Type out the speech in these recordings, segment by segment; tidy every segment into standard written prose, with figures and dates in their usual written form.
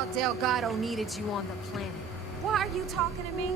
thought Delgado needed you on the planet. Why are you talking to me?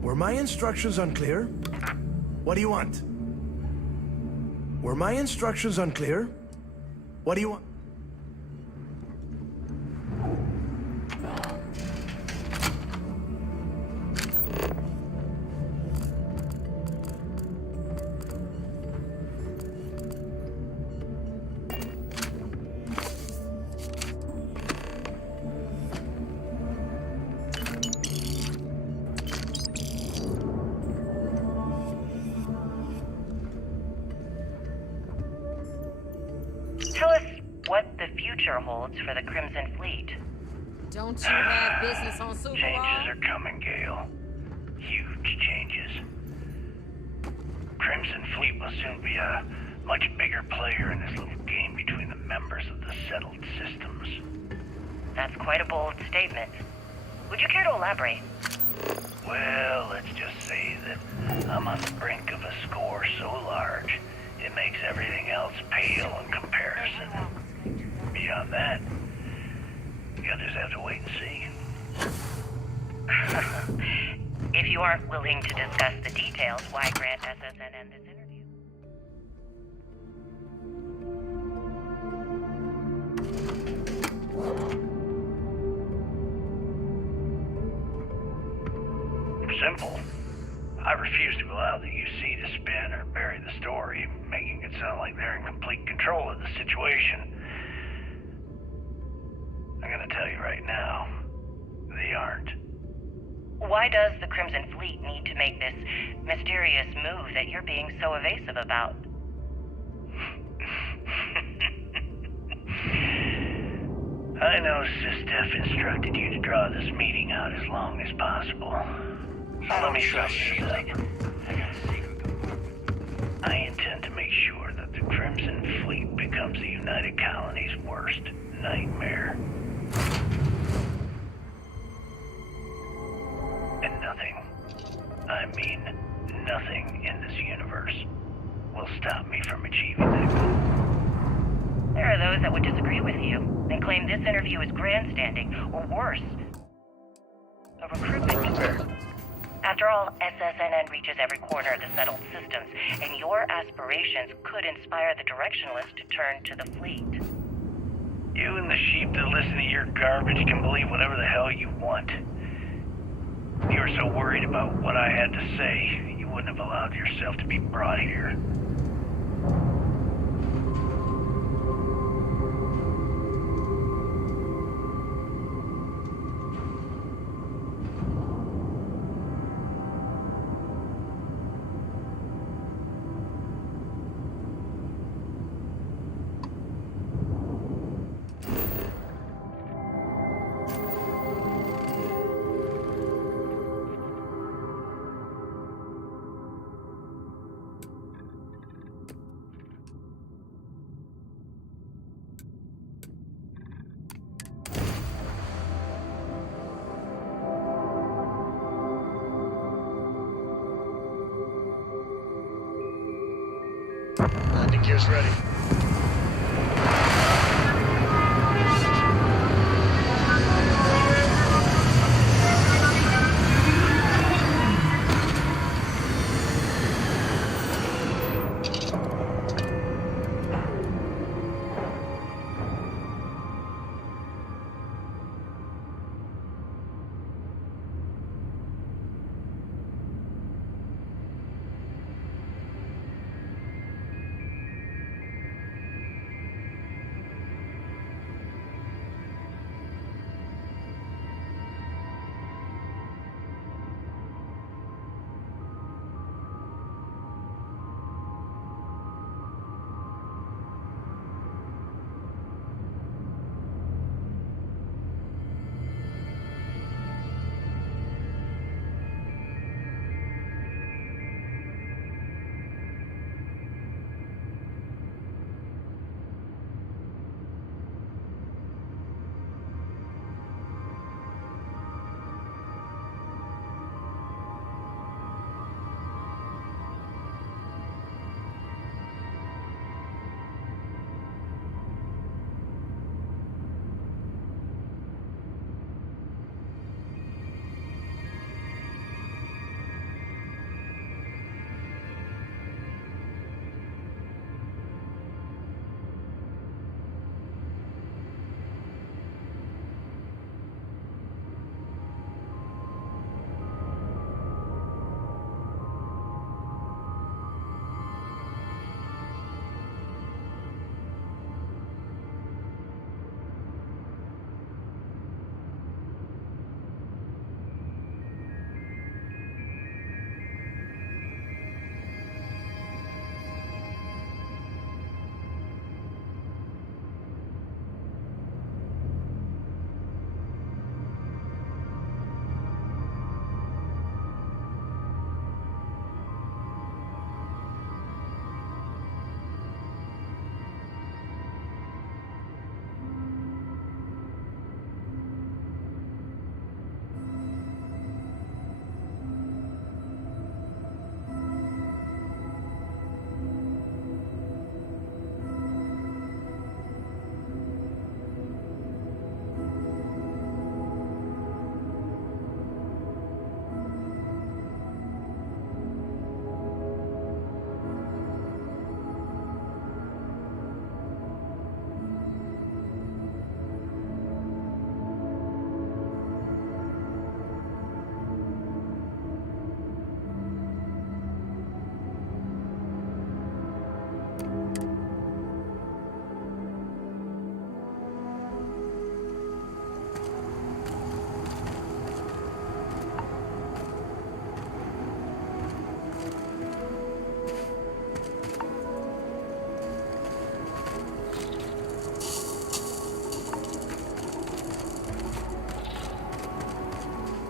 Were my instructions unclear? What do you want? Were my instructions unclear? What do you want? Tell us what the future holds for the Crimson Fleet. Don't you have business on Super Changes are coming, Gale. Huge changes. Crimson Fleet will soon be a much bigger player in this little game between the members of the settled systems. That's quite a bold statement. Would you care to elaborate? Well, let's just say that I'm on the brink of a score so large, it makes everything else pale in comparison. Beyond that, you'll just have to wait and see. If you aren't willing to discuss the details, why grant SSNN this interview? Simple. I refuse to allow the UC to spin or bury the story, making it sound like they're in complete control of the situation. I'm gonna tell you right now, they aren't. Why does the Crimson Fleet need to make this mysterious move that you're being so evasive about? I know Sistef instructed you to draw this meeting out as long as possible. Let me sum this up. I intend to make sure that the Crimson Fleet becomes the United Colony's worst nightmare. And nothing, I mean nothing in this universe, will stop me from achieving that goal. There are those that would disagree with you and claim this interview is grandstanding, or worse, a recruitment tool. After all, SSNN reaches every corner of the settled systems, and your aspirations could inspire the Directionalists to turn to the fleet. You and the sheep that listen to your garbage can believe whatever the hell you want. If you were so worried about what I had to say, you wouldn't have allowed yourself to be brought here. Landing gear's ready.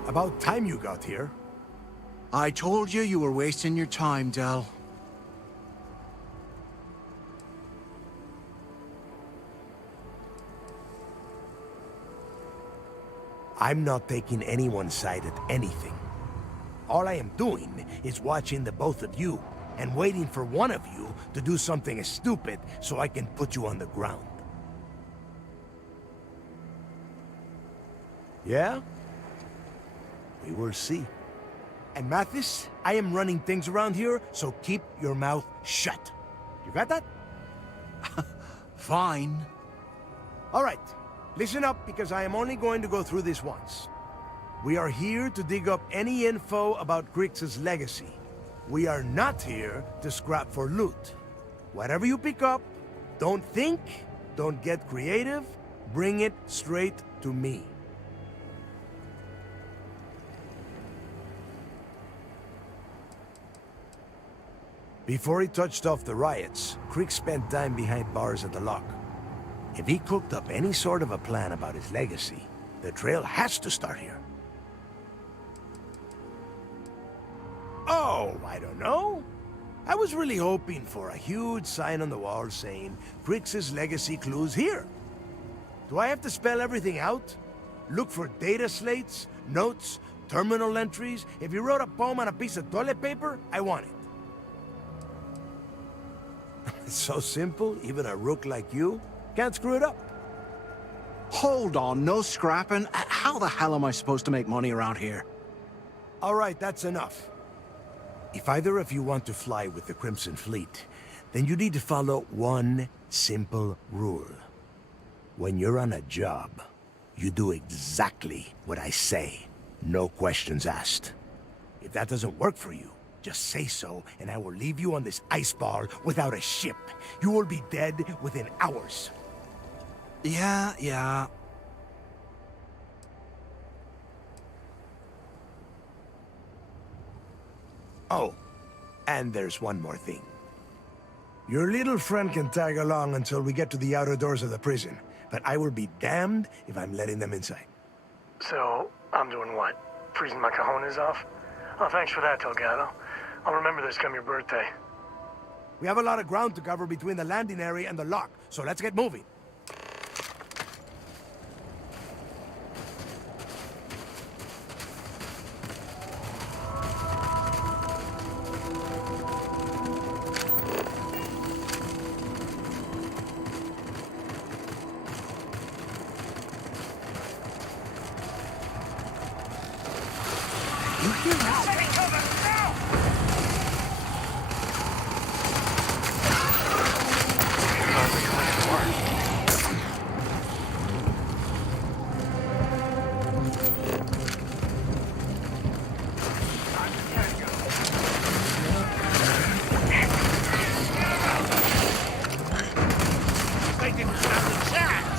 About time you got here. I told you you were wasting your time, Del. I'm not taking anyone's side at anything. All I am doing is watching the both of you and waiting for one of you to do something stupid so I can put you on the ground. Yeah? We will see. And Mathis, I am running things around here, so keep your mouth shut. You got that? Fine. All right. Listen up, because I am only going to go through this once. We are here to dig up any info about Grix's legacy. We are not here to scrap for loot. Whatever you pick up, don't think, don't get creative, bring it straight to me. Before he touched off the riots, Crick spent time behind bars at the lock. If he cooked up any sort of a plan about his legacy, the trail has to start here. Oh, I don't know. I was really hoping for a huge sign on the wall saying, Crick's legacy clues here. Do I have to spell everything out? Look for data slates, notes, terminal entries? If you wrote a poem on a piece of toilet paper, I want it. It's so simple, even a rook like you can't screw it up. Hold on, no scrapping. How the hell am I supposed to make money around here? All right, that's enough. If either of you want to fly with the Crimson Fleet, then you need to follow one simple rule. When you're on a job, you do exactly what I say. No questions asked. If that doesn't work for you, just say so, and I will leave you on this ice ball without a ship. You will be dead within hours. Yeah. Oh, and there's one more thing. Your little friend can tag along until we get to the outer doors of the prison, but I will be damned if I'm letting them inside. So, I'm doing what? Freezing my cojones off? Oh, thanks for that, Delgado. I'll remember this come your birthday. We have a lot of ground to cover between the landing area and the lock, so let's get moving. You hear that? Taking cover, now! They didn't stand a chance!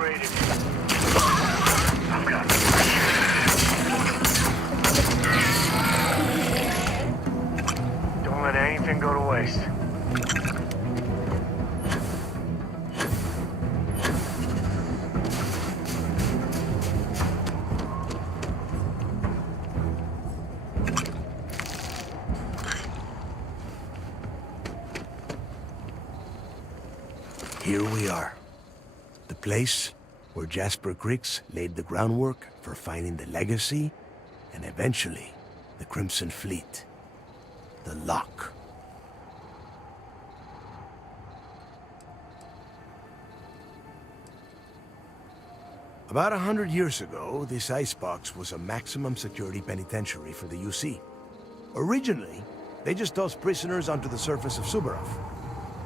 raided. I've got Don't let anything go to waste. Here we are. The place where Jasper Griggs laid the groundwork for finding the legacy and eventually the Crimson Fleet. The Lock. About 100 years ago, this icebox was a maximum security penitentiary for the UC. Originally, they just tossed prisoners onto the surface of Subarov.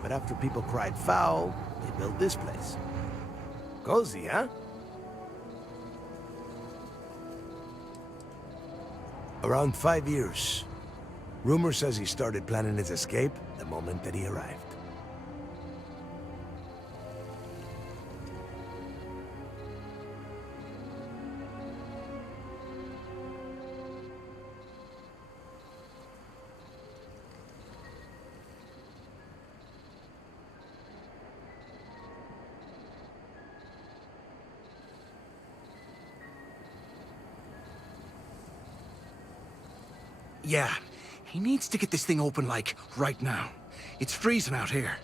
But after people cried foul, they built this place. Cozy, huh? Around 5 years. Rumor says he started planning his escape the moment that he arrived. Yeah, he needs to get this thing open, like, right now. It's freezing out here.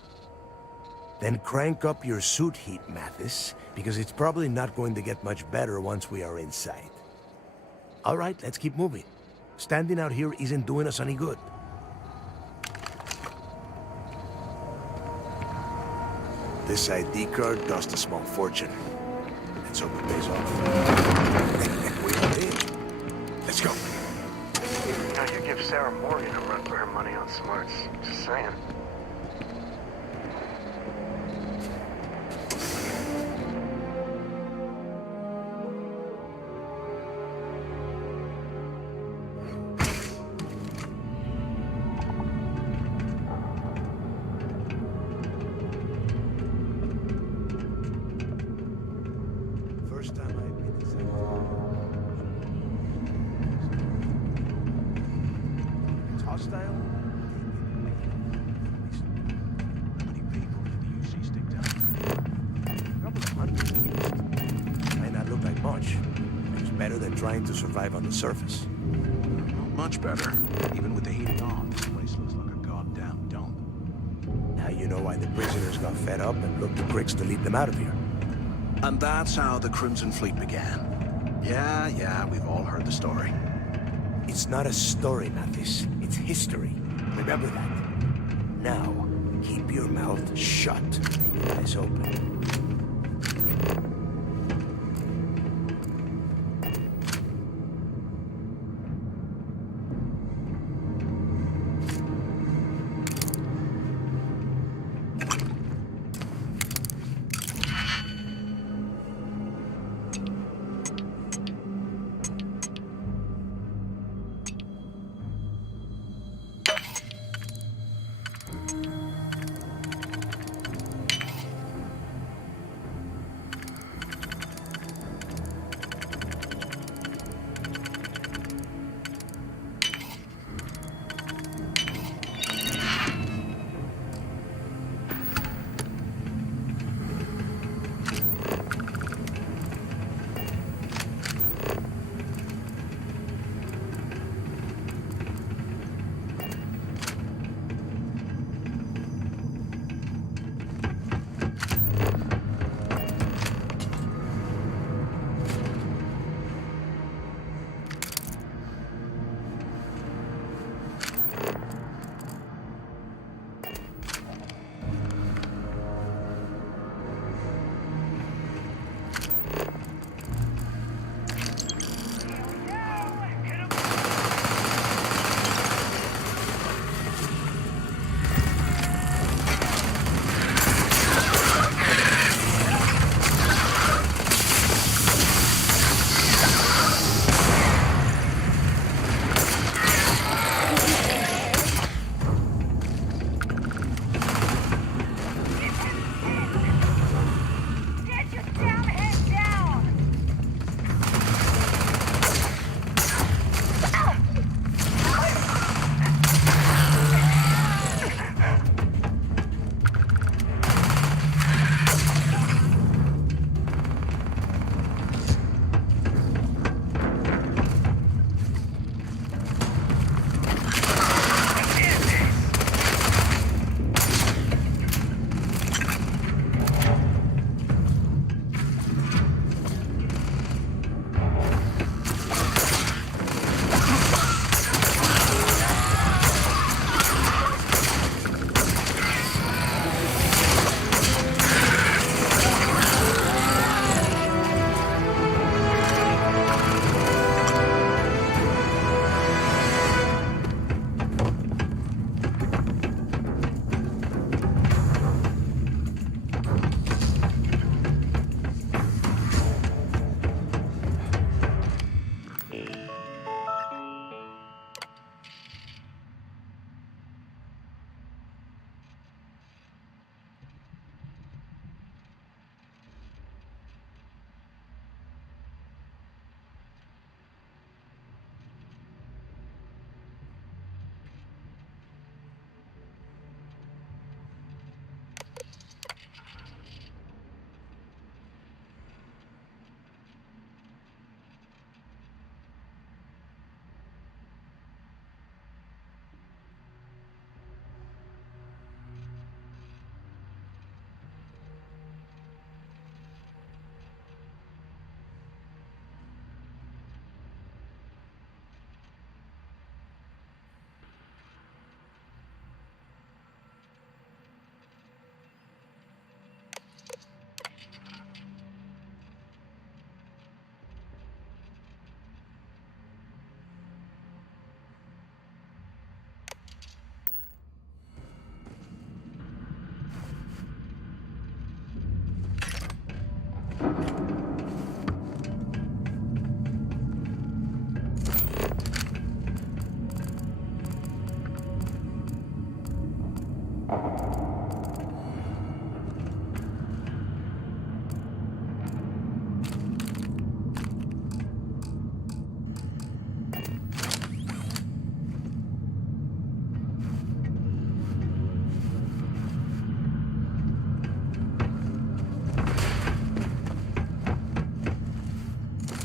Then crank up your suit heat, Mathis, because it's probably not going to get much better once we are inside. All right, let's keep moving. Standing out here isn't doing us any good. This ID card cost a small fortune. Let's hope it pays off. We are in. Let's go. You know, you give Sarah Morgan a run for her money on smarts. Just saying. First time I've been inside. It's hostile. How many people did the UC stick down? A couple of hundred at least. Might not look like much. It's better than trying to survive on the surface. Not much better. Even with the heating on, this place looks like a goddamn dump. Now you know why the prisoners got fed up and looked to Griggs to lead them out of here. And that's how the Crimson Fleet began. Yeah, we've all heard the story. It's not a story, Mathis. It's history. Remember that. Now, keep your mouth shut and your eyes open.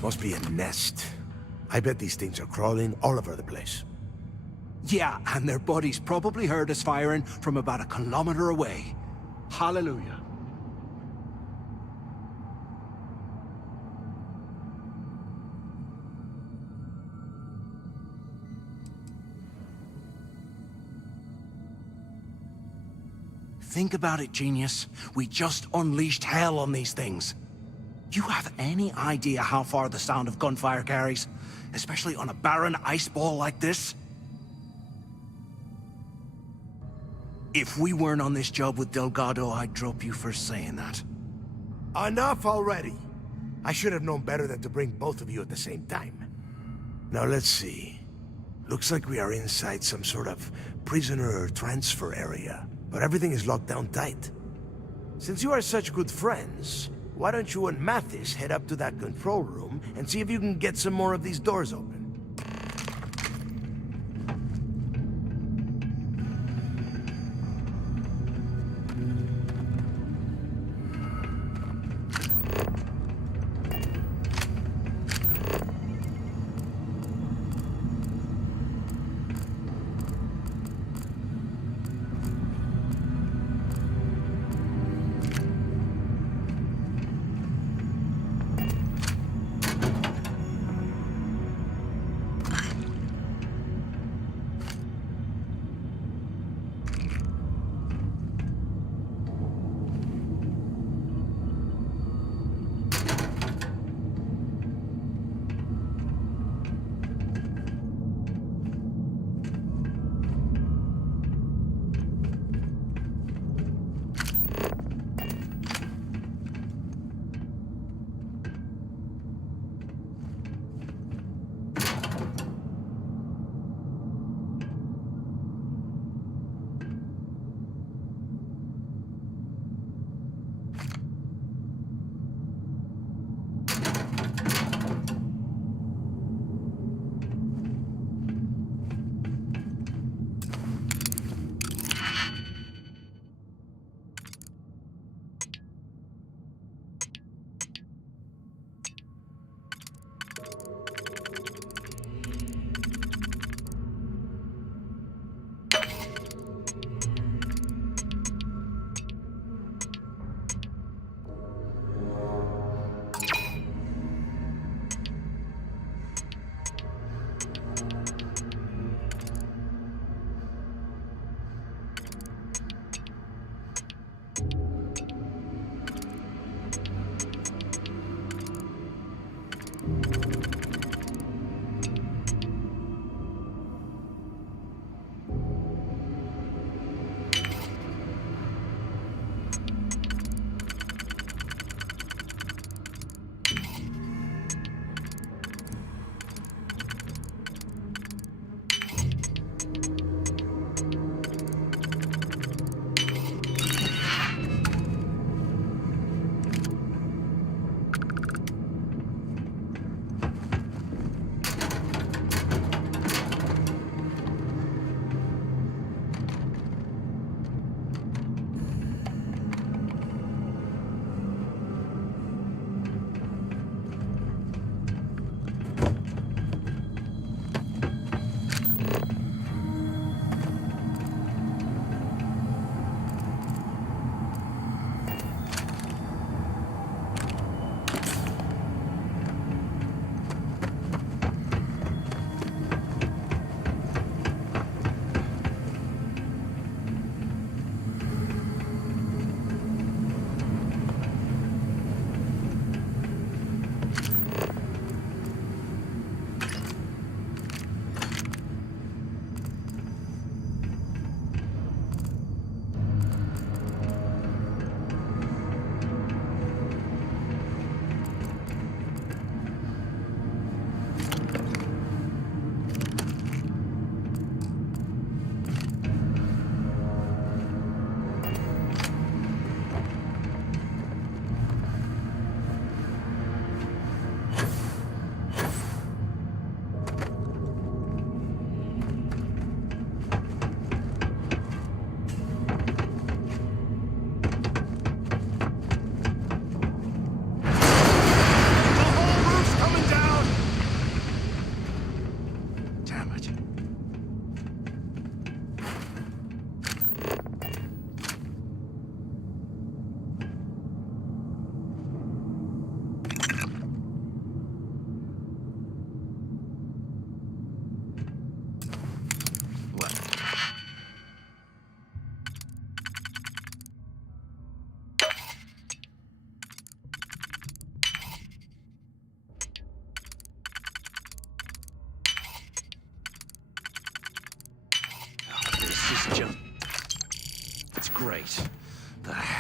Must be a nest. I bet these things are crawling all over the place. Yeah, and their buddies probably heard us firing from about 1 kilometer away. Hallelujah. Think about it, genius. We just unleashed hell on these things. You have any idea how far the sound of gunfire carries? Especially on a barren ice ball like this? If we weren't on this job with Delgado, I'd drop you for saying that. Enough already! I should have known better than to bring both of you at the same time. Now let's see. Looks like we are inside some sort of prisoner transfer area, but everything is locked down tight. Since you are such good friends, why don't you and Mathis head up to that control room and see if you can get some more of these doors open?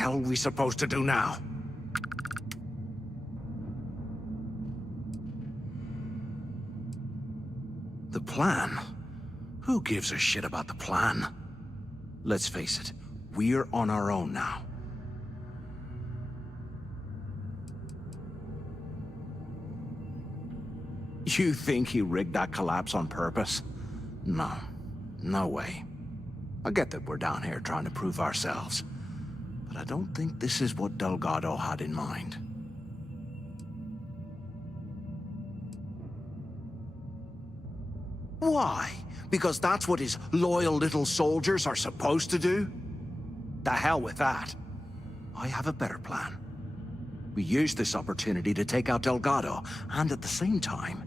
hell are we supposed to do now? The plan? Who gives a shit about the plan? Let's face it, we're on our own now. You think he rigged that collapse on purpose? No. No way. I get that we're down here trying to prove ourselves, but I don't think this is what Delgado had in mind. Why? Because that's what his loyal little soldiers are supposed to do? The hell with that. I have a better plan. We use this opportunity to take out Delgado, and at the same time,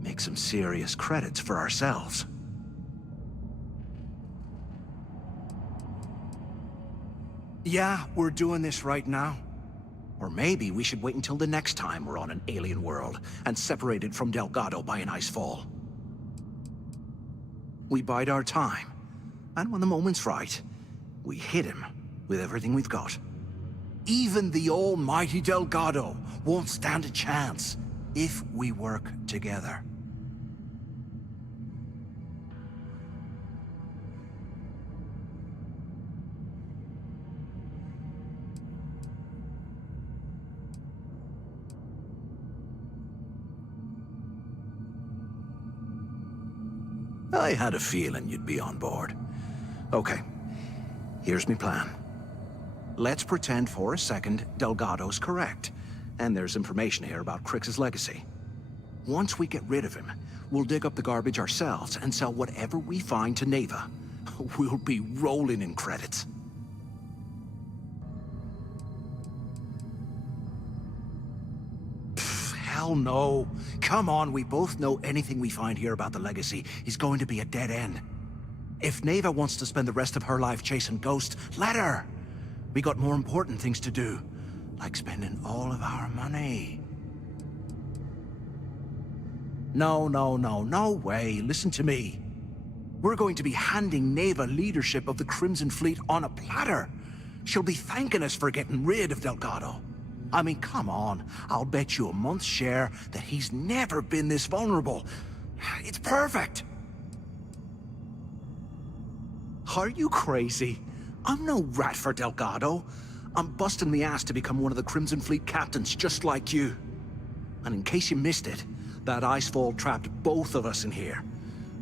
make some serious credits for ourselves. Yeah, we're doing this right now. Or maybe we should wait until the next time we're on an alien world and separated from Delgado by an ice fall. We bide our time, and when the moment's right, we hit him with everything we've got. Even the almighty Delgado won't stand a chance if we work together. I had a feeling you'd be on board. Okay, here's my plan. Let's pretend for a second Delgado's correct, and there's information here about Crix's legacy. Once we get rid of him, we'll dig up the garbage ourselves and sell whatever we find to Neva. We'll be rolling in credits. Hell no. Come on, we both know anything we find here about the legacy is going to be a dead end. If Neva wants to spend the rest of her life chasing ghosts, let her. We got more important things to do, like spending all of our money. No way. Listen to me. We're going to be handing Neva leadership of the Crimson Fleet on a platter. She'll be thanking us for getting rid of Delgado. I mean, come on. I'll bet you a month's share that he's never been this vulnerable. It's perfect. Are you crazy? I'm no rat for Delgado. I'm busting the ass to become one of the Crimson Fleet captains, just like you. And in case you missed it, that icefall trapped both of us in here.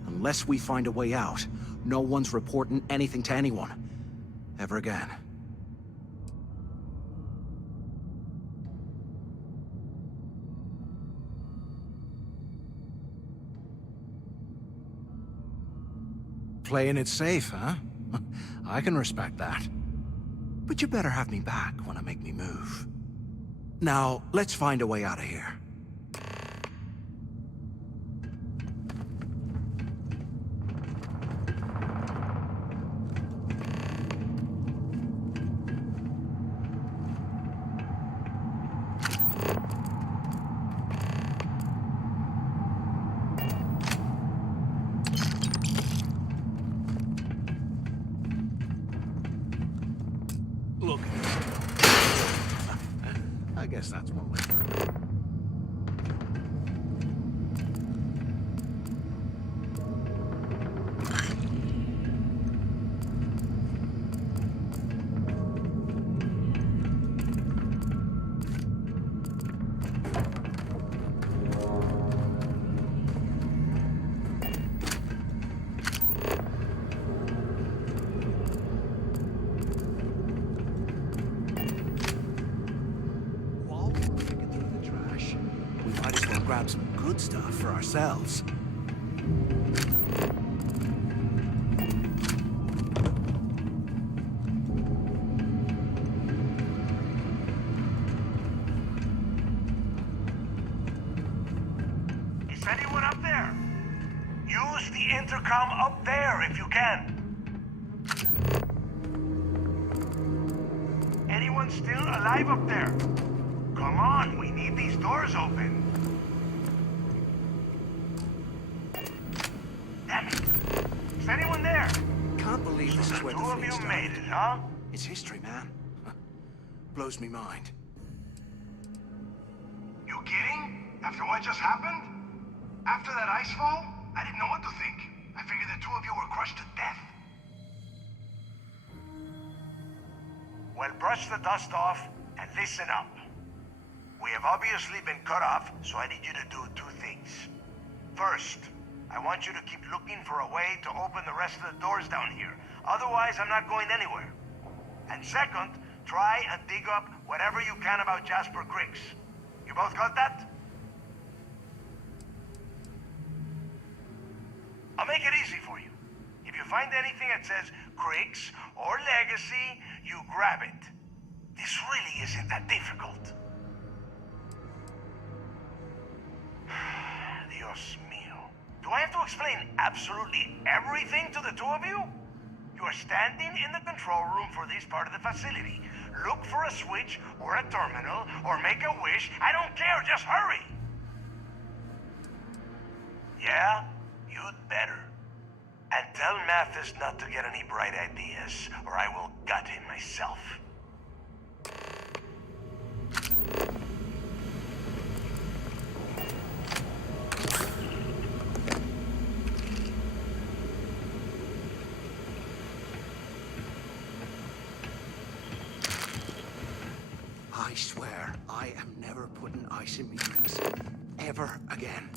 Unless we find a way out, no one's reporting anything to anyone. Ever again. Playing it safe, huh? I can respect that. But you better have me back when I make me move. Now, let's find a way out of here. Look. I guess that's one way. Grab some good stuff for ourselves. Is anyone up there? Use the intercom up there if you can. Anyone still alive up there? Come on, we need these doors open. Damn it. Is anyone there? Can't believe this is where The the two of fleet you started. made it, huh? It's history, man. Blows me mind. You kidding? After what just happened? After that ice fall? I didn't know what to think. I figured the two of you were crushed to death. Well, brush the dust off and listen up. We have obviously been cut off, so I need you to do two things. First, I want you to keep looking for a way to open the rest of the doors down here. Otherwise, I'm not going anywhere. And second, try and dig up whatever you can about Jasper Griggs. You both got that? I'll make it easy for you. If you find anything that says Griggs or Legacy, you grab it. This really isn't that difficult. Dios mío. Do I have to explain absolutely everything to the two of you? You are standing in the control room for this part of the facility. Look for a switch or a terminal or make a wish. I don't care, just hurry! Yeah? You'd better. And tell Mathis not to get any bright ideas, or I will gut him myself. I swear, I am never putting ice in my drinks. Ever again.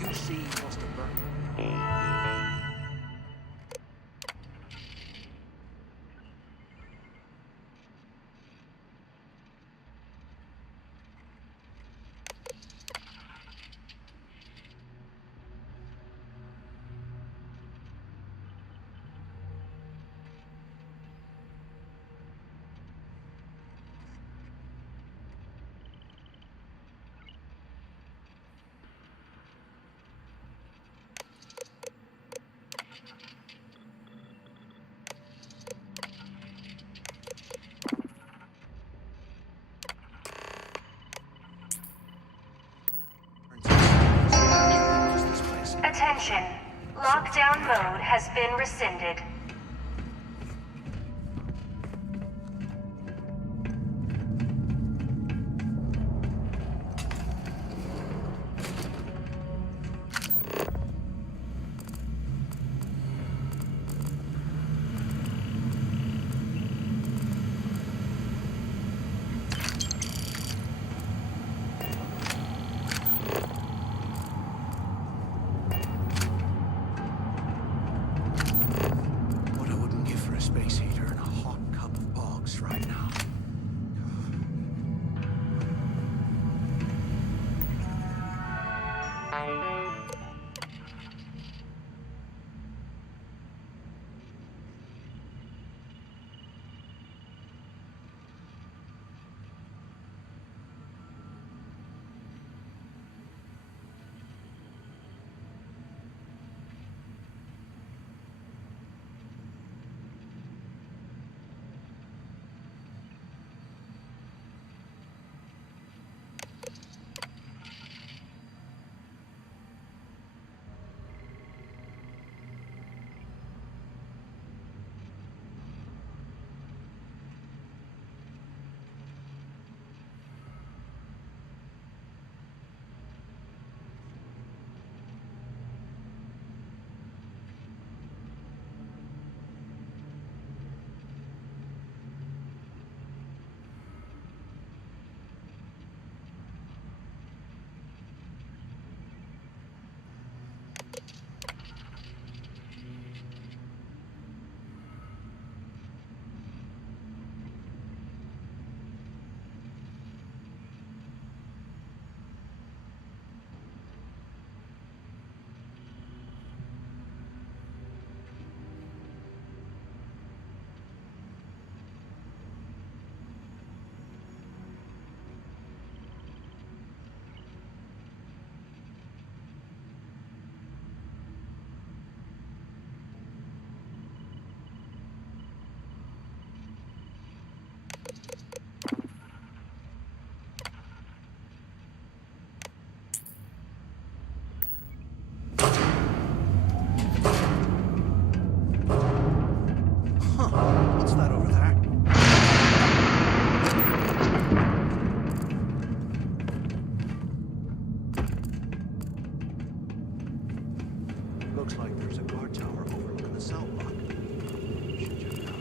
You see, Christopher. Attention. Lockdown mode has been rescinded. Looks like there's a guard tower overlooking the cell block. Should check it out.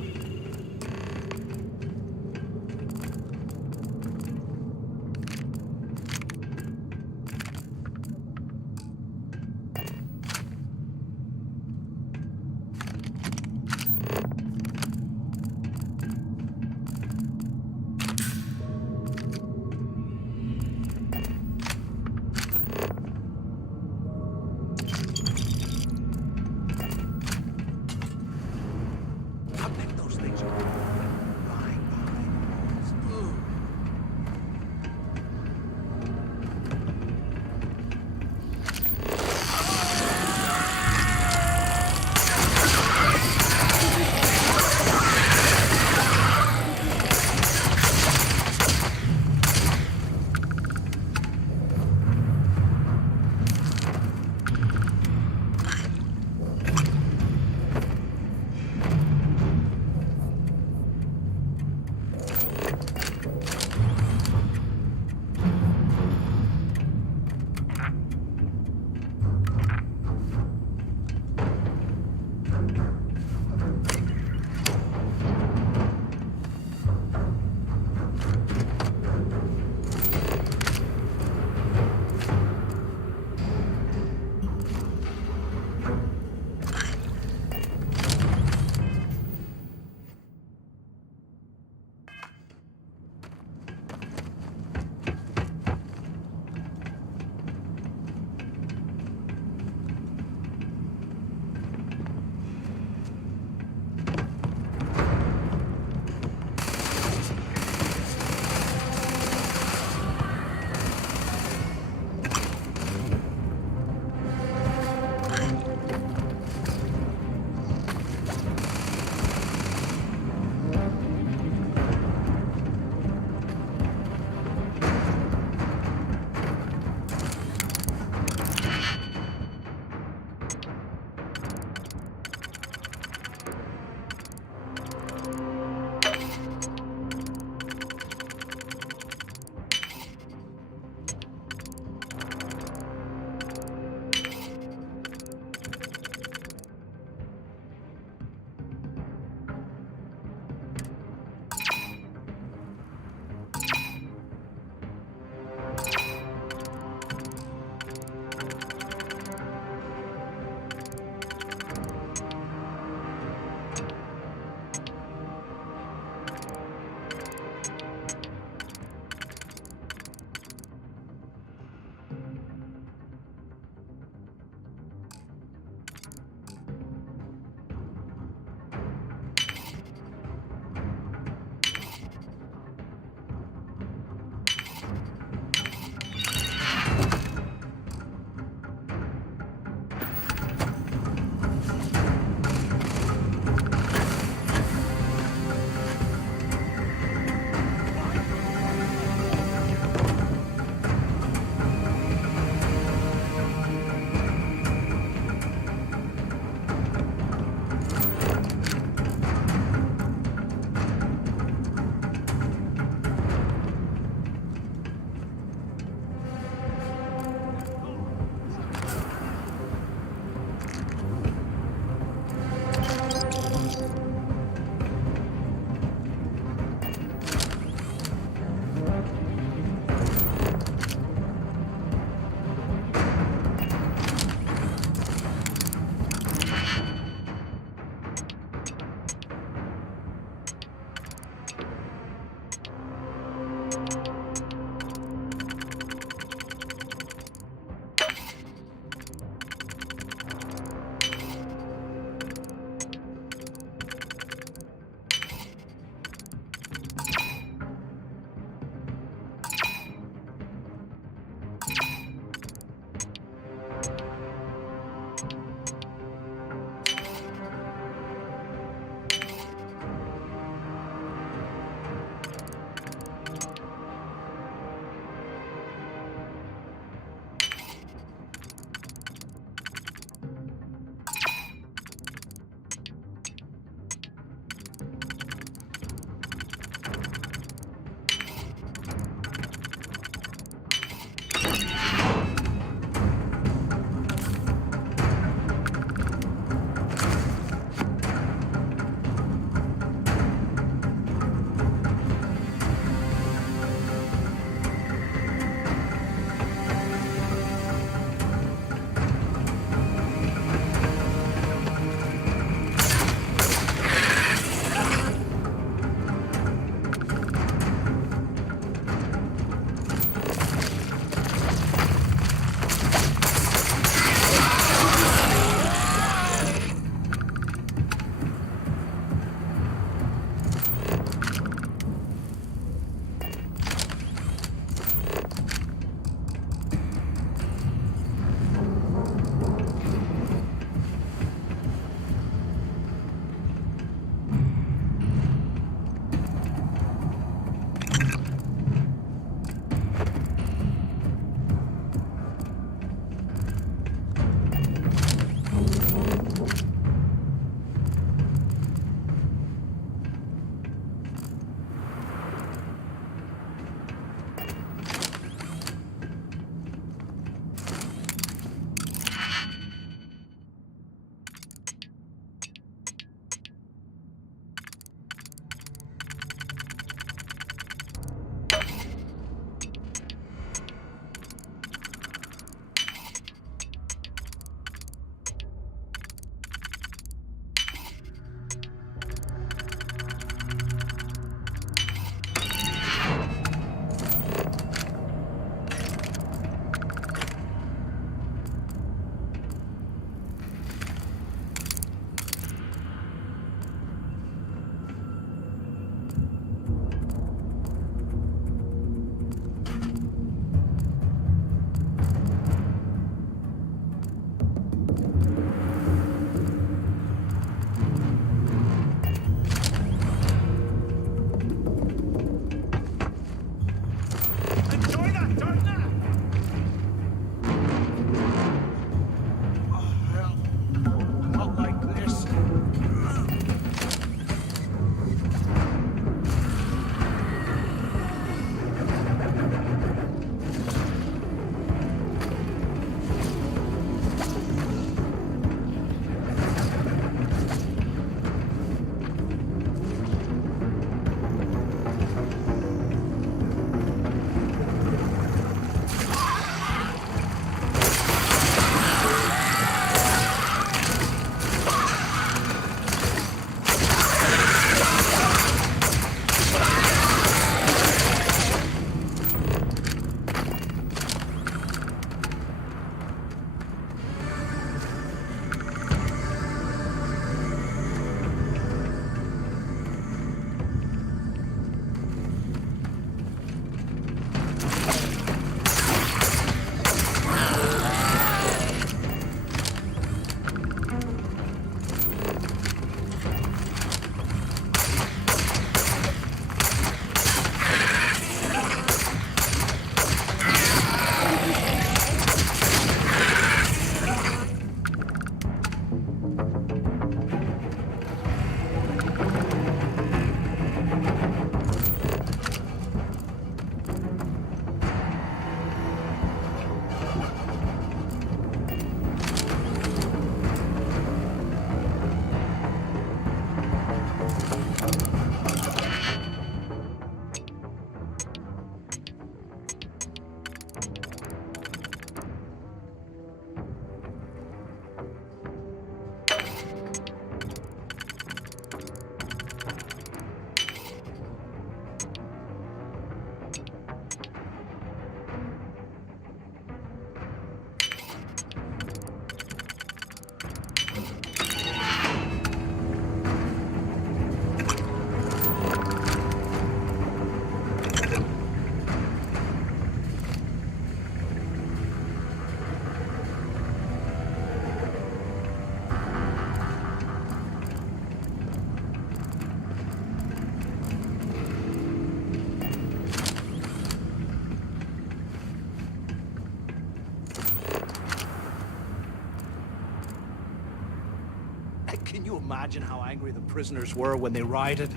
Can you imagine how angry the prisoners were when they rioted?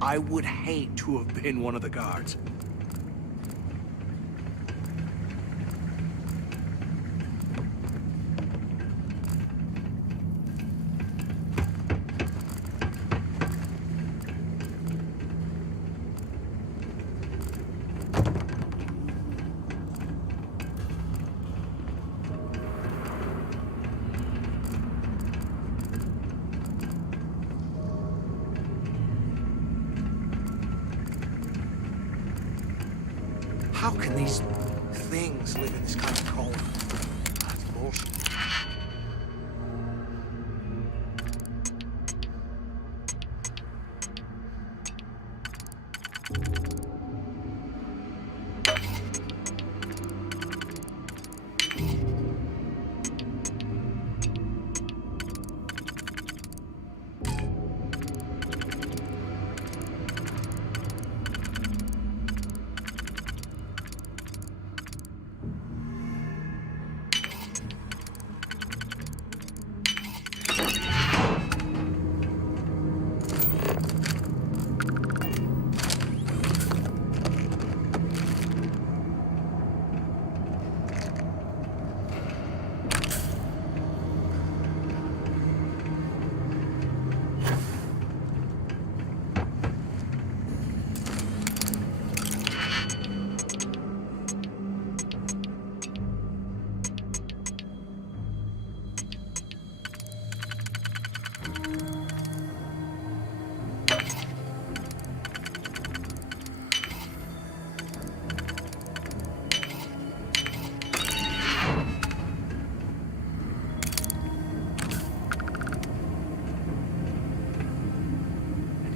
I would hate to have been one of the guards. How can these things live in this kind of cold? That's bullshit.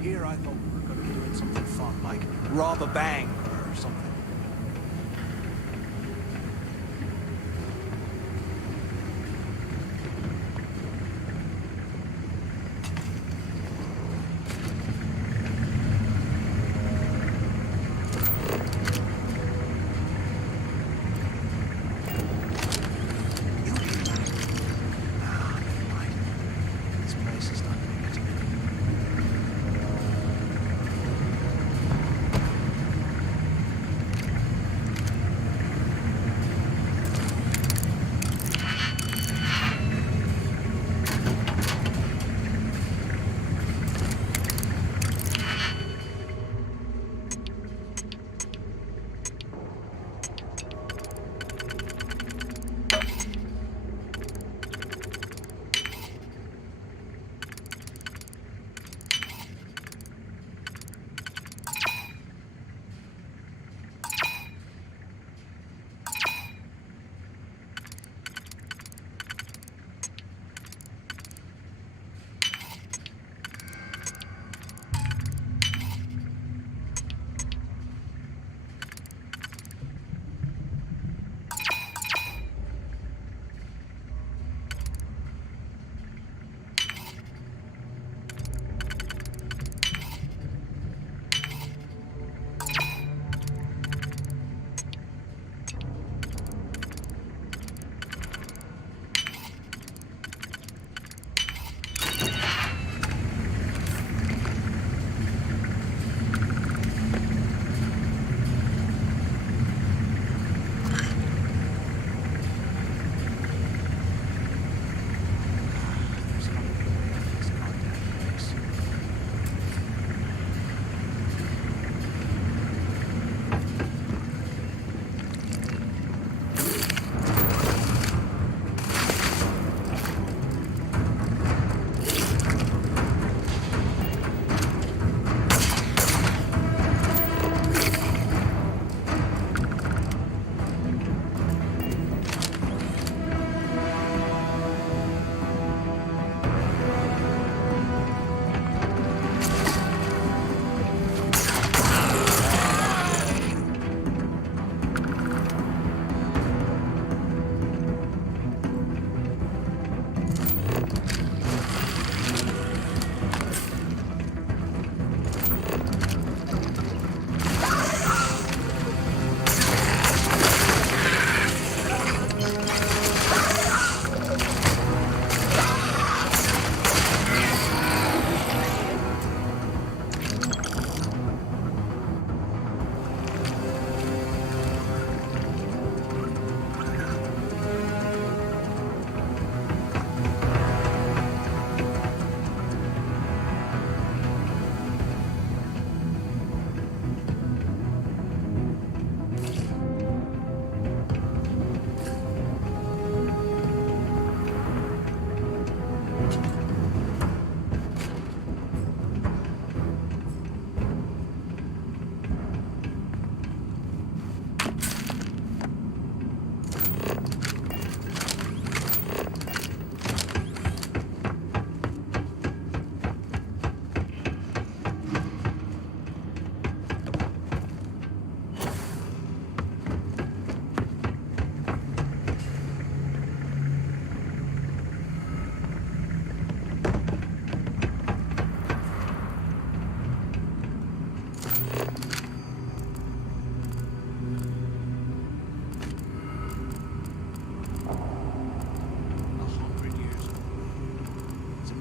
Here I thought we were going to be doing something fun, like rob a bank or something. You hear that? Ah, never mind. This place is not doing it.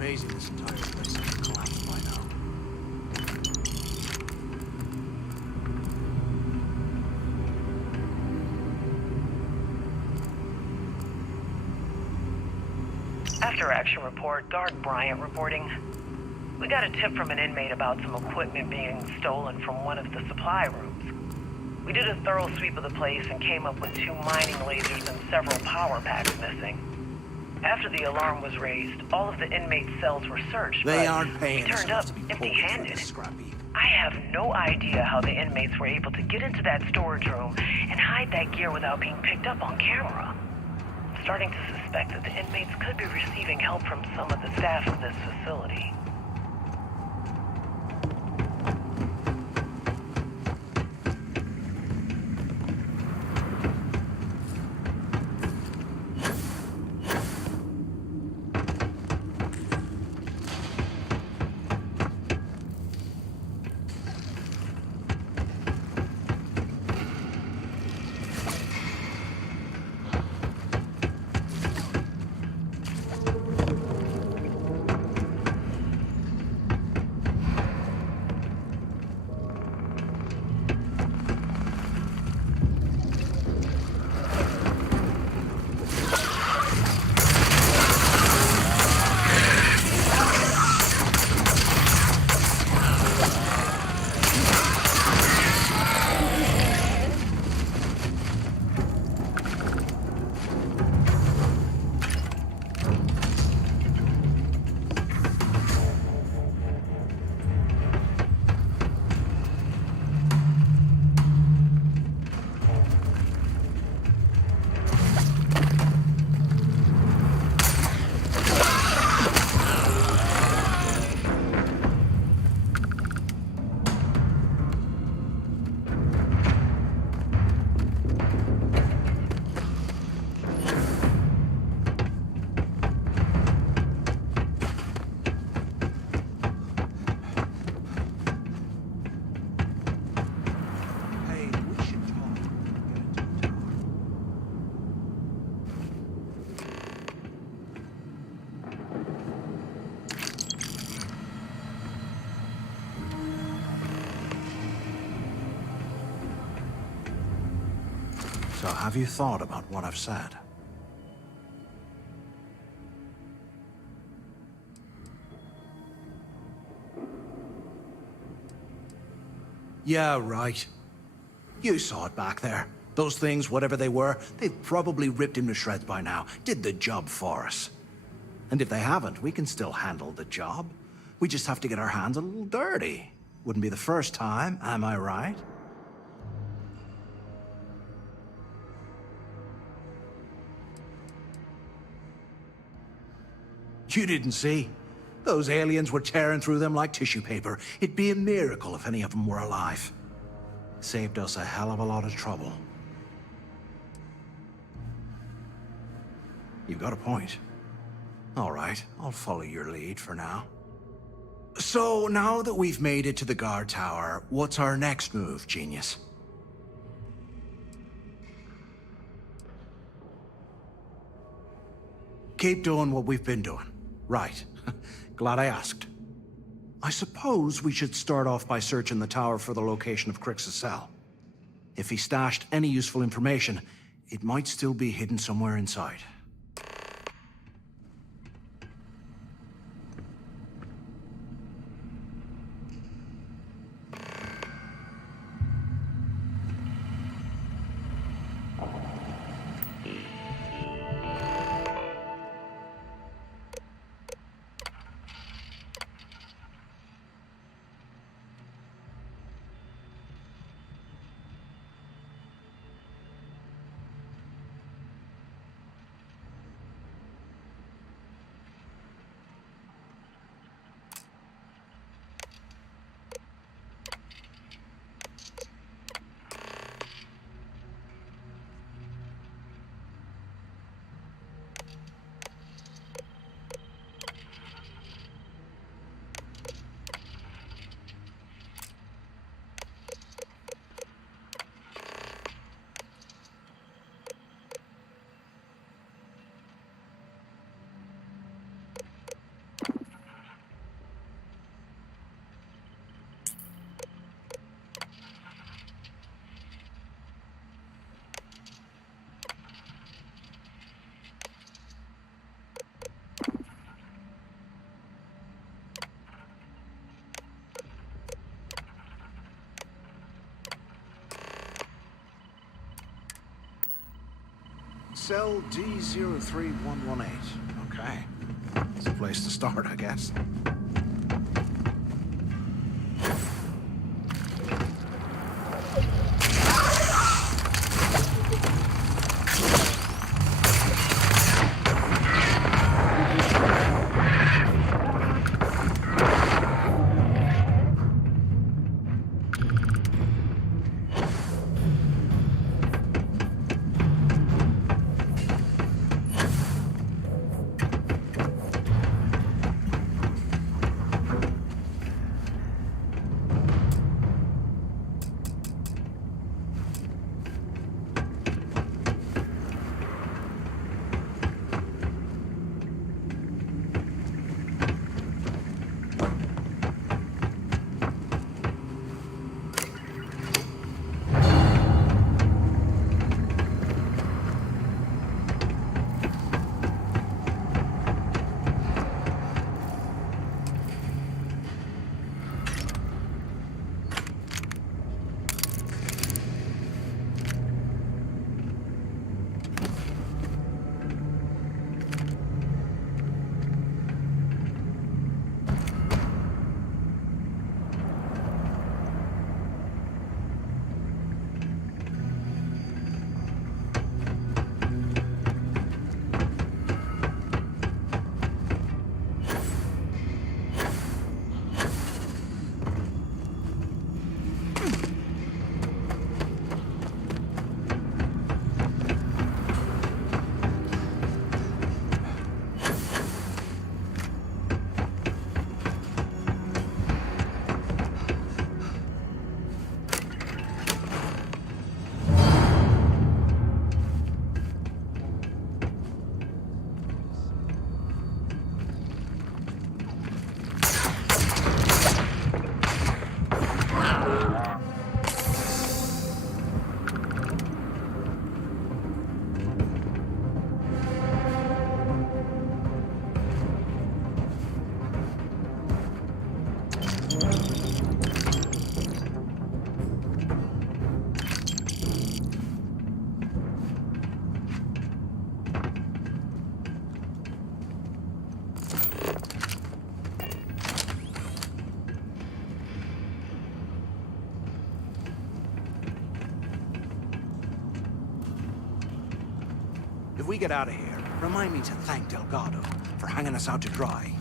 amazing this entire place has collapsed by now. After action report, Guard Bryant reporting. We got a tip from an inmate about some equipment being stolen from one of the supply rooms. We did a thorough sweep of the place and came up with 2 mining lasers and several power packs missing. After the alarm was raised, all of the inmates' cells were searched, They but aren't paying we turned up to be empty-handed. scrappy. I have no idea how the inmates were able to get into that storage room and hide that gear without being picked up on camera. I'm starting to suspect that the inmates could be receiving help from some of the staff of this facility. Hey, we should talk. So have you thought about what I've said? Yeah, right. You saw it back there. Those things, whatever they were, they've probably ripped him to shreds by now. Did the job for us. And if they haven't, we can still handle the job. We just have to get our hands a little dirty. Wouldn't be the first time, am I right? You didn't see? Those aliens were tearing through them like tissue paper. It'd be a miracle if any of them were alive. Saved us a hell of a lot of trouble. You've got a point. All right, I'll follow your lead for now. So, now that we've made it to the guard tower, what's our next move, genius? Keep doing what we've been doing. Right. Glad I asked. I suppose we should start off by searching the tower for the location of Crix's cell. If he stashed any useful information, it might still be hidden somewhere inside. Cell D03118. Okay. It's a place to start, I guess. If we get out of here, remind me to thank Delgado for hanging us out to dry.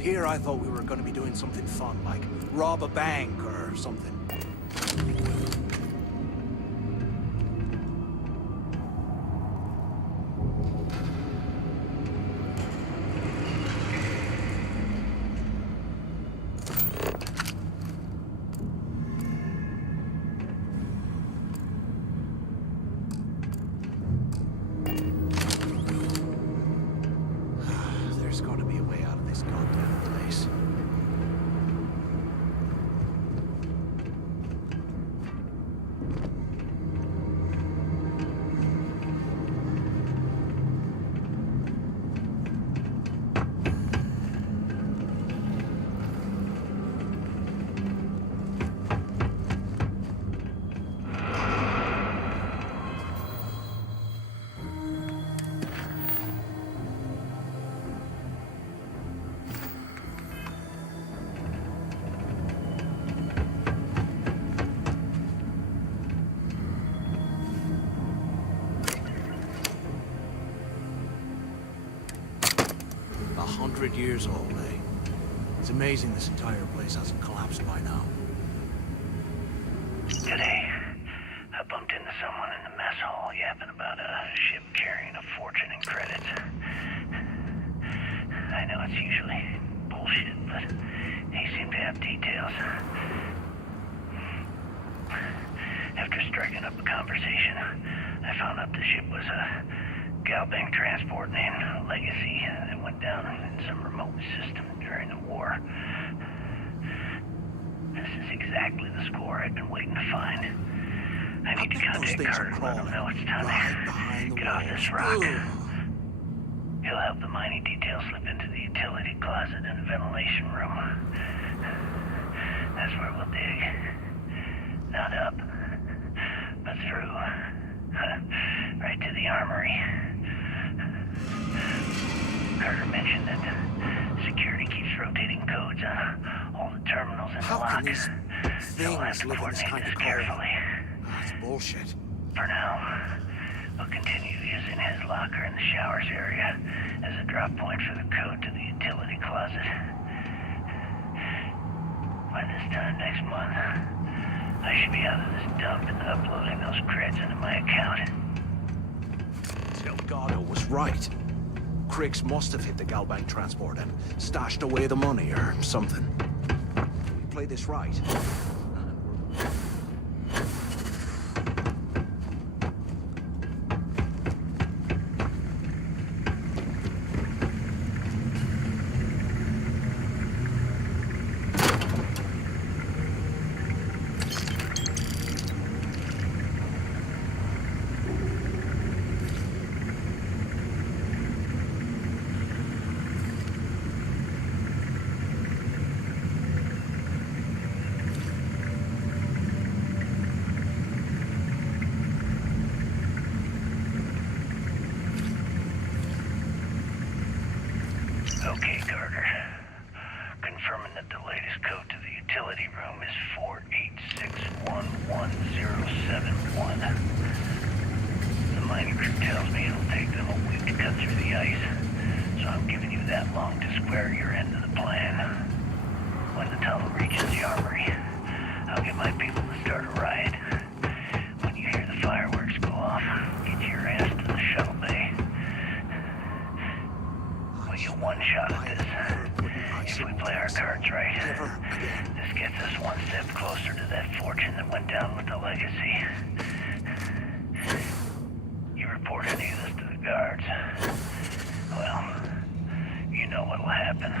Here I thought we were going to be doing something fun, like rob a bank or something. There's got to be a way out of this goddamn place. Years old, eh? It's amazing this entire place hasn't collapsed by now. Today, I bumped into someone in the mess hall yapping about a ship carrying a fortune in credits. I know it's usually bullshit, but he seemed to have details. After striking up a conversation, I found out the ship was Galbank transport named Legacy that went down in some remote system during the war. This is exactly the score I've been waiting to find. I need to contact Carter and let him know it's time to get off this rock. He'll have the mining details slip into the utility closet in the ventilation room. That's where we'll dig. Not up, but through. Right to the armory. Carter mentioned that security keeps rotating codes on all the terminals in the How lock. can these So we'll have things to live in this coordinate kind this of carefully. That's bullshit. For now, we'll continue using his locker in the showers area as a drop point for the code to the utility closet. By this time next month, I should be out of this dump and uploading those creds into my account. Delgado was right. Cricks must have hit the Galbank transport and stashed away the money or something. We play this right. Okay, Carter. Confirming that the latest code to the utility room is 486111071. The mining crew tells me it'll take them a week to cut through the ice, so I'm giving you that long to square your end of the plan. When the tunnel reaches the armory, I'll get my people to start a riot. When you hear the fireworks go off, get your ass to the shuttle bay. We get one shot at this. If we play our cards right, this gets us one step closer to that fortune that went down with the Legacy. You report any of this to the guards, well, you know what'll happen.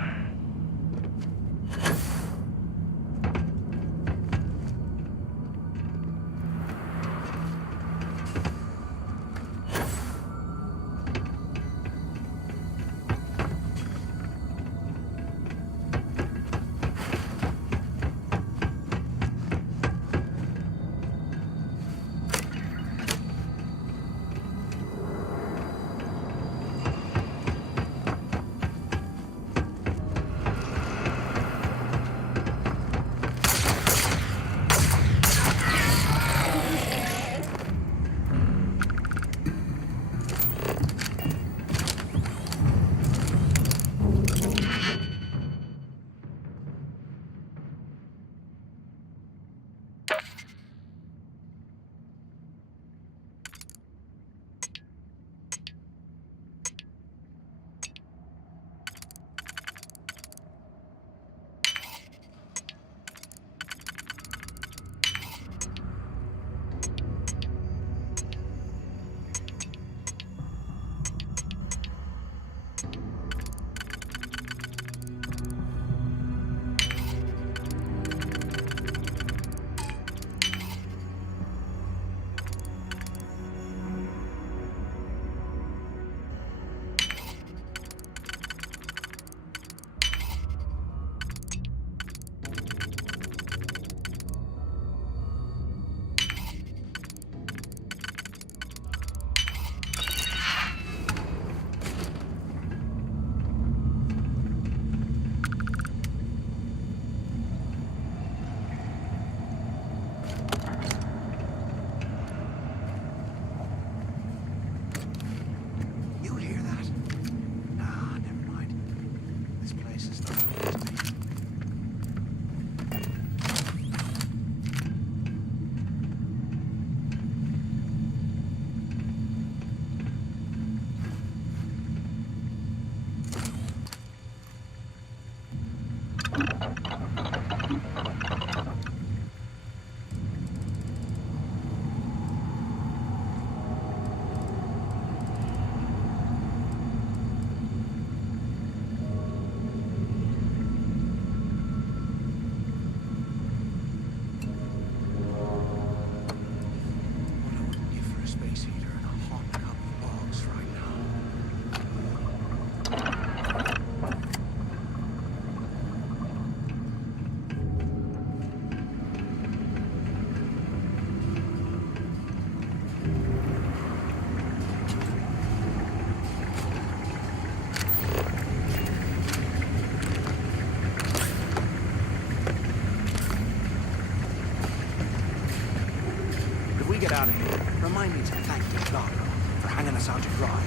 out of here, remind me to thank Delgado for hanging us out to dry.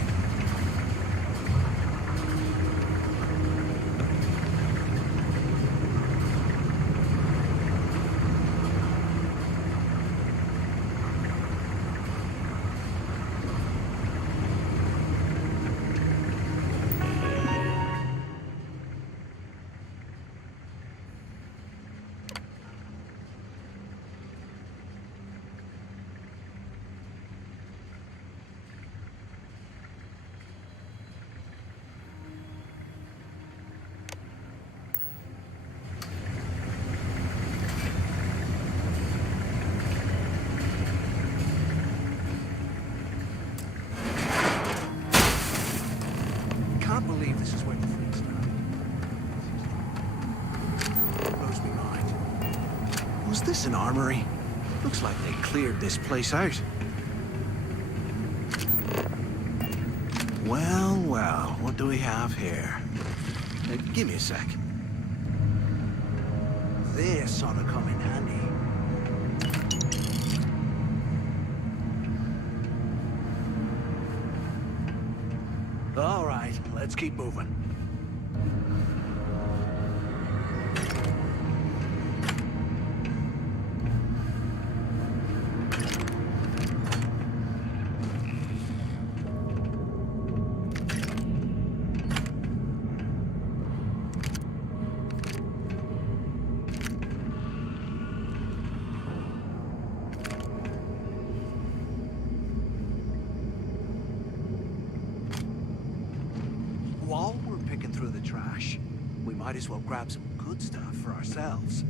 Can't believe this is where the freaks are. Blows me mind. Was this an armory? Looks like they cleared this place out. Well, well, what do we have here? Give me a sec. This ought to come in handy. All right, let's keep moving. While we're picking through the trash, we might as well grab some good stuff for ourselves.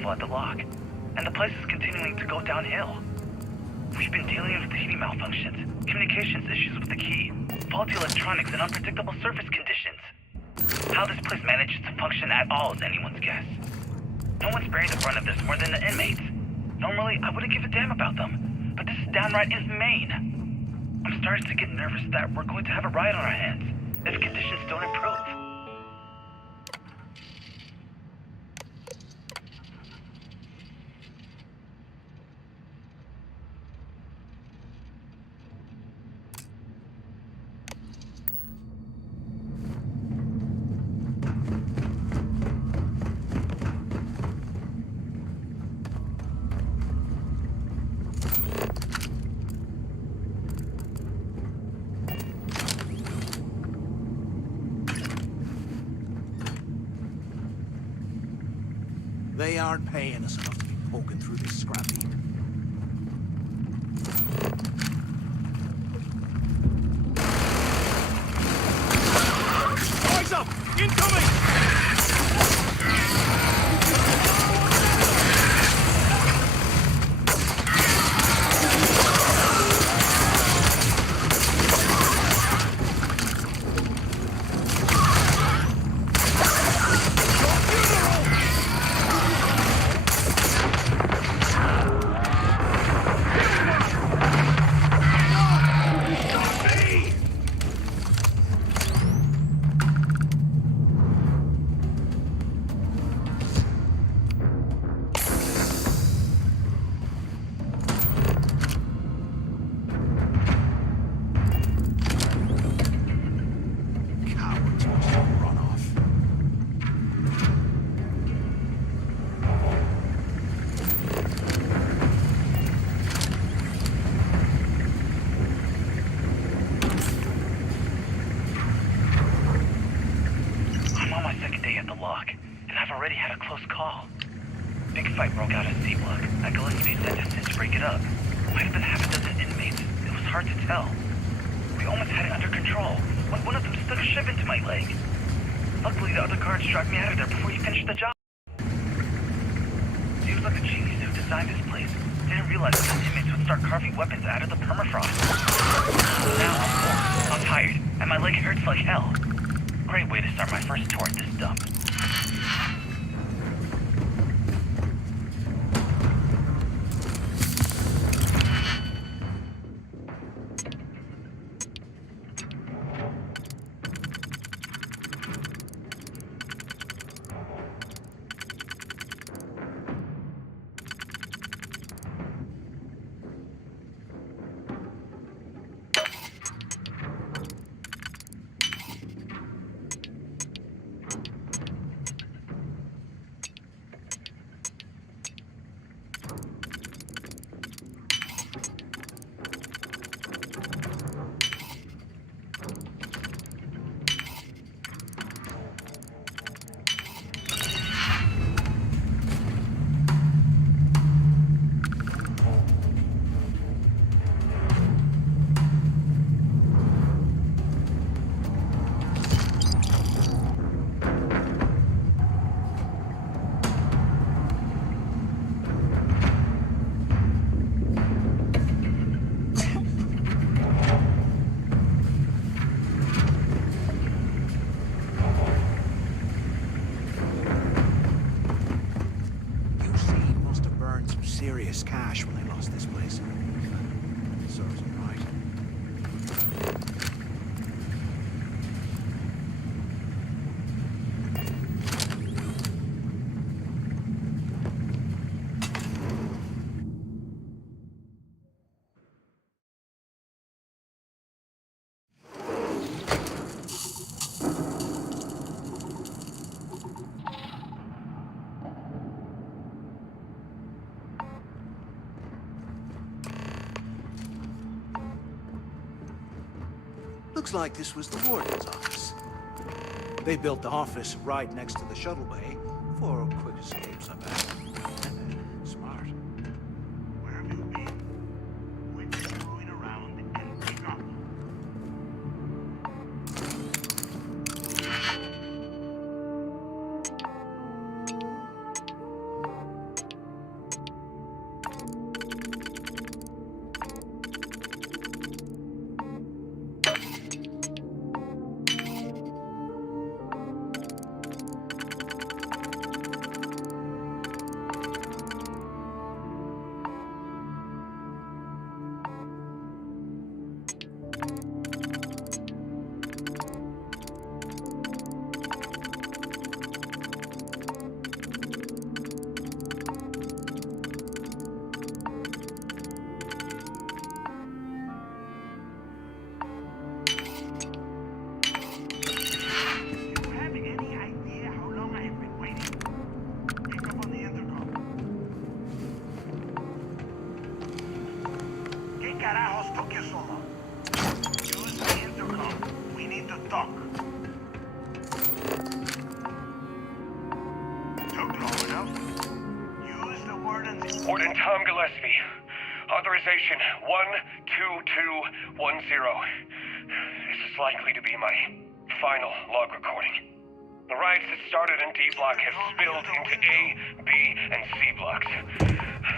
arrival at the lock, and the place is continuing to go downhill. We've been dealing with heating malfunctions, communications issues with the key, faulty electronics and unpredictable surface conditions. How this place manages to function at all is anyone's guess. No one's bearing the brunt of this more than the inmates. Normally, I wouldn't give a damn about them, but this is downright inhumane. I'm starting to get nervous that we're going to have a riot on our hands if conditions don't improve. They aren't paying us enough to be poking through this scrap heap. Eyes up! Incoming! Fight broke out at C-Block. Gillespie sent us in to break it up. Might have been half a dozen inmates. It was hard to tell. We almost had it under control when one of them stuck a shiv into my leg. Luckily, the other guards dragged me out of there before he finished the job. Seems like a genius who designed this place didn't realize that the inmates would start carving weapons out of the permafrost. Now I'm full. I'm tired, and my leg hurts like hell. Great way to start my first tour at this dump. Serious cash when they lost this place. Serves them right. Looks like this was the warden's office. They built the office right next to the shuttle bay for quick escapes, I bet. Smart. Where have you been? We're just going around and picking up. stuck. Took long enough. Use the word and... Warden Tom Gillespie. Authorization 12210. This is likely to be my final log recording. The riots that started in D Block have spilled into A, B, and C blocks.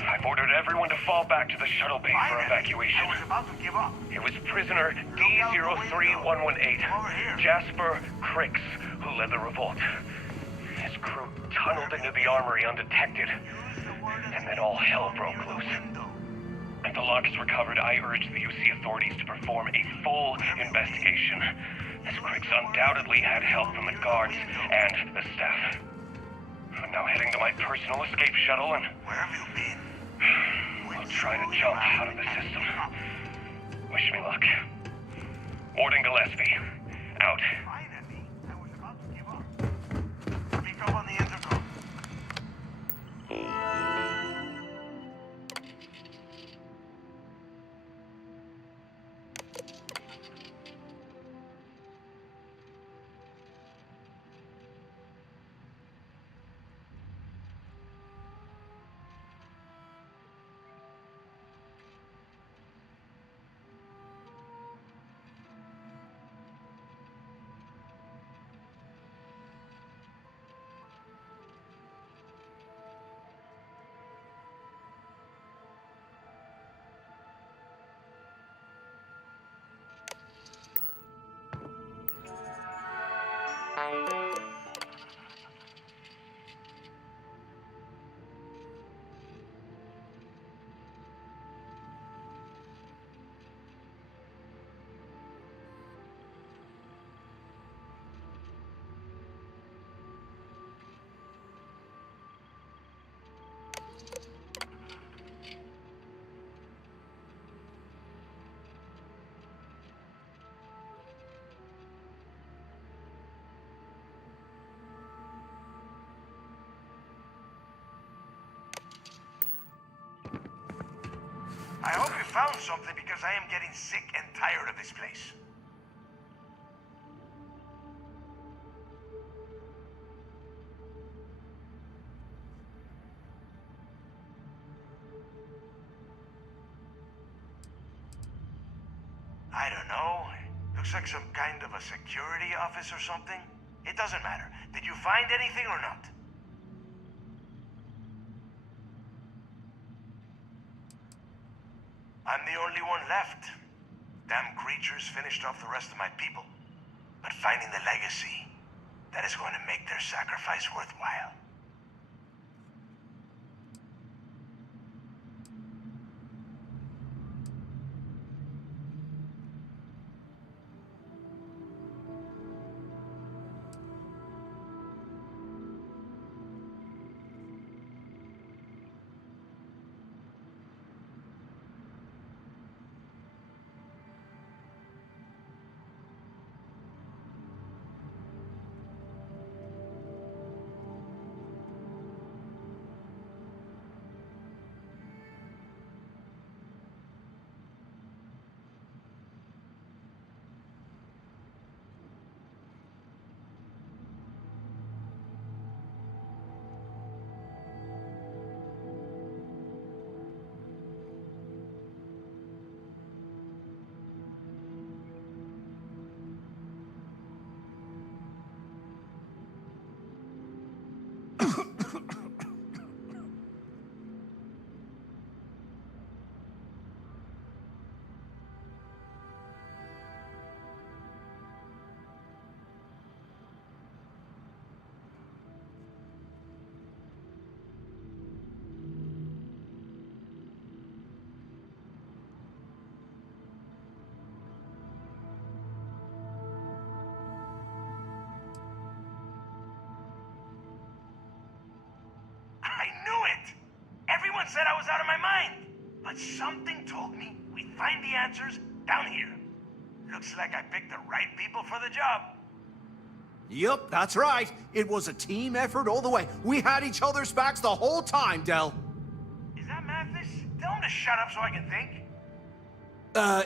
I've ordered everyone to fall back to the shuttle bay for evacuation. I was about to give up. It was prisoner D03118, Jasper Crix, who led the revolt. His crew tunneled into the armory undetected, and then all hell broke loose. If the log is recovered, I urge the UC authorities to perform a full investigation, as Crix undoubtedly had help from the guards and the staff. I'm now heading to my personal escape shuttle and... Where have you been? I'll try to jump out of the system. Wish me luck. Warden Gillespie, out. Finally, I was about to give up. Speak up on the intercom. I hope you found something because I am getting sick and tired of this place. I don't know. Looks like some kind of a security office or something. It doesn't matter. Did you find anything or not? I'm the only one left. Damn creatures finished off the rest of my people. But finding the legacy, that is going to make their sacrifice worthwhile. Said I was out of my mind, but something told me we'd find the answers down here. Looks like I picked the right people for the job. Yup, that's right. It was a team effort all the way. We had each other's backs the whole time, Del. Is that Mathis? Tell him to shut up so I can think.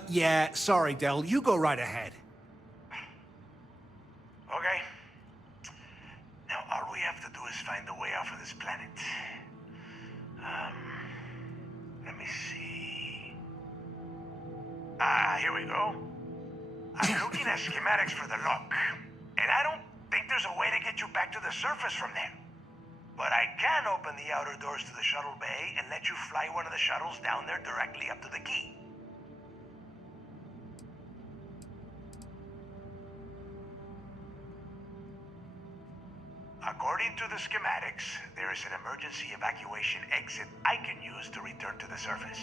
Yeah, sorry, Del. You go right ahead. this planet. Let me see. Ah, here we go. I'm looking at schematics for the lock, and I don't think there's a way to get you back to the surface from there. But I can open the outer doors to the shuttle bay and let you fly one of the shuttles down there directly up to the key. According to the schematics, there is an emergency evacuation exit I can use to return to the surface.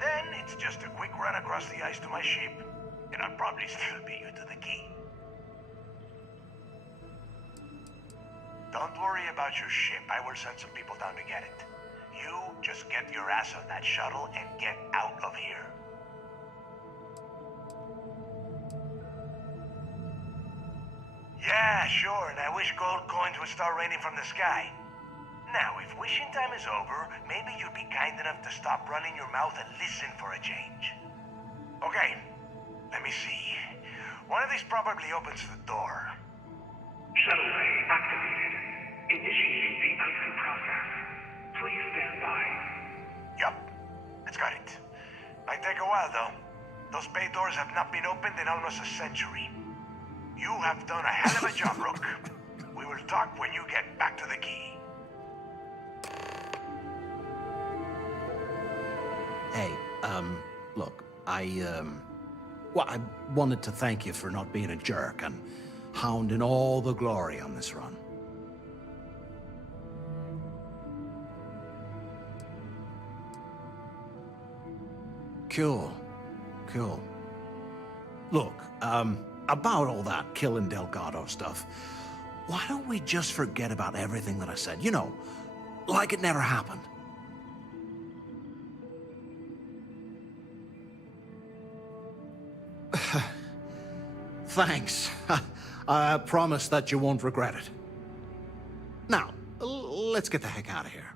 Then it's just a quick run across the ice to my ship, and I'll probably still beat you to the key. Don't worry about your ship. I will send some people down to get it. You just get your ass on that shuttle and get out of here. Yeah, sure, and I wish gold coins would start raining from the sky. Now, if wishing time is over, maybe you'd be kind enough to stop running your mouth and listen for a change. Okay, let me see. One of these probably opens the door. Shuttle bay activated. Initiating the icing process. Please stand by. Yup, it's got it. Might take a while, though. Those bay doors have not been opened in almost a century. You have done a hell of a job, Rook. We will talk when you get back to the key. Hey, look, well, I wanted to thank you for not being a jerk and hounding all the glory on this run. Cool. Look, about all that killing Delgado stuff, why don't we just forget about everything that I said? You know, like it never happened. Thanks. I promise that you won't regret it. Now, let's get the heck out of here.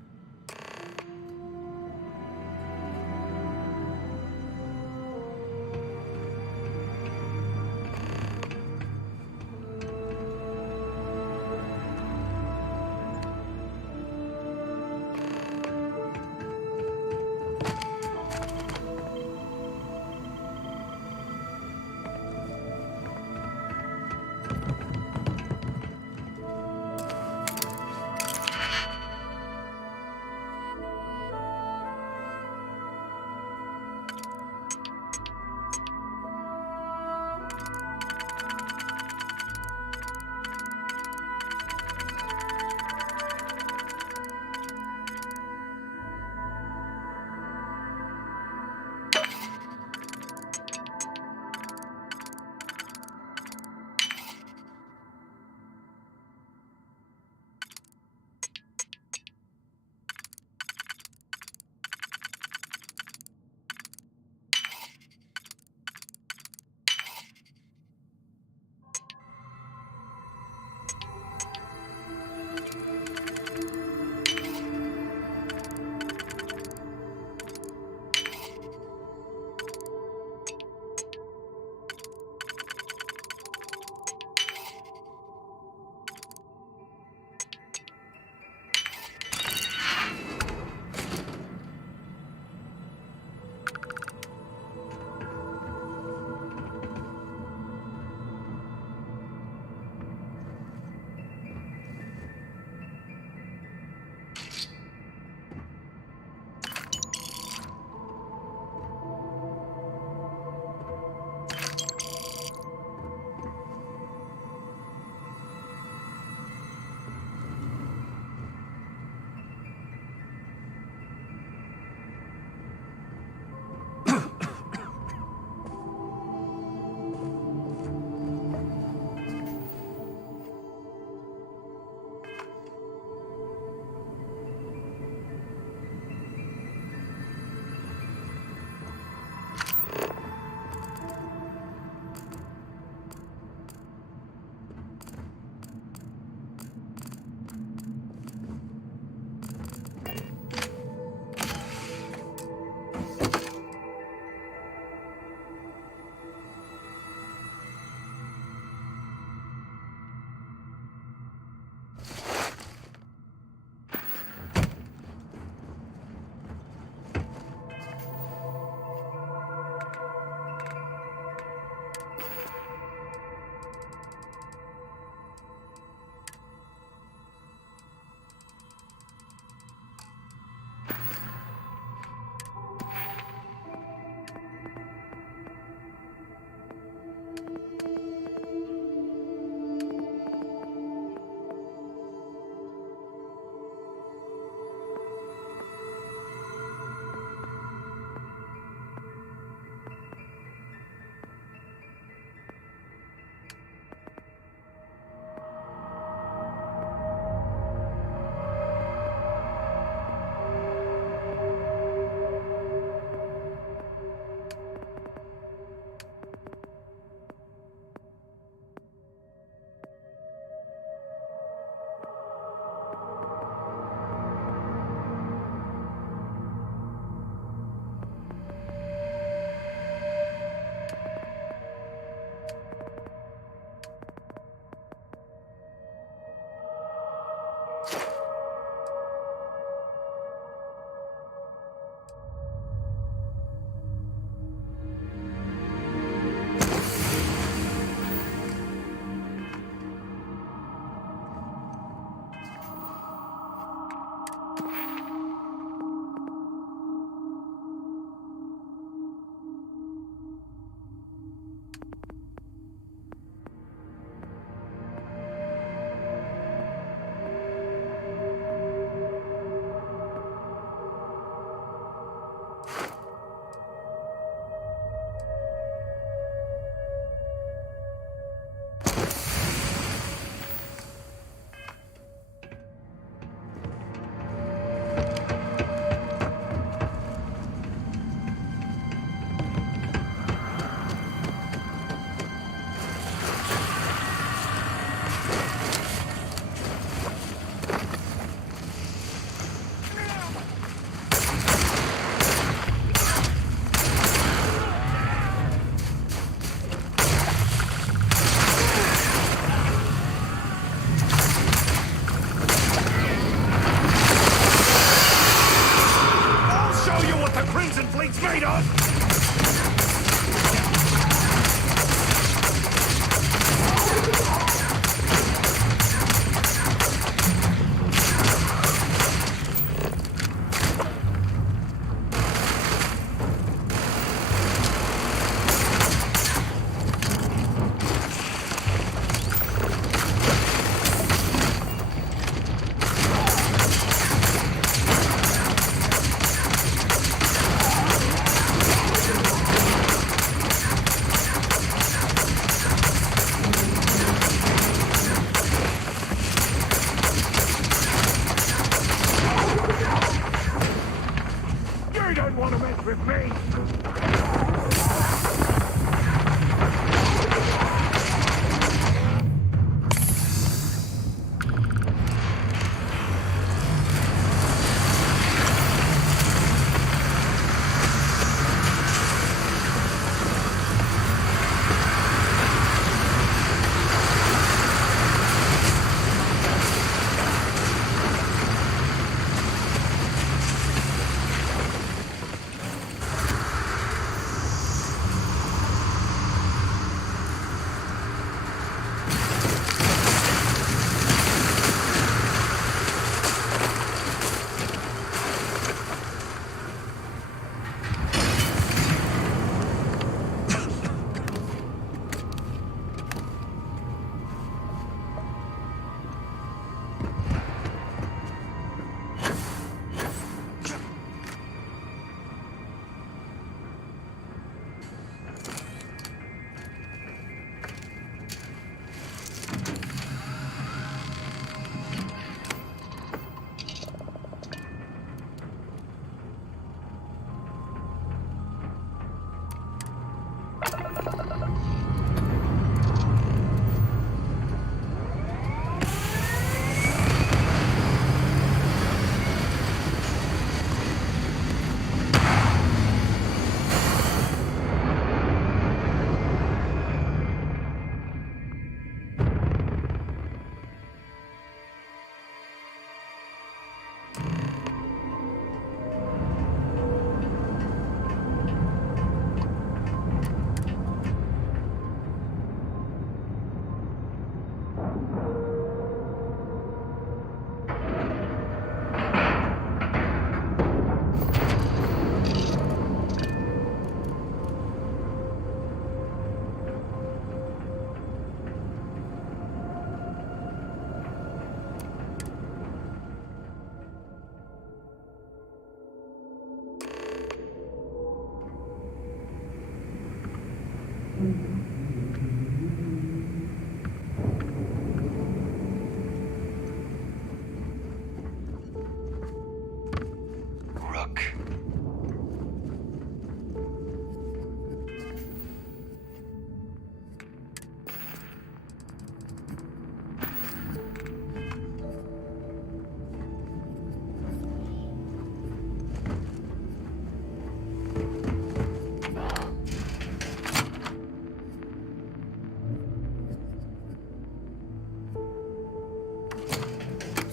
Rook.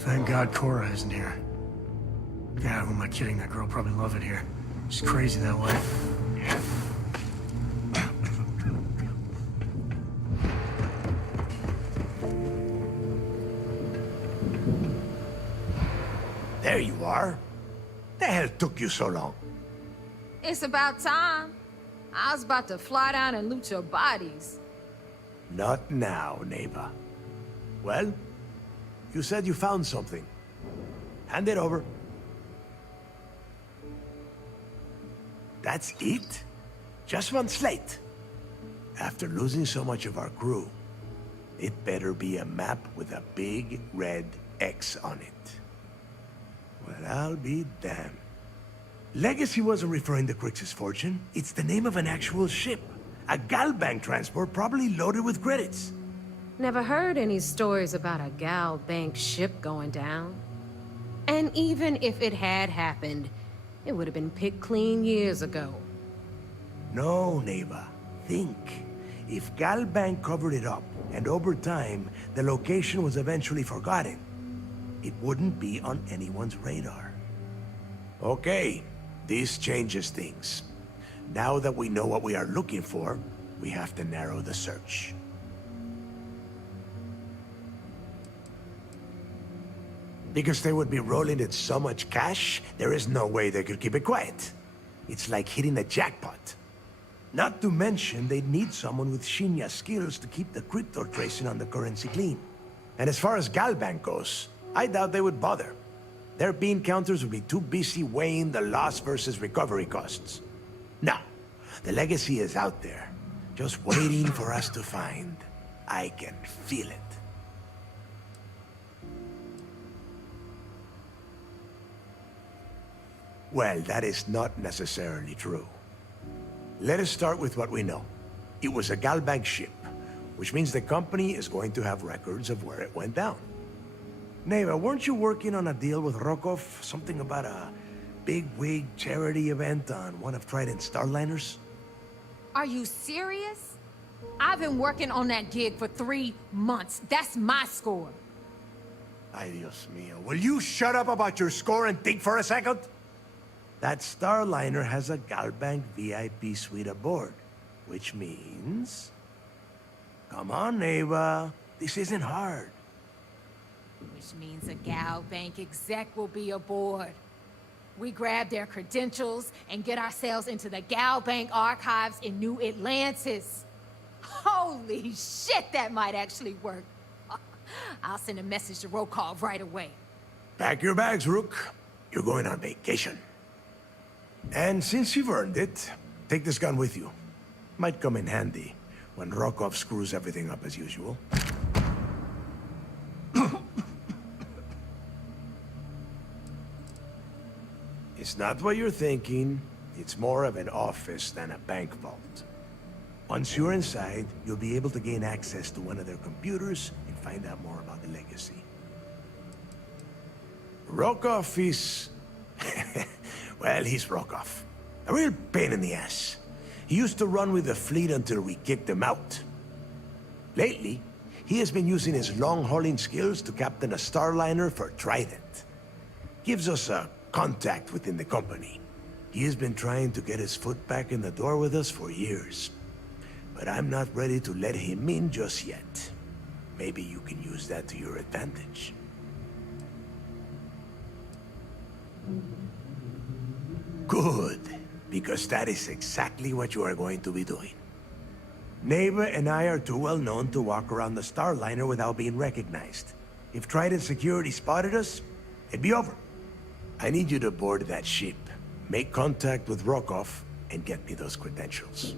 Thank God Cora isn't here. God, who am I kidding? That girl probably love it here. She's crazy that way. There you are. The hell took you so long? It's about time. I was about to fly down and loot your bodies. Not now, neighbor. Well, you said you found something. Hand it over. That's it? Just one slate? After losing so much of our crew, it better be a map with a big red X on it. Well, I'll be damned. Legacy wasn't referring to Crix's fortune. It's the name of an actual ship. A Galbank transport probably loaded with credits. Never heard any stories about a Gal Bank ship going down. And even if it had happened, it would have been picked clean years ago. No, neighbor. Think. If Galbank covered it up, and over time, the location was eventually forgotten, it wouldn't be on anyone's radar. Okay, this changes things. Now that we know what we are looking for, we have to narrow the search. Because they would be rolling in so much cash, there is no way they could keep it quiet. It's like hitting a jackpot. Not to mention, they'd need someone with Shinya skills to keep the crypto tracing on the currency clean. And as far as Galbank goes, I doubt they would bother. Their bean counters would be too busy weighing the loss versus recovery costs. No, the legacy is out there, just waiting for us to find. I can feel it. Well, that is not necessarily true. Let us start with what we know. It was a Galbank ship, which means the company is going to have records of where it went down. Neva, weren't you working on a deal with Rokov? Something about a big-wig charity event on one of Trident's starliners? Are you serious? I've been working on that gig for 3 months. That's my score. Ay, Dios mío. Will you shut up about your score and think for a second? That starliner has a Galbank VIP suite aboard, which means... Come on, Neva. This isn't hard. Which means a Gal Bank exec will be aboard. We grab their credentials and get ourselves into the Gal Bank archives in New Atlantis. Holy shit, that might actually work. I'll send a message to Rokov right away. Pack your bags, Rook. You're going on vacation. And since you've earned it, take this gun with you. Might come in handy when Rokov screws everything up as usual. It's not what you're thinking. It's more of an office than a bank vault. Once you're inside, you'll be able to gain access to one of their computers and find out more about the legacy. Rokov is... well, he's Rokov. A real pain in the ass. He used to run with the fleet until we kicked him out. Lately, he has been using his long-hauling skills to captain a starliner for Trident. Gives us a contact within the company. He has been trying to get his foot back in the door with us for years. But I'm not ready to let him in just yet. Maybe you can use that to your advantage. Good, because that is exactly what you are going to be doing. Neva and I are too well known to walk around the starliner without being recognized. If Trident security spotted us, it'd be over. I need you to board that ship, make contact with Rokov, and get me those credentials.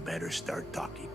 you better start talking.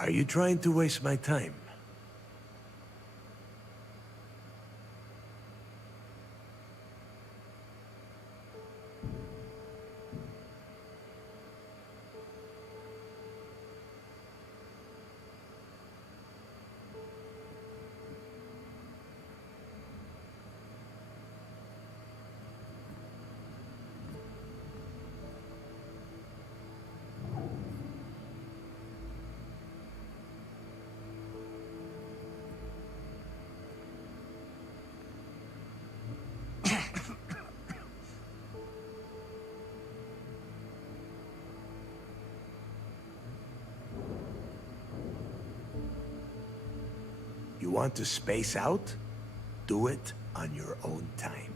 Are you trying to waste my time? You want to space out? Do it on your own time.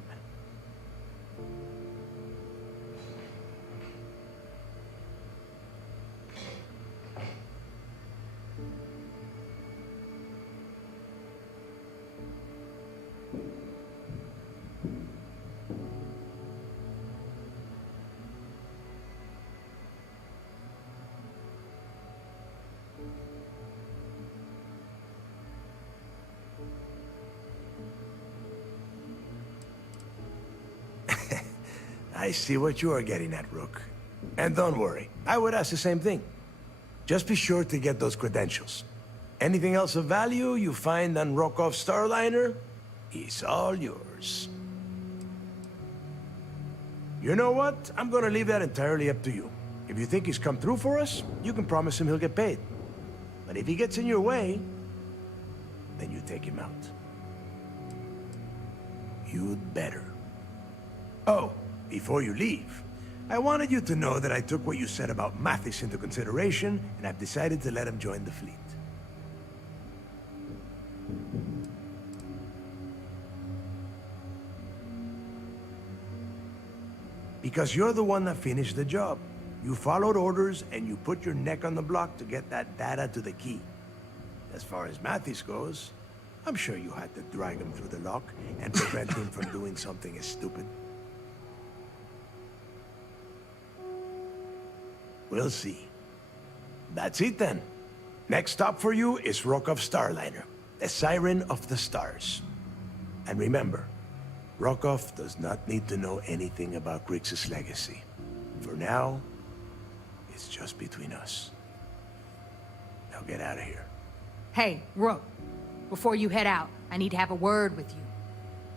I see what you are getting at, Rook. And don't worry, I would ask the same thing. Just be sure to get those credentials. Anything else of value you find on Rokov's Starliner is all yours. You know what? I'm gonna leave that entirely up to you. If you think he's come through for us, you can promise him he'll get paid. But if he gets in your way, then you take him out. You'd better. Oh, before you leave, I wanted you to know that I took what you said about Mathis into consideration, and I've decided to let him join the fleet. Because you're the one that finished the job. You followed orders, and you put your neck on the block to get that data to the key. As far as Mathis goes, I'm sure you had to drag him through the lock and prevent him from doing something as stupid. We'll see. That's it then. Next stop for you is Rokov Starliner, the Siren of the Stars. And remember, Rokov does not need to know anything about Grixis' legacy. For now, it's just between us. Now get out of here. Hey, Rook, before you head out, I need to have a word with you.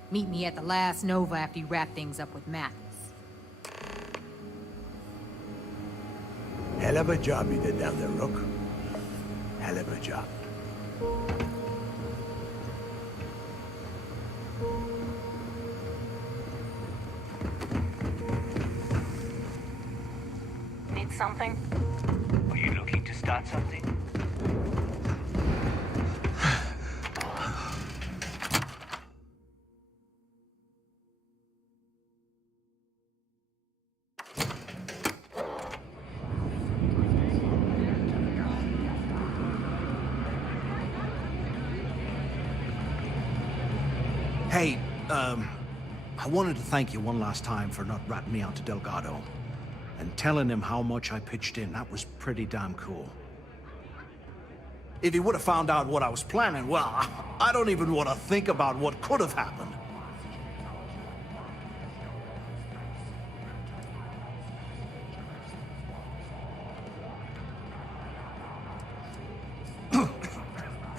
Meet me at the last Nova after you wrap things up with Mathis. Hell of a job you did down there, Rook. Hell of a job. Need something? Are you looking to start something? Hey, I wanted to thank you one last time for not ratting me out to Delgado. And telling him how much I pitched in. That was pretty damn cool. If he would have found out what I was planning, well, I don't even want to think about what could have happened.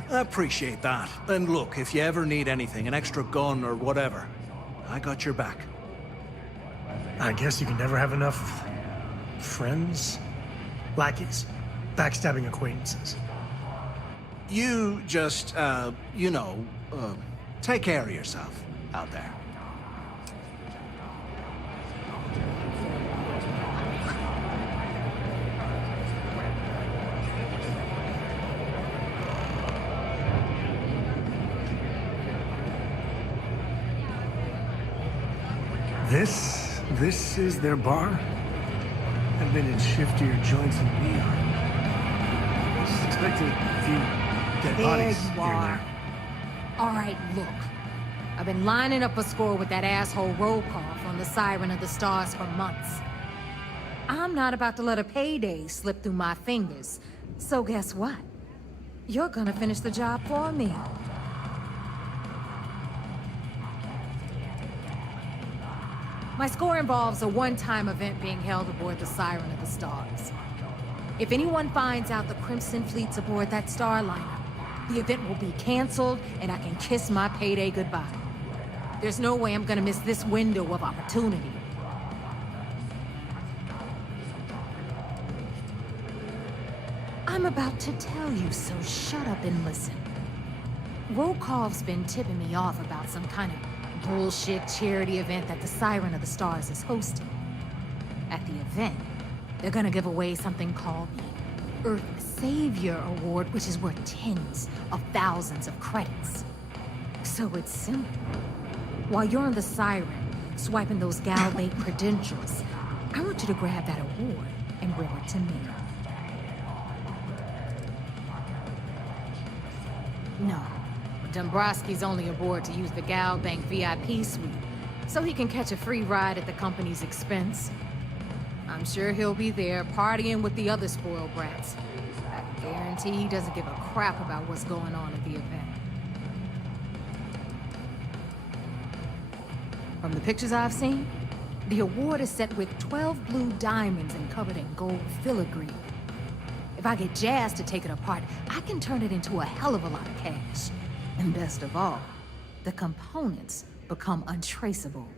I appreciate that. And look, if you ever need anything, an extra gun or whatever, I got your back. I guess you can never have enough friends? Lackeys? backstabbing acquaintances. You just, take care of yourself out there. This is their bar? I've been in shiftier joints than Neon. Expected a few dead There bodies you here and are. there. All right, look. I've been lining up a score with that asshole Rokoff on the Siren of the Stars for months. I'm not about to let a payday slip through my fingers. So guess what? You're gonna finish the job for me. My score involves a one-time event being held aboard the Siren of the Stars. If anyone finds out the Crimson Fleet's aboard that Starliner, the event will be canceled and I can kiss my payday goodbye. There's no way I'm gonna miss this window of opportunity. I'm about to tell you, so shut up and listen. Rokoff's been tipping me off about some kind of bullshit charity event that the Siren of the Stars is hosting. At the event, they're gonna give away something called the Earth Savior Award, which is worth tens of thousands of credits. So it's simple. While you're on the Siren, swiping those Galbank credentials, I want you to grab that award and bring it to me. No. Dombrowski's only aboard to use the Galbank VIP suite, so he can catch a free ride at the company's expense. I'm sure he'll be there partying with the other spoiled brats. I guarantee he doesn't give a crap about what's going on at the event. From the pictures I've seen, the award is set with 12 blue diamonds and covered in gold filigree. If I get Jazz to take it apart, I can turn it into a hell of a lot of cash. And best of all, the components become untraceable.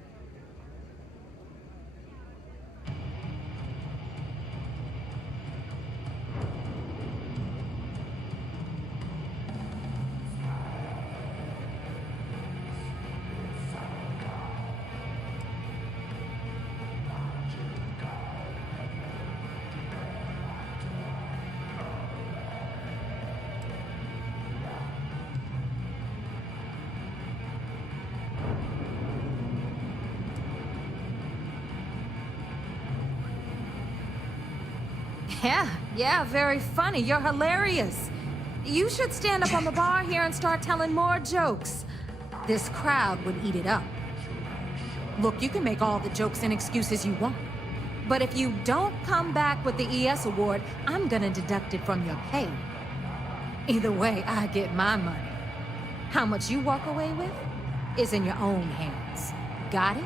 Yeah, very funny. You're hilarious. You should stand up on the bar here and start telling more jokes. This crowd would eat it up. Look, you can make all the jokes and excuses you want. But if you don't come back with the ES award, I'm gonna deduct it from your pay. Either way, I get my money. How much you walk away with is in your own hands. Got it?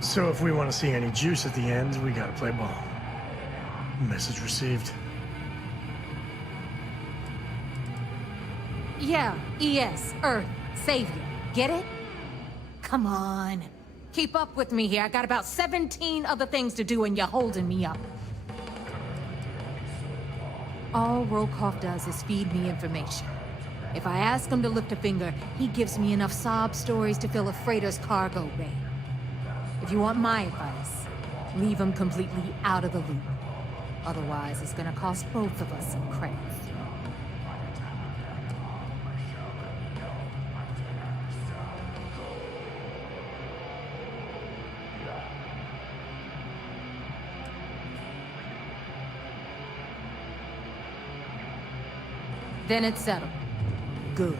So if we want to see any juice at the end, we gotta play ball. Message received. Yeah, ES, Earth, Savior. Get it? Come on. Keep up with me here. I got about 17 other things to do and you're holding me up. All Rokoff does is feed me information. If I ask him to lift a finger, he gives me enough sob stories to fill a freighter's cargo bay. If you want my advice, leave him completely out of the loop. Otherwise, it's gonna cost both of us some credits. Then it's settled. Good.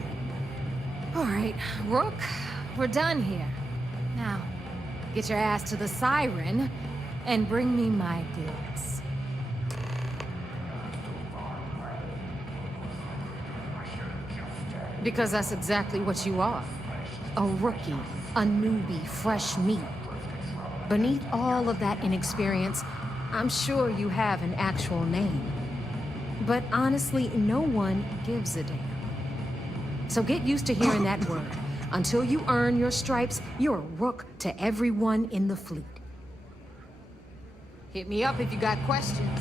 All right, Rook, we're done here. Now, get your ass to the Siren and bring me my goods. Because that's exactly what you are. A rookie, a newbie, fresh meat. Beneath all of that inexperience, I'm sure you have an actual name. But honestly, no one gives a damn. So get used to hearing that word. Until you earn your stripes, you're a rook to everyone in the fleet. Hit me up if you got questions.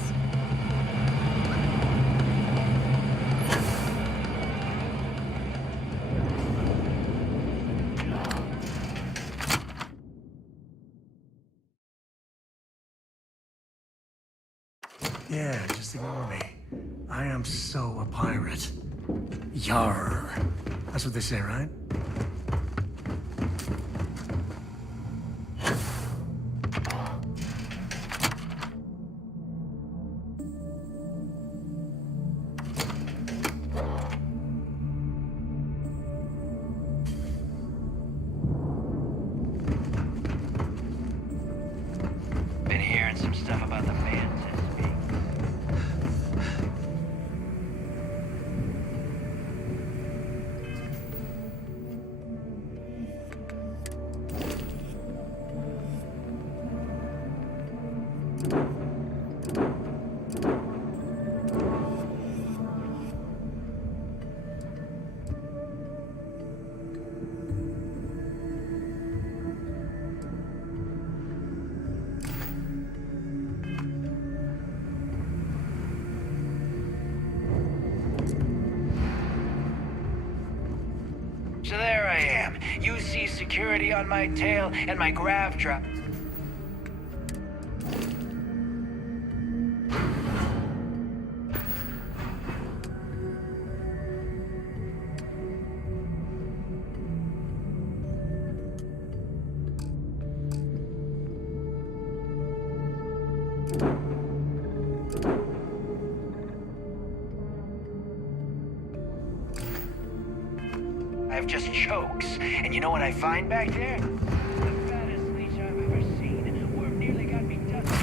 Yeah, just ignore me. I am so a pirate. Yar. That's what they say, right? Been hearing some stuff about the man, so to speak. So there I am. You see security on my tail and my grav drop. I have just chokes. And you know what I find back there? The fattest leech I've ever seen. Worm nearly got me dusty.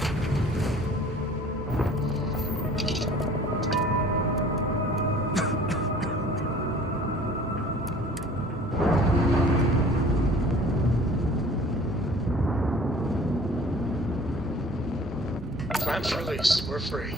Clamps released. We're free.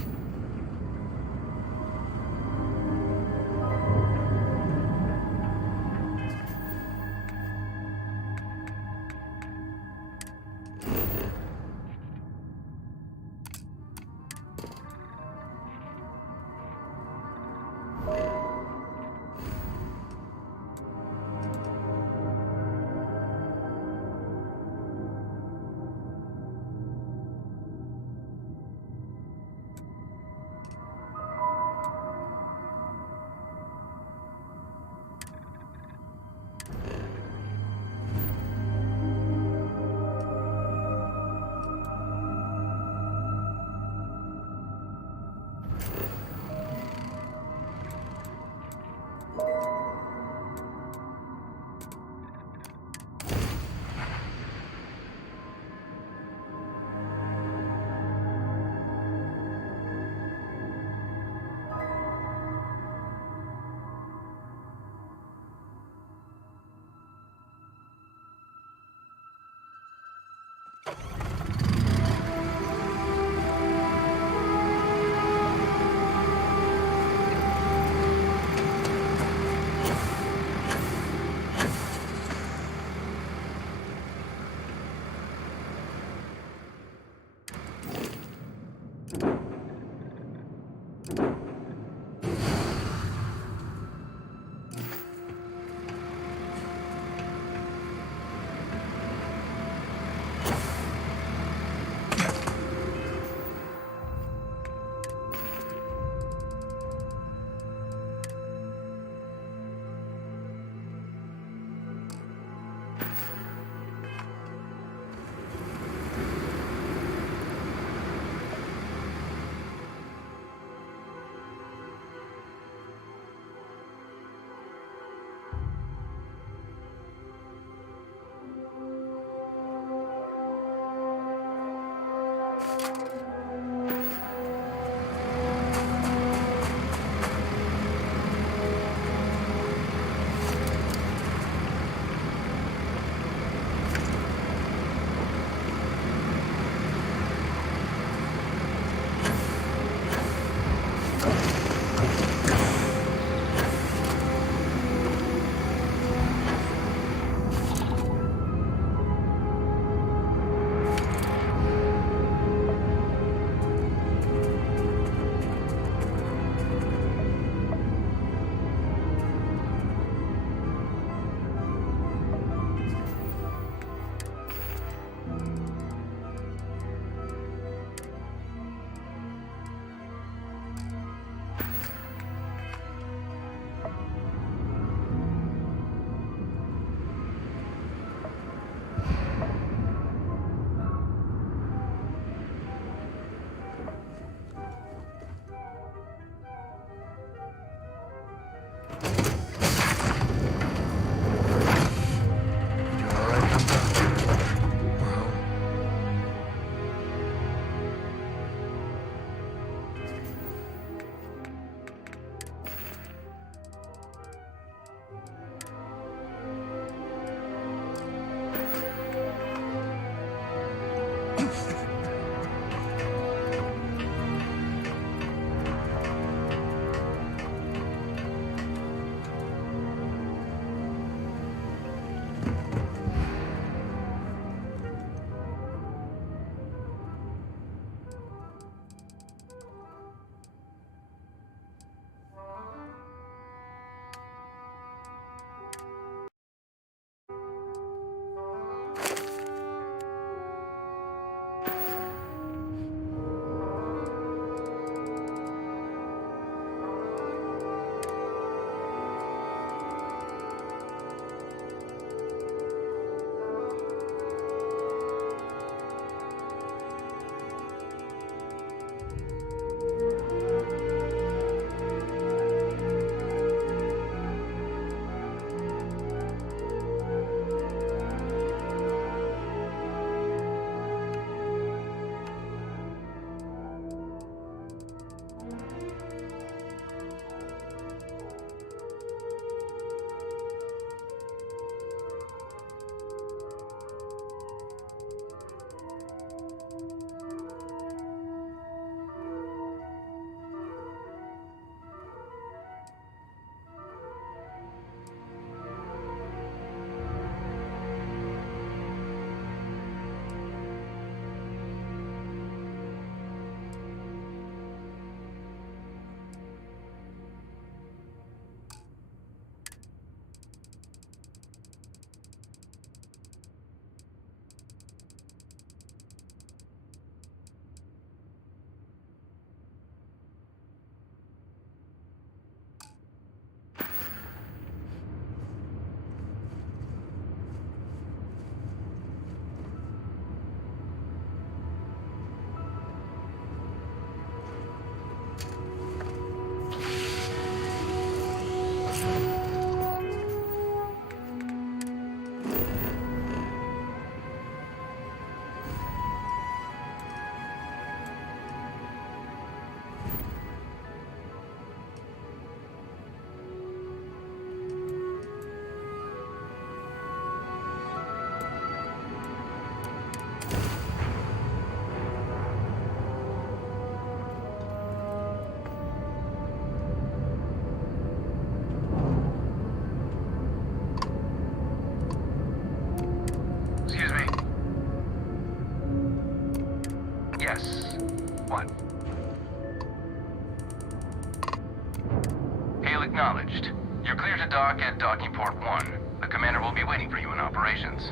Acknowledged. You're clear to dock at docking port 1. The commander will be waiting for you in operations.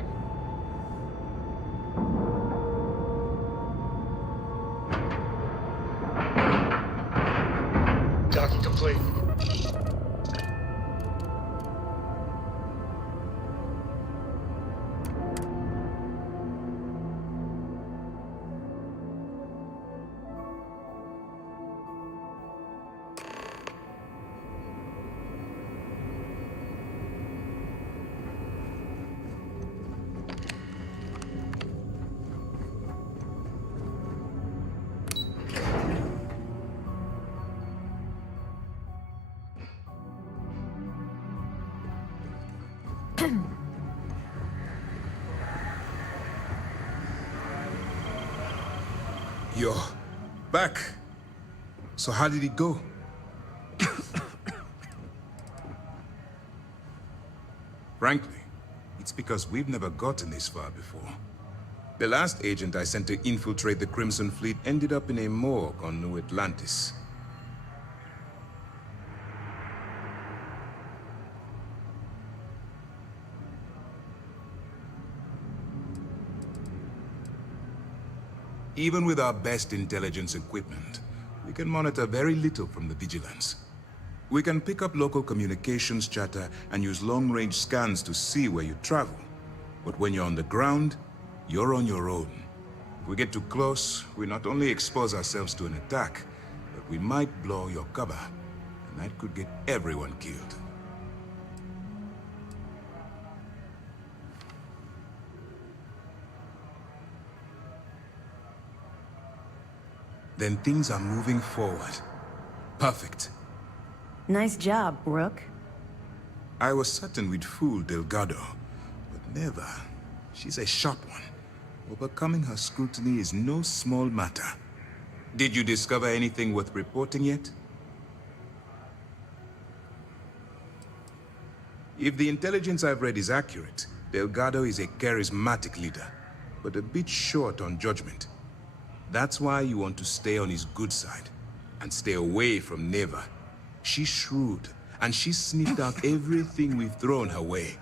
Docking complete. You're back. So how did it go? Frankly, it's because we've never gotten this far before. The last agent I sent to infiltrate the Crimson Fleet ended up in a morgue on New Atlantis. Even with our best intelligence equipment, we can monitor very little from the vigilance. We can pick up local communications chatter and use long-range scans to see where you travel. But when you're on the ground, you're on your own. If we get too close, we not only expose ourselves to an attack, but we might blow your cover, and that could get everyone killed. Then things are moving forward. Perfect. Nice job, Rook. I was certain we'd fool Delgado, but never. She's a sharp one. Overcoming her scrutiny is no small matter. Did you discover anything worth reporting yet? If the intelligence I've read is accurate, Delgado is a charismatic leader, but a bit short on judgment. That's why you want to stay on his good side, and stay away from Neva. She's shrewd, and she's sniffed out everything we've thrown her way.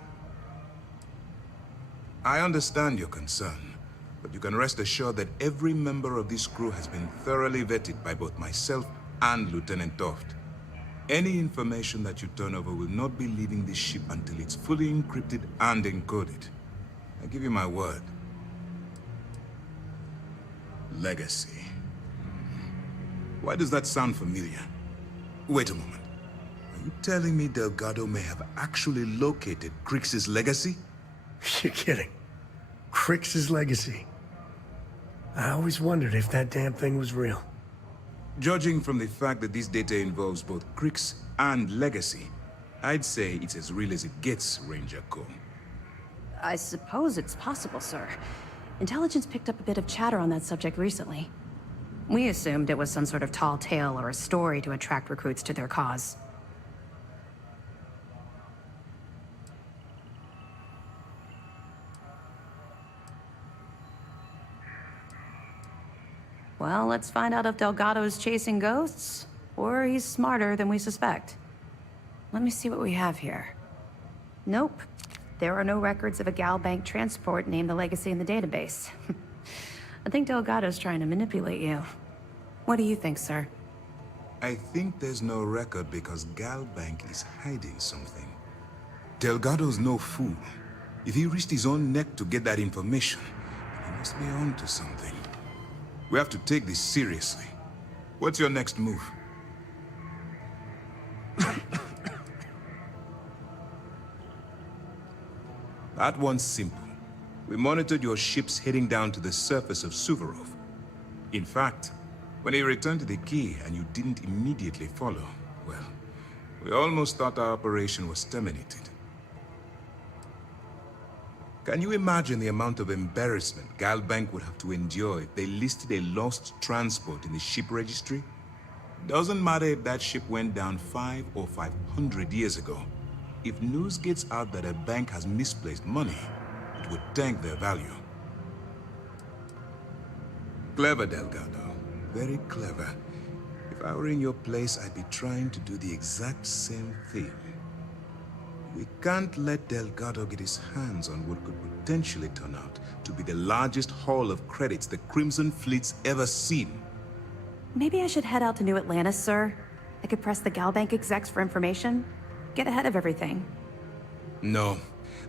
I understand your concern, but you can rest assured that every member of this crew has been thoroughly vetted by both myself and Lieutenant Toft. Any information that you turn over will not be leaving this ship until it's fully encrypted and encoded. I give you my word. Legacy. Why does that sound familiar? Wait a moment. Are you telling me Delgado may have actually located Crix's legacy? You're kidding. Crix's legacy. I always wondered if that damn thing was real. Judging from the fact that this data involves both Crix and legacy, I'd say it's as real as it gets, Ranger Cole. I suppose it's possible, sir. Intelligence picked up a bit of chatter on that subject recently. We assumed it was some sort of tall tale or a story to attract recruits to their cause. Well, let's find out if Delgado's chasing ghosts, or he's smarter than we suspect. Let me see what we have here. Nope. There are no records of a Gal Bank transport named the Legacy in the database. I think Delgado's trying to manipulate you. What do you think, sir? I think there's no record because Gal Bank is hiding something. Delgado's no fool. If he risked his own neck to get that information, then he must be on to something. We have to take this seriously. What's your next move? That one's simple. We monitored your ships heading down to the surface of Suvorov. In fact, when he returned to the key and you didn't immediately follow, well, we almost thought our operation was terminated. Can you imagine the amount of embarrassment Gal Bank would have to endure if they listed a lost transport in the ship registry? Doesn't matter if that ship went down 5 or 500 years ago. If news gets out that a bank has misplaced money, it would tank their value. Clever, Delgado. Very clever. If I were in your place, I'd be trying to do the exact same thing. We can't let Delgado get his hands on what could potentially turn out to be the largest haul of credits the Crimson Fleet's ever seen. Maybe I should head out to New Atlantis, sir. I could press the Galbank execs for information. Get ahead of everything. No.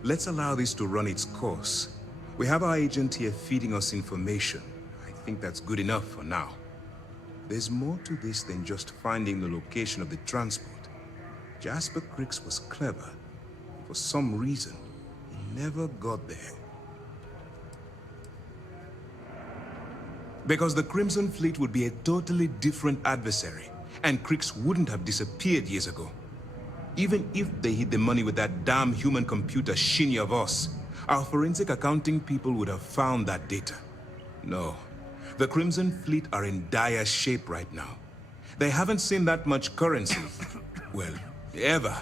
Let's allow this to run its course. We have our agent here feeding us information. I think that's good enough for now. There's more to this than just finding the location of the transport. Jasper Cricks was clever. For some reason, he never got there. Because the Crimson Fleet would be a totally different adversary, and Cricks wouldn't have disappeared years ago. Even if they hid the money with that damn human computer Shinya Voss, our forensic accounting people would have found that data. No. The Crimson Fleet are in dire shape right now. They haven't seen that much currency. Well, ever.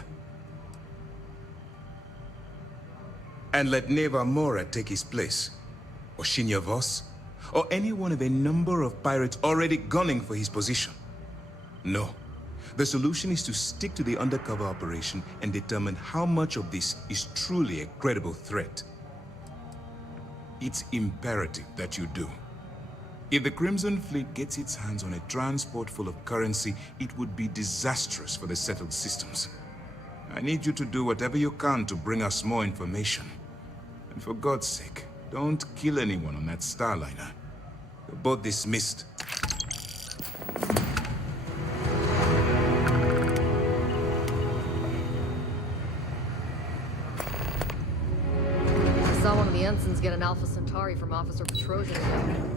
And let Neva Mora take his place. Or Shinya Voss. Or any one of a number of pirates already gunning for his position. No. The solution is to stick to the undercover operation and determine how much of this is truly a credible threat. It's imperative that you do. If the Crimson Fleet gets its hands on a transport full of currency, it would be disastrous for the settled systems. I need you to do whatever you can to bring us more information. And for God's sake, don't kill anyone on that Starliner. You're both dismissed. I saw one of the ensigns get an Alpha Centauri from Officer Petrosian.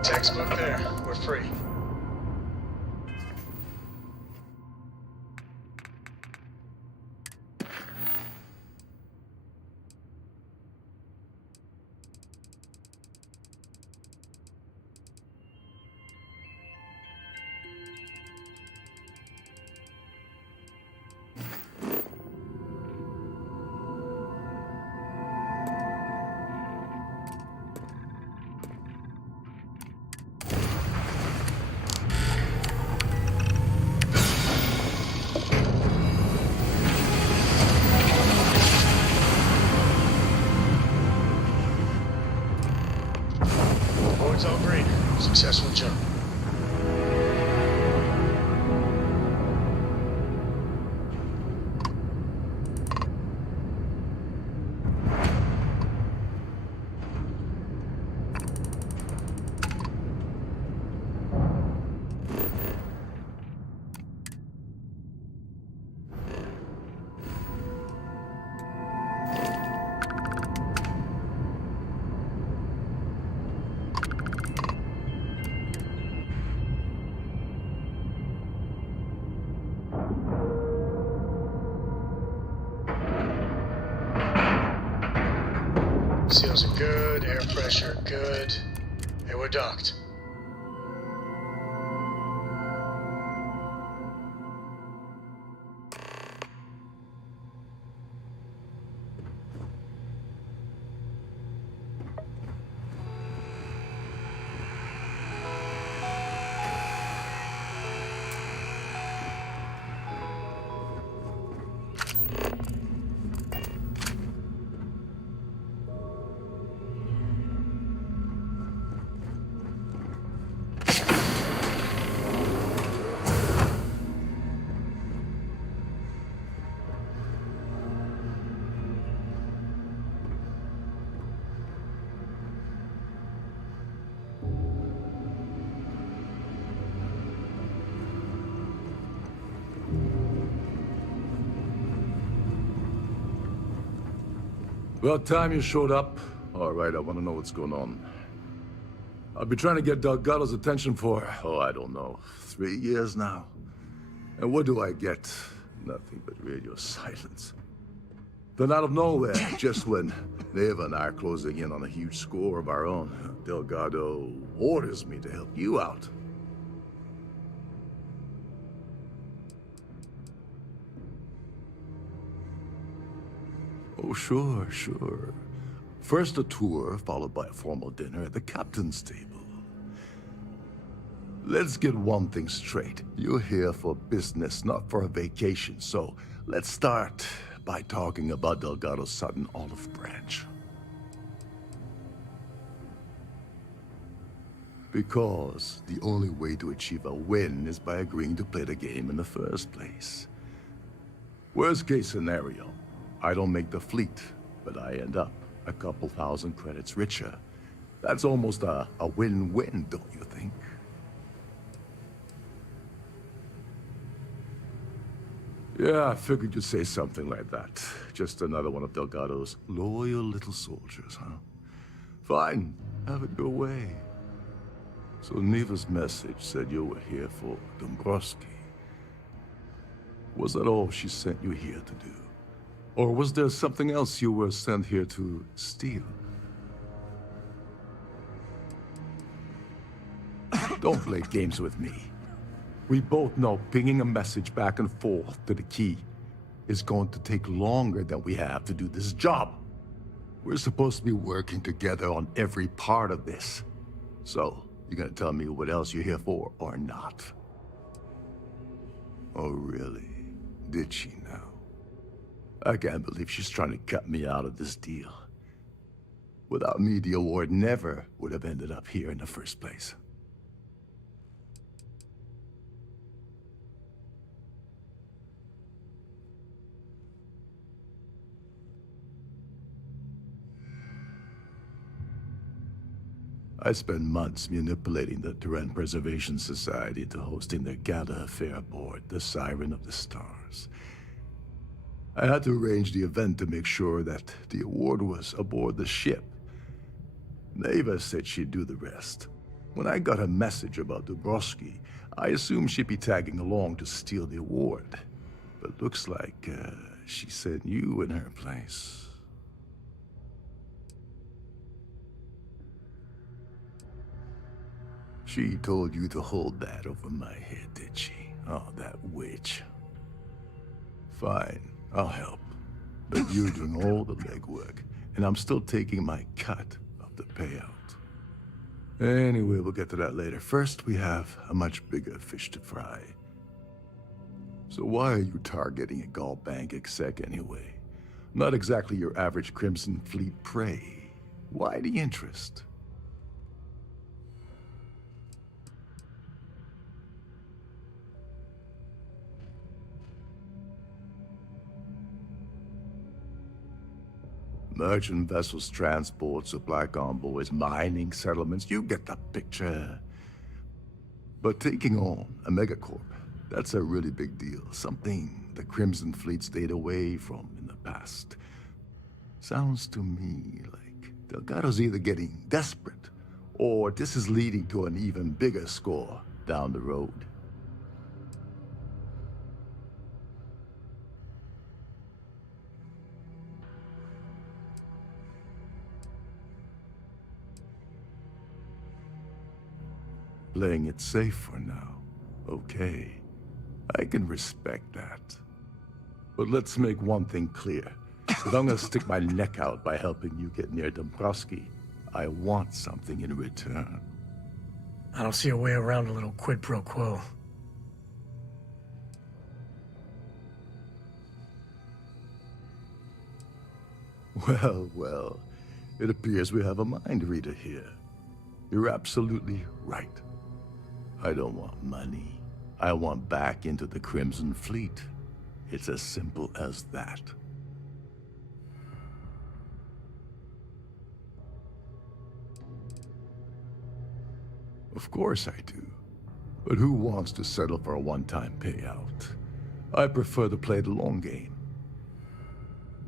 Textbook there. We're free. Board's all green. Successful jump. Seals are good, air pressure good. Hey, we're docked. About time you showed up. All right, I want to know what's going on. I've been trying to get Delgado's attention for, I don't know, 3 years now. And what do I get? Nothing but radio silence. Then out of nowhere, just when Neva and I are closing in on a huge score of our own, Delgado orders me to help you out. Oh, sure, sure. First a tour, followed by a formal dinner at the captain's table. Let's get one thing straight. You're here for business, not for a vacation, so let's start by talking about Delgado's sudden olive branch. Because the only way to achieve a win is by agreeing to play the game in the first place. Worst case scenario, I don't make the fleet, but I end up a couple thousand credits richer. That's almost a win-win, don't you think? Yeah, I figured you'd say something like that. Just another one of Delgado's loyal little soldiers, huh? Fine, have it your way. So Neva's message said you were here for Dombrowski. Was that all she sent you here to do? Or was there something else you were sent here to steal? Don't play games with me. We both know pinging a message back and forth to the key is going to take longer than we have to do this job. We're supposed to be working together on every part of this. So, you gonna tell me what else you're here for or not? Oh, really? Did she now? I can't believe she's trying to cut me out of this deal. Without me, the award never would have ended up here in the first place. I spent months manipulating the Terran Preservation Society into hosting their gala affair aboard the Siren of the Stars. I had to arrange the event to make sure that the award was aboard the ship. Neva said she'd do the rest. When I got a message about Dombrowski, I assumed she'd be tagging along to steal the award. But looks like she sent you in her place. She told you to hold that over my head, did she? Oh, that witch. Fine, I'll help. But you're doing all the legwork, and I'm still taking my cut of the payout. Anyway, we'll get to that later. First, we have a much bigger fish to fry. So why are you targeting a Gaul Bank exec anyway? Not exactly your average Crimson Fleet prey. Why the interest? Merchant vessels, transport, supply convoys, mining settlements, you get the picture. But taking on a megacorp, that's a really big deal. Something the Crimson Fleet stayed away from in the past. Sounds to me like Delgado's either getting desperate, or this is leading to an even bigger score down the road. Playing it safe for now. Okay. I can respect that. But let's make one thing clear. If I'm gonna stick my neck out by helping you get near Dombrowski, I want something in return. I don't see a way around a little quid pro quo. Well, well. It appears we have a mind reader here. You're absolutely right. I don't want money. I want back into the Crimson Fleet. It's as simple as that. Of course I do. But who wants to settle for a one-time payout? I prefer to play the long game.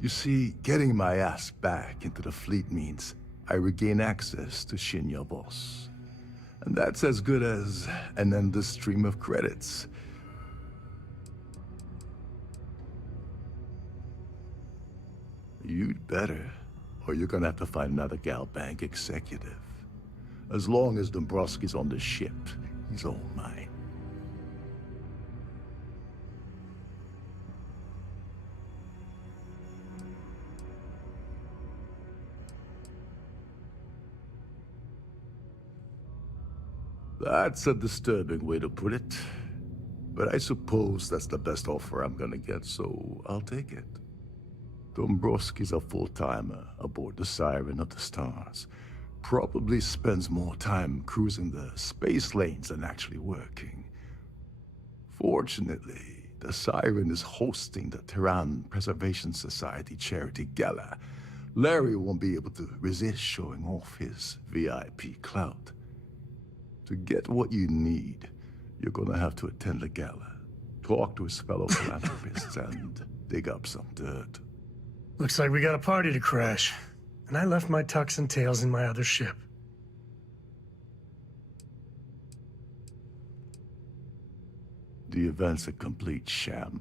You see, getting my ass back into the fleet means I regain access to Shinya Boss. And that's as good as an endless stream of credits. You'd better, or you're gonna have to find another Gal Bank executive. As long as Dombrowski's on the ship, he's all mine. That's a disturbing way to put it. But I suppose that's the best offer I'm gonna get, so I'll take it. Dombrowski's a full-timer aboard the Siren of the Stars. Probably spends more time cruising the space lanes than actually working. Fortunately, the Siren is hosting the Terran Preservation Society charity gala. Larry won't be able to resist showing off his VIP clout. To get what you need, you're gonna have to attend the gala, talk to his fellow philanthropists, and dig up some dirt. Looks like we got a party to crash. And I left my tux and tails in my other ship. The event's a complete sham.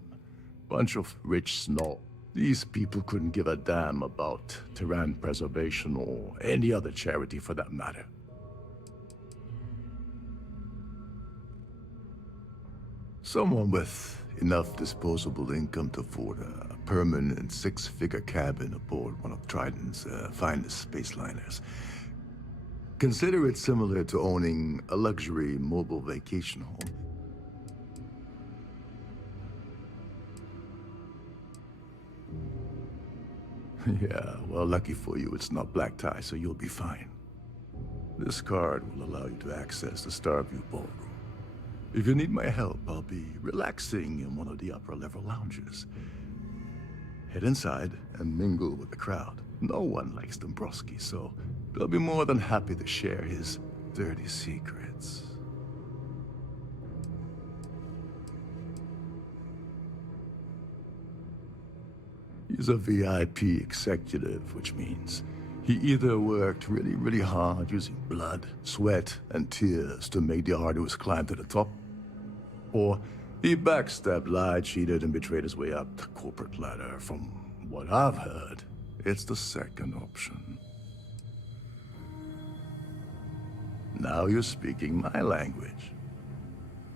Bunch of rich snob. These people couldn't give a damn about Terran preservation or any other charity for that matter. Someone with enough disposable income to afford a permanent six-figure cabin aboard one of Trident's finest space liners. Consider it similar to owning a luxury mobile vacation home. Yeah, well, lucky for you, it's not black tie, so you'll be fine. This card will allow you to access the Starview Ballroom. If you need my help, I'll be relaxing in one of the upper-level lounges. Head inside and mingle with the crowd. No one likes Dombrowski, so they'll be more than happy to share his dirty secrets. He's a VIP executive, which means he either worked really, really hard using blood, sweat, and tears to make the arduous climb to the top, or he backstabbed, lied, cheated, and betrayed his way up the corporate ladder. From what I've heard, it's the second option. Now you're speaking my language.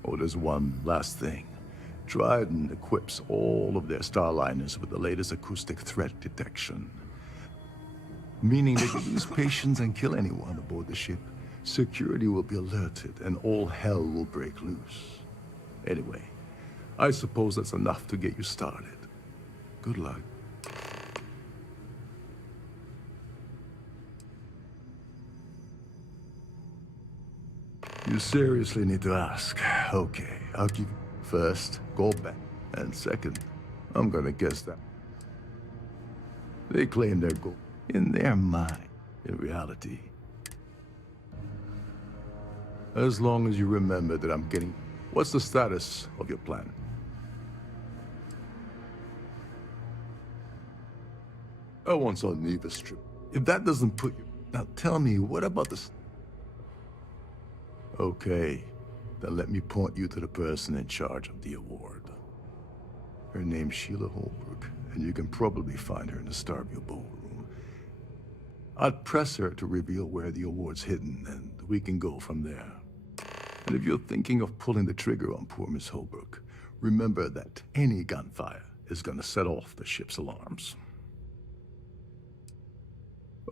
Oh, there's one last thing. Trident equips all of their starliners with the latest acoustic threat detection. Meaning they can lose patience and kill anyone aboard the ship. Security will be alerted and all hell will break loose. Anyway, I suppose that's enough to get you started. Good luck. You seriously need to ask. Okay, I'll give you first, go back. And second, I'm gonna guess that they claim their goal in their mind. In reality, as long as you remember that I'm getting... What's the status of your plan? I want some Neva strip. If that doesn't put you... Now tell me, what about this? Okay, then let me point you to the person in charge of the award. Her name's Sheila Holbrook, and you can probably find her in the Starview Ballroom. I'd press her to reveal where the award's hidden, and we can go from there. And if you're thinking of pulling the trigger on poor Miss Holbrook, remember that any gunfire is gonna set off the ship's alarms.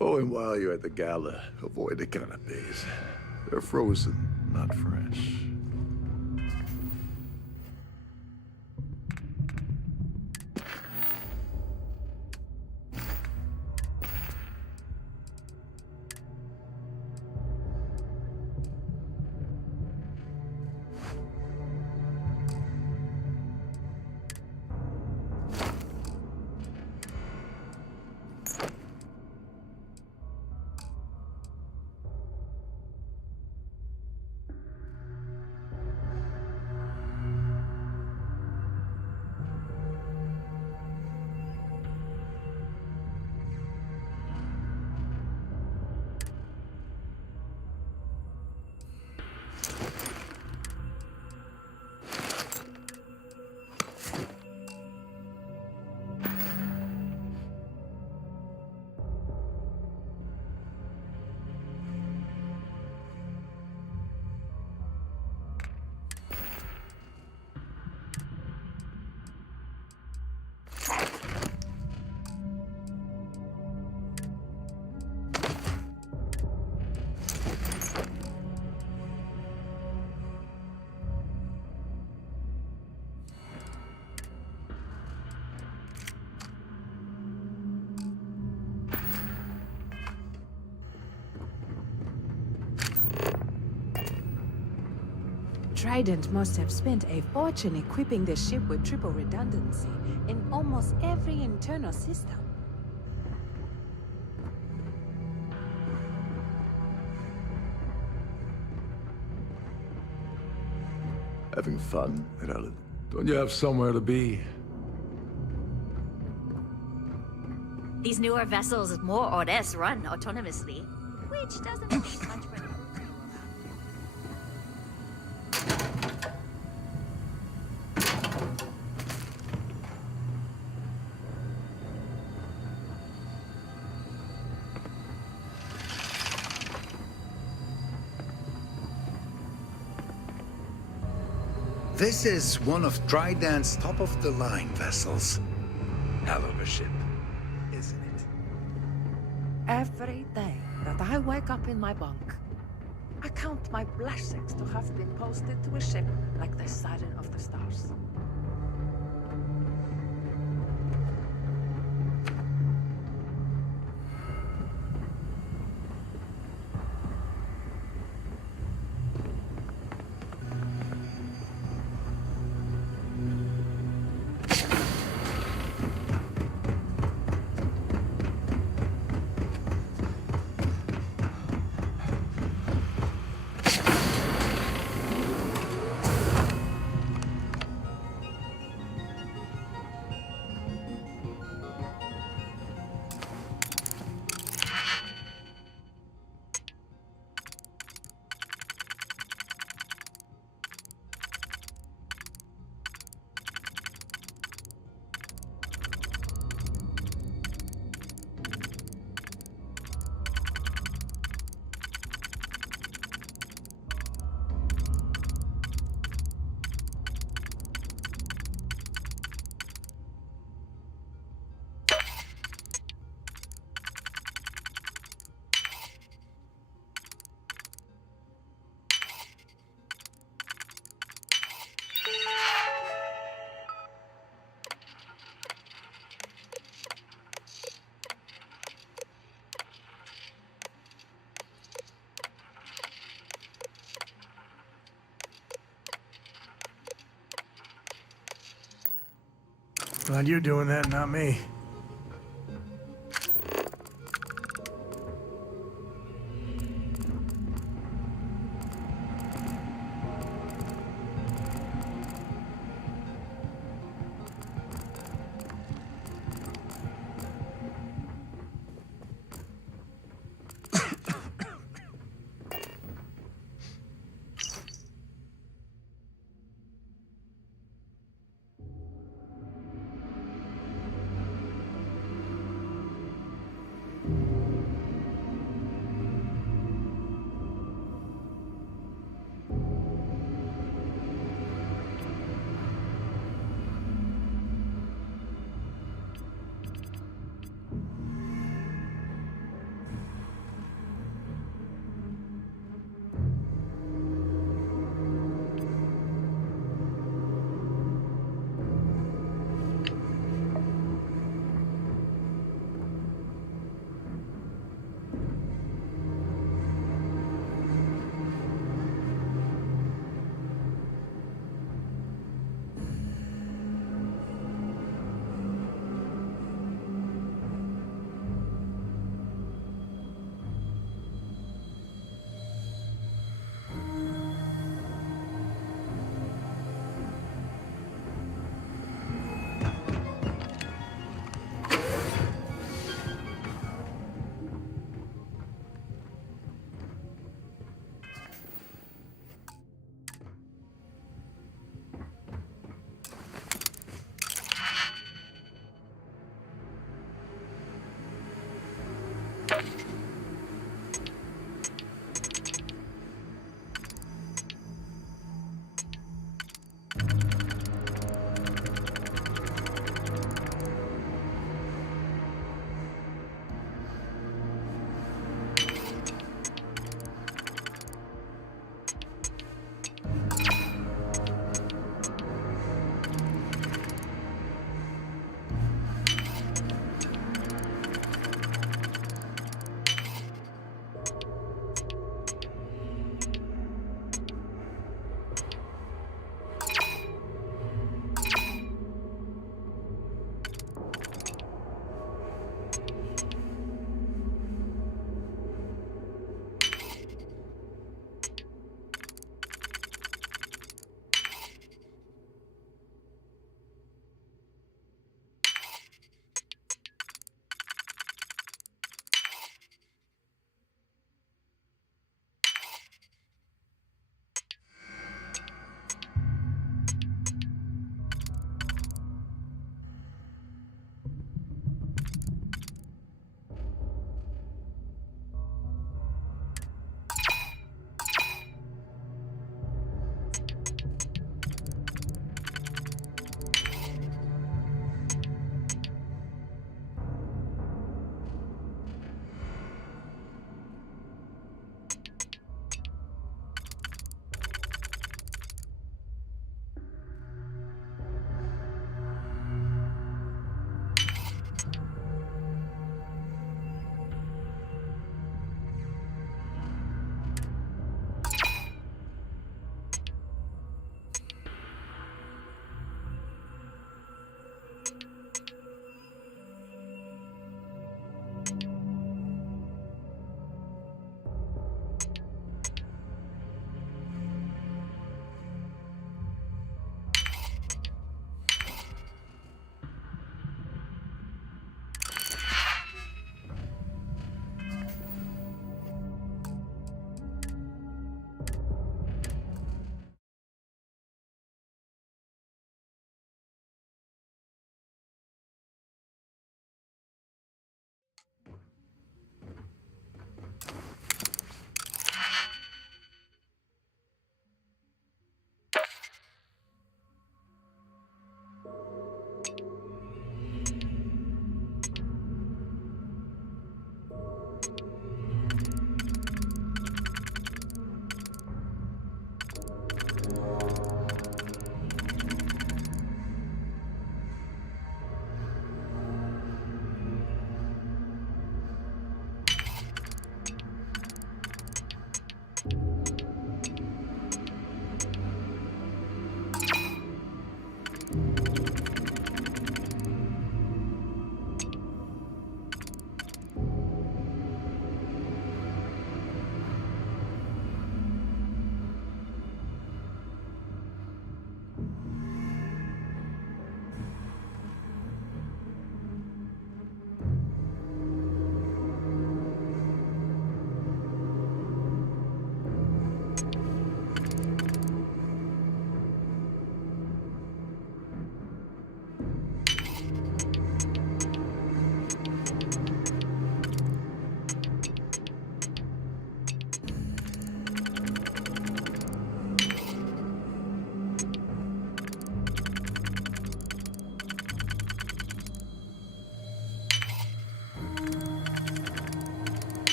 Oh, and while you're at the gala, avoid the canapes. They're frozen, not fresh. Trident must have spent a fortune equipping the ship with triple redundancy in almost every internal system. Having fun, Helen? Don't you have somewhere to be? These newer vessels more or less run autonomously, which doesn't mean much for them. This is one of Trident's top-of-the-line vessels. Hell of a ship, isn't it? Every day that I wake up in my bunk, I count my blessings to have been posted to a ship like the Siren of the Stars. Glad you're doing that, not me.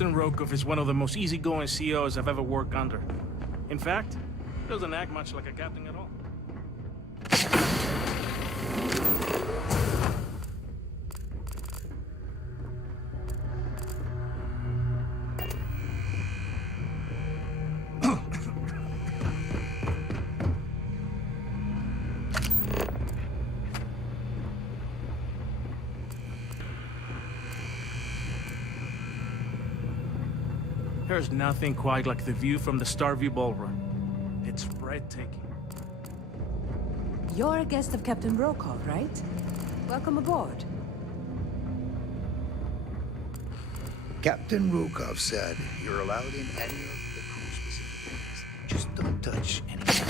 Captain Rokov is one of the most easygoing COs I've ever worked under. In fact, he doesn't act much like a captain at all. There's nothing quite like the view from the Starview Ballroom. It's breathtaking. You're a guest of Captain Rokov, right? Welcome aboard. Captain Rokov said you're allowed in any of the crew-specific things. Just don't touch anything.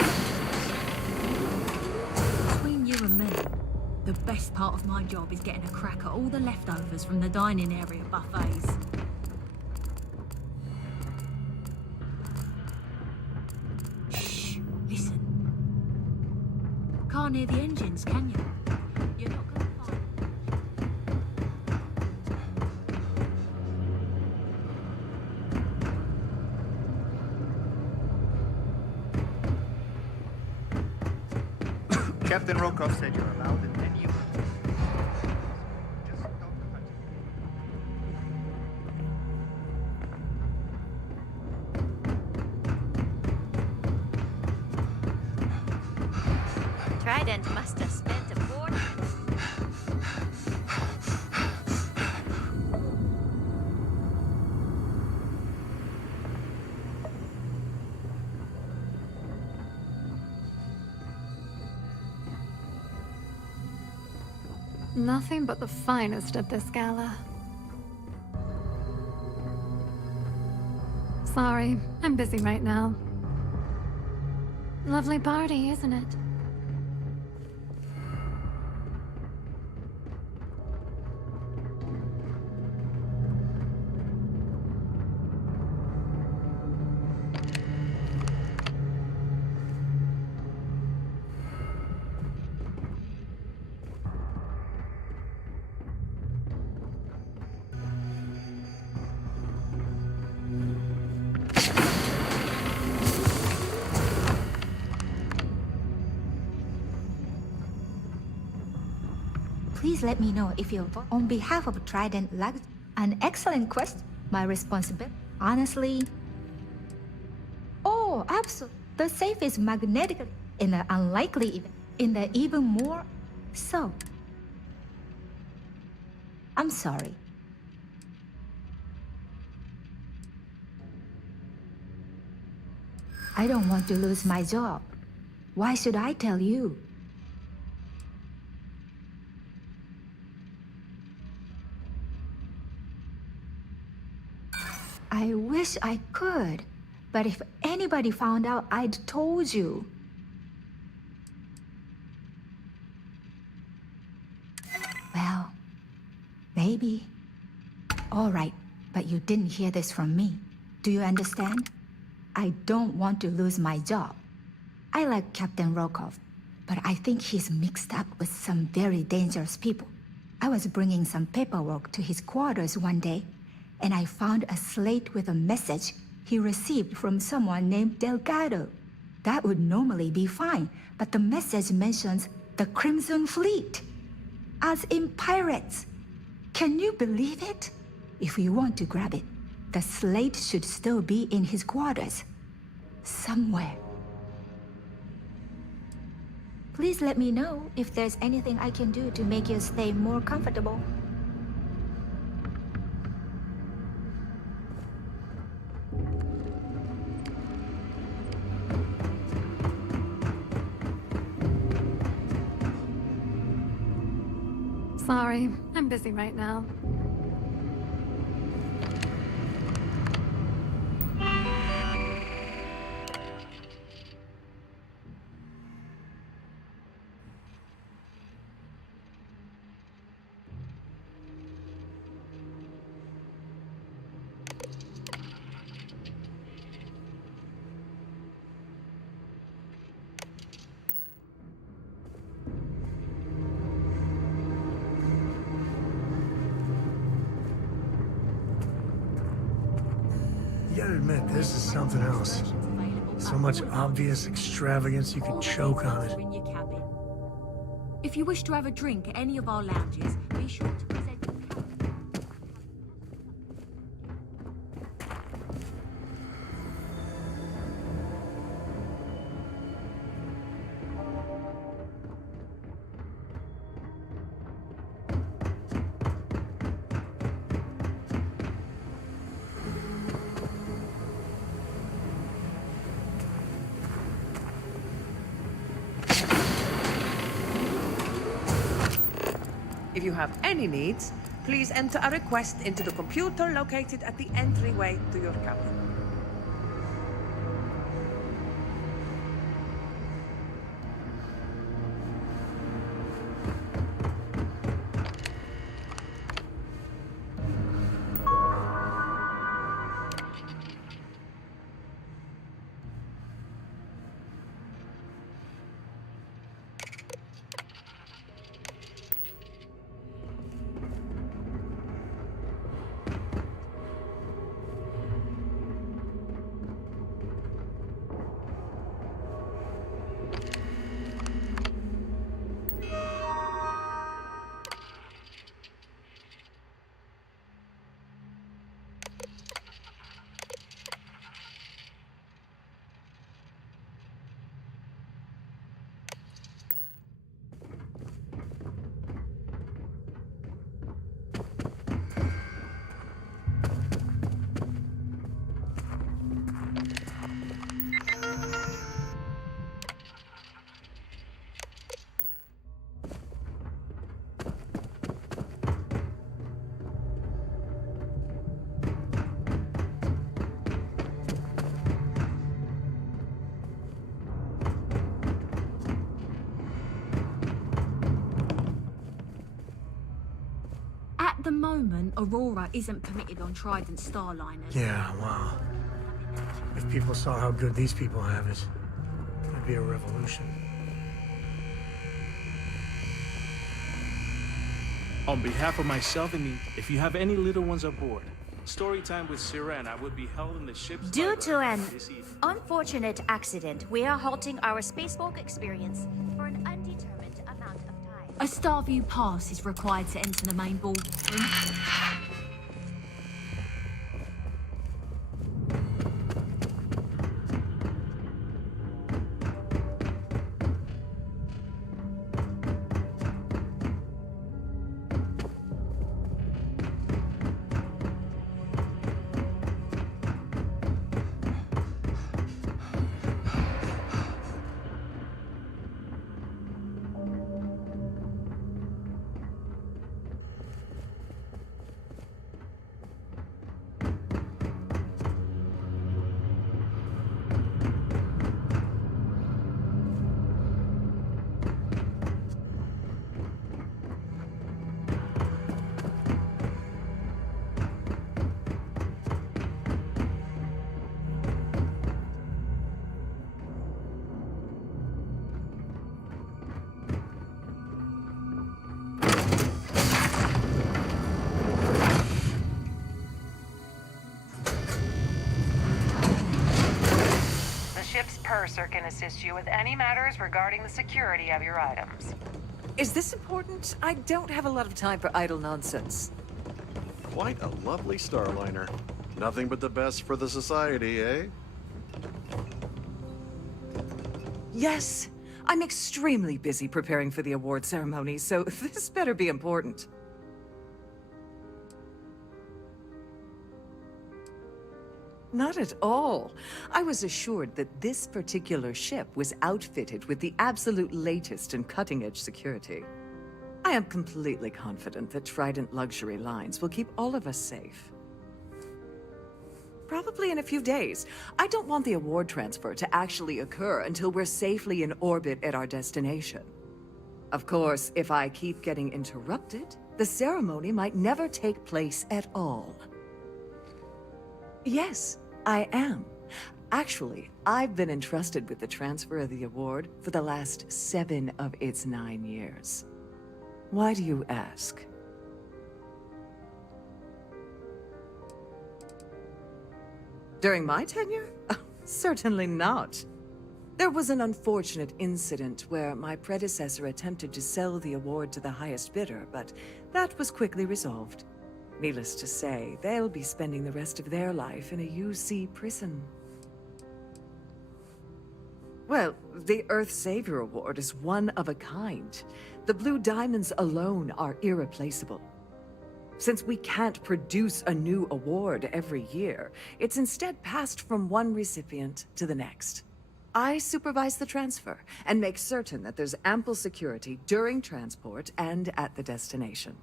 Between you and me, the best part of my job is getting a crack at all the leftovers from the dining area buffets. Can't hear the engines, can you? You're not gonna find... Captain Rokov said you're allowed in any of the... Just don't touch Trident must have spent a fortune. Nothing but the finest at this gala. Sorry, I'm busy right now. Lovely party, isn't it? Please let me know if you're on behalf of Trident Lux. An excellent quest. My responsibility. Honestly. Oh, absolutely. The safe is magnetic in the unlikely event, in the even more so. I'm sorry. I don't want to lose my job. Why should I tell you? I wish I could, but if anybody found out, I'd told you. Well, maybe. All right, but you didn't hear this from me. Do you understand? I don't want to lose my job. I like Captain Rokov, but I think he's mixed up with some very dangerous people. I was bringing some paperwork to his quarters one day, and I found a slate with a message he received from someone named Delgado. That would normally be fine, but the message mentions the Crimson Fleet, as in pirates. Can you believe it? If you want to grab it, the slate should still be in his quarters. Somewhere. Please let me know if there's anything I can do to make your stay more comfortable. Sorry, I'm busy right now. You gotta admit, this is something else. So much obvious extravagance you could choke on it. In your cabin. If you wish to have a drink at any of our lounges, be sure to present your card. If you have any needs, please enter a request into the computer located at the entryway to your cabin. At the moment, Aurora isn't permitted on Trident Starliners. Yeah, wow. If people saw how good these people have it, it'd be a revolution. On behalf of myself and if you have any little ones aboard, story time with Sirena will be held in the ship's Due to library an this evening. unfortunate accident, we are halting our spacewalk experience for an undetermined amount of time. A Starview pass is required to enter the main ballroom. purser can assist you with any matters regarding the security of your items. Is this important? I don't have a lot of time for idle nonsense. Quite a lovely Starliner. Nothing but the best for the society, eh? Yes, I'm extremely busy preparing for the award ceremony, so this better be important. Not at all. I was assured that this particular ship was outfitted with the absolute latest and cutting-edge security. I am completely confident that Trident Luxury Lines will keep all of us safe. Probably in a few days. I don't want the award transfer to actually occur until we're safely in orbit at our destination. Of course, if I keep getting interrupted, the ceremony might never take place at all. Yes, I am. Actually, I've been entrusted with the transfer of the award for the last 7 of its 9 years. Why do you ask? During my tenure? Oh, certainly not. There was an unfortunate incident where my predecessor attempted to sell the award to the highest bidder, but that was quickly resolved. Needless to say, they'll be spending the rest of their life in a UC prison. Well, the Earth Savior Award is one of a kind. The Blue Diamonds alone are irreplaceable. Since we can't produce a new award every year, it's instead passed from one recipient to the next. I supervise the transfer and make certain that there's ample security during transport and at the destination.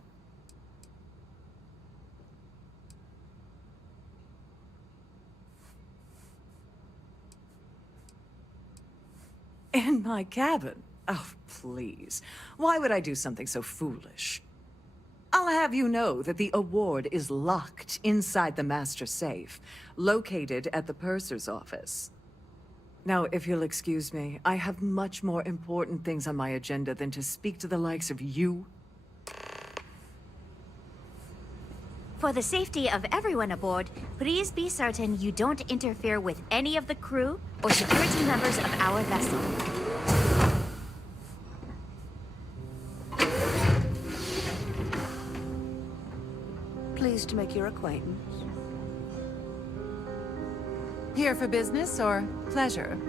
In my cabin? Oh, please. Why would I do something so foolish? I'll have you know that the award is locked inside the master safe, located at the purser's office. Now, if you'll excuse me, I have much more important things on my agenda than to speak to the likes of you. For the safety of everyone aboard, please be certain you don't interfere with any of the crew or security members of our vessel. Pleased to make your acquaintance. Here for business or pleasure?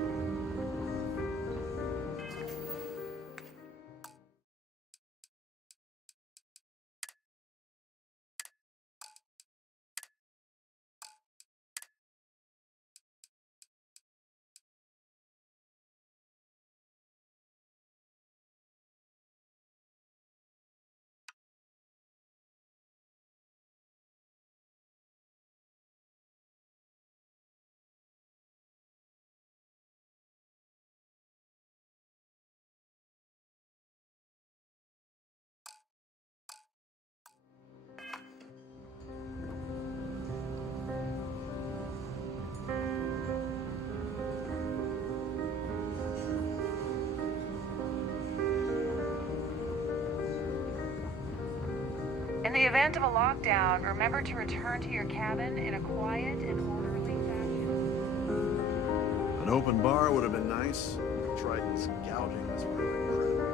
In the event of a lockdown, remember to return to your cabin in a quiet and orderly fashion. An open bar would have been nice. Trident's gouging is really incredible.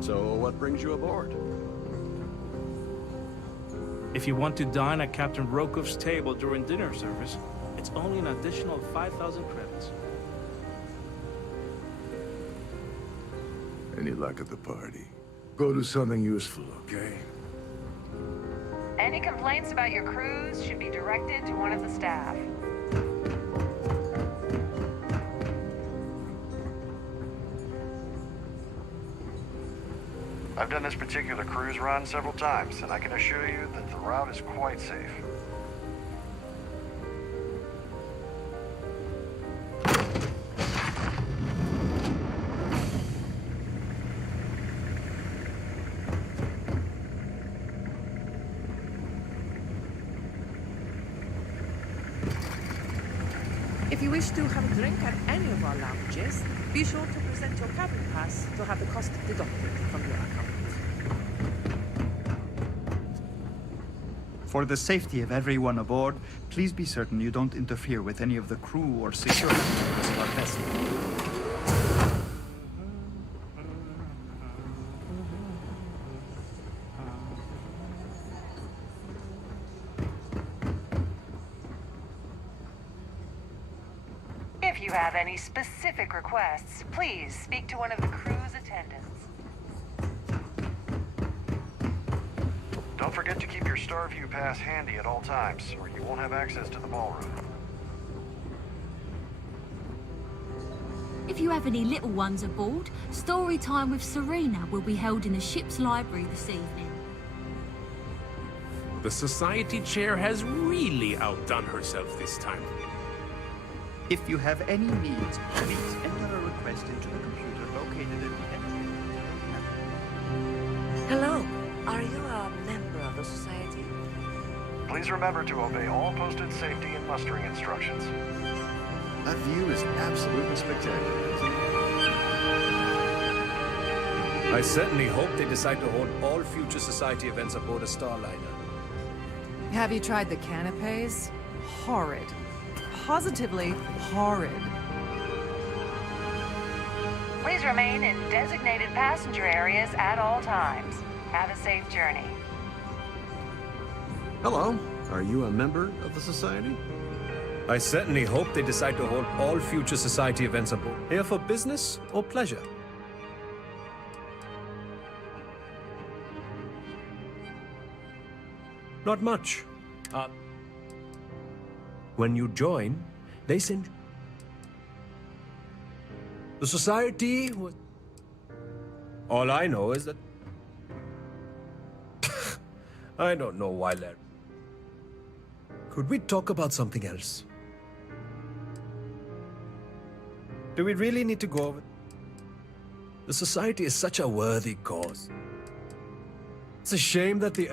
So, what brings you aboard? If you want to dine at Captain Rokov's table during dinner service, it's only an additional 5,000 credits. Any luck at the party? Go do something useful, okay? Any complaints about your cruise should be directed to one of the staff. I've done this particular cruise run several times, and I can assure you that the route is quite safe. If you wish to have a drink at any of our lounges, be sure to present your cabin pass to have the cost deducted from your account. For the safety of everyone aboard, please be certain you don't interfere with any of the crew or security members of our vessel. If you have any specific requests, please speak to one of the crew's attendants. Don't forget to keep your Starview pass handy at all times, or you won't have access to the ballroom. If you have any little ones aboard, story time with Serena will be held in the ship's library this evening. The Society Chair has really outdone herself this time. If you have any needs, please enter a request into the computer located at the entry. Hello. Are you a member of the Society? Please remember to obey all posted safety and mustering instructions. That view is absolutely spectacular, isn't it? I certainly hope they decide to hold all future Society events aboard a Starliner. Have you tried the canapes? Horrid. Positively horrid. Please remain in designated passenger areas at all times. Have a safe journey. Hello. Are you a member of the Society? I certainly hope they decide to hold all future Society events aboard. Here for business or pleasure? Not much. When you join, they send... The Society was... All I know is that... I don't know why, Larry. Could we talk about something else? Do we really need to go over... The Society is such a worthy cause. It's a shame that the...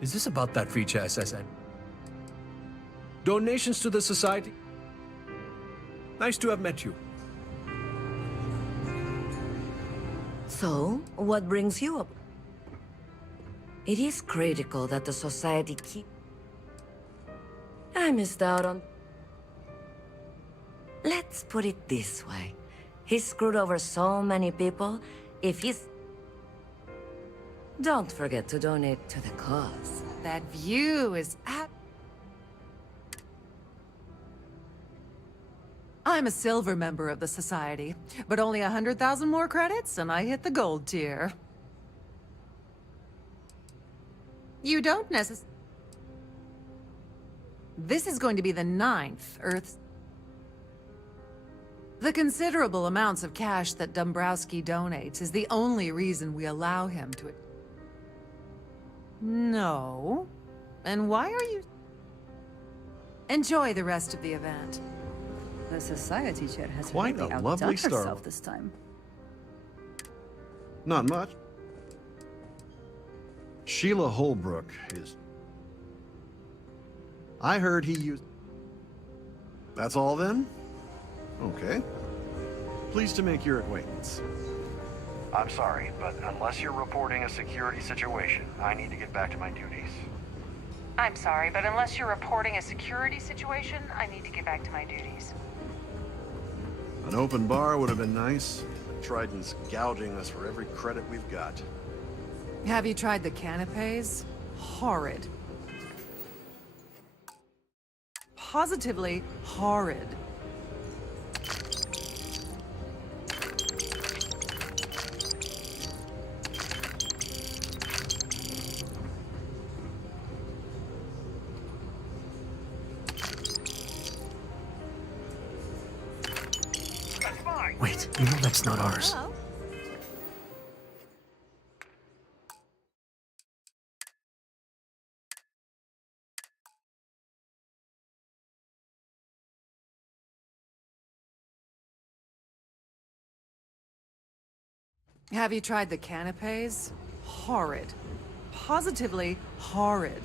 Is this about that feature SSN? Donations to the Society? Nice to have met you. So, what brings you up? It is critical that the Society keep... I missed out on... Let's put it this way. He's screwed over so many people. If he's... Don't forget to donate to the cause. That view is I'm a silver member of the Society, but only 100,000 more credits and I hit the gold tier. You don't necessarily... This is going to be the 9th Earth... The considerable amounts of cash that Dombrowski donates is the only reason we allow him to... No. And why are you... Enjoy the rest of the event. The Society Chair has Quite really a outdone lovely star. herself this time. Not much. Sheila Holbrook is... I heard he used... That's all then? Okay. Pleased to make your acquaintance. I'm sorry, but unless you're reporting a security situation, I need to get back to my duties. I'm sorry, but unless you're reporting a security situation, I need to get back to my duties. An open bar would have been nice. Trident's gouging us for every credit we've got. Have you tried the canapes? Horrid. Positively horrid. Wait, you know that's not ours. Hello? Have you tried the canapes? Horrid. Positively horrid.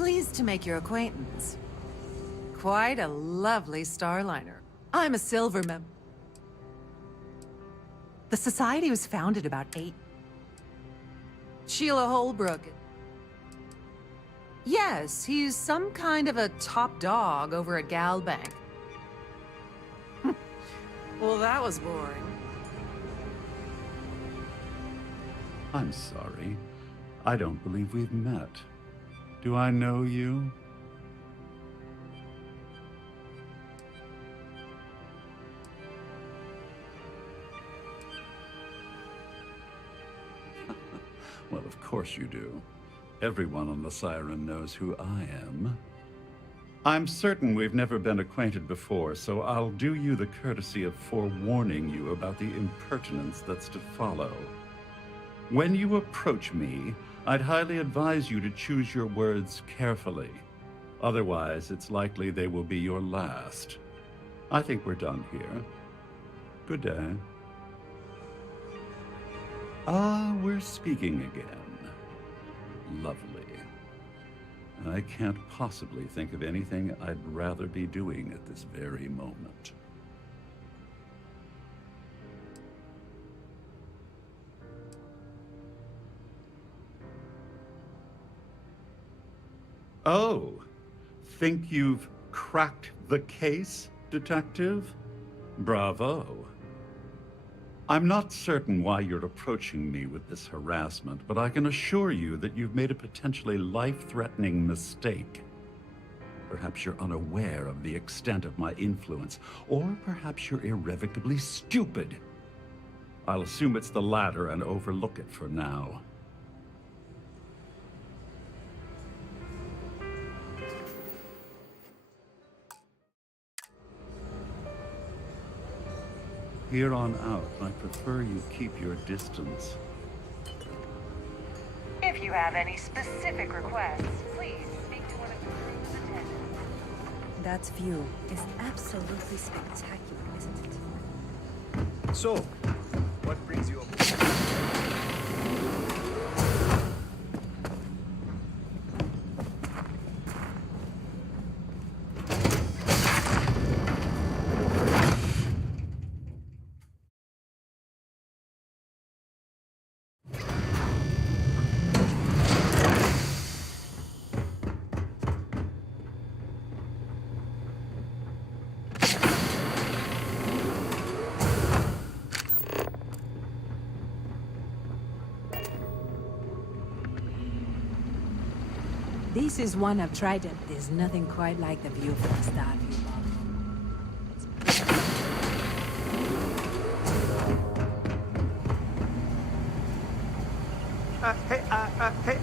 Pleased to make your acquaintance. Quite a lovely starliner. I'm a silver member. The Society was founded about 8. Sheila Holbrook. Yes, he's some kind of a top dog over at Galbank. Well, that was boring. I'm sorry. I don't believe we've met. Do I know you? Well, of course you do. Everyone on the Siren knows who I am. I'm certain we've never been acquainted before, so I'll do you the courtesy of forewarning you about the impertinence that's to follow. When you approach me, I'd highly advise you to choose your words carefully. Otherwise, it's likely they will be your last. I think we're done here. Good day. Ah, we're speaking again. Lovely. I can't possibly think of anything I'd rather be doing at this very moment. Oh, think you've cracked the case, Detective? Bravo. I'm not certain why you're approaching me with this harassment, but I can assure you that you've made a potentially life-threatening mistake. Perhaps you're unaware of the extent of my influence, or perhaps you're irrevocably stupid. I'll assume it's the latter and overlook it for now. Here on out, I prefer you keep your distance. If you have any specific requests, please speak to one of the crew's attendants. That view is absolutely spectacular, isn't it? So, what brings you up? This is one of Trident. There's nothing quite like the view from the Starview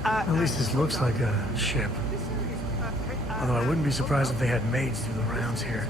At least this looks like a ship. Although I wouldn't be surprised if they had maids do the rounds here.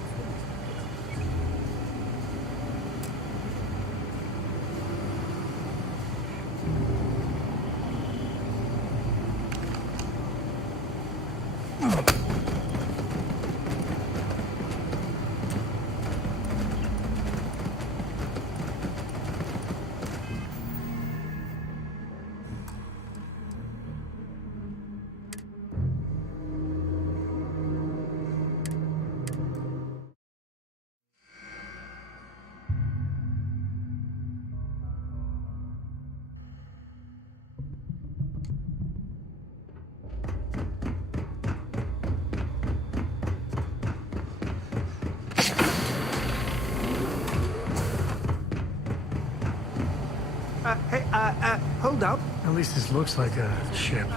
Hold up. At least this looks like a ship.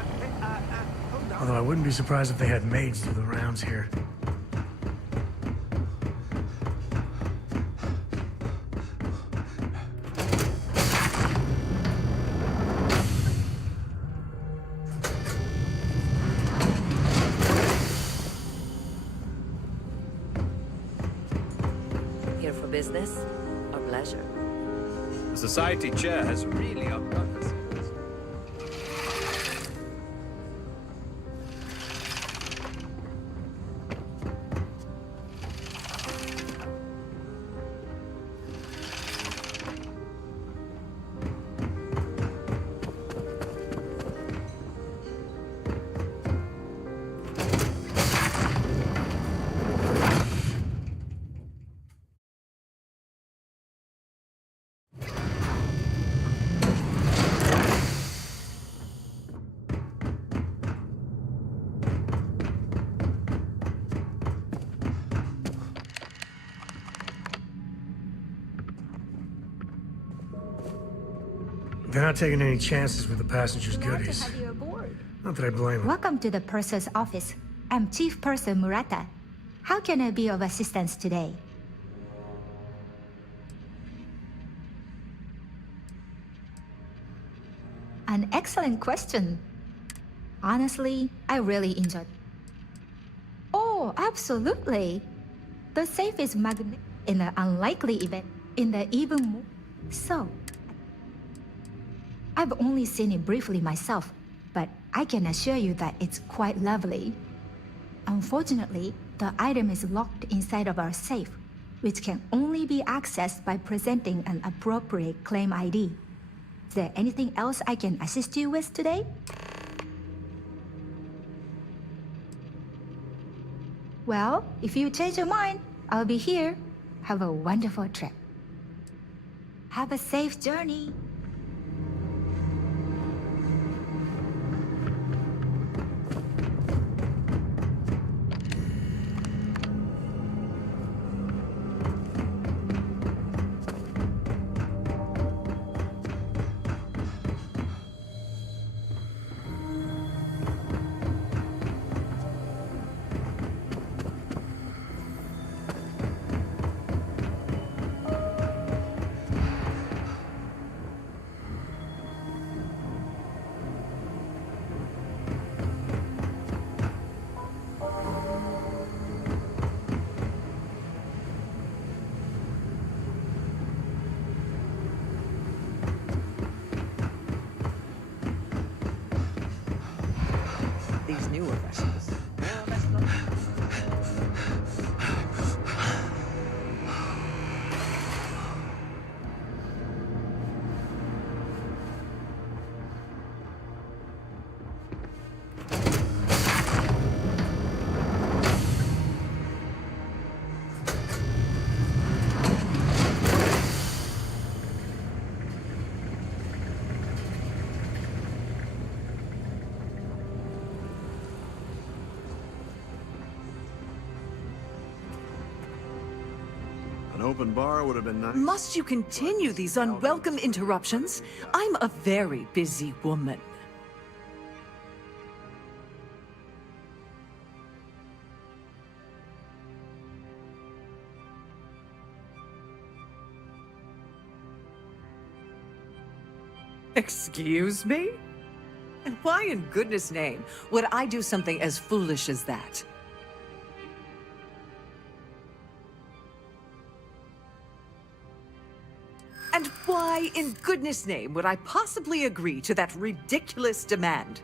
Although I wouldn't be surprised if they had maids do the rounds here. Here for business or pleasure? The Society chair has really outdone herself. They're not taking any chances with the passengers' Glad to goodies. have you aboard. Not that I blame them. Welcome to the purser's office. I'm Chief Purser Murata. How can I be of assistance today? An excellent question. Honestly, I really enjoyed. Oh, absolutely. The safe is magnetic in an unlikely event, in the even more. So, I've only seen it briefly myself, but I can assure you that it's quite lovely. Unfortunately, the item is locked inside of our safe, which can only be accessed by presenting an appropriate claim ID. Is there anything else I can assist you with today? Well, if you change your mind, I'll be here. Have a wonderful trip. Have a safe journey. These newer vessels. Well, that's not... An open bar would have been nice. Must you continue these unwelcome interruptions? I'm a very busy woman. Excuse me? And why in goodness name would I do something as foolish as that? And why in goodness name would I possibly agree to that ridiculous demand?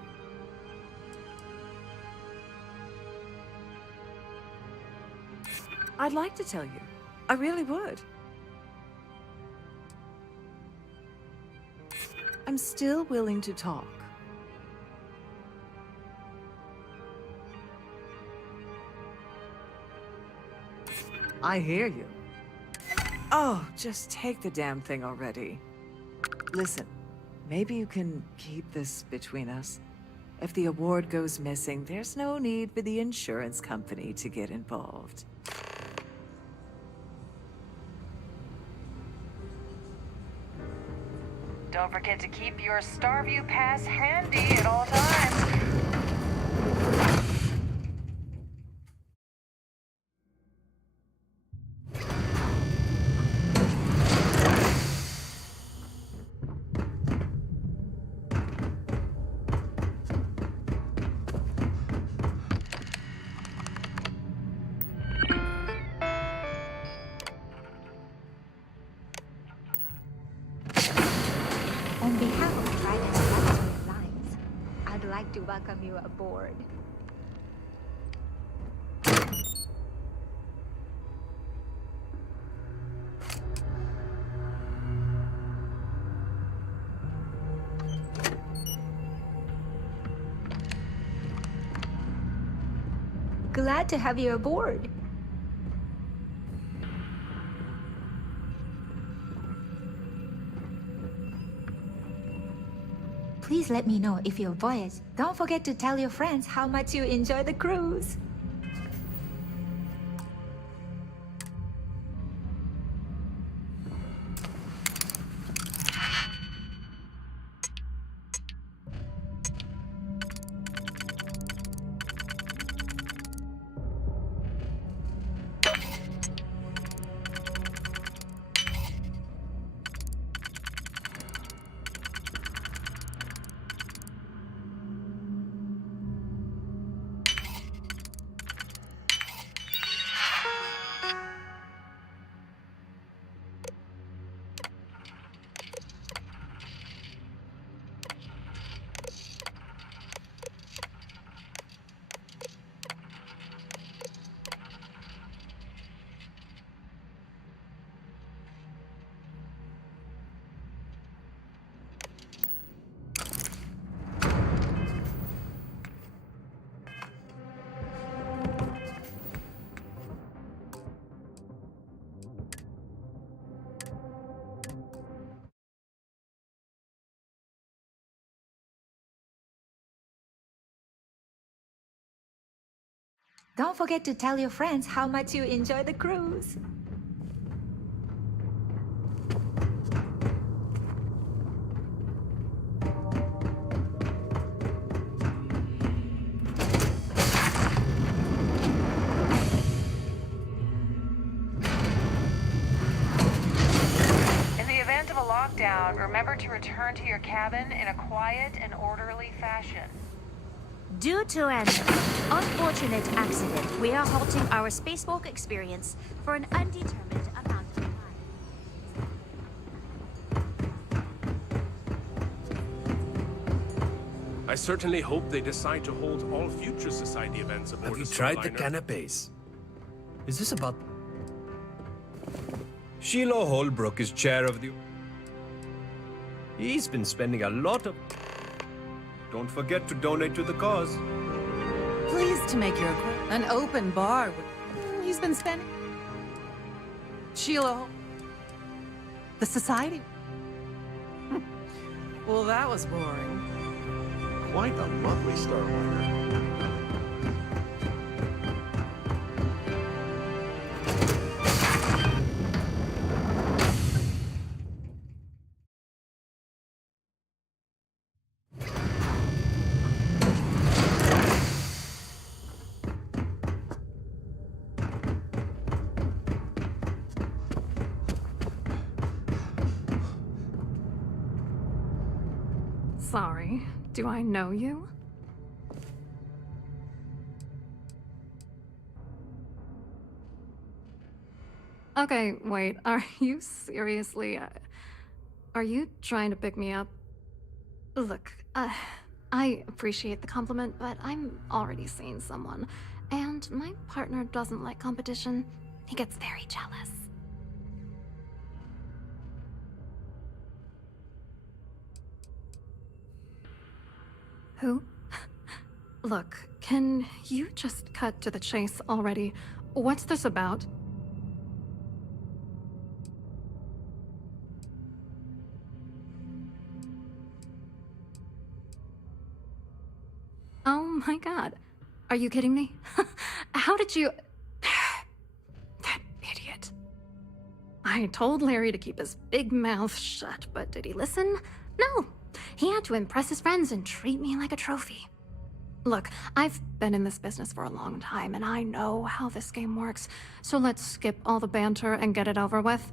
I'd like to tell you. I really would. I'm still willing to talk. I hear you. Oh, just take the damn thing already. Listen, maybe you can keep this between us. If the award goes missing, there's no need for the insurance company to get involved. Don't forget to keep your Starview Pass handy at all times. On behalf of Trident's Management Lines, I'd like to welcome you aboard. Glad to have you aboard. Please let me know if your voyage. Don't forget to tell your friends how much you enjoy the cruise. Don't forget to tell your friends how much you enjoy the cruise. In the event of a lockdown, remember to return to your cabin in a quiet and orderly fashion. Due to an unfortunate accident, we are halting our spacewalk experience for an undetermined amount of time. I certainly hope they decide to hold all future society events aboard Have you the tried the Starliner. canapes? Is this about... Shiloh Holbrook is chair of the... He's been spending a lot of... Don't forget to donate to the cause. Pleased to make your acquaintance. An open bar. He's been spending... Sheila... The society? Well, that was boring. Quite a monthly Starliner. Sorry, do I know you? Okay, wait, are you seriously... are you trying to pick me up? Look, I appreciate the compliment, but I'm already seeing someone, and my partner doesn't like competition. He gets very jealous. Who? Look, can you just cut to the chase already? What's this about? Oh my god. Are you kidding me? How did you... That idiot. I told Larry to keep his big mouth shut, but did he listen? No. He had to impress his friends and treat me like a trophy. Look, I've been in this business for a long time, and I know how this game works, so let's skip all the banter and get it over with.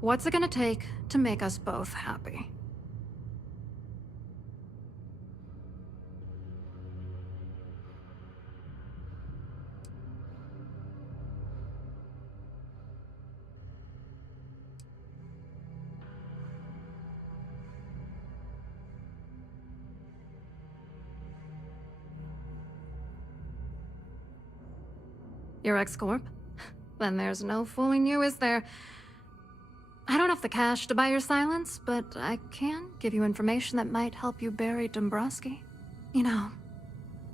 What's it gonna take to make us both happy? Your ex-corp? Then there's no fooling you, is there? I don't have the cash to buy your silence, but I can give you information that might help you bury Dombrowski. You know,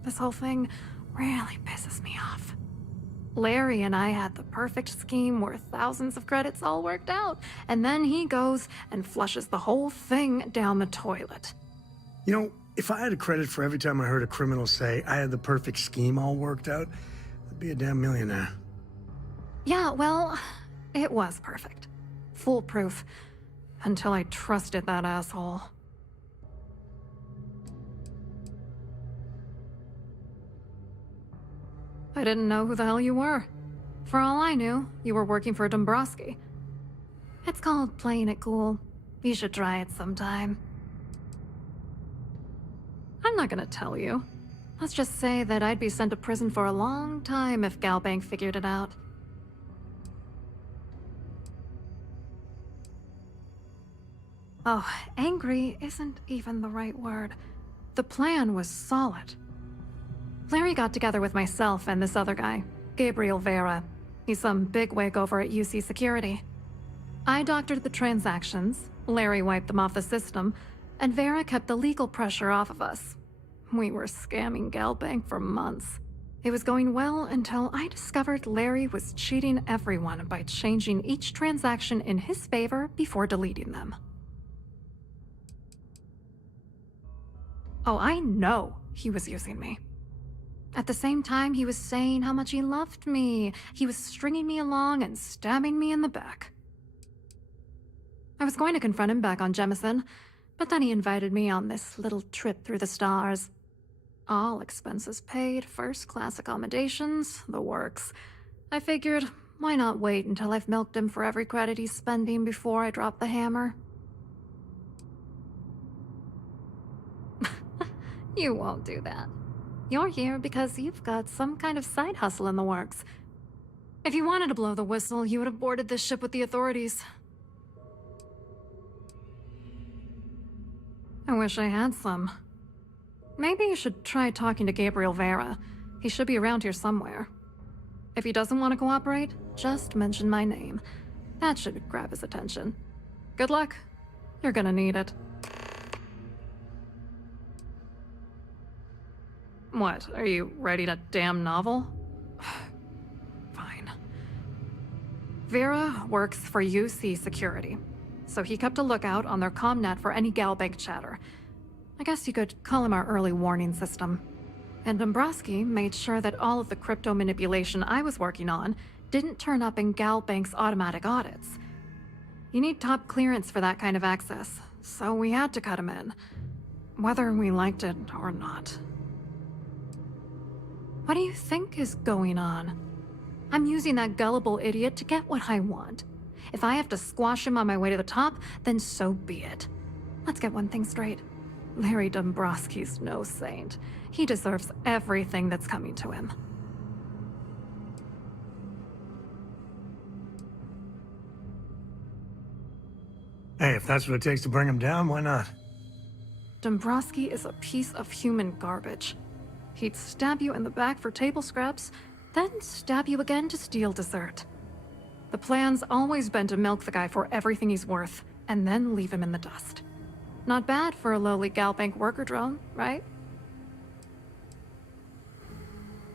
this whole thing really pisses me off. Larry and I had the perfect scheme worth thousands of credits all worked out, and then he goes and flushes the whole thing down the toilet. You know, if I had a credit for every time I heard a criminal say I had the perfect scheme all worked out, I'd be a damn millionaire. Yeah, well, it was perfect. Foolproof. Until I trusted that asshole. I didn't know who the hell you were. For all I knew, you were working for Dombrowski. It's called playing it cool. You should try it sometime. I'm not gonna tell you. Let's just say that I'd be sent to prison for a long time if Galbank figured it out. Oh, angry isn't even the right word. The plan was solid. Larry got together with myself and this other guy, Gabriel Vera. He's some bigwig over at UC Security. I doctored the transactions, Larry wiped them off the system, and Vera kept the legal pressure off of us. We were scamming Galbank for months. It was going well until I discovered Larry was cheating everyone by changing each transaction in his favor before deleting them. Oh, I know he was using me. At the same time, he was saying how much he loved me. He was stringing me along and stabbing me in the back. I was going to confront him back on Jemison, but then he invited me on this little trip through the stars. All expenses paid, first-class accommodations, the works. I figured, why not wait until I've milked him for every credit he's spending before I drop the hammer? You won't do that. You're here because you've got some kind of side hustle in the works. If you wanted to blow the whistle, you would have boarded this ship with the authorities. I wish I had some. Maybe you should try talking to Gabriel Vera. He should be around here somewhere. If he doesn't want to cooperate, just mention my name. That should grab his attention. Good luck. You're gonna need it. What, are you writing a damn novel? Fine. Vera works for UC Security, so he kept a lookout on their commnet for any Galbank chatter. I guess you could call him our early warning system. And Dombrowski made sure that all of the crypto manipulation I was working on didn't turn up in Galbank's automatic audits. You need top clearance for that kind of access, so we had to cut him in, whether we liked it or not. What do you think is going on? I'm using that gullible idiot to get what I want. If I have to squash him on my way to the top, then so be it. Let's get one thing straight. Larry Dombrowski's no saint. He deserves everything that's coming to him. Hey, if that's what it takes to bring him down, why not? Dombrowski is a piece of human garbage. He'd stab you in the back for table scraps, then stab you again to steal dessert. The plan's always been to milk the guy for everything he's worth, and then leave him in the dust. Not bad for a lowly Galbank worker drone, right?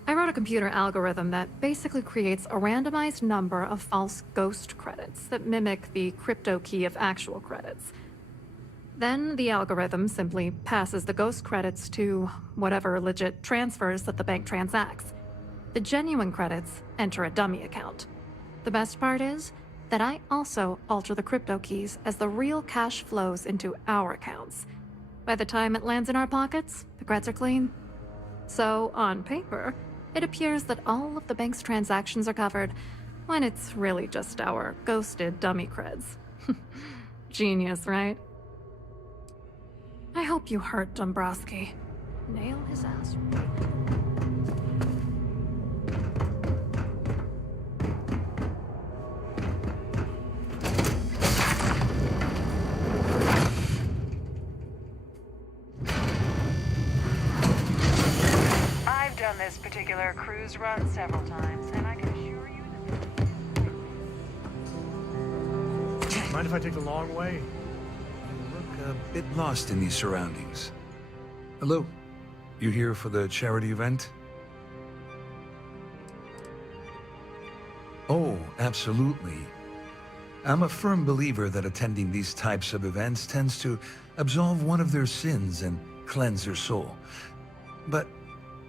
I wrote a computer algorithm that basically creates a randomized number of false ghost credits that mimic the crypto key of actual credits. Then the algorithm simply passes the ghost credits to whatever legit transfers that the bank transacts. The genuine credits enter a dummy account. The best part is that I also alter the crypto keys as the real cash flows into our accounts. By the time it lands in our pockets, the creds are clean. So, on paper, it appears that all of the bank's transactions are covered, when it's really just our ghosted dummy creds. Genius, right? I hope you hurt Dombrowski. Nail his ass. I've done this particular cruise run several times, and I can assure you that... Mind if I take the long way? You look a bit lost in these surroundings. Hello? You here for the charity event? Oh, absolutely. I'm a firm believer that attending these types of events tends to absolve one of their sins and cleanse their soul. But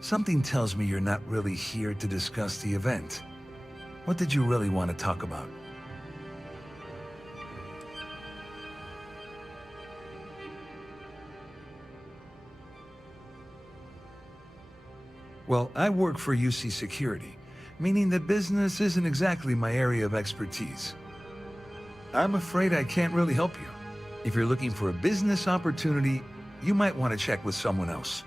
something tells me you're not really here to discuss the event. What did you really want to talk about? Well, I work for UC Security, meaning that business isn't exactly my area of expertise. I'm afraid I can't really help you. If you're looking for a business opportunity, you might want to check with someone else.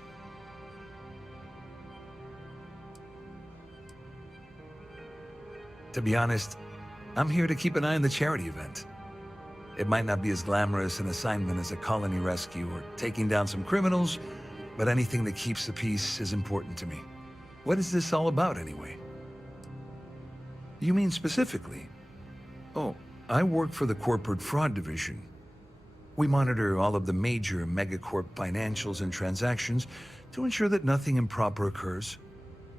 To be honest, I'm here to keep an eye on the charity event. It might not be as glamorous an assignment as a colony rescue or taking down some criminals, but anything that keeps the peace is important to me. What is this all about, anyway? You mean specifically? Oh, I work for the Corporate Fraud Division. We monitor all of the major megacorp financials and transactions to ensure that nothing improper occurs.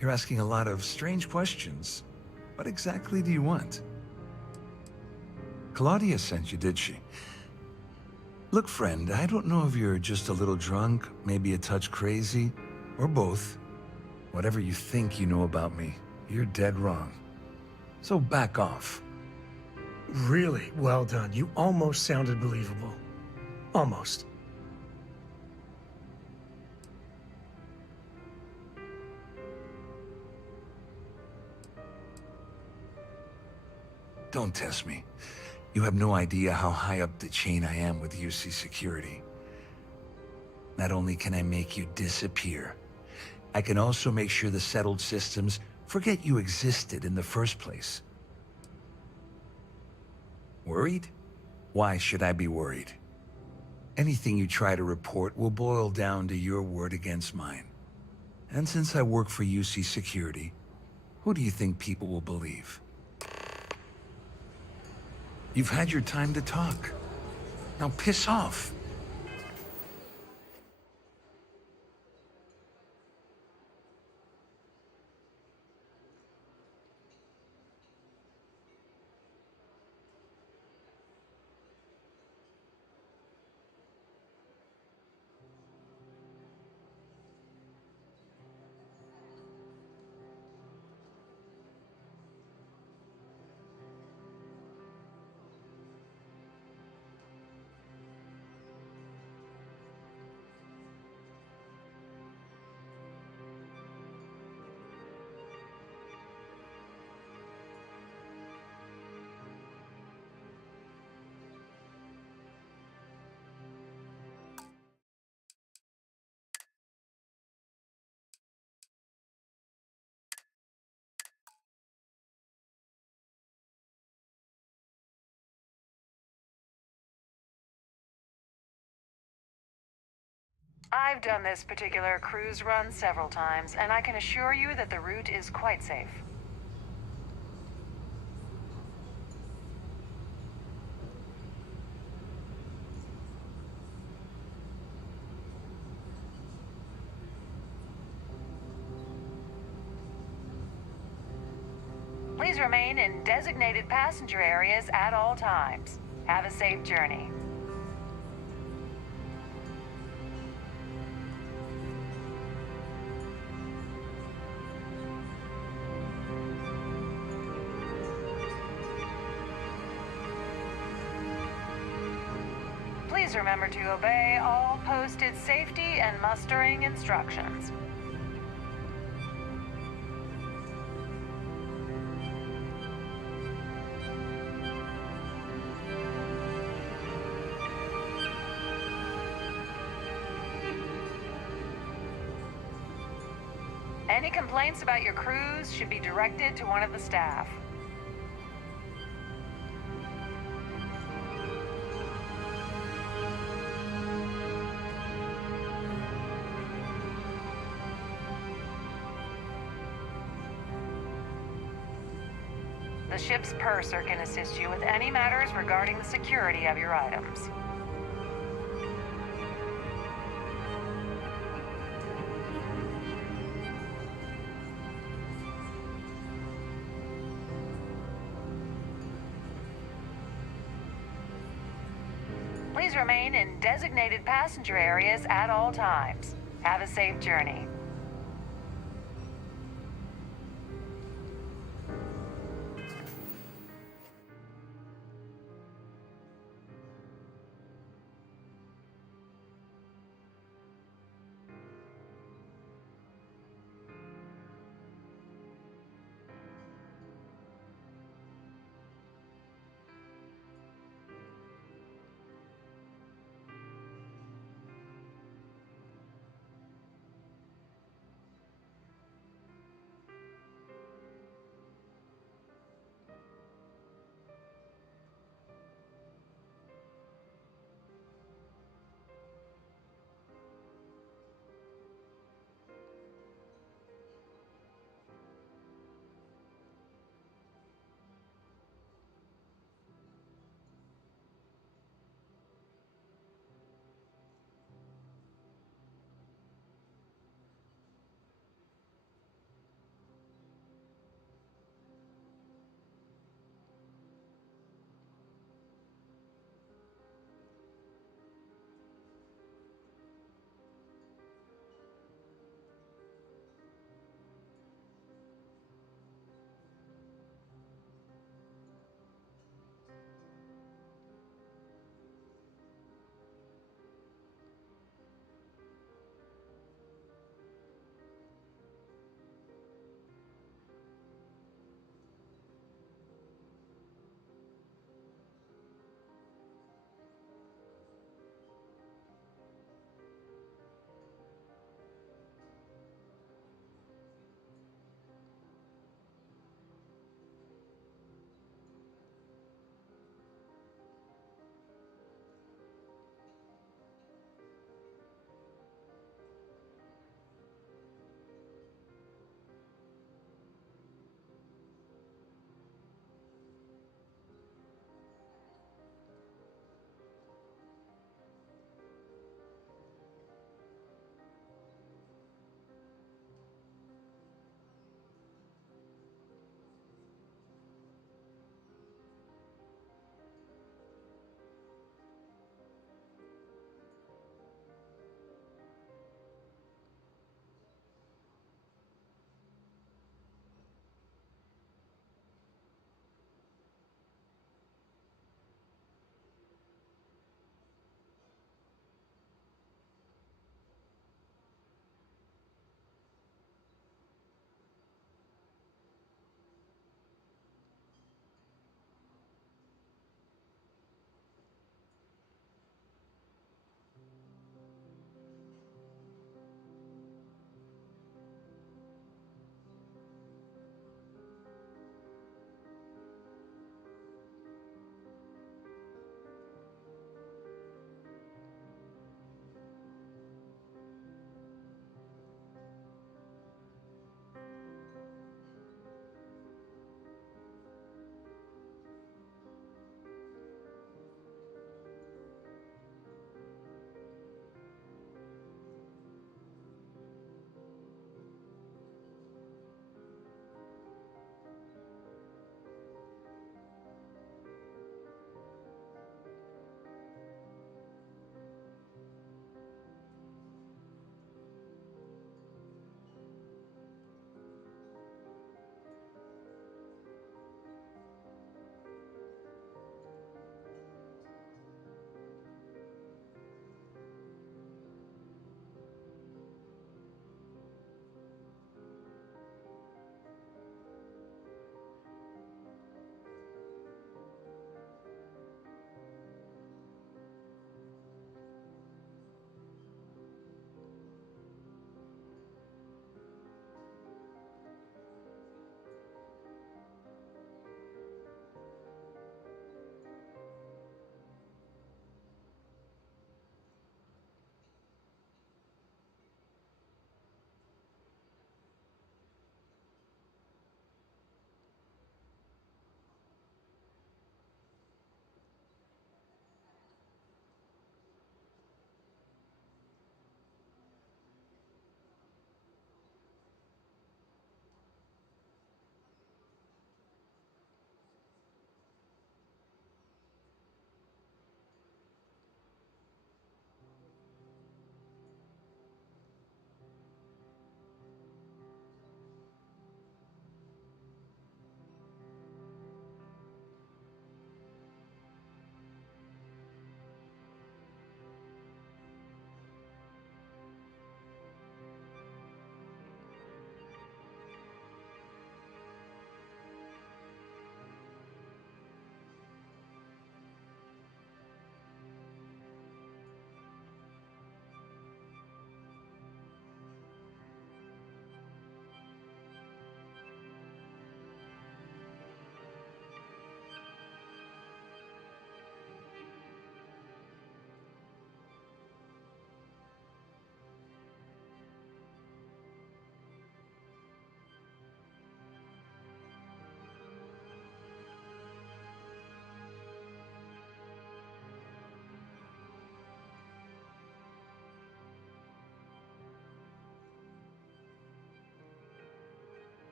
You're asking a lot of strange questions. What exactly do you want? Claudia sent you, did she? Look, friend, I don't know if you're just a little drunk, maybe a touch crazy, or both. Whatever you think you know about me, you're dead wrong. So back off. Really well done. You almost sounded believable. Almost. Don't test me. You have no idea how high up the chain I am with UC Security. Not only can I make you disappear, I can also make sure the settled systems forget you existed in the first place. Worried? Why should I be worried? Anything you try to report will boil down to your word against mine. And since I work for UC Security, who do you think people will believe? You've had your time to talk. Now piss off. I've done this particular cruise run several times, and I can assure you that the route is quite safe. Please remain in designated passenger areas at all times. Have a safe journey. Please remember to obey all posted safety and mustering instructions. Any complaints about your cruise should be directed to one of the staff. The ship's purser can assist you with any matters regarding the security of your items. Please remain in designated passenger areas at all times. Have a safe journey.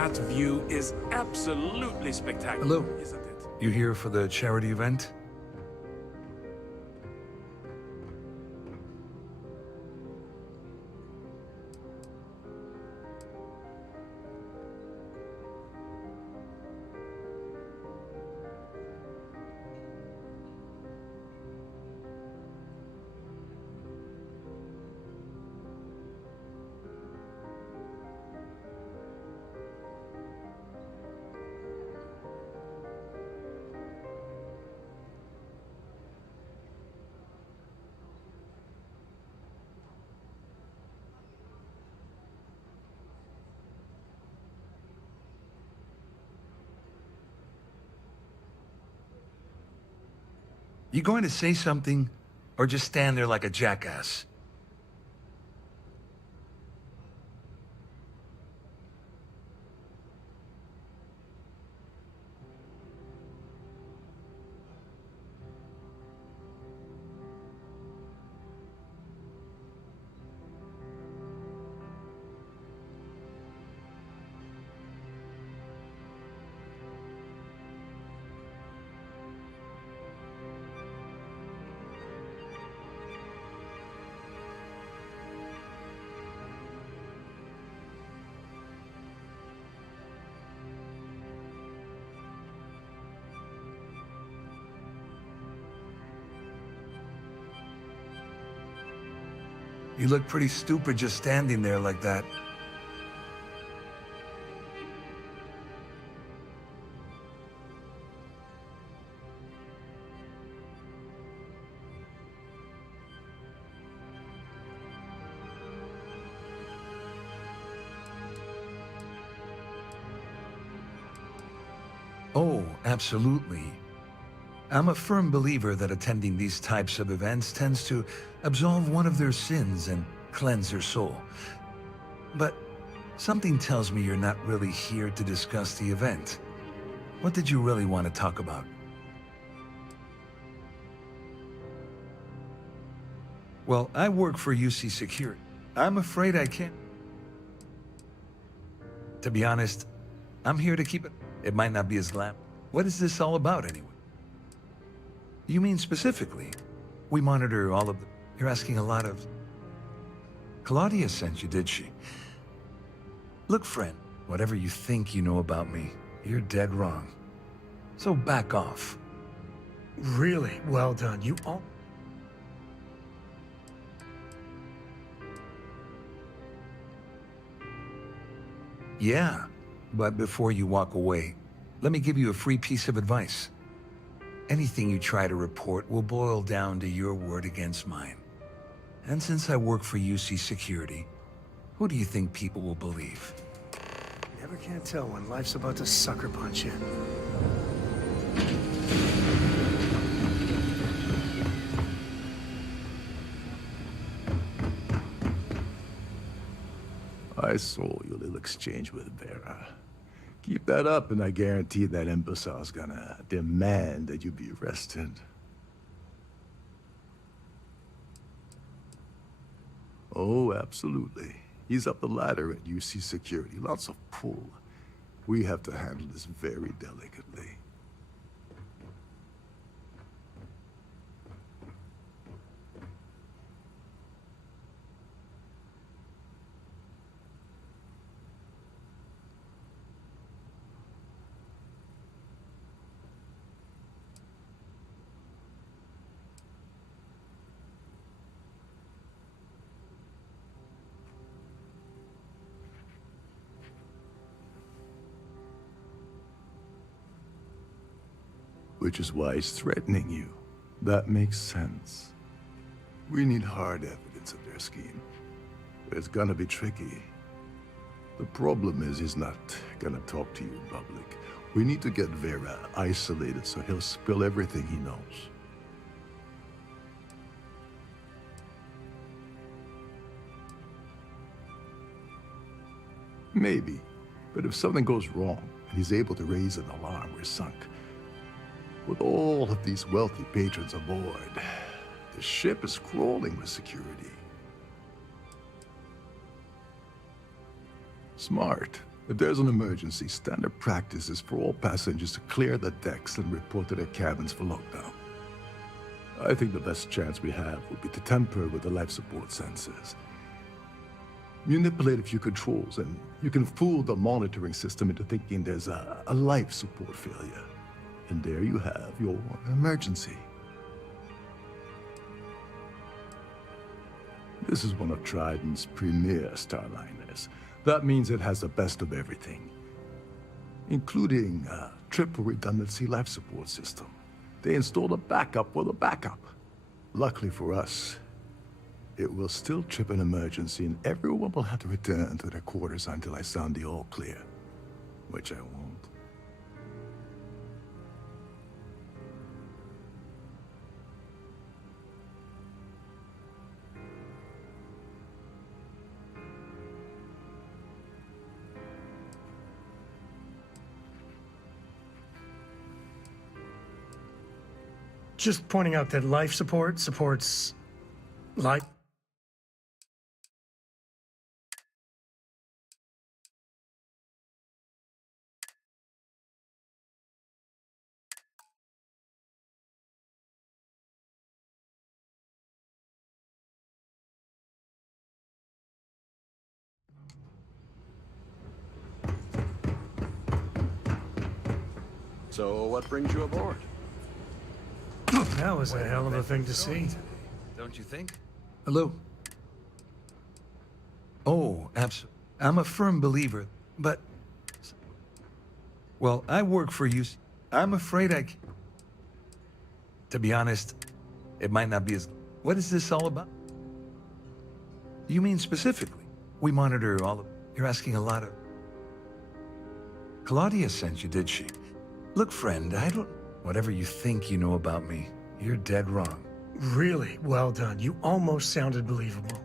That view is absolutely spectacular, Hello. isn't it? You here for the charity event? You going to say something, or just stand there like a jackass? You look pretty stupid just standing there like that. Oh, absolutely. I'm a firm believer that attending these types of events tends to absolve one of their sins and cleanse their soul. But something tells me you're not really here to discuss the event. What did you really want to talk about? Well, I work for UC Security. I'm afraid I can't. To be honest, I'm here to keep it. It might not be as glam. What is this all about anyway? You mean specifically? We monitor all of the... You're asking a lot of... Claudia sent you, did she? Look, friend, whatever you think you know about me, you're dead wrong. So back off. Really well done. You all... Yeah, but before you walk away, let me give you a free piece of advice. Anything you try to report will boil down to your word against mine. And since I work for UC Security, who do you think people will believe? Never can tell when life's about to sucker punch you. I saw your little exchange with Vera. Keep that up, and I guarantee that imbecile's gonna demand that you be arrested. Oh, absolutely. He's up the ladder at UC Security. Lots of pull. We have to handle this very delicately. Which is why he's threatening you. That makes sense. We need hard evidence of their scheme. It's gonna be tricky. The problem is he's not gonna talk to you in public. We need to get Vera isolated so he'll spill everything he knows. Maybe, but if something goes wrong and he's able to raise an alarm, we're sunk. With all of these wealthy patrons aboard, the ship is crawling with security. Smart, If there's an emergency, standard practice is for all passengers to clear the decks and report to their cabins for lockdown. I think the best chance we have would be to tamper with the life support sensors. Manipulate a few controls, and you can fool the monitoring system into thinking there's a life support failure. And there you have your emergency. This is one of Trident's premier starliners. That means it has the best of everything, including a triple redundancy life support system. They installed a backup for the backup. Luckily for us, it will still trip an emergency and everyone will have to return to their quarters until I sound the all clear, which I won't. Just pointing out that life support supports life. So, what brings you aboard? That was a hell of a thing to see. Don't you think? Hello? Oh, absolutely. I'm a firm believer, but... Well, I work for you. I'm afraid I... To be honest, it might not be as... What is this all about? You mean specifically? We monitor all of... You're asking a lot of... Claudia sent you, did she? Look, friend, I don't... Whatever you think you know about me, you're dead wrong. Really well done. You almost sounded believable.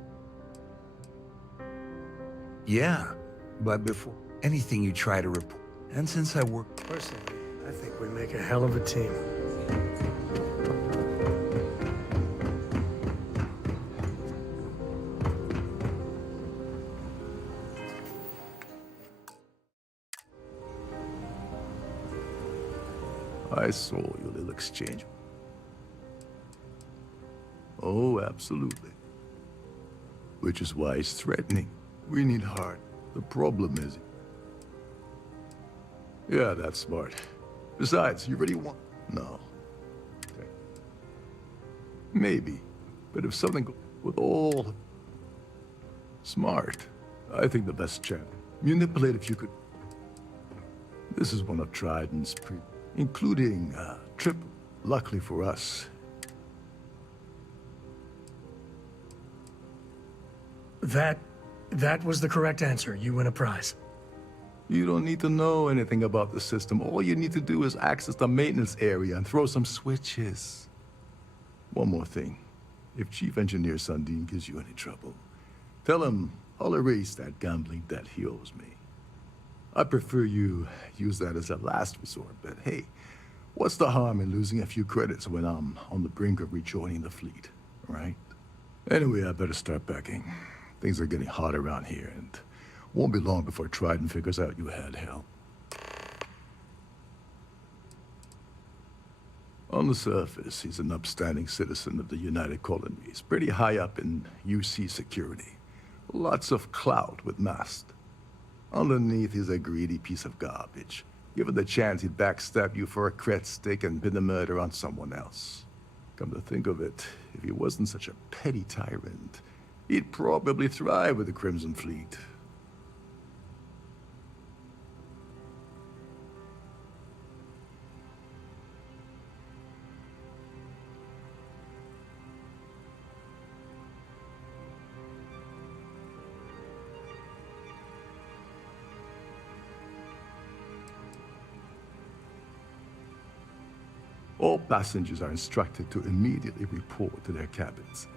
Yeah, but before anything you try to report, and since I work... Personally, I think we make a hell of a team. I saw your little exchange. Oh, absolutely. Which is why it's threatening. We need heart. The problem is... Yeah, that's smart. Besides, you really want... No. Okay. Maybe. But if something goes with all... Smart. I think the best chance. Manipulate if you could... This is one of Trident's including triple. Luckily for us. That was the correct answer. You win a prize. You don't need to know anything about the system. All you need to do is access the maintenance area and throw some switches. One more thing. If Chief Engineer Sundin gives you any trouble, tell him I'll erase that gambling debt he owes me. I prefer you use that as a last resort, but hey, what's the harm in losing a few credits when I'm on the brink of rejoining the fleet, right? Anyway, I better start packing. Things are getting hot around here, and won't be long before Trident figures out you had help. On the surface, he's an upstanding citizen of the United Colonies, pretty high up in UC security. Lots of clout with Mast. Underneath, he's a greedy piece of garbage. Given the chance, he'd backstab you for a cret stick and pin the murder on someone else. Come to think of it, if he wasn't such a petty tyrant, he'd probably thrive with the Crimson Fleet. All passengers are instructed to immediately report to their cabins.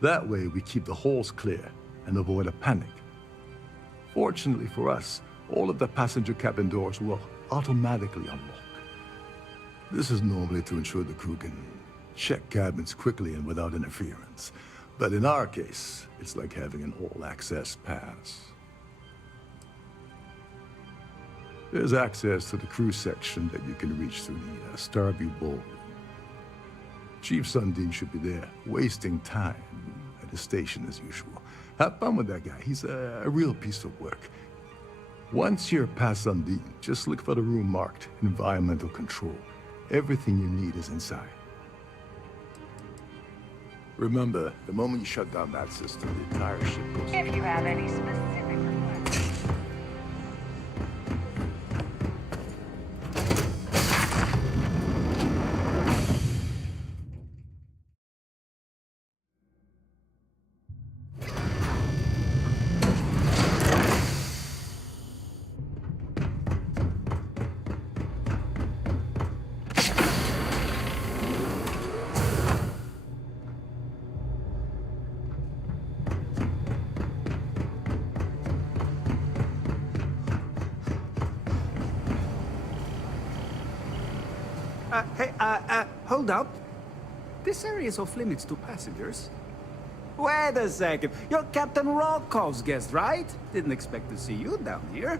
That way, we keep the halls clear and avoid a panic. Fortunately for us, all of the passenger cabin doors will automatically unlock. This is normally to ensure the crew can check cabins quickly and without interference. But in our case, it's like having an all-access pass. There's access to the crew section that you can reach through the Starview Ballroom. Chief Sundin should be there, wasting time at his station as usual. Have fun with that guy. He's a real piece of work. Once you're past Sundin, just look for the room marked Environmental Control. Everything you need is inside. Remember, the moment you shut down that system, the entire ship goes... If you have any specific requests. Hold up. This area is off limits to passengers. Wait a second. You're Captain Rokov's guest, right? Didn't expect to see you down here.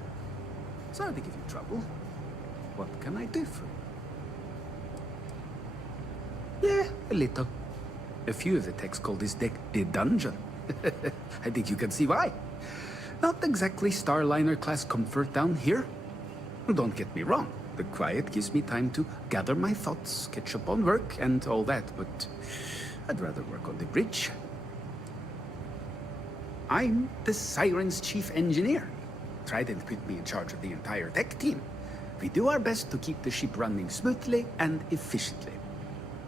Sorry to give you trouble. What can I do for you? Yeah, a little. A few of the techs call this deck the dungeon. I think you can see why. Not exactly Starliner-class comfort down here. Don't get me wrong. The quiet gives me time to gather my thoughts, catch up on work, and all that, but I'd rather work on the bridge. I'm the Siren's chief engineer. Trident put me in charge of the entire tech team. We do our best to keep the ship running smoothly and efficiently.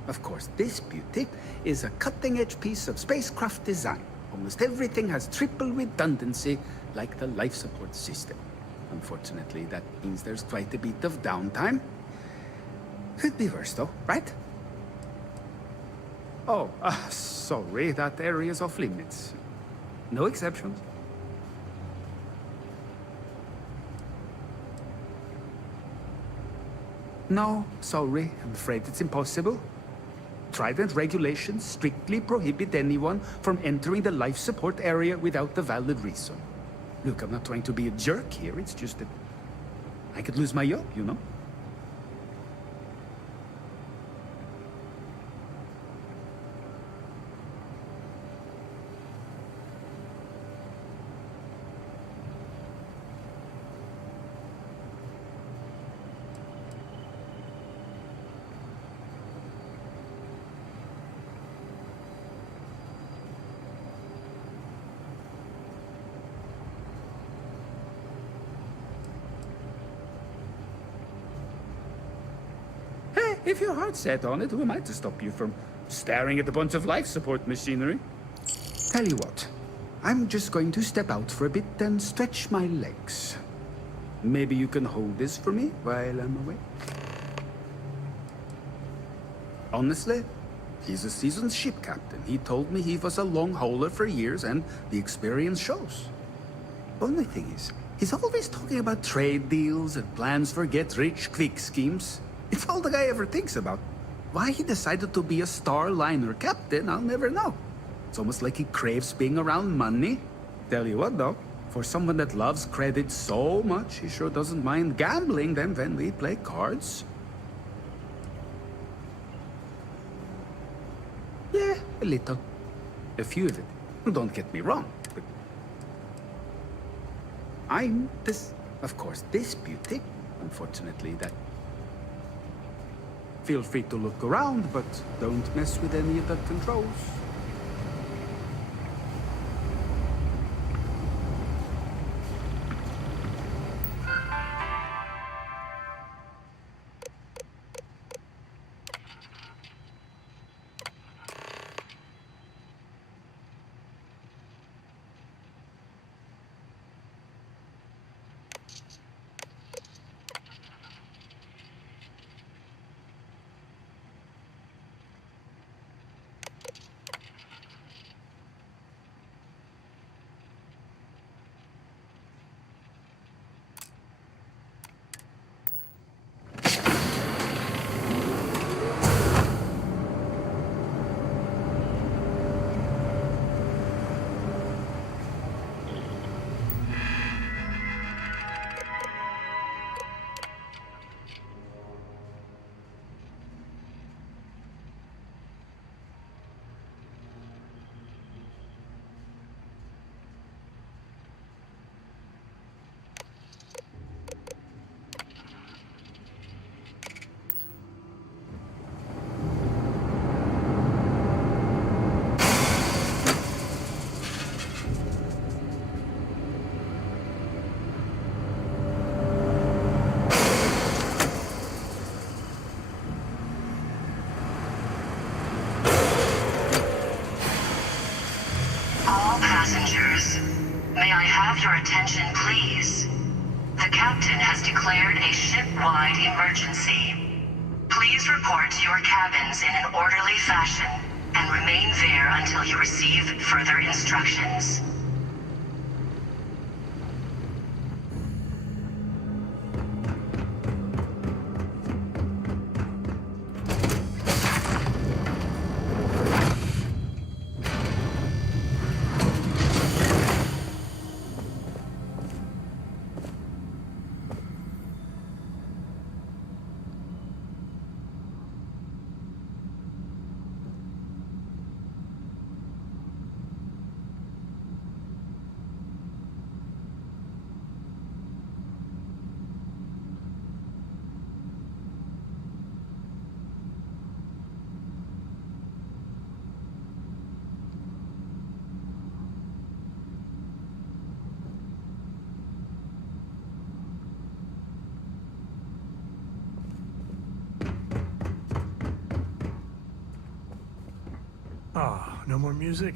Of course, this beauty is a cutting-edge piece of spacecraft design. Almost everything has triple redundancy, like the life support system. Unfortunately, that means there's quite a bit of downtime. Could be worse, though, right? Oh, sorry, that area's off limits. No exceptions. No, sorry, I'm afraid it's impossible. Trident regulations strictly prohibit anyone from entering the life support area without a valid reason. Look, I'm not trying to be a jerk here, it's just that I could lose my job, you know? If your heart's set on it, who am I to stop you from staring at a bunch of life support machinery? Tell you what, I'm just going to step out for a bit and stretch my legs. Maybe you can hold this for me while I'm away? Honestly, he's a seasoned ship captain. He told me he was a long hauler for years, and the experience shows. Only thing is, he's always talking about trade deals and plans for get-rich-quick schemes. It's all the guy ever thinks about. Why he decided to be a Starliner captain, I'll never know. It's almost like he craves being around money. Tell you what, though, for someone that loves credit so much, he sure doesn't mind gambling them when we play cards. Yeah, a little. A few of it. Don't get me wrong, but I'm this... Of course, this beauty. Unfortunately, that... Feel free to look around, but don't mess with any of the controls. I have your attention, please? The captain has declared a ship-wide emergency. Please report to your cabins in an orderly fashion and remain there until you receive further instructions. Oh, no more music?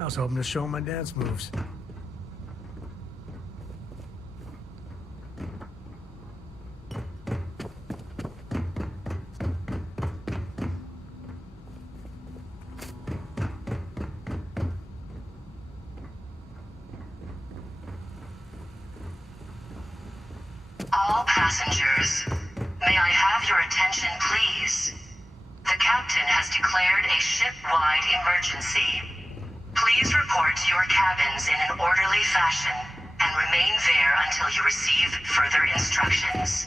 I was hoping to show my dance moves. All passengers, may I have your attention, please? The captain has declared a ship-wide emergency. Please report to your cabins in an orderly fashion and remain there until you receive further instructions.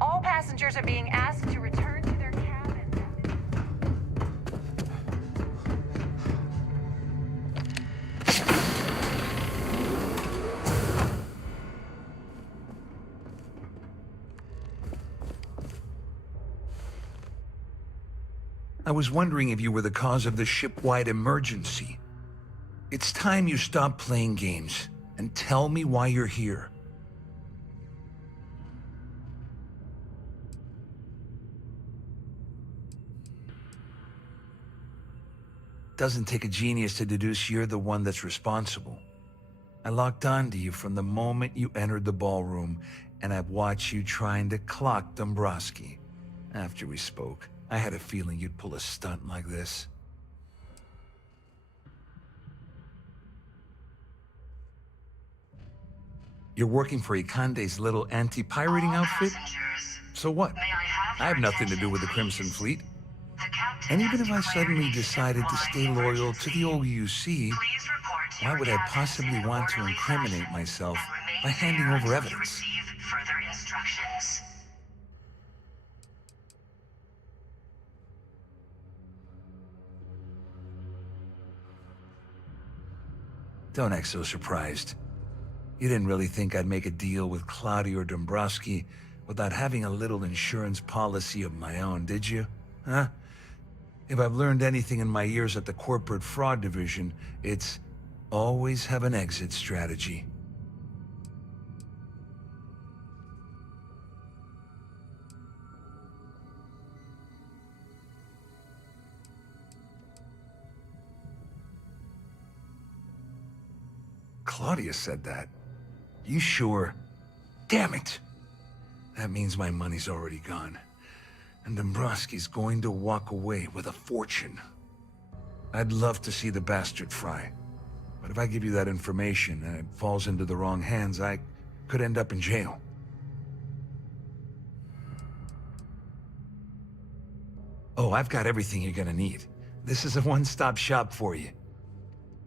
All passengers are being asked to return to their cabins. I was wondering if you were the cause of the ship-wide emergency. It's time you stop playing games and tell me why you're here. Doesn't take a genius to deduce you're the one that's responsible. I locked onto you from the moment you entered the ballroom, and I've watched you trying to clock Dombrowski. After we spoke, I had a feeling you'd pull a stunt like this. You're working for Ikande's little anti-pirating outfit? So what? I have nothing to do with the Crimson Fleet. And even if I suddenly decided to stay loyal to the OUC, why would I possibly want to incriminate myself by handing over evidence? Further instructions. Don't act so surprised. You didn't really think I'd make a deal with Claudia or Dombrowski without having a little insurance policy of my own, did you? Huh? If I've learned anything in my years at the Corporate Fraud Division, it's always have an exit strategy. Claudia said that. You sure? Damn it! That means my money's already gone. And Dombrowski's going to walk away with a fortune. I'd love to see the bastard fry. But if I give you that information and it falls into the wrong hands, I could end up in jail. Oh, I've got everything you're gonna need. This is a one-stop shop for you.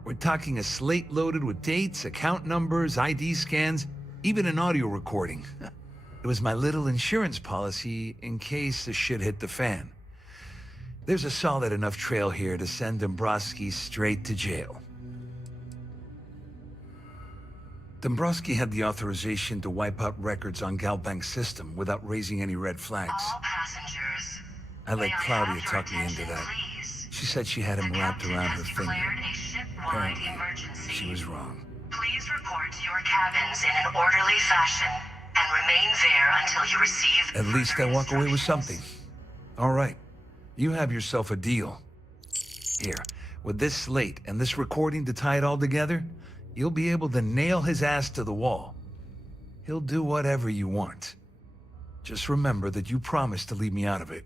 We're talking a slate loaded with dates, account numbers, ID scans, even an audio recording. It was my little insurance policy in case the shit hit the fan. There's a solid enough trail here to send Dombrowski straight to jail. Dombrowski had the authorization to wipe out records on Galbank's system without raising any red flags. All passengers, I let may I Claudia have your talk me into attention, that. please? She said she had him The wrapped captain around has her finger. declared a ship-wide Apparently, emergency. she was wrong. Please report to your cabins in an orderly fashion and remain there until you receive At least I walk away with something. All right, you have yourself a deal. Here, with this slate and this recording to tie it all together, you'll be able to nail his ass to the wall. He'll do whatever you want. Just remember that you promised to leave me out of it.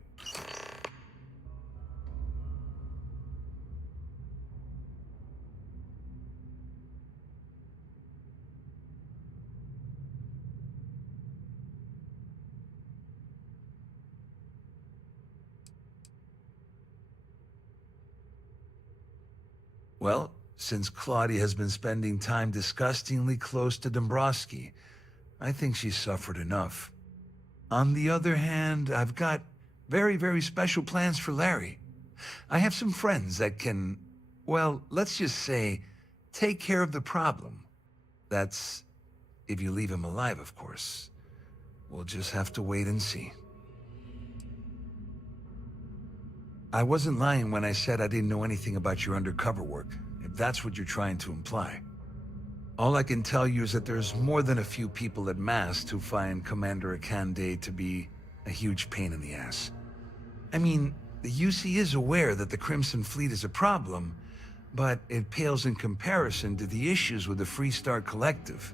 Well, since Claudia has been spending time disgustingly close to Dombrowski, I think she's suffered enough. On the other hand, I've got very, very special plans for Larry. I have some friends that can, well, let's just say, take care of the problem. That's if you leave him alive, of course. We'll just have to wait and see. I wasn't lying when I said I didn't know anything about your undercover work, if that's what you're trying to imply. All I can tell you is that there's more than a few people at Mast who find Commander Akande to be a huge pain in the ass. I mean, the UC is aware that the Crimson Fleet is a problem, but it pales in comparison to the issues with the Freestar Collective.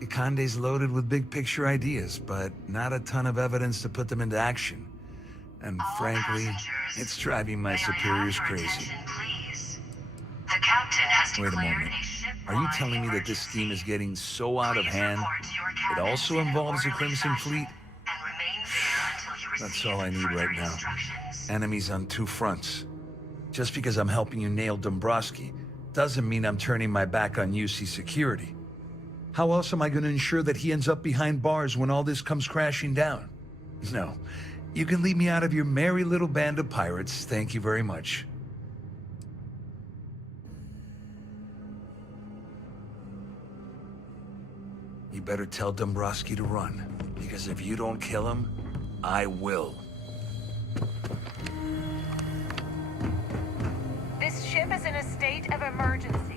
Akande's loaded with big-picture ideas, but not a ton of evidence to put them into action. And frankly, it's driving my superiors crazy. The captain has Wait a declared moment. a ship-wide Are you telling me that this scheme is getting so out of hand, it also involves the Crimson Fleet? That's all I need right now. Enemies on two fronts. Just because I'm helping you nail Dombrowski doesn't mean I'm turning my back on UC security. How else am I going to ensure that he ends up behind bars when all this comes crashing down? No. You can leave me out of your merry little band of pirates, thank you very much. You better tell Dombrowski to run, because if you don't kill him, I will. This ship is in a state of emergency.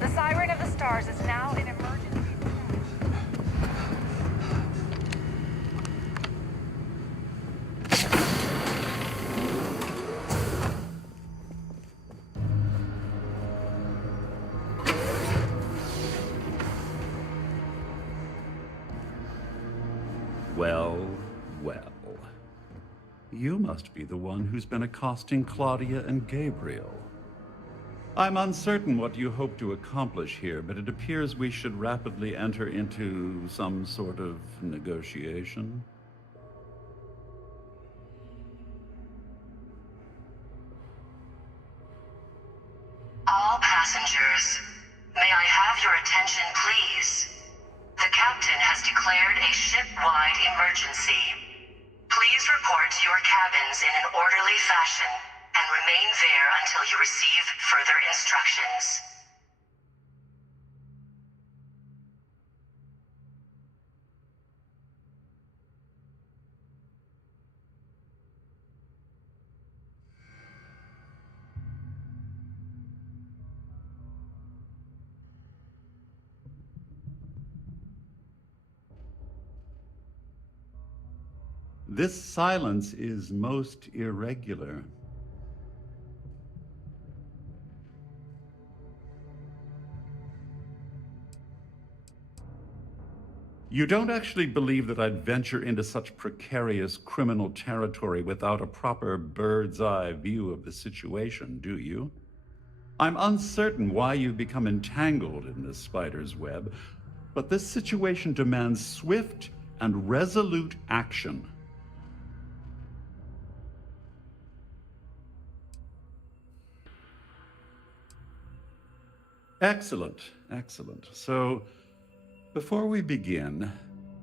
The Siren of the Stars is now in emergency. Well, well. You must be the one who's been accosting Claudia and Gabriel. I'm uncertain what you hope to accomplish here, but it appears we should rapidly enter into some sort of negotiation. All passengers, may I have your attention, please? The captain has declared a ship-wide emergency. Please report to your cabins in an orderly fashion and remain there until you receive further instructions. This silence is most irregular. You don't actually believe that I'd venture into such precarious criminal territory without a proper bird's-eye view of the situation, do you? I'm uncertain why you've become entangled in this spider's web, but this situation demands swift and resolute action. Excellent, excellent. So, before we begin,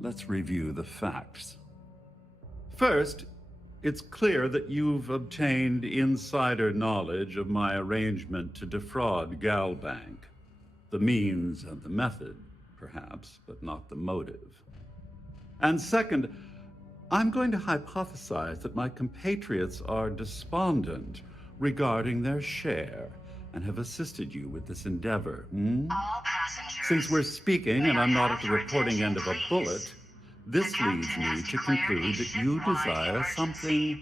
let's review the facts. First, it's clear that you've obtained insider knowledge of my arrangement to defraud Galbank. The means and the method, perhaps, but not the motive. And second, I'm going to hypothesize that my compatriots are despondent regarding their share and have assisted you with this endeavor. All passengers. Since we're speaking and I'm not at the your reporting end attention, of a please? bullet, this leads me to conclude that you desire something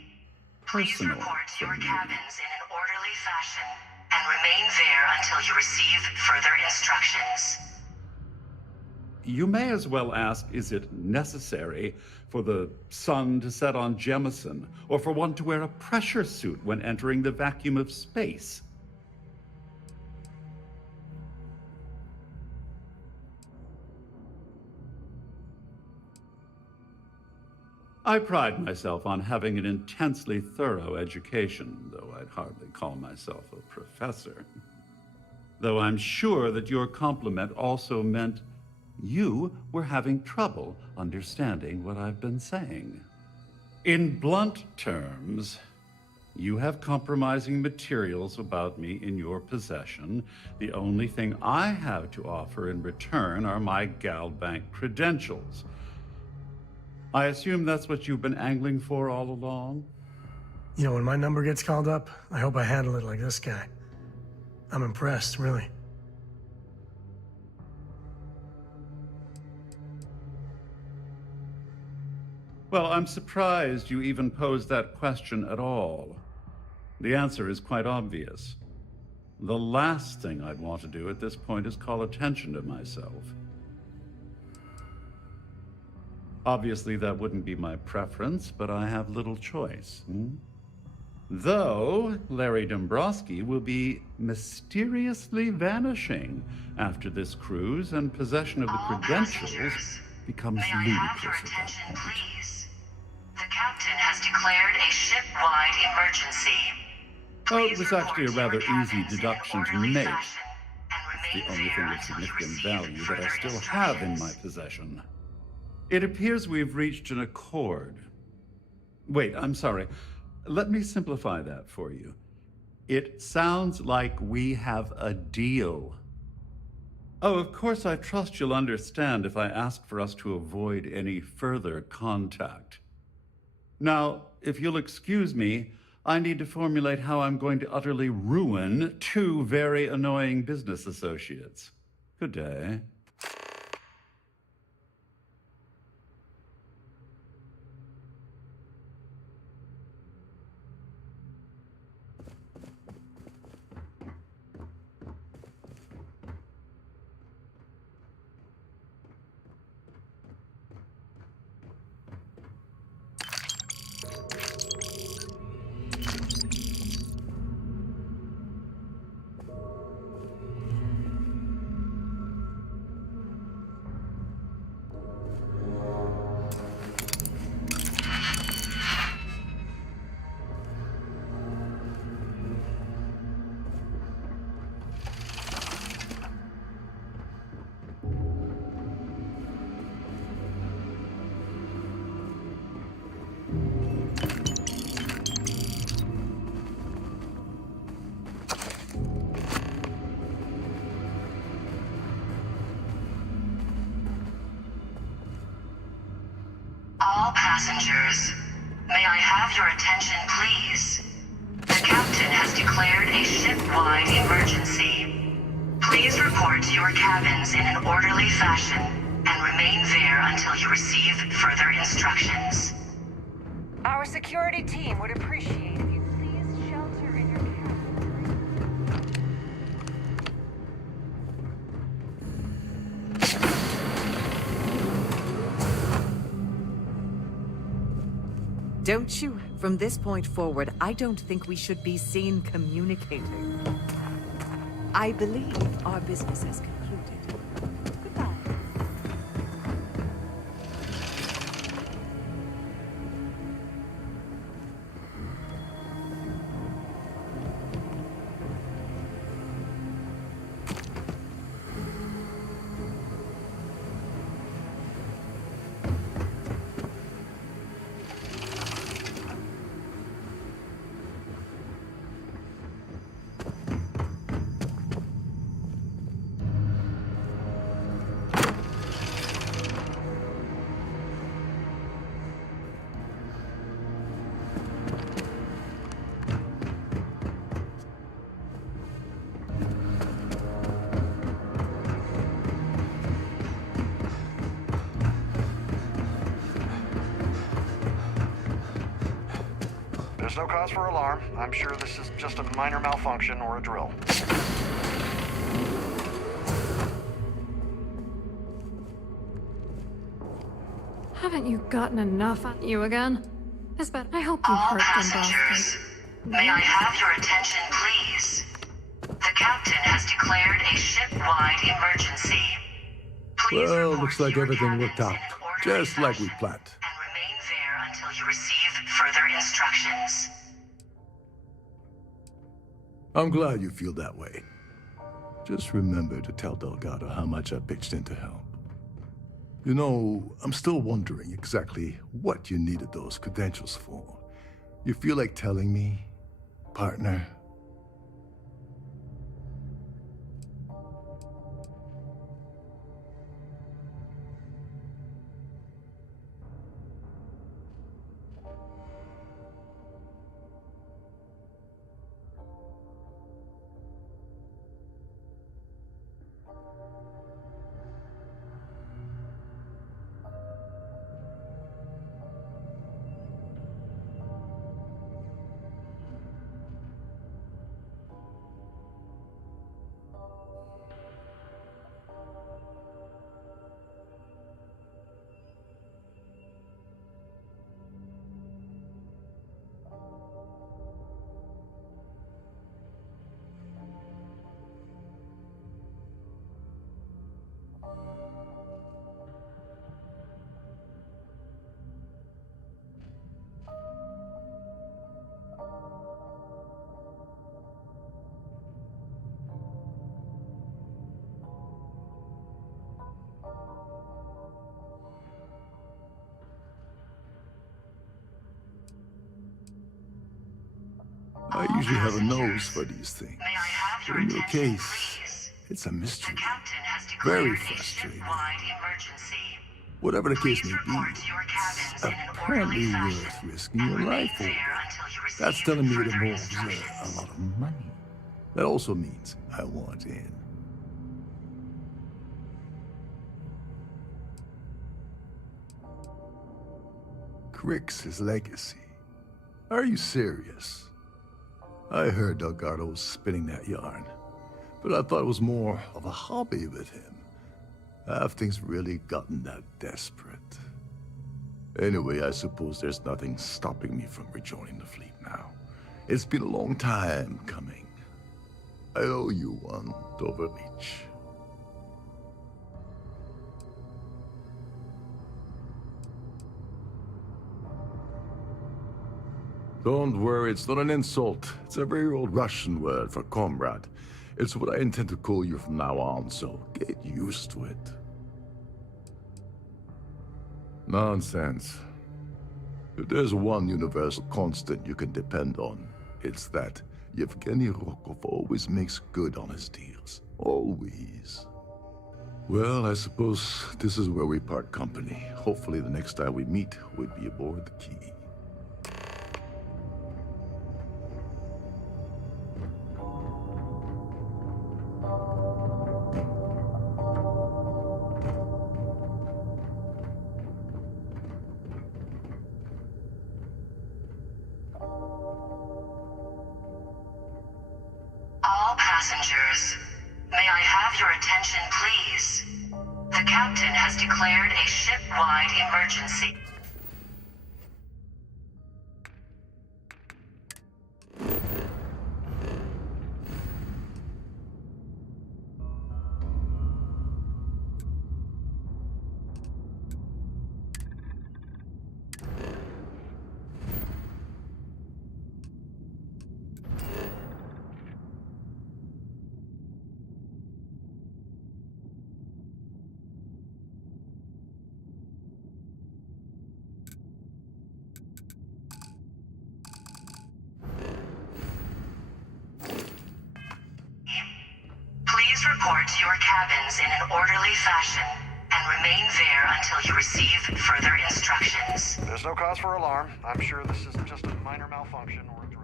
personal Report to your from me. cabins in an orderly fashion and remain there until you receive further instructions. You may as well ask, is it necessary for the sun to set on Jemison, or for one to wear a pressure suit when entering the vacuum of space? I pride myself on having an intensely thorough education, though I'd hardly call myself a professor. Though I'm sure that your compliment also meant you were having trouble understanding what I've been saying. In blunt terms, you have compromising materials about me in your possession. The only thing I have to offer in return are my Galbank credentials. I assume that's what you've been angling for all along? You know, when my number gets called up, I hope I handle it like this guy. I'm impressed, really. Well, I'm surprised you even posed that question at all. The answer is quite obvious. The last thing I'd want to do at this point is call attention to myself. Obviously, that wouldn't be my preference, but I have little choice. Though Larry Dombrowski will be mysteriously vanishing after this cruise, and possession of the credentials becomes May I have your ludicrous. attention, please? The captain has declared a ship-wide emergency. Oh, it was actually a rather easy deduction to make. It's the only thing of significant value that I still have in my possession. It appears we've reached an accord. Wait, I'm sorry. Let me simplify that for you. It sounds like we have a deal. Oh, of course, I trust you'll understand if I ask for us to avoid any further contact. Now, if you'll excuse me, I need to formulate how I'm going to utterly ruin two very annoying business associates. Good day. All passengers, may I have your attention, please? The captain has declared a ship-wide emergency. Please report to your cabins in an orderly fashion and remain there until you receive further instructions. Our security team would appreciate if you please shelter in your cabin. Don't you? From this point forward, I don't think we should be seen communicating. I believe our business has concluded. Goodbye. There's no cause for alarm. I'm sure this is just a minor malfunction or a drill. Haven't you gotten enough on you again? I hope you All heard them, passengers, may I have your attention, please? The captain has declared a ship-wide emergency. Well, looks like everything worked out, just like we planned. Remain there until you receive further instructions. I'm glad you feel that way. Just remember to tell Delgado how much I pitched in to help. You know, I'm still wondering exactly what you needed those credentials for. You feel like telling me, partner? I usually have a nose for these things. But in your case, it's a mystery. Very frustrating. Whatever the case may be, it's apparently worth risking your life for. That's telling me it involves a lot of money. That also means I want in. Crick's legacy. Are you serious? I heard Delgado was spinning that yarn, but I thought it was more of a hobby with him. Have things really gotten that desperate? Anyway, I suppose there's nothing stopping me from rejoining the fleet now. It's been a long time coming. I owe you one, Doverleach. Don't worry, it's not an insult. It's a very old Russian word for comrade. It's what I intend to call you from now on, so get used to it. Nonsense. If there's one universal constant you can depend on, it's that Yevgeny Rokov always makes good on his deals. Always. Well, I suppose this is where we part company. Hopefully the next time we meet, we'll be aboard the Key. All passengers, may I have your attention, please? The captain has declared a ship-wide emergency. report to your cabins in an orderly fashion and remain there until you receive further instructions. There's no cause for alarm. I'm sure this is just a minor malfunction or a drill.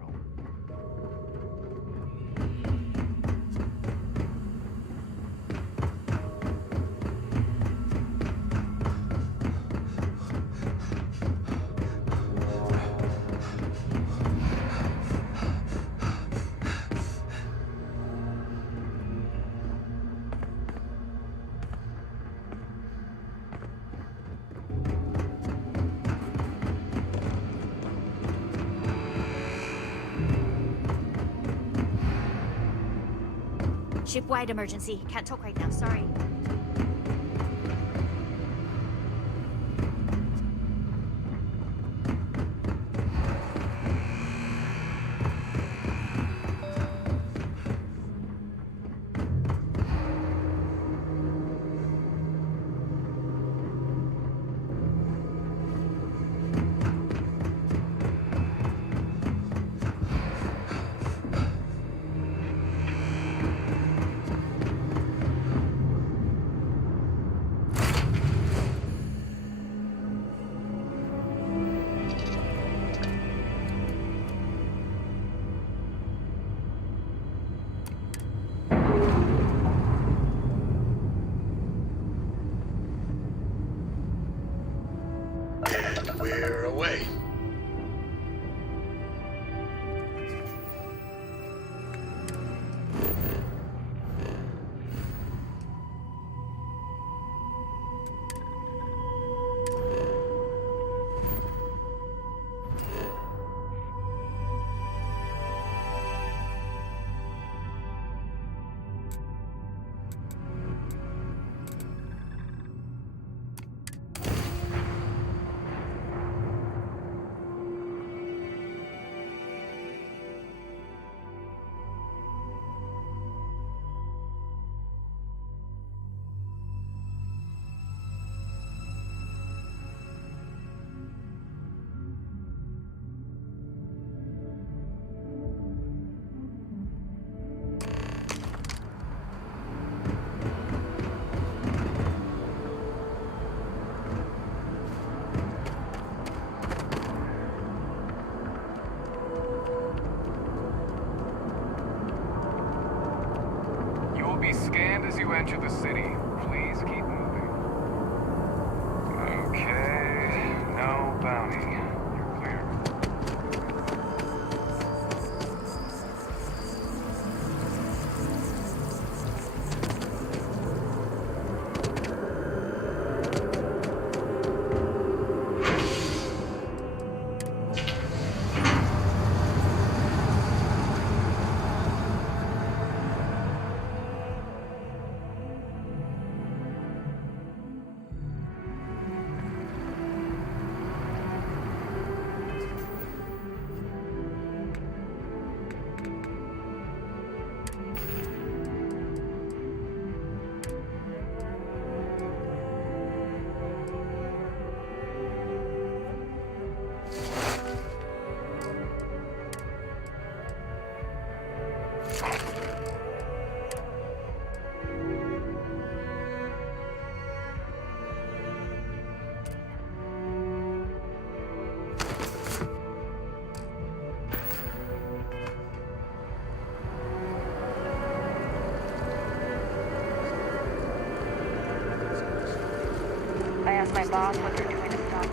Ship-wide emergency. Can't talk right now, sorry. We're away. Be scanned as you enter the city. Please keep moving. Okay, no bounty. You're clear. I asked my boss what they're doing to stop me.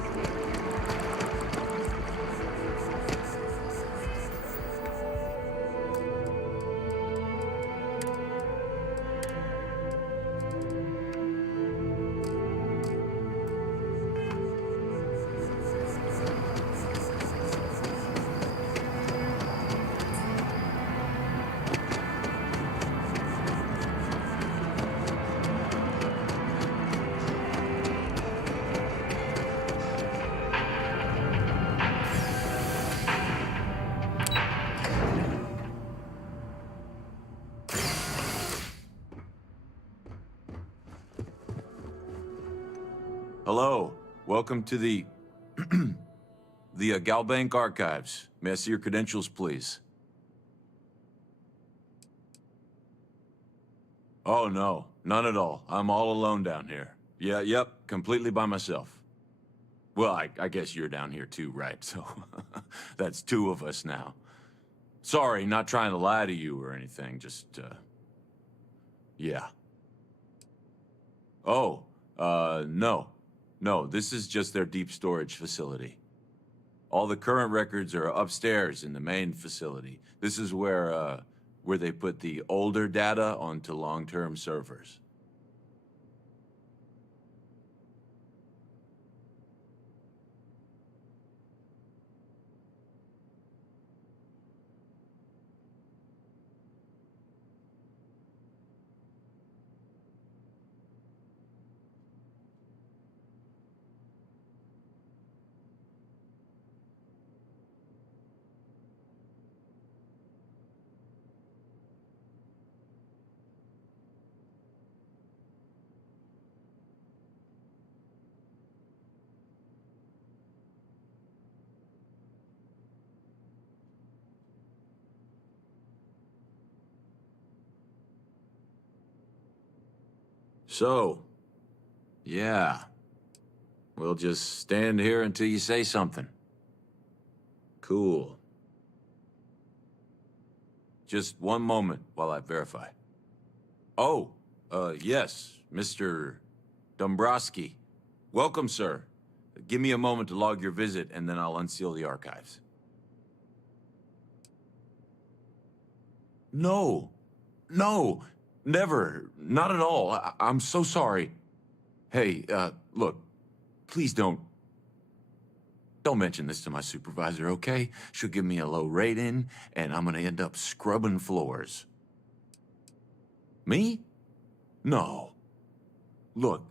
Hello, welcome to the Galbank Archives. May I see your credentials, please? Oh, no. None at all. I'm all alone down here. Yeah, yep. Completely by myself. Well, I guess you're down here too, right? So, that's two of us now. Sorry, not trying to lie to you or anything, just, yeah. Oh, no. No, this is just their deep storage facility. All the current records are upstairs in the main facility. This is where they put the older data onto long-term servers. So, yeah. We'll just stand here until you say something. Cool. Just one moment while I verify. Oh, yes, Mr. Dombrowski. Welcome, sir. Give me a moment to log your visit, and then I'll unseal the archives. No. No. Never. Not at all. I'm so sorry. Hey, look, please don't mention this to my supervisor, okay? She'll give me a low rating, and I'm gonna end up scrubbing floors. Me? No. Look,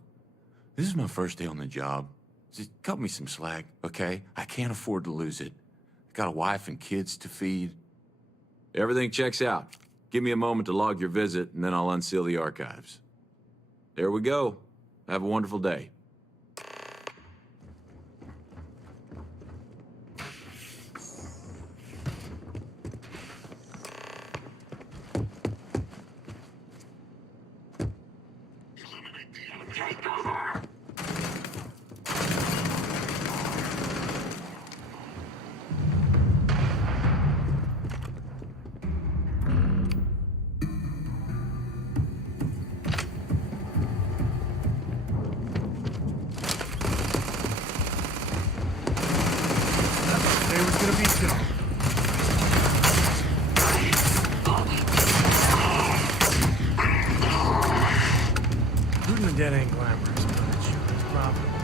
this is my first day on the job. Just cut me some slack, okay? I can't afford to lose it. I got a wife and kids to feed. Everything checks out. Give me a moment to log your visit, and then I'll unseal the archives. There we go. Have a wonderful day. Dead ain't glamorous, but it sure is profitable.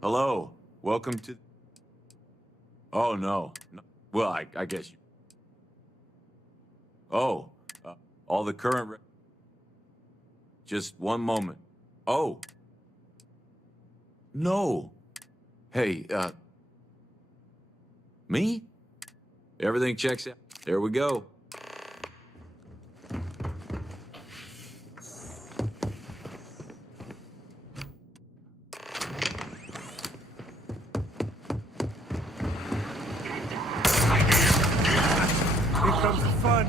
Hello. Welcome to... Oh, no. Well, I guess you... Oh, all the current... Just one moment. Oh. No. Hey, me? Everything checks out. There we go. Here comes the fun.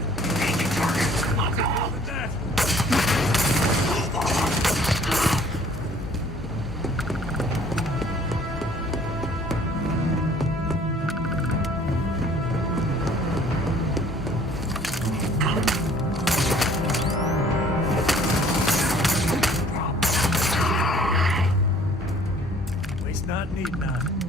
need none.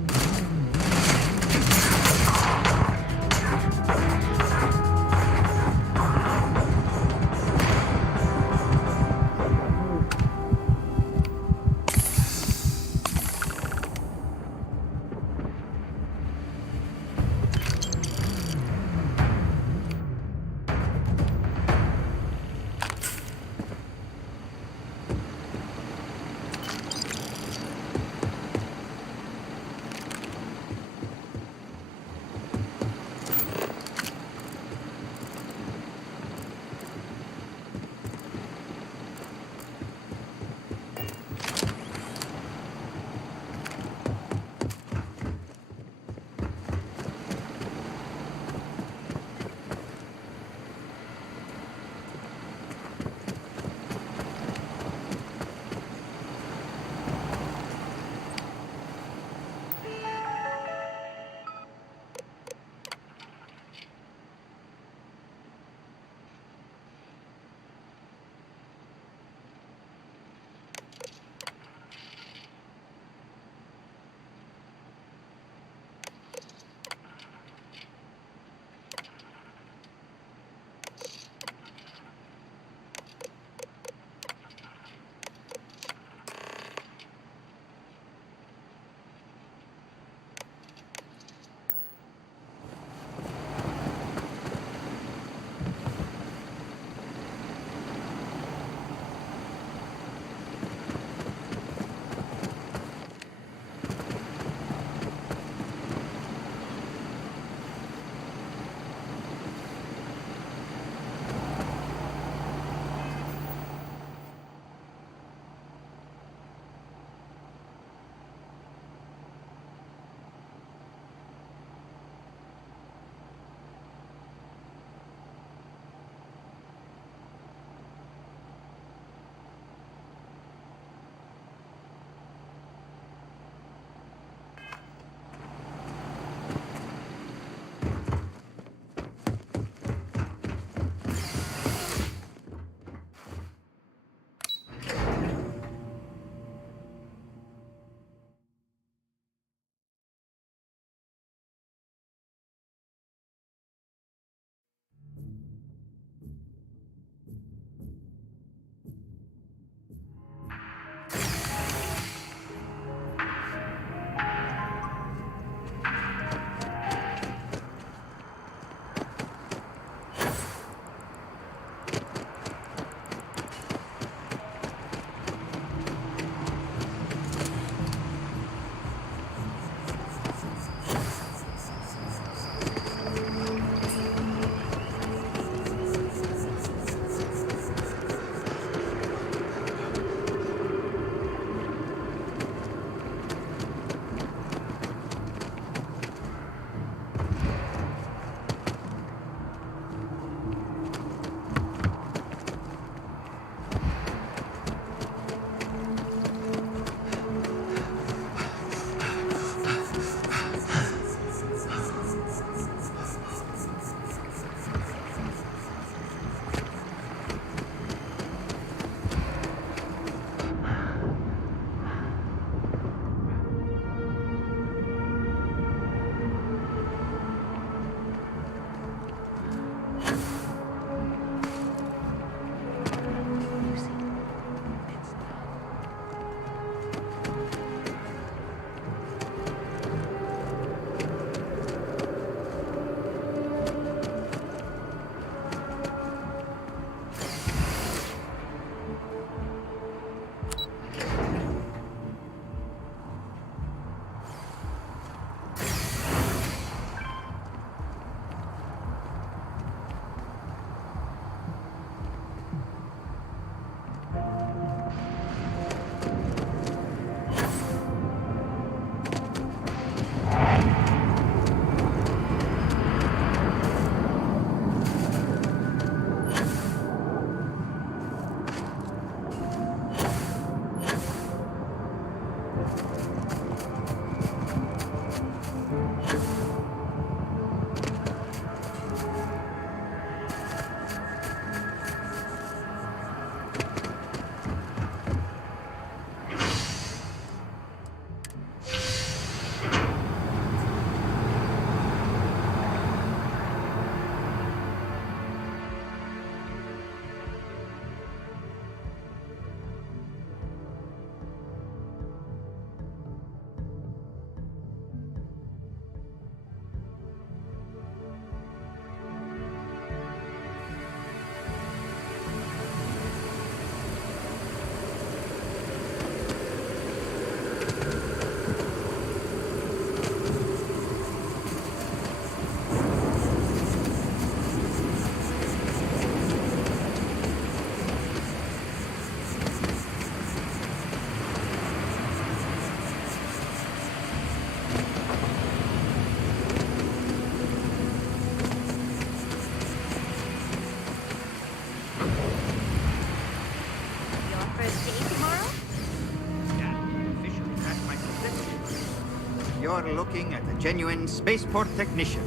you're looking at a genuine spaceport technician.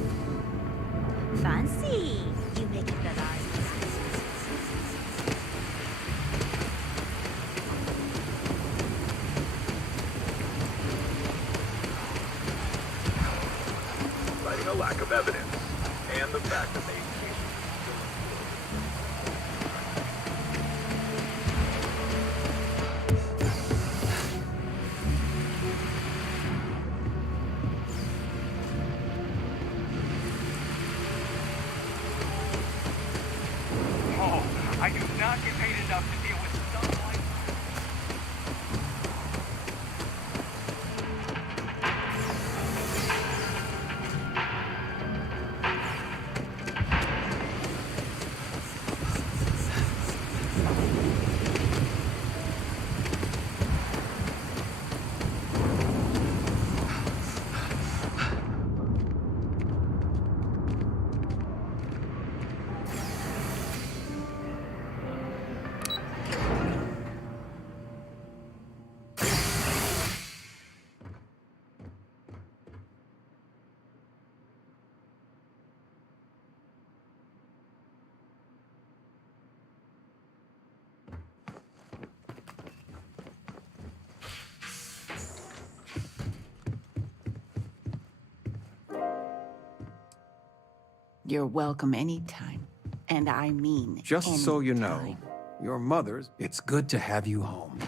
Fancy. You make it that I. Citing a lack of evidence, and the fact that they I do not get paid enough to deal with stuff like You're welcome anytime. And I mean Just so you know, anytime. your mother's... It's good to have you home.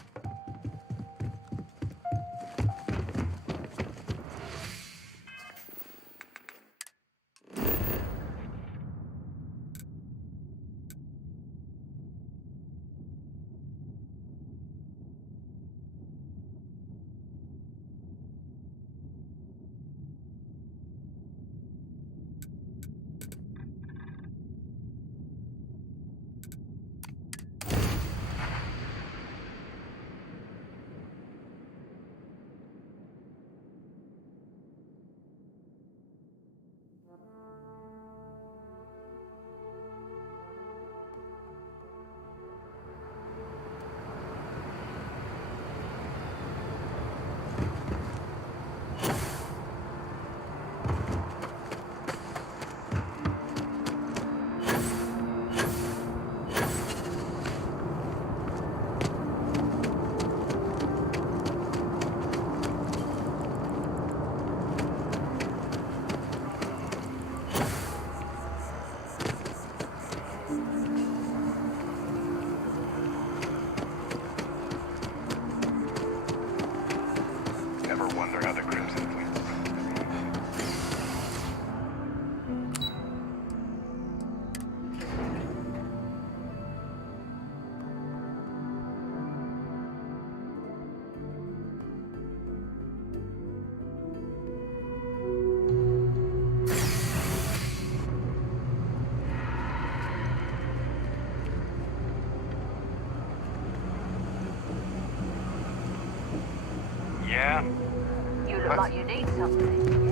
Ever wonder how the Crimson Fleet... Yeah? You look like you need something.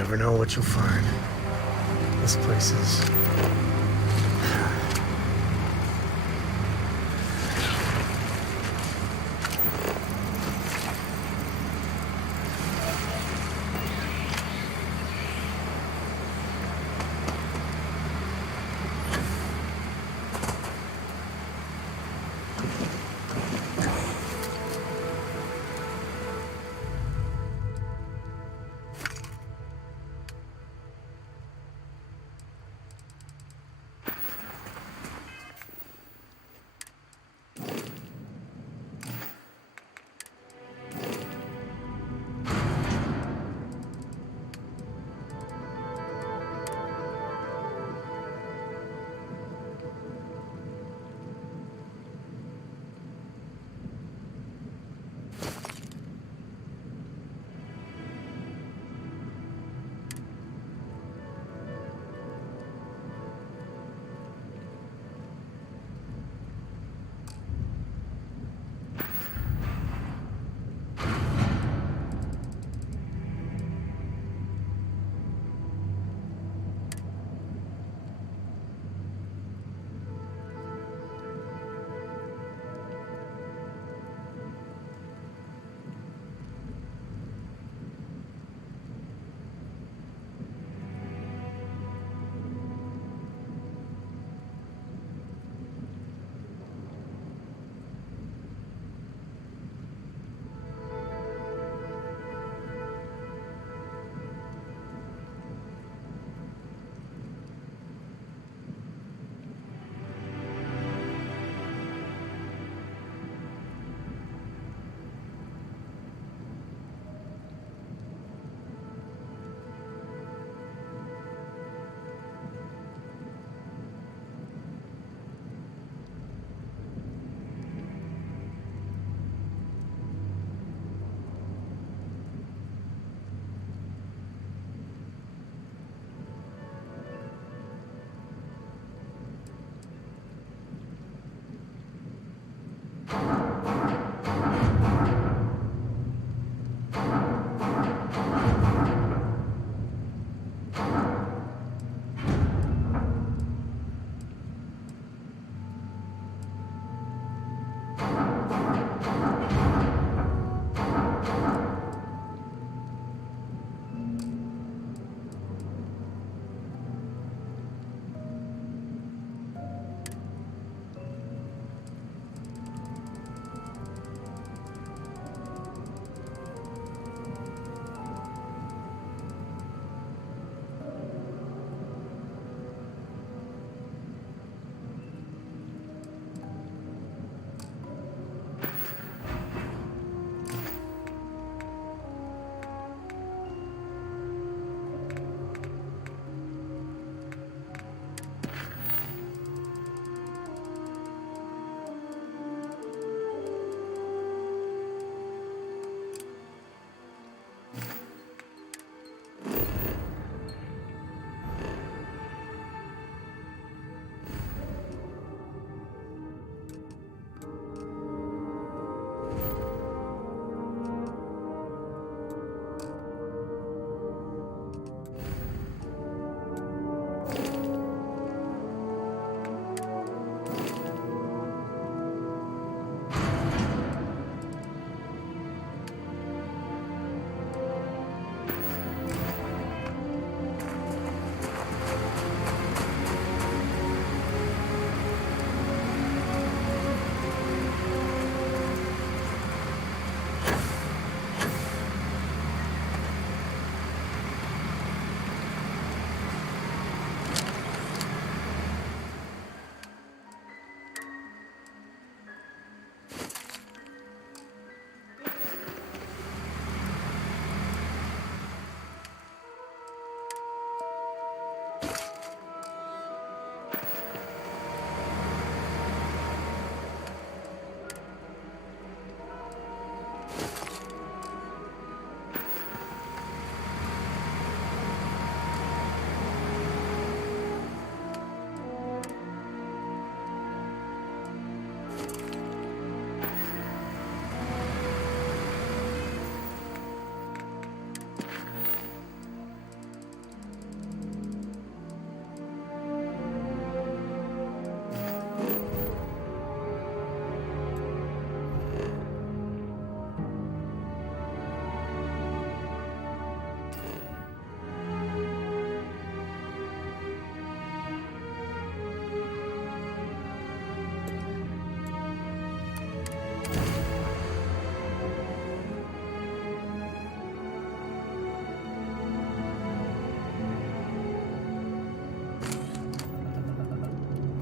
never know what you'll find. This place is...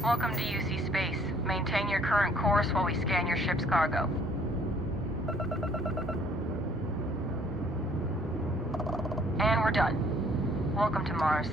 Welcome to UC Space. Maintain your current course while we scan your ship's cargo. And we're done. Welcome to Mars.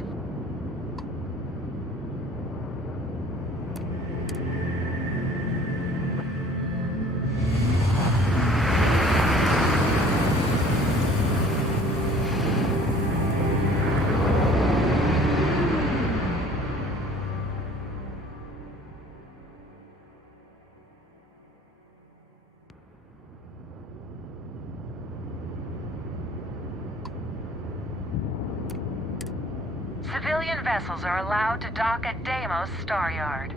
Civilian vessels are allowed to dock at Deimos Star Yard.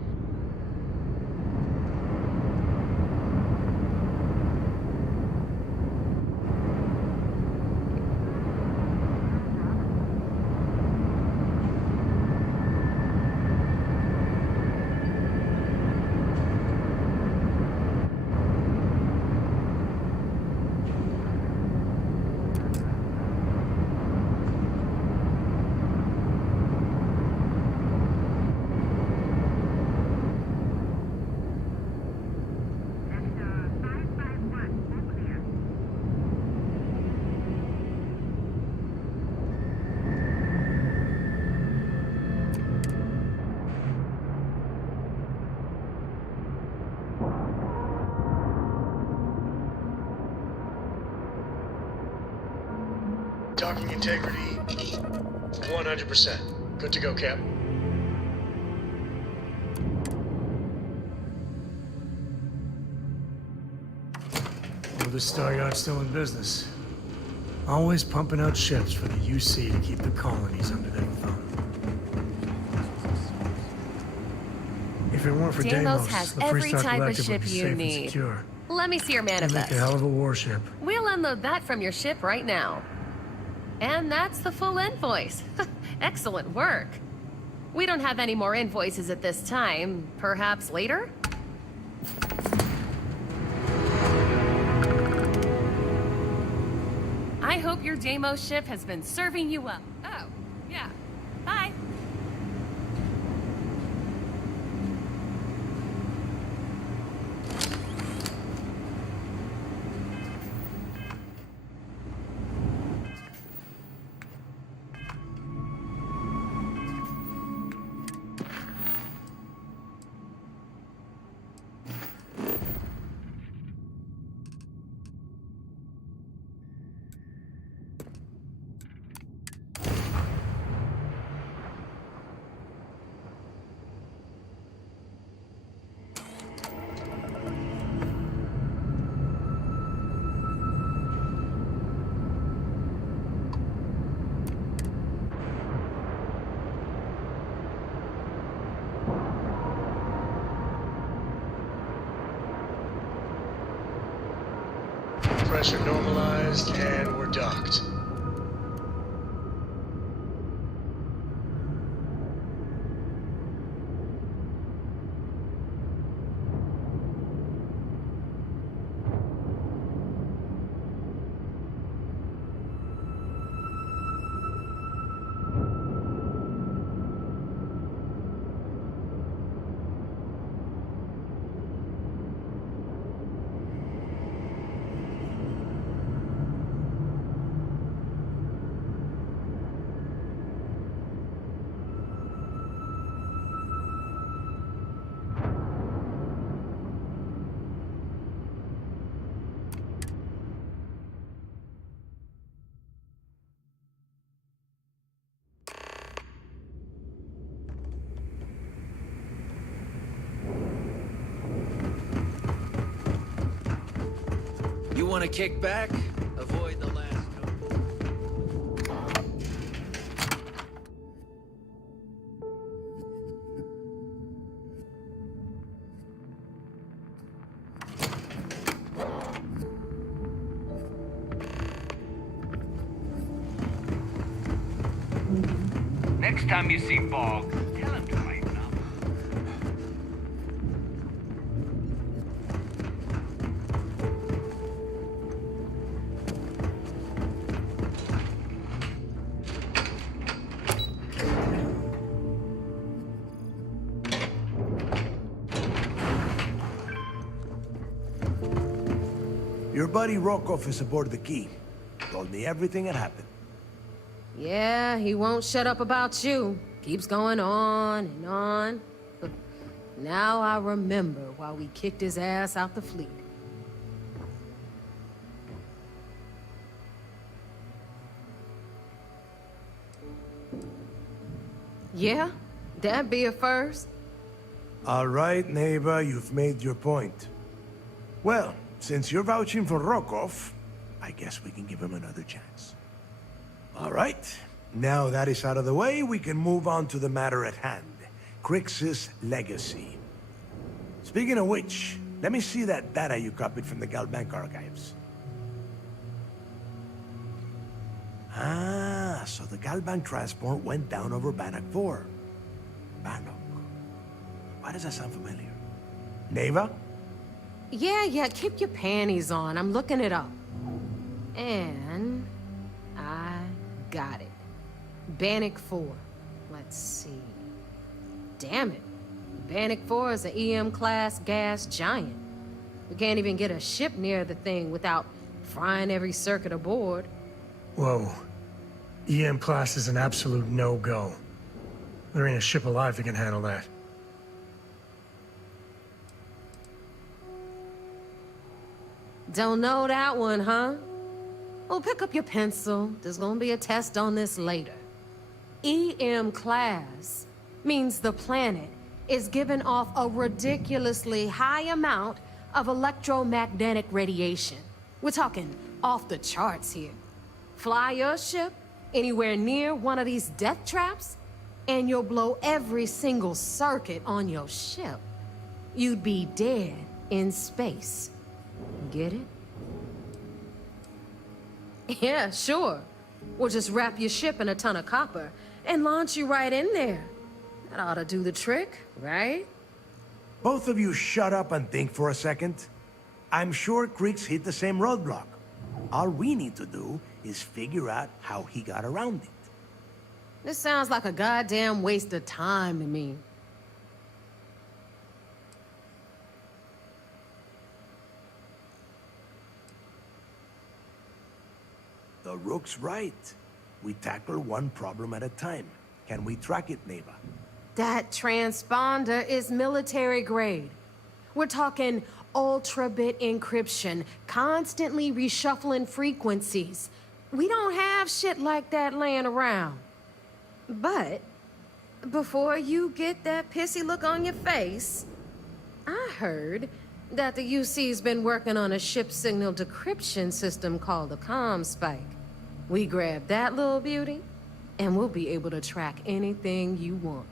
Docking integrity, 100%. Good to go, Cap. Well, the Star Yard's still in business. Always pumping out ships for the UC to keep the colonies under their thumb. If it weren't for Deimos Deimos, has the every Freestar type of Collective ship would be you safe need. and secure. Let me see your They make manifest. a hell of a warship. We'll unload that from your ship right now. And that's the full invoice. Excellent work. We don't have any more invoices at this time. Perhaps later? I hope your Deimos ship has been serving you well. Oh, yeah. Bye. Pressure normalized, and we're docked. You want to kick back? Avoid the last Next time you see Bog, tell him to lighten up. Your buddy Rokov is aboard the Key. Told me everything that happened. Yeah, he won't shut up about you. Keeps going on and on. Now I remember why we kicked his ass out the fleet. Yeah, that'd be a first. All right, Neva, you've made your point. Well, since you're vouching for Rokov, I guess we can give him another chance. All right, now that is out of the way, we can move on to the matter at hand. Crix's legacy. Speaking of which, let me see that data you copied from the Galbank archives. Ah, so the Galbank transport went down over Bannock 4. Bannock. Why does that sound familiar? Neva? Yeah, keep your panties on. I'm looking it up. And I got it. Bannock 4. Let's see. Damn it. Bannock 4 is an EM-class gas giant. We can't even get a ship near the thing without frying every circuit aboard. Whoa. EM class is an absolute no-go. There ain't a ship alive that can handle that. Don't know that one, huh? Well, pick up your pencil. There's gonna be a test on this later. EM class means the planet is giving off a ridiculously high amount of electromagnetic radiation. We're talking off the charts here. Fly your ship anywhere near one of these death traps, and you'll blow every single circuit on your ship. You'd be dead in space. Get it? Yeah, sure. We'll just wrap your ship in a ton of copper and launch you right in there. That ought to do the trick, right? Both of you shut up and think for a second. I'm sure Crix hit the same roadblock. All we need to do is figure out how he got around it. This sounds like a goddamn waste of time to me. The Rook's right. We tackle one problem at a time. Can we track it, Neva? That transponder is military grade. We're talking ultra-bit encryption, constantly reshuffling frequencies. We don't have shit like that laying around. But before you get that pissy look on your face, I heard that the UC's been working on a ship signal decryption system called the ComSpike. We grab that little beauty, and we'll be able to track anything you want.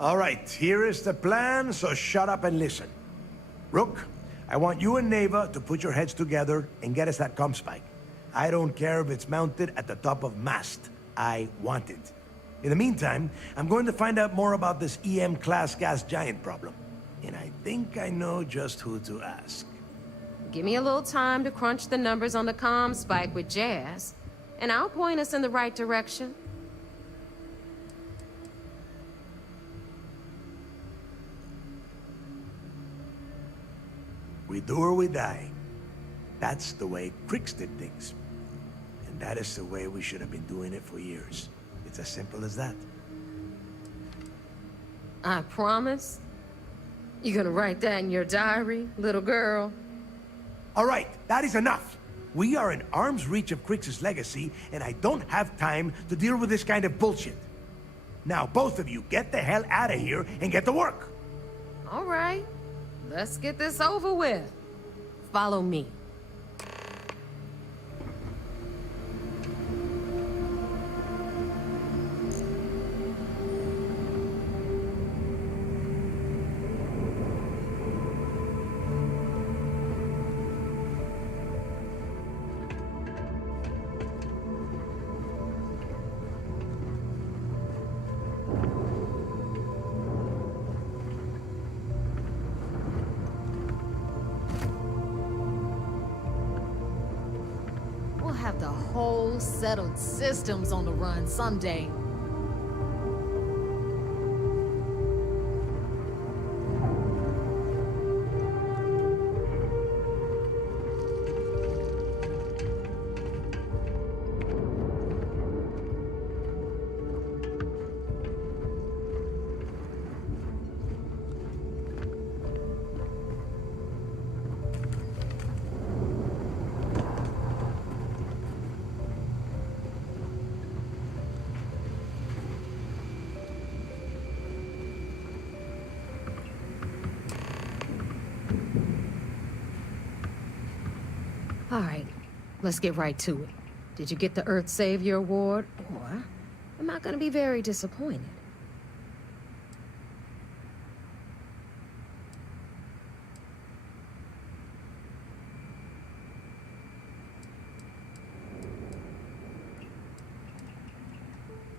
All right, here is the plan, so shut up and listen. Rook, I want you and Neva to put your heads together and get us that ComSpike. I don't care if it's mounted at the top of mast. I want it. In the meantime, I'm going to find out more about this EM-class gas giant problem. And I think I know just who to ask. Give me a little time to crunch the numbers on the ComSpike with Jazz, and I'll point us in the right direction. We do or we die. That's the way Crix did things. And that is the way we should have been doing it for years. It's as simple as that. I promise. You gonna write that in your diary, little girl? All right, that is enough. We are in arm's reach of Crix's legacy, and I don't have time to deal with this kind of bullshit. Now, both of you, get the hell out of here and get to work. All right. Let's get this over with. Follow me. Have the whole settled systems on the run someday. All right, let's get right to it. Did you get the Earth Savior Award, or am I gonna be very disappointed?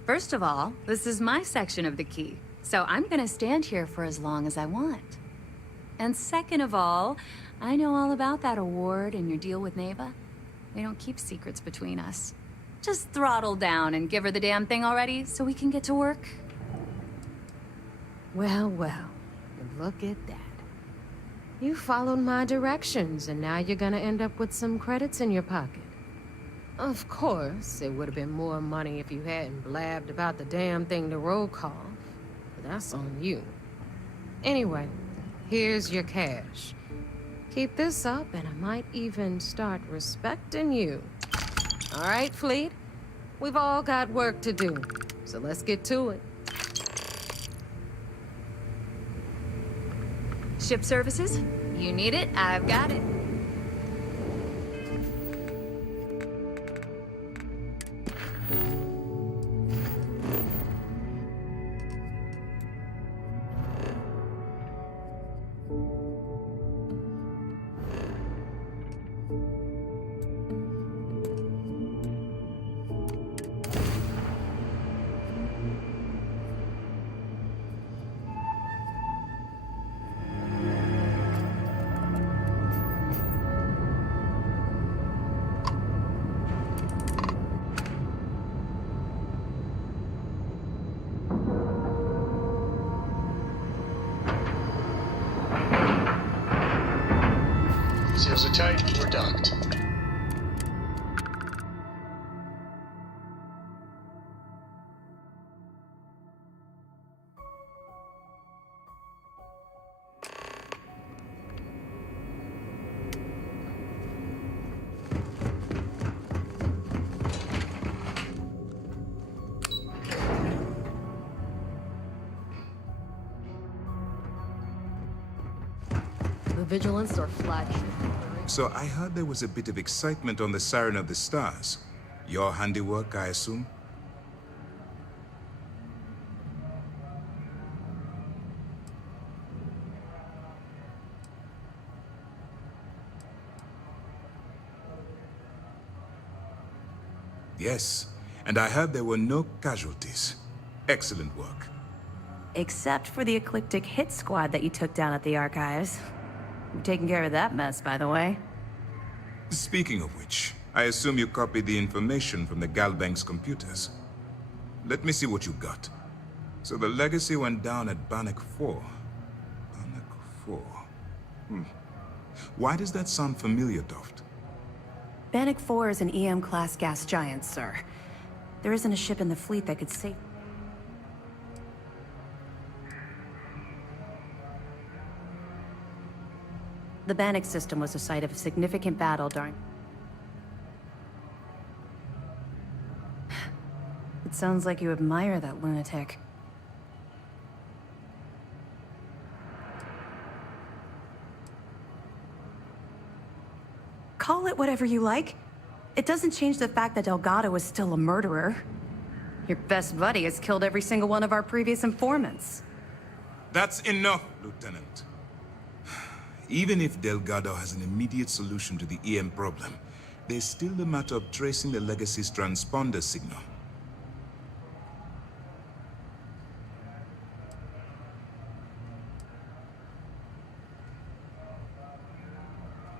First of all, this is my section of the key, so I'm gonna stand here for as long as I want. And second of all, I know all about that award and your deal with Neva. We don't keep secrets between us. Just throttle down and give her the damn thing already so we can get to work. Well, well, look at that. You followed my directions, and now you're gonna end up with some credits in your pocket. Of course, it would have been more money if you hadn't blabbed about the damn thing to roll call, but that's on you. Anyway, here's your cash. Keep this up, and I might even start respecting you. All right, Fleet? We've all got work to do, so let's get to it. Ship services? You need it, I've got it. Seals are tight, we're docked. The Vigilance or flagship? So I heard there was a bit of excitement on the Siren of the Stars. Your handiwork, I assume? Yes, and I heard there were no casualties. Excellent work. Except for the eclectic hit squad that you took down at the archives. You've taken care of that mess, by the way. Speaking of which, I assume you copied the information from the Galbank's computers. Let me see what you got. So the legacy went down at Bannock 4. Bannock 4. Why does that sound familiar, Toft? Bannock 4 is an EM-class gas giant, sir. There isn't a ship in the fleet that could save... The Bannock system was the site of a significant battle during... It sounds like you admire that lunatic. Call it whatever you like. It doesn't change the fact that Delgado is still a murderer. Your best buddy has killed every single one of our previous informants. That's enough, Lieutenant. Even if Delgado has an immediate solution to the EM problem, there's still the matter of tracing the Legacy's transponder signal.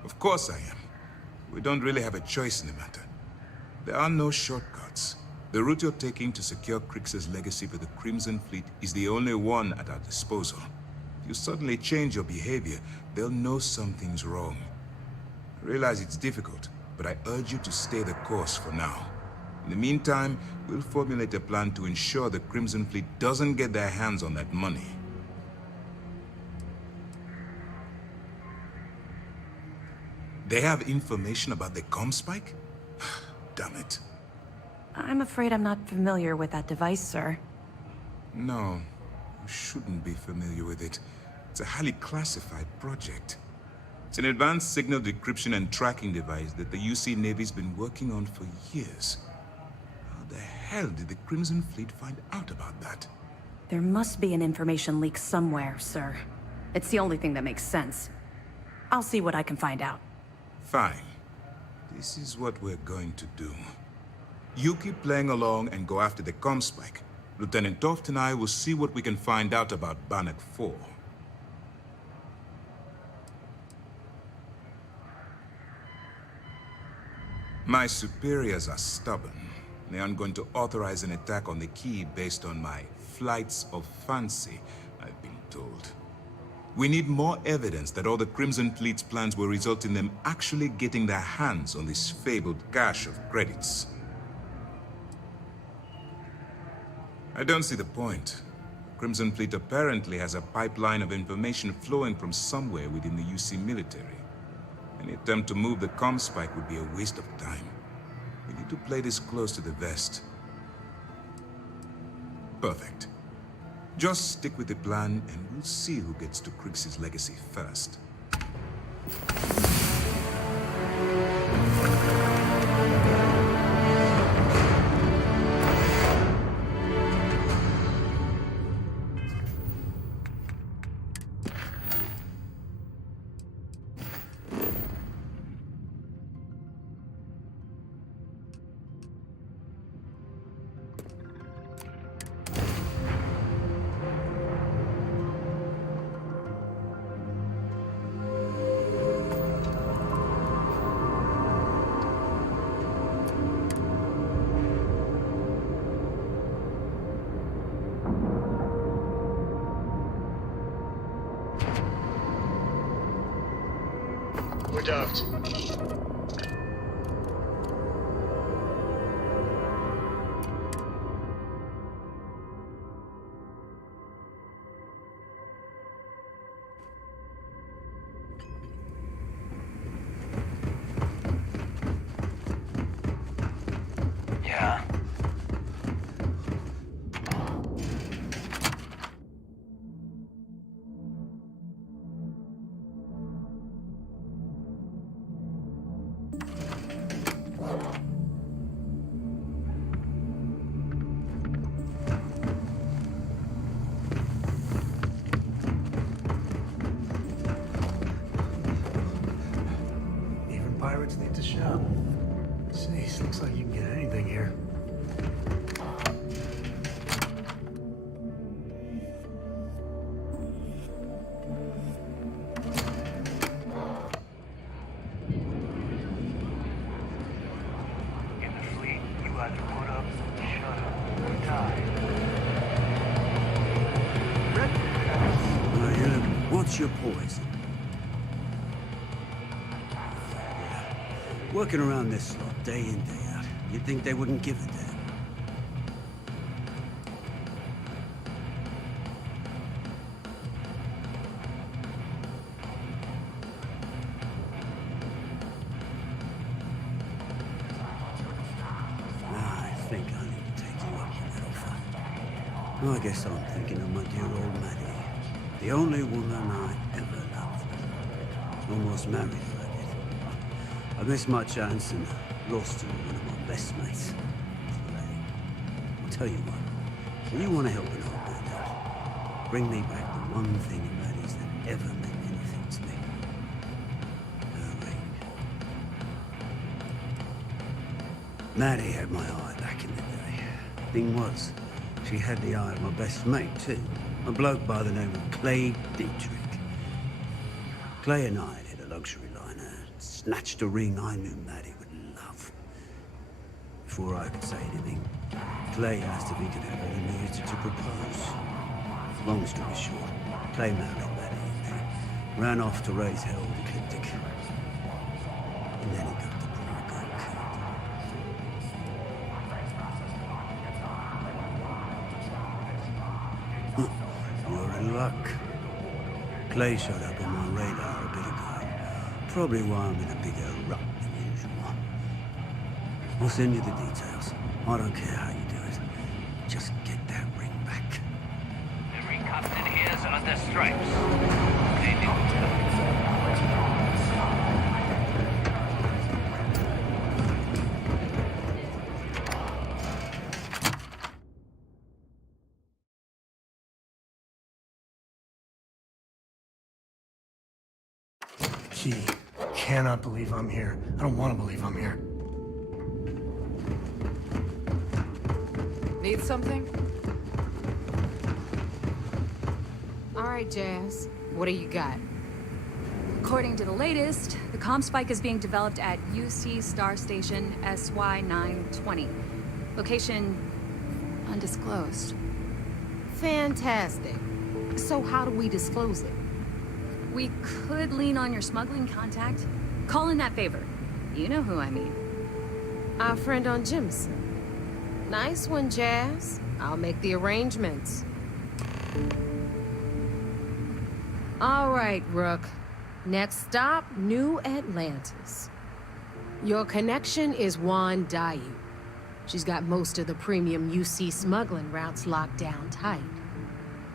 Of course I am. We don't really have a choice in the matter. There are no shortcuts. The route you're taking to secure Crix's legacy for the Crimson Fleet is the only one at our disposal. If you suddenly change your behavior, they'll know something's wrong. I realize it's difficult, but I urge you to stay the course for now. In the meantime, we'll formulate a plan to ensure the Crimson Fleet doesn't get their hands on that money. They have information about the comm spike? Damn it. I'm afraid I'm not familiar with that device, sir. No, you shouldn't be familiar with it. It's a highly classified project. It's an advanced signal decryption and tracking device that the UC Navy's been working on for years. How the hell did the Crimson Fleet find out about that? There must be an information leak somewhere, sir. It's the only thing that makes sense. I'll see what I can find out. Fine. This is what we're going to do. You keep playing along and go after the comm spike. Lieutenant Toft and I will see what we can find out about Bannock 4. My superiors are stubborn. They aren't going to authorize an attack on the key based on my flights of fancy, I've been told. We need more evidence that all the Crimson Fleet's plans will result in them actually getting their hands on this fabled cache of credits. I don't see the point. Crimson Fleet apparently has a pipeline of information flowing from somewhere within the UC military. Any attempt to move the comm spike would be a waste of time. We need to play this close to the vest. Perfect. Just stick with the plan, and we'll see who gets to Krix's legacy first. We're docked. Yeah. Even pirates need to shop. Jeez, looks like you can get anything here. In the fleet, you either put up, shut up, or die. What's your poison? Working around this slot, day in, day out. You'd think they wouldn't give a damn. I think I need to take you up on that offer. I guess I'm thinking of my dear old Maddie. The only woman I ever loved. Almost married her, I did. I missed my chance and lost to one of my best mates. I'll tell you what, if you want to help an old man out, bring me back the one thing in Maddie's that ever meant anything to me. Her ring. Maddie had my eye back in the day. Thing was, she had the eye of my best mate, too. A bloke by the name of Clay Dietrich. Clay and I had a luxury liner, snatched a ring I knew Maddie would love. Before I could say anything, Clay asked if he could have her and used it to propose. Long story short, Clay married Maddie and ran off to raise hell with Ecliptic. And then he got the poor girl killed. You're in luck. Clay showed up on my radar a bit ago. Probably why I'm in a bigger rut than usual. I'll send you the details. I don't care how you do it. Just get that ring back. Every captain here's under stripes. They do. key. Cannot believe I'm here. I don't want to believe I'm here. Need something? All right, Jazz. What do you got? According to the latest, the comm spike is being developed at UC Star Station SY-920. Location undisclosed. Fantastic. So how do we disclose it? We could lean on your smuggling contact. Call in that favor. You know who I mean. Our friend on Jimson. Nice one, Jazz. I'll make the arrangements. All right, Rook. Next stop, New Atlantis. Your connection is Juan Dayu. She's got most of the premium UC smuggling routes locked down tight.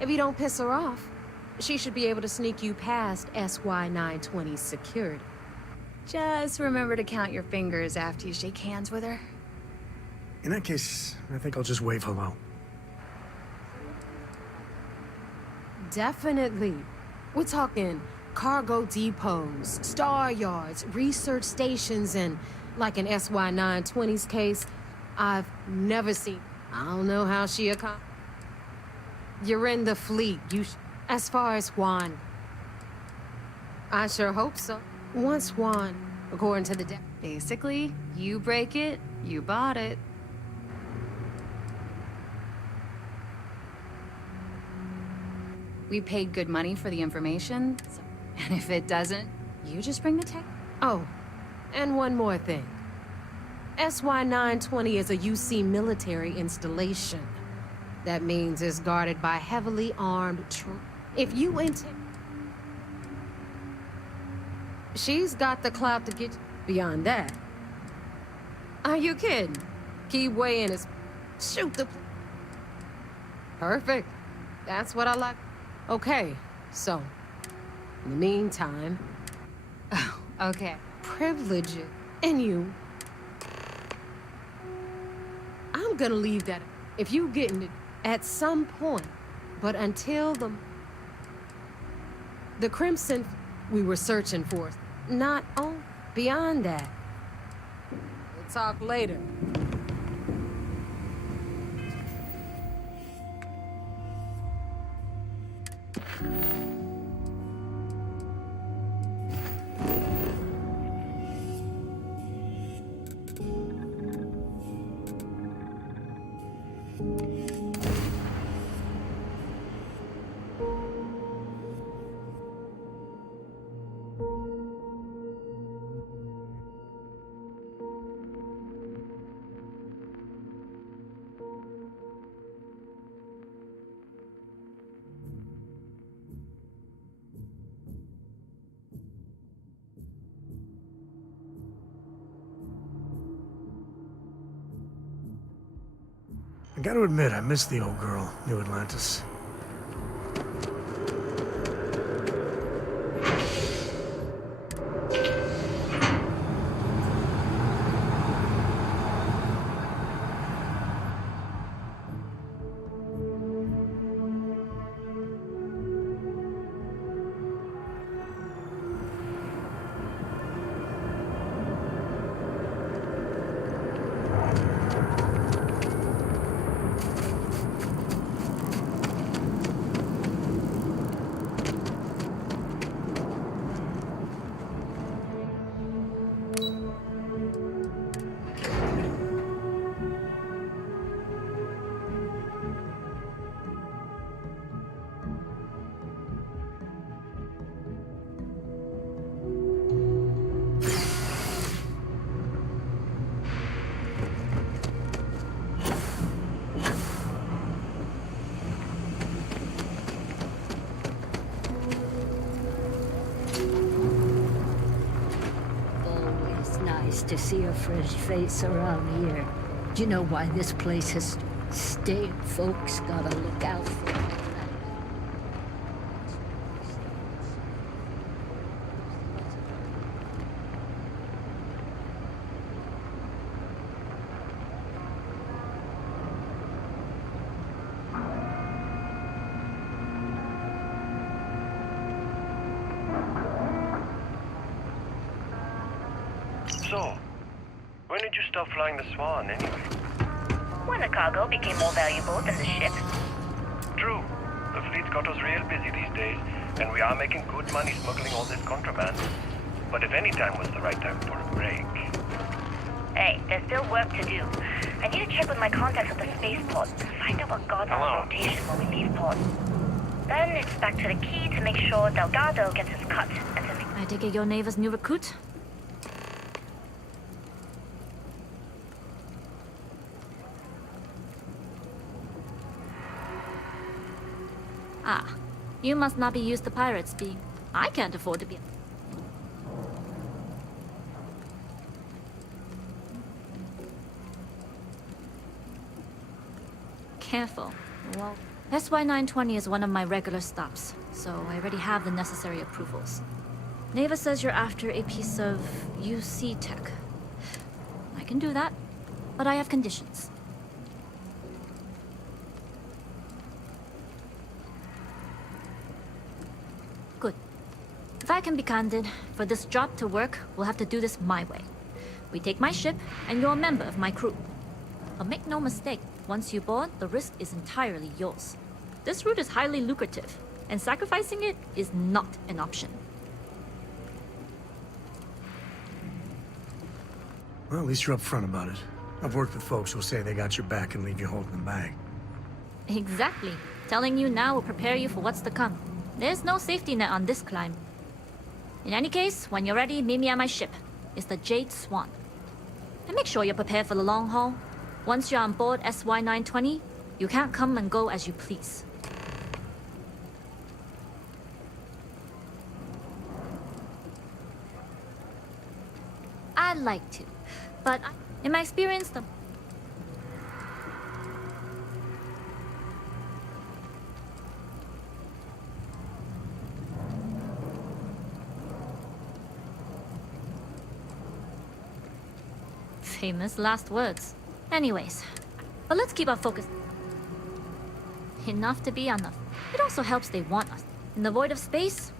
If you don't piss her off, she should be able to sneak you past SY-920's security. Just remember to count your fingers after you shake hands with her. In that case, I think I'll just wave hello. Definitely. We're talking cargo depots, star yards, research stations, and like in SY-920's case, I've never seen. I don't know how she accomplished. You're in the fleet. As far as Juan. I sure hope so. Once Juan, according to the Basically, you break it, you bought it. We paid good money for the information, and if it doesn't, you just bring the tech. Oh, and one more thing. SY-920 is a UC military installation. That means it's guarded by heavily armed troops. If you intend... She's got the clout to get beyond that. Are you kidding? Keep weighing his... Shoot the... Perfect. That's what I like. Okay, so... In the meantime... Oh, okay. Privileges. And you... I'm gonna leave that... If you get in it at some point, but until the Crimson we were searching for, not on beyond that. We'll talk later. I gotta admit, I miss the old girl, New Atlantis. To see a fresh face around here. Do you know why this place has stayed? Folks gotta look out for it. So, when did you stop flying the Swan, anyway? When the cargo became more valuable than the ship. True. The fleet's got us real busy these days, and we are making good money smuggling all this contraband. But if any time was the right time for a break... Hey, there's still work to do. I need to check with my contacts at the spaceport to find out what guards are on rotation when we leave port. Then it's back to the key to make sure Delgado gets his cut and to... I take it you're Neva's new recruit? Ah, you must not be used to pirates, B. I can't afford to be... Careful. Well, SY-920 is one of my regular stops, so I already have the necessary approvals. Neva says you're after a piece of UC tech. I can do that, but I have conditions. Good. If I can be candid, for this job to work, we'll have to do this my way. We take my ship, and you're a member of my crew. But make no mistake, once you board, the risk is entirely yours. This route is highly lucrative, and sacrificing it is not an option. Well, at least you're upfront about it. I've worked with folks who'll say they got your back and leave you holding the bag. Exactly. Telling you now will prepare you for what's to come. There's no safety net on this climb. In any case, when you're ready, meet me at my ship. It's the Jade Swan. And make sure you're prepared for the long haul. Once you're on board SY-920, you can't come and go as you please. I'd like to, but in my experience, the... Famous last words. Anyways, but let's keep our focus. Enough to be enough. It also helps they want us. In the void of space,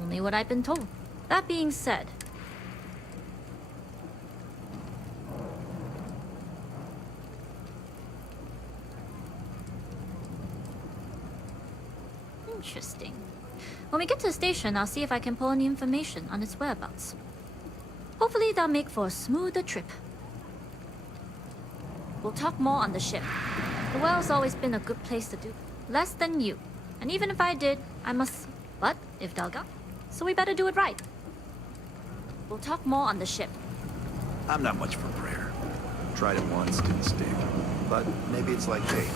only what I've been told. That being said, interesting. When we get to the station, I'll see if I can pull any information on its whereabouts. Hopefully that'll make for a smoother trip. We'll talk more on the ship. The well's always been a good place to do. Less than you. And even if I did, I must... But if Delga, so we better do it right. We'll talk more on the ship. I'm not much for prayer. Tried it once, didn't stick. But maybe it's like Dave.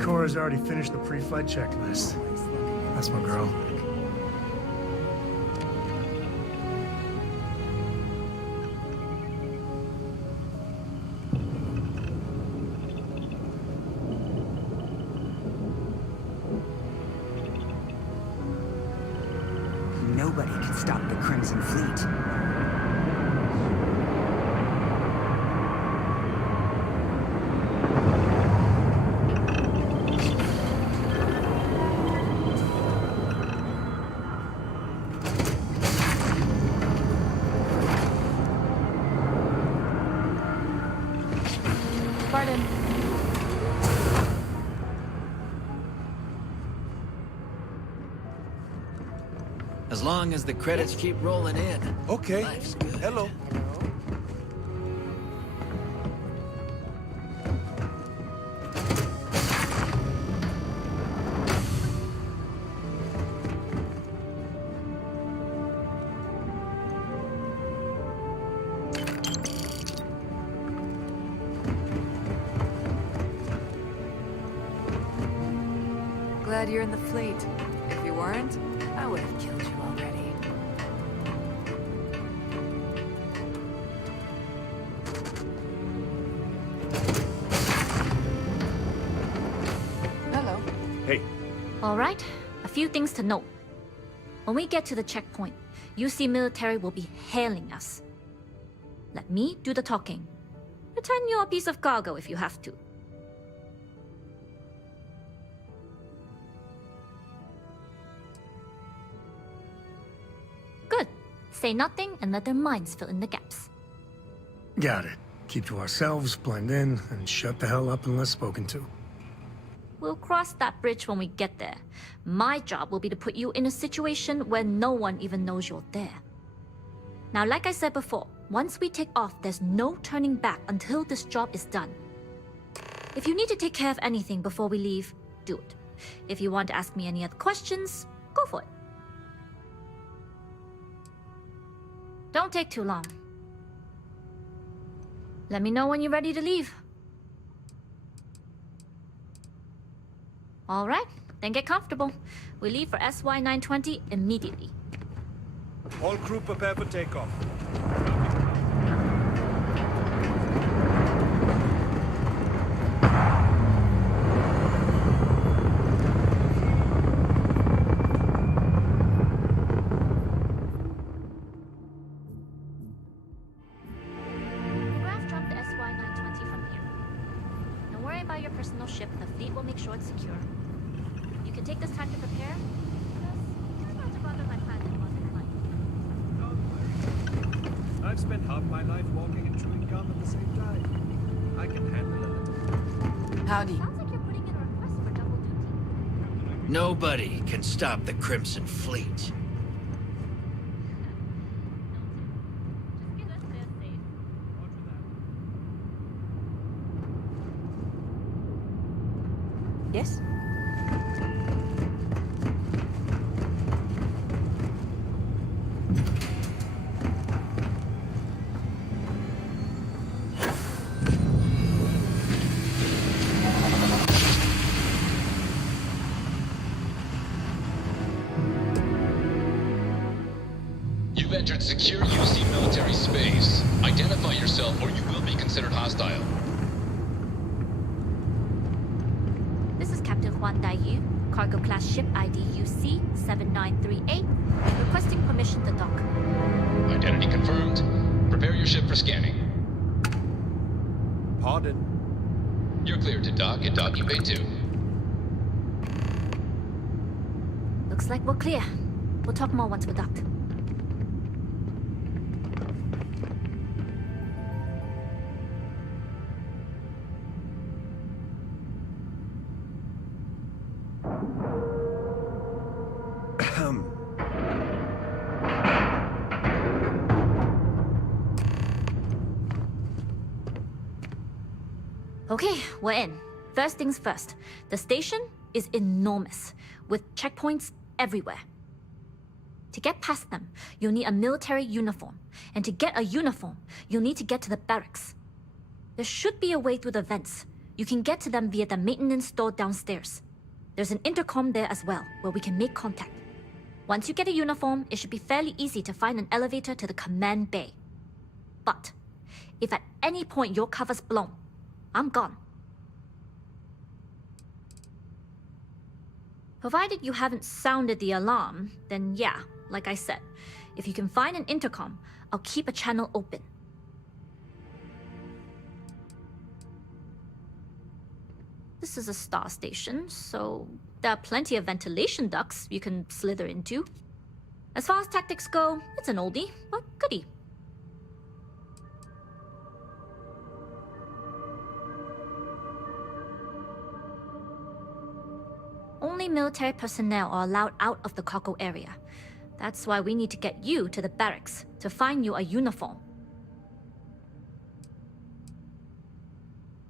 Cora's already finished the pre-flight checklist. That's my girl. Nobody can stop the Crimson Fleet. As long as the credits keep rolling in. Okay. Life's good. Hello. Glad you're in the fleet. If you weren't, I would have killed you already. Hello. Hey. All right, a few things to note. When we get to the checkpoint, UC military will be hailing us. Let me do the talking. Pretend you're a piece of cargo if you have to. Good. Say nothing and let their minds fill in the gaps. Got it. Keep to ourselves, blend in, and shut the hell up unless spoken to. We'll cross that bridge when we get there. My job will be to put you in a situation where no one even knows you're there. Now, like I said before, once we take off, there's no turning back until this job is done. If you need to take care of anything before we leave, do it. If you want to ask me any other questions, go for it. Don't take too long. Let me know when you're ready to leave. All right, then get comfortable. We leave for SY-920 immediately. All crew prepare for takeoff. Graph jumped the SY-920 from here. Don't worry about your personal ship. The fleet will make sure it's secure. You can take this time to prepare. Try not to bother my pilot while they're flying. I've spent half my life walking and chewing gum at the same time. I can handle a little. Howdy. Sounds like you're putting in a request for double duty. Nobody can stop the Crimson Fleet. Just get us there safe. Yes? You've entered secure UC military space. Identify yourself or you will be considered hostile. This is Captain Huan Daiyu, cargo class ship ID UC 7938, requesting permission to dock. Identity confirmed. Prepare your ship for scanning. Pardon? You're cleared to dock at Dock Bay 2. Looks like we're clear. We'll talk more once we're docked. Okay, we're in. First things first. The station is enormous, with checkpoints everywhere. To get past them, you'll need a military uniform. And to get a uniform, you'll need to get to the barracks. There should be a way through the vents. You can get to them via the maintenance store downstairs. There's an intercom there as well, where we can make contact. Once you get a uniform, it should be fairly easy to find an elevator to the command bay. But if at any point your cover's blown, I'm gone. Provided you haven't sounded the alarm, then yeah, like I said, if you can find an intercom, I'll keep a channel open. This is a star station, so there are plenty of ventilation ducts you can slither into. As far as tactics go, it's an oldie, but goodie. Only military personnel are allowed out of the cargo area. That's why we need to get you to the barracks to find you a uniform.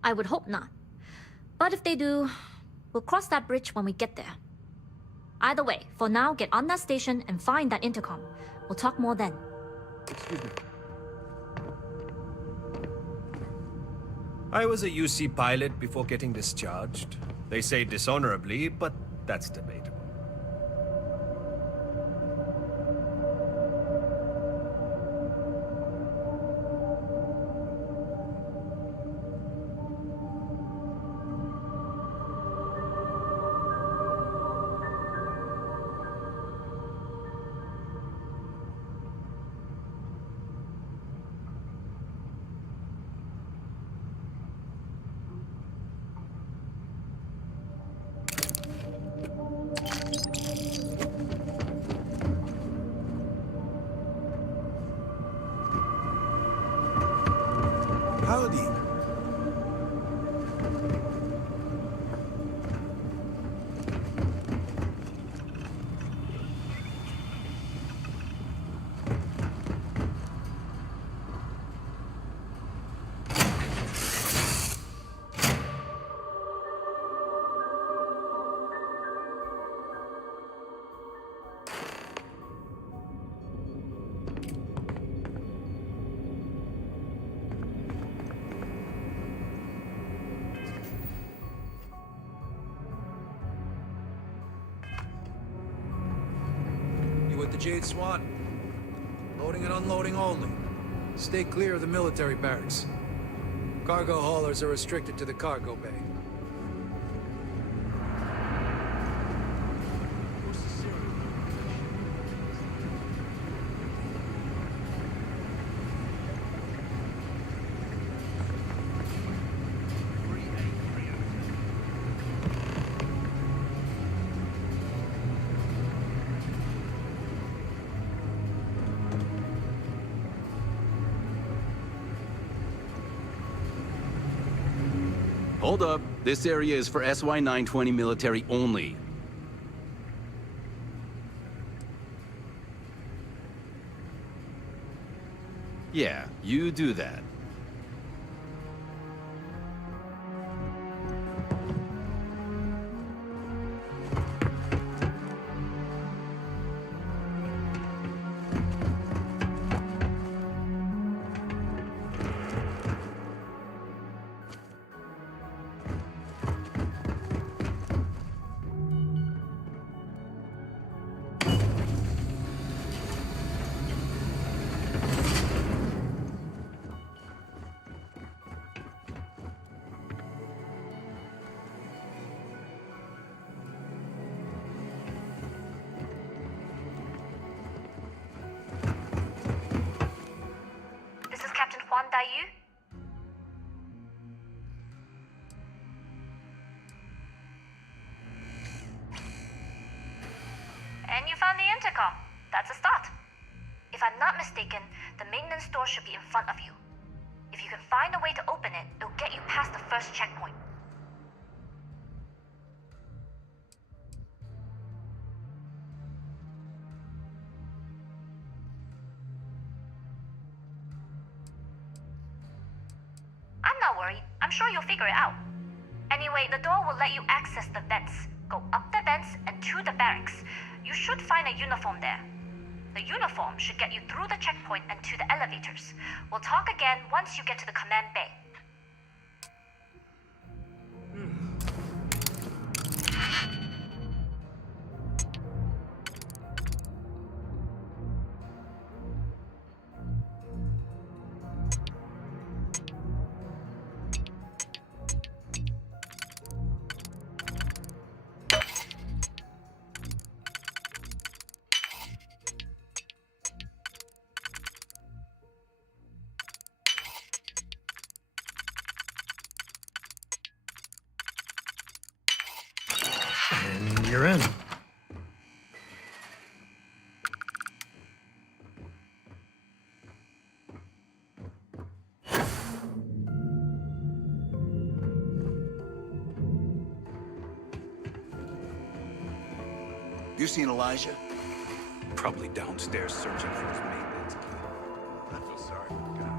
I would hope not. But if they do, we'll cross that bridge when we get there. Either way, for now, get on that station and find that intercom. We'll talk more then. Excuse me. I was a UC pilot before getting discharged. They say dishonorably, but that's debatable. Howdy. You with the Jade Swan? Loading and unloading only. Stay clear of the military barracks. Cargo haulers are restricted to the cargo bay. Hold up. This area is for SY-920 military only. Yeah, you do that. You? And you found the intercom. That's a start. If I'm not mistaken, the maintenance door should be in front of you. If you can find a way to open it, it'll get you past the first checkpoint. I'm not worried. I'm sure you'll figure it out. Anyway, the door will let you access the vents. Go up the vents and to the barracks. You should find a uniform there. The uniform should get you through the checkpoint and to the elevators. We'll talk again once you get to the command bay. And you're in. You seen Elijah? Probably downstairs searching for his maintenance key. I feel sorry for the guy.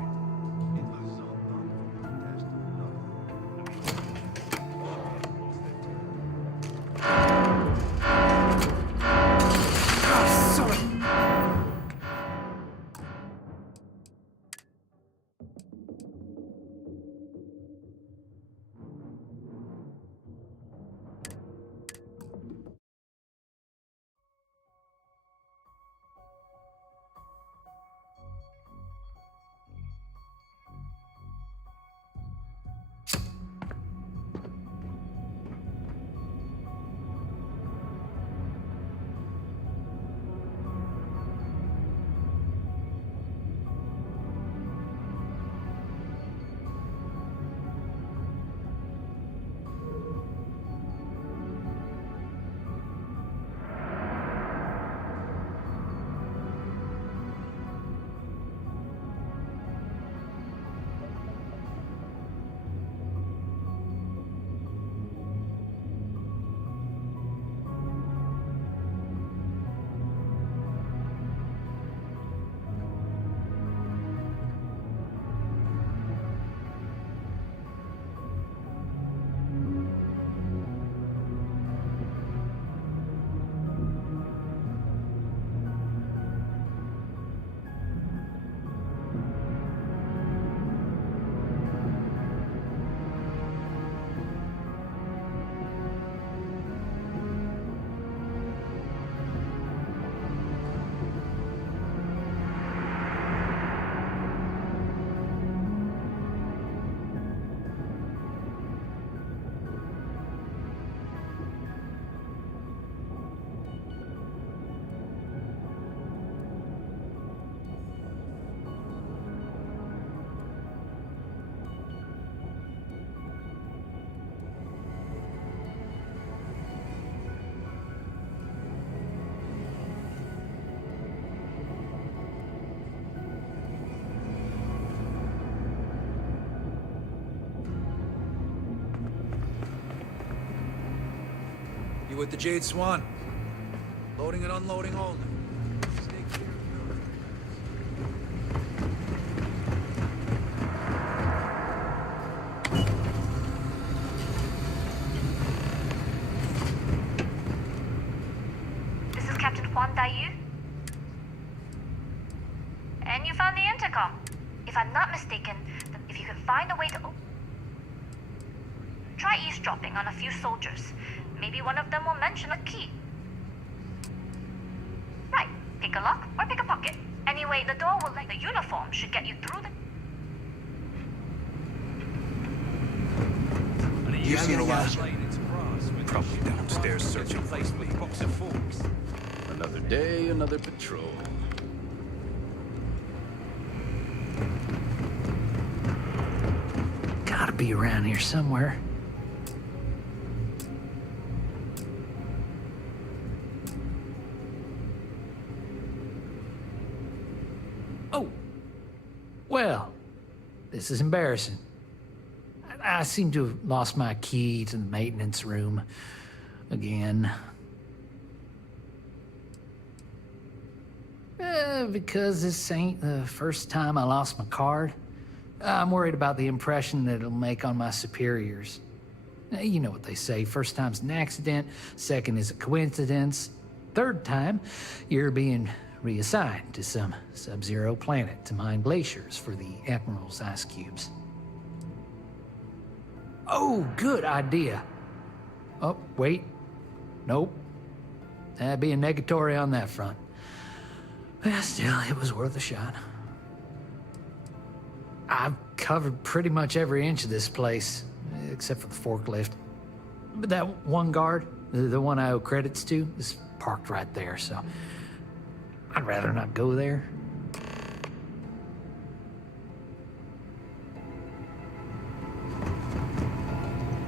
You with the Jade Swan? Loading and unloading only. Stay clear of the military. This is Captain Huan Daiyu. And you found the intercom. If I'm not mistaken, then if you can find a way to try eavesdropping on a few soldiers. Maybe one of them will mention a key. Right. Pick a lock or pick a pocket. Anyway, the door will let the uniform should get you through the... You seen a lot? Probably downstairs searching for his box of forks. Another day, another patrol. Gotta be around here somewhere. Oh! Well, this is embarrassing. I seem to have lost my key to the maintenance room again. Because this ain't the first time I lost my card, I'm worried about the impression that it'll make on my superiors. You know what they say, first time's an accident, second is a coincidence, third time, you're being reassigned to some sub-zero planet to mine glaciers for the Admiral's ice cubes. Oh, good idea. Oh, wait. Nope. That'd be a negatory on that front. But still, it was worth a shot. I've covered pretty much every inch of this place, except for the forklift. But that one guard, the one I owe credits to, is parked right there, so I'd rather not go there.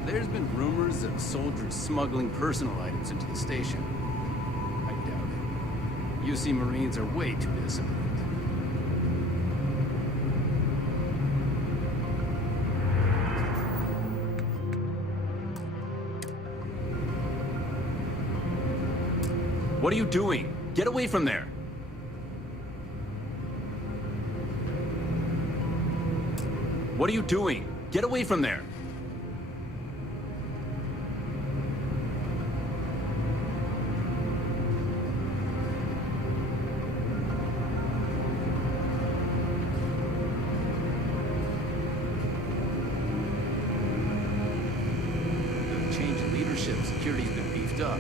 There's been rumors of soldiers smuggling personal items into the station. I doubt it. UC Marines are way too disciplined. What are you doing? Get away from there! What are you doing? Get away from there! Security's been beefed up.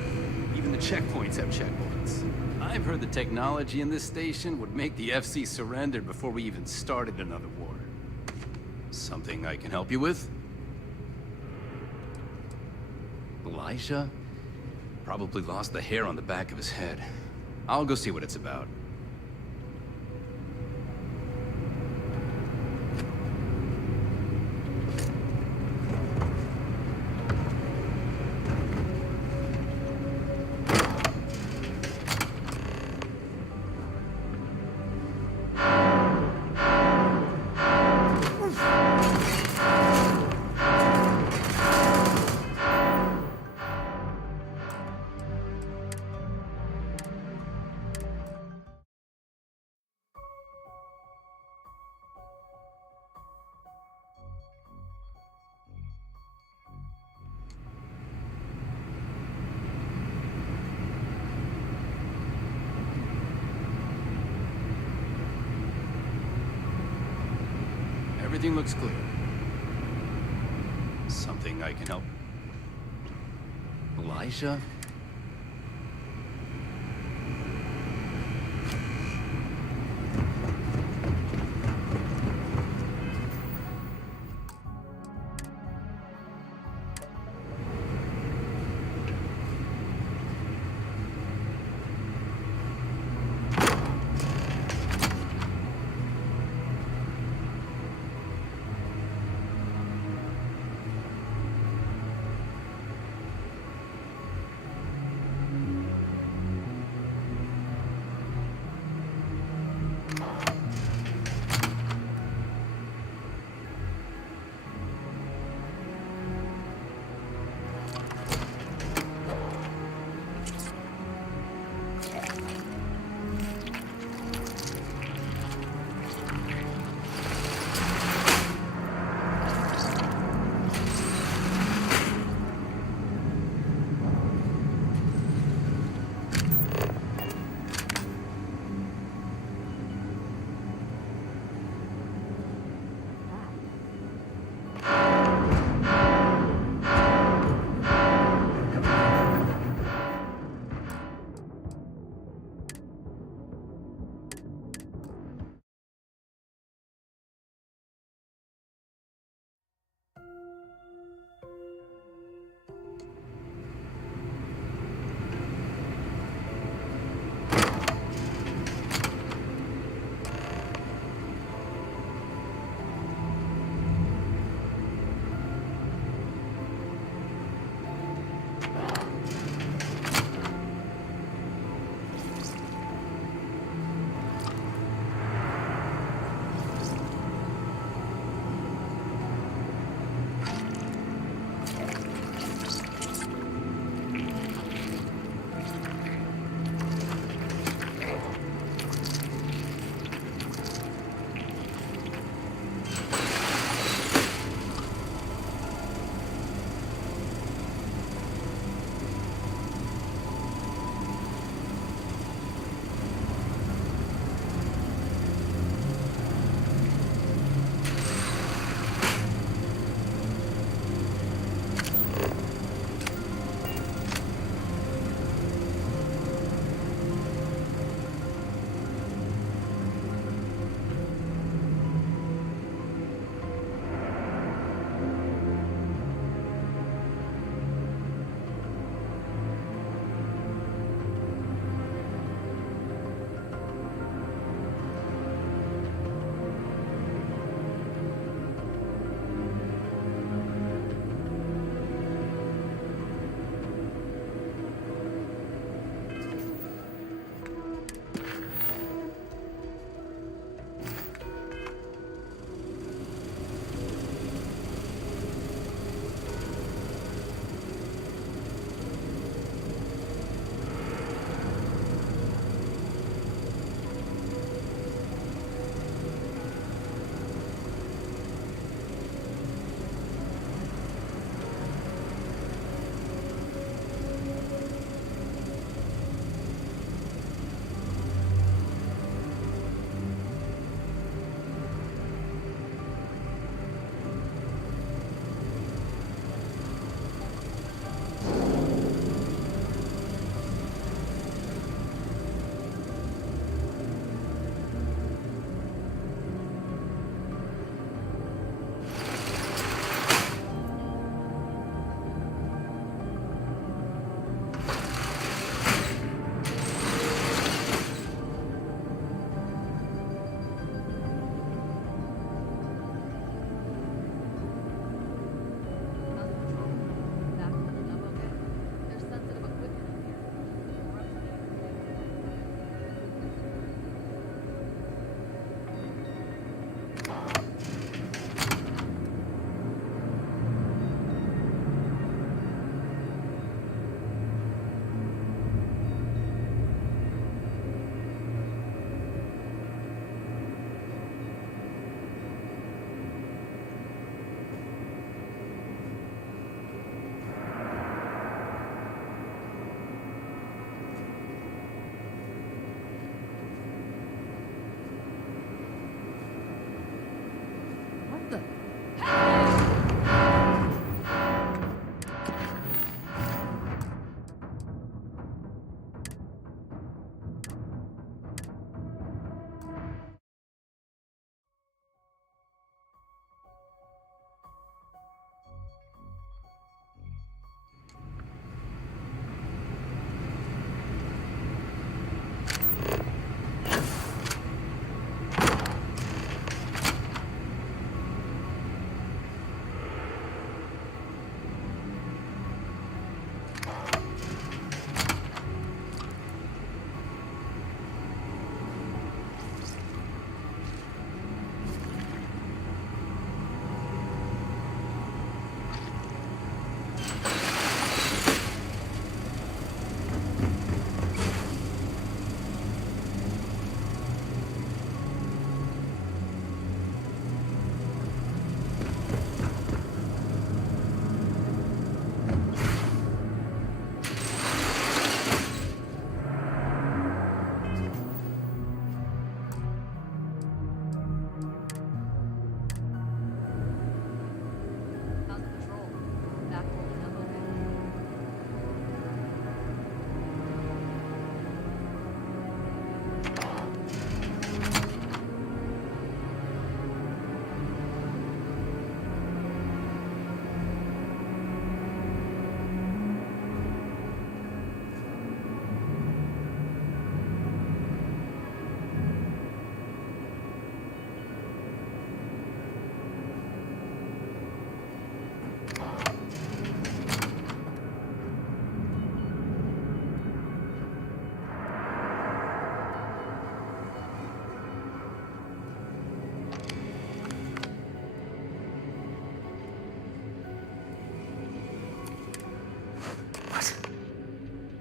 Even the checkpoints have checkpoints. I've heard the technology in this station would make the FC surrender before we even started another war. Something I can help you with? Elijah? Probably lost the hair on the back of his head. I'll go see what it's about. Everything looks clear. Something I can help? Elijah?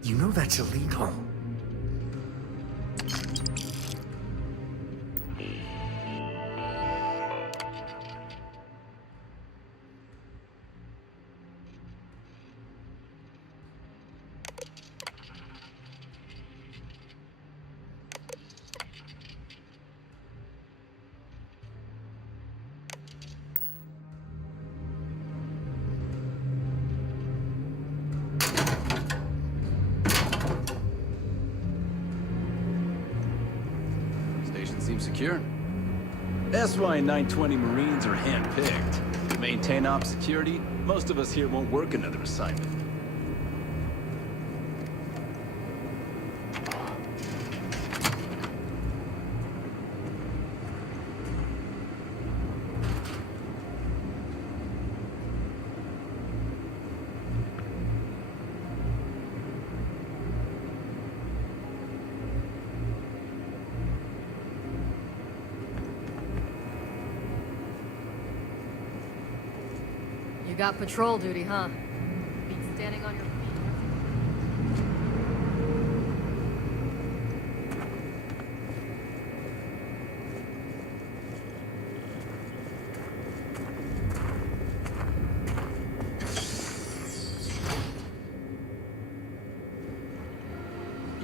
You know that's illegal. Station seems secure. That's why 920 Marines are handpicked. To maintain op security, most of us here won't work another assignment. You got patrol duty, huh? Beats standing on your feet.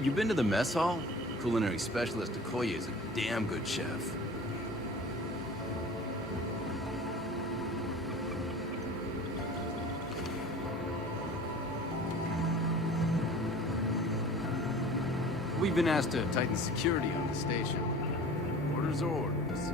You been to the mess hall? Culinary specialist Okoye is a damn good chef. We've been asked to tighten security on the station. Orders are orders.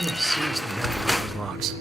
I'm seriously mad at those locks.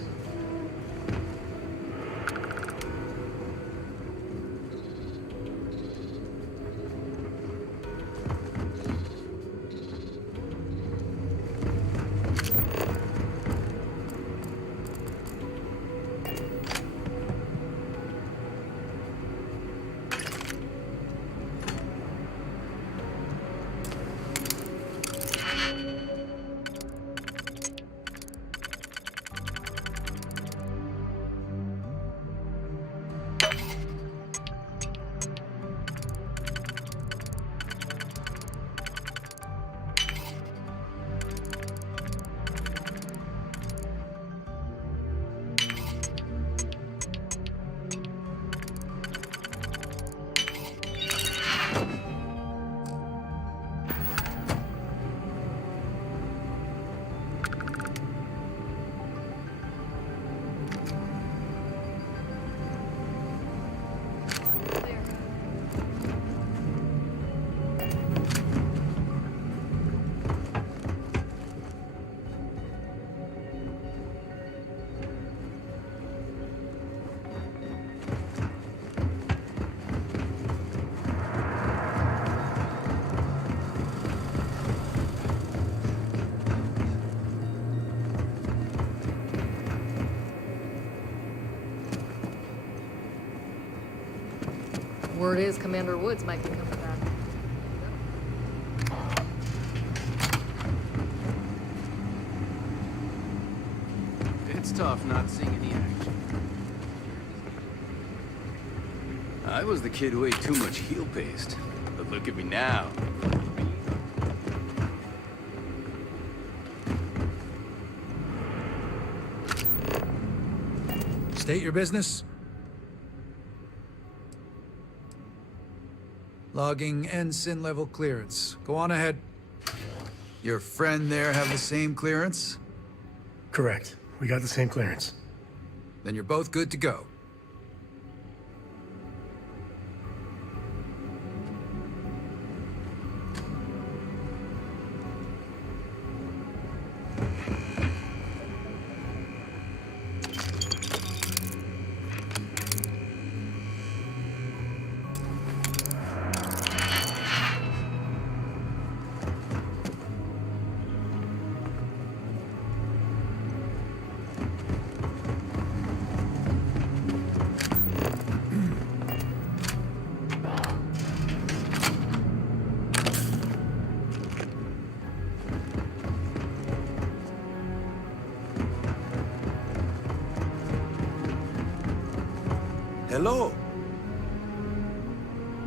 Word is Commander Woods might be coming back. It's tough not seeing any action. I was the kid who ate too much heel paste. But look at me now. State your business. Logging ensign level clearance. Go on ahead. Your friend there have the same clearance? Correct. We got the same clearance. Then you're both good to go. Hello.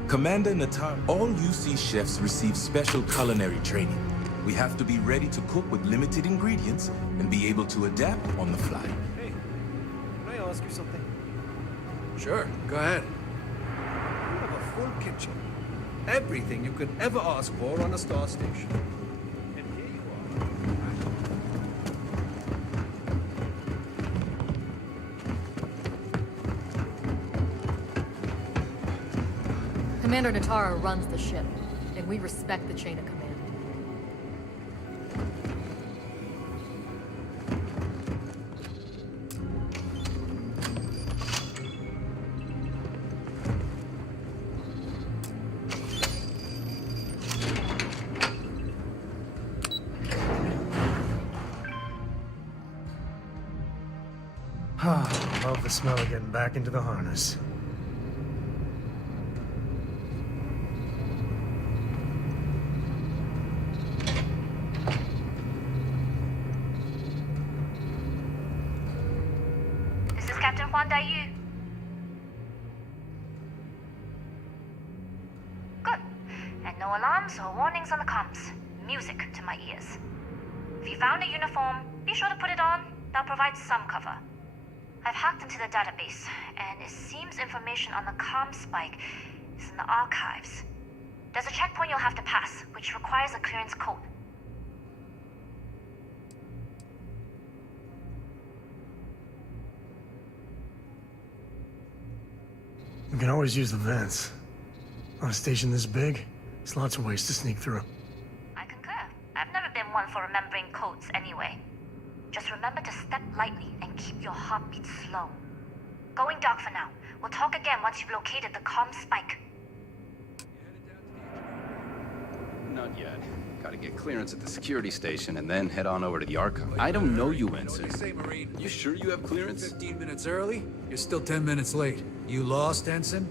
Commander Natar, all UC chefs receive special culinary training. We have to be ready to cook with limited ingredients and be able to adapt on the fly. Hey, can I ask you something? Sure, go ahead. You have a full kitchen. Everything you could ever ask for on a star station. And here you are. Commander Natara runs the ship, and we respect the chain of command. Love the smell of getting back into the harness. This is Captain Huan Daiyu. Good. And no alarms or warnings on the comms. Music to my ears. If you found a uniform, be sure to put it on. That'll provide some cover. I've hacked into the database, and it seems information on the comm spike is in the archives. There's a checkpoint you'll have to pass, which requires a clearance code. We can always use the vents. On a station this big, there's lots of ways to sneak through. I concur. I've never been one for remembering codes anyway. Just remember to step lightly and keep your heartbeat slow. Going dark for now. We'll talk again once you've located the comm spike. Not yet. Gotta get clearance at the security station and then head on over to the archive. I don't know you, Ensign. What do you say, Marine? You sure you have clearance? 15 minutes early? You're still 10 minutes late. You lost, Ensign?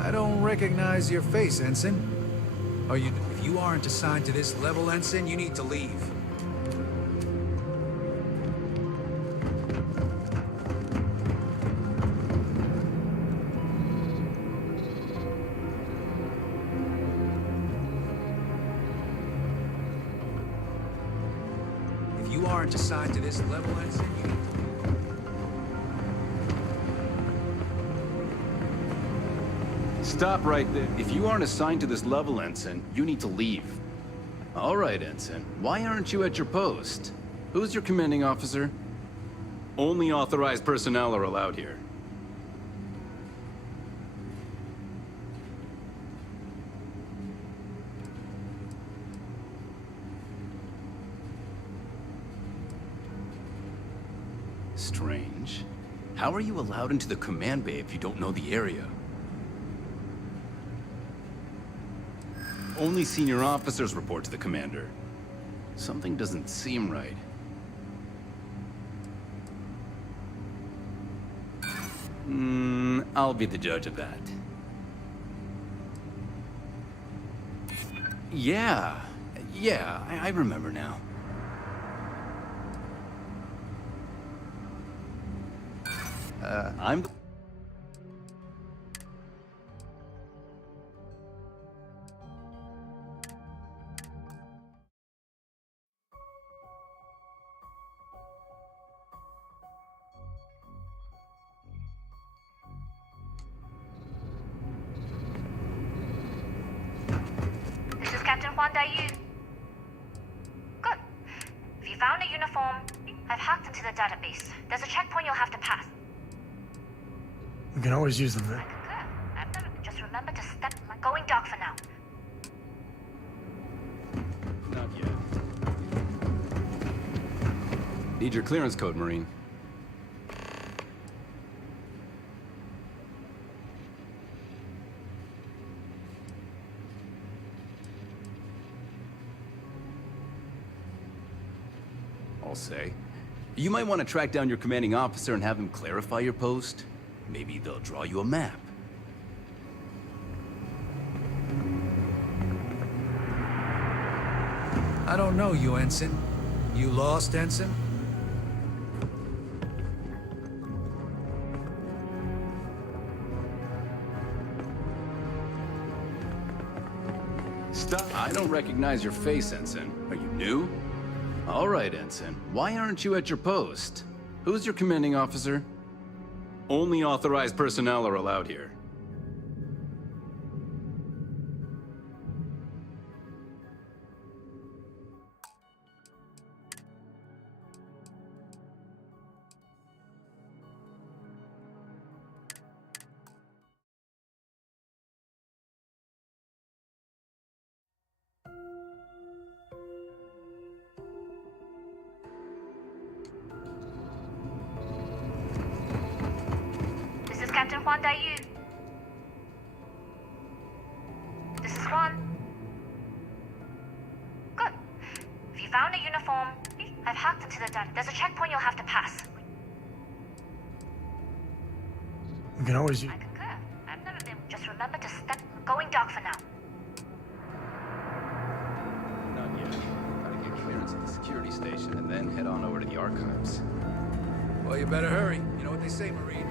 I don't recognize your face, Ensign. If you aren't assigned to this level, Ensign, you need to leave. If you aren't assigned to this level, Ensign, you need to leave. Stop right there. If you aren't assigned to this level, Ensign, you need to leave. All right, Ensign. Why aren't you at your post? Who's your commanding officer? Only authorized personnel are allowed here. Strange. How are you allowed into the command bay if you don't know the area? Only senior officers report to the commander. Something doesn't seem right. I'll be the judge of that. Yeah, I remember now. I'm... This is Captain Huan Daiyu. Good. If you found a uniform, I've hacked into the database. There's a checkpoint you'll have to pass. We can always use the vent. Just remember to step... Going dark for now. Not yet. Need your clearance code, Marine. I'll say. You might want to track down your commanding officer and have him clarify your post. Maybe they'll draw you a map. I don't know you, Ensign. You lost, Ensign? Stop. I don't recognize your face, Ensign. Are you new? All right, Ensign. Why aren't you at your post? Who's your commanding officer? Only authorized personnel are allowed here. This is Captain Huan Daiyu. This is Huan. Good. If you found a uniform, I've hacked into the data. There's a checkpoint you'll have to pass. We can always use... I've never been... Just remember to step... Going dark for now. Not yet. Gotta get clearance at the security station and then head on over to the archives. Well, you better hurry. You know what they say, Marine.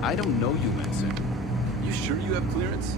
I don't know you, Manson. You sure you have clearance?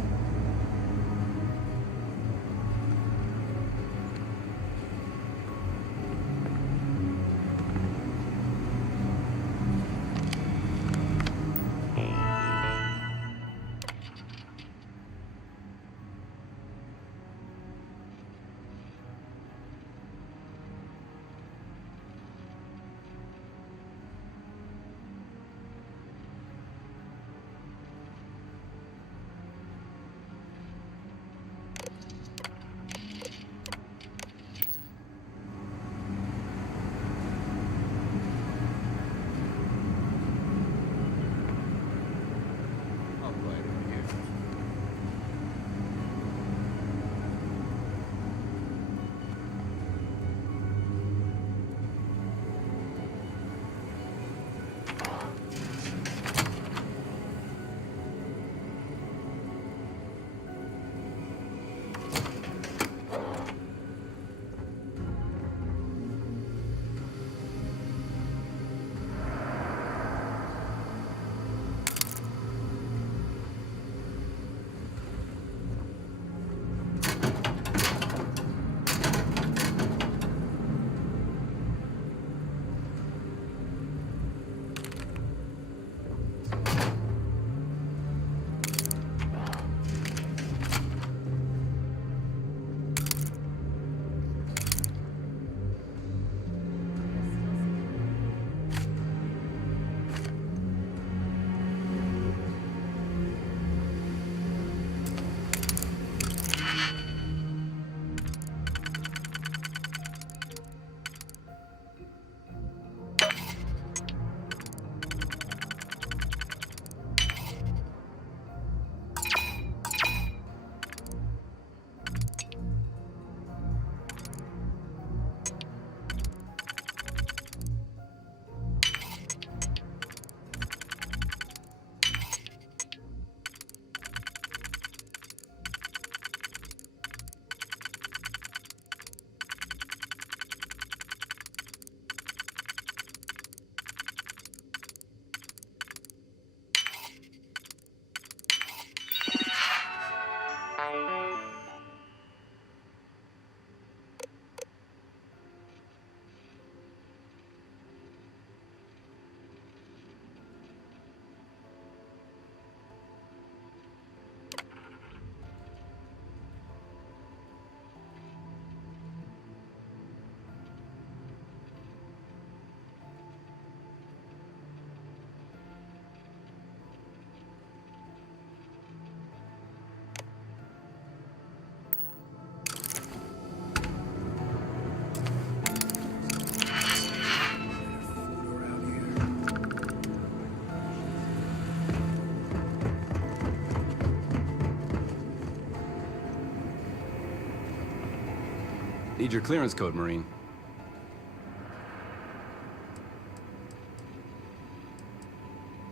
Need your clearance code, Marine.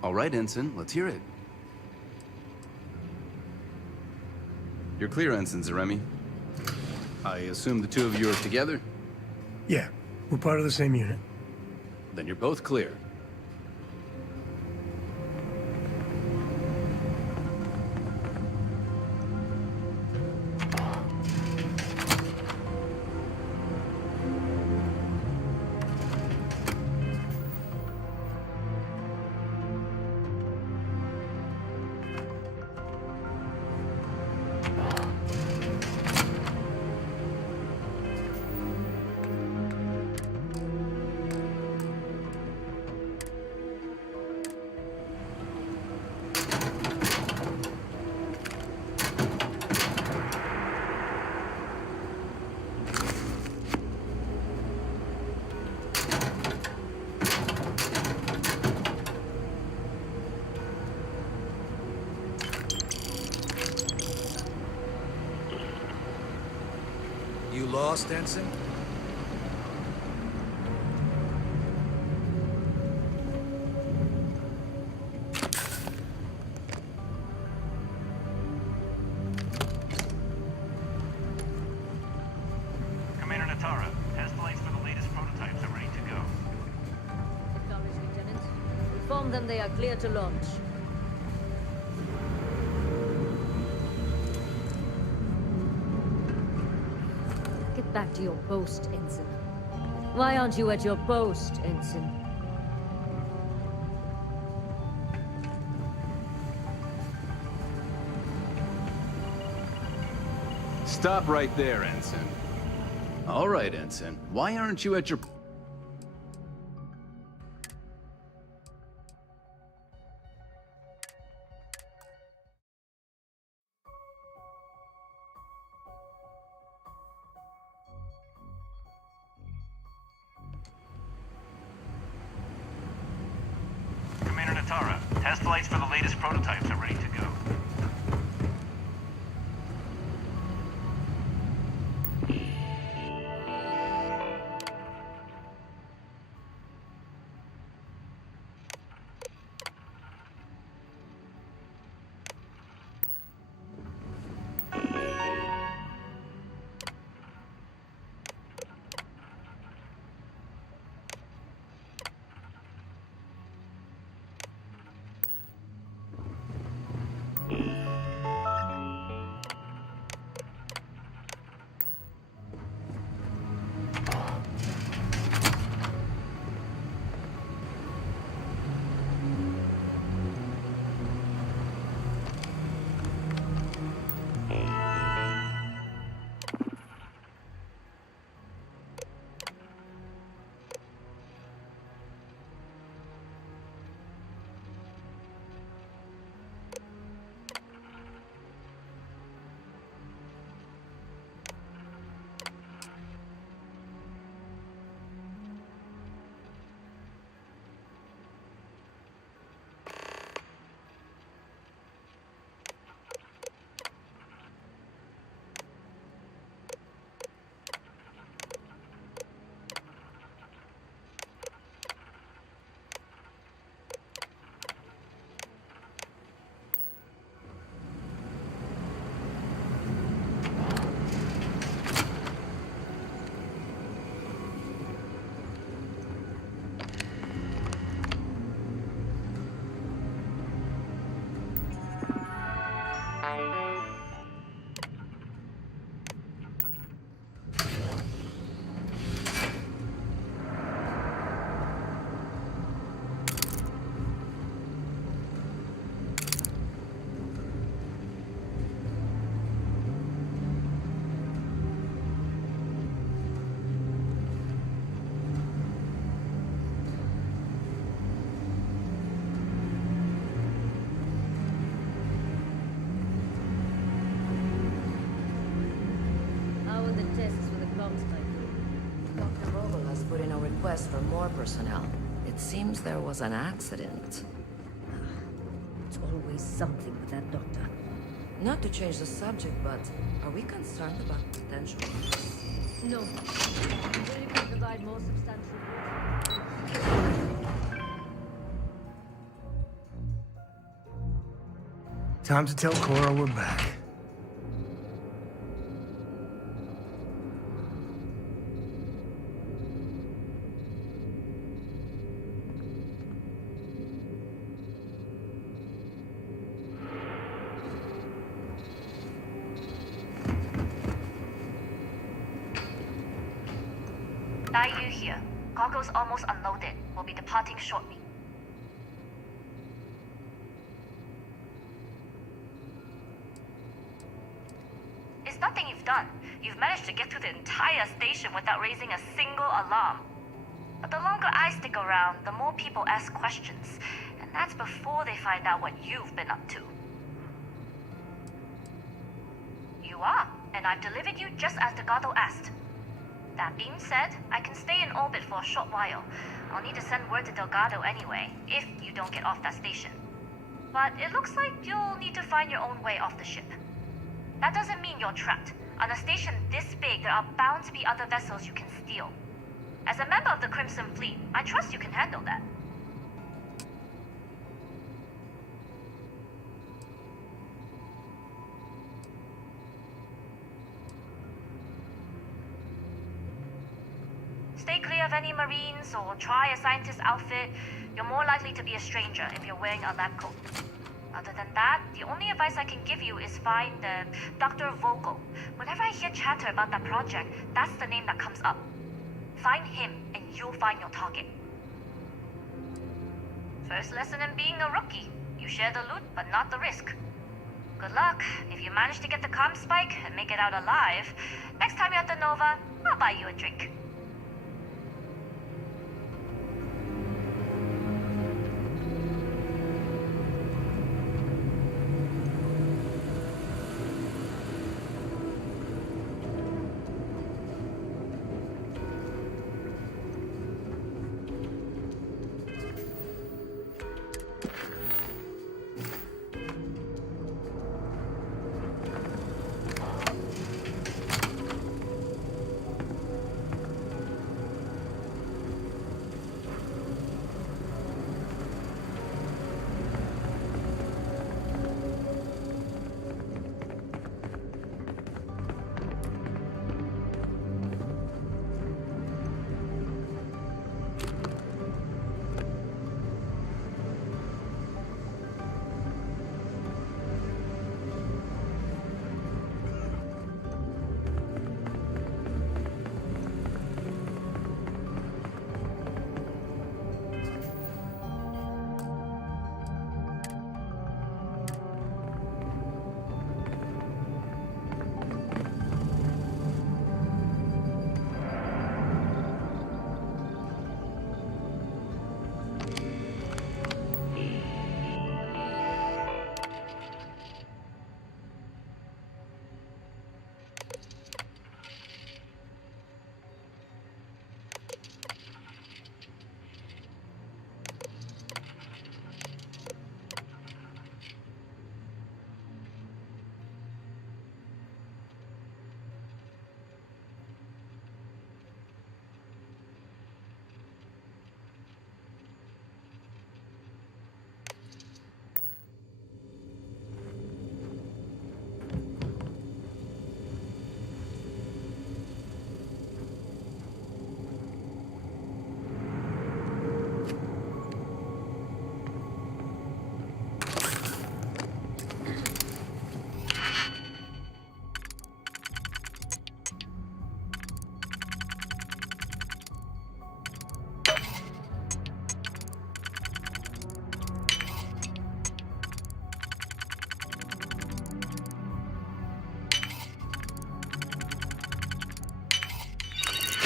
All right, Ensign, let's hear it. You're clear, Ensign Zaremi. I assume the two of you are together? Yeah, we're part of the same unit. Then you're both clear. You lost, Ensign? Tara, test flights for the latest prototypes are ready to go. Acknowledged, Lieutenant. Inform them they are clear to launch. Get back to your post, Ensign. Why aren't you at your post, Ensign? Stop right there, Ensign. All right, Ensign. Why aren't you at your... Commander Natara, test flights for the latest prototypes are ready to go. Dr. Vogel has put in a request for more personnel. It seems there was an accident. It's always something with that doctor. Not to change the subject, but are we concerned about potential? No. Until you can provide more substantial Time to tell Cora we're back. Dai Yu here. Cargo's almost unloaded. We'll be departing shortly. It's nothing you've done. You've managed to get through the entire station without raising a single alarm. But the longer I stick around, the more people ask questions. And that's before they find out what you've been up to. You are, and I've delivered you just as Delgado asked. That being said, I can stay in orbit for a short while. I'll need to send word to Delgado anyway, if you don't get off that station. But it looks like you'll need to find your own way off the ship. That doesn't mean you're trapped. On a station this big, there are bound to be other vessels you can steal. As a member of the Crimson Fleet, I trust you can handle that. Stay clear of any Marines or try a scientist outfit. You're more likely to be a stranger if you're wearing a lab coat. Other than that, the only advice I can give you is find Dr. Vogel. Whenever I hear chatter about that project, that's the name that comes up. Find him, and you'll find your target. First lesson in being a rookie. You share the loot, but not the risk. Good luck. If you manage to get the comm spike and make it out alive, next time you're at the Nova, I'll buy you a drink.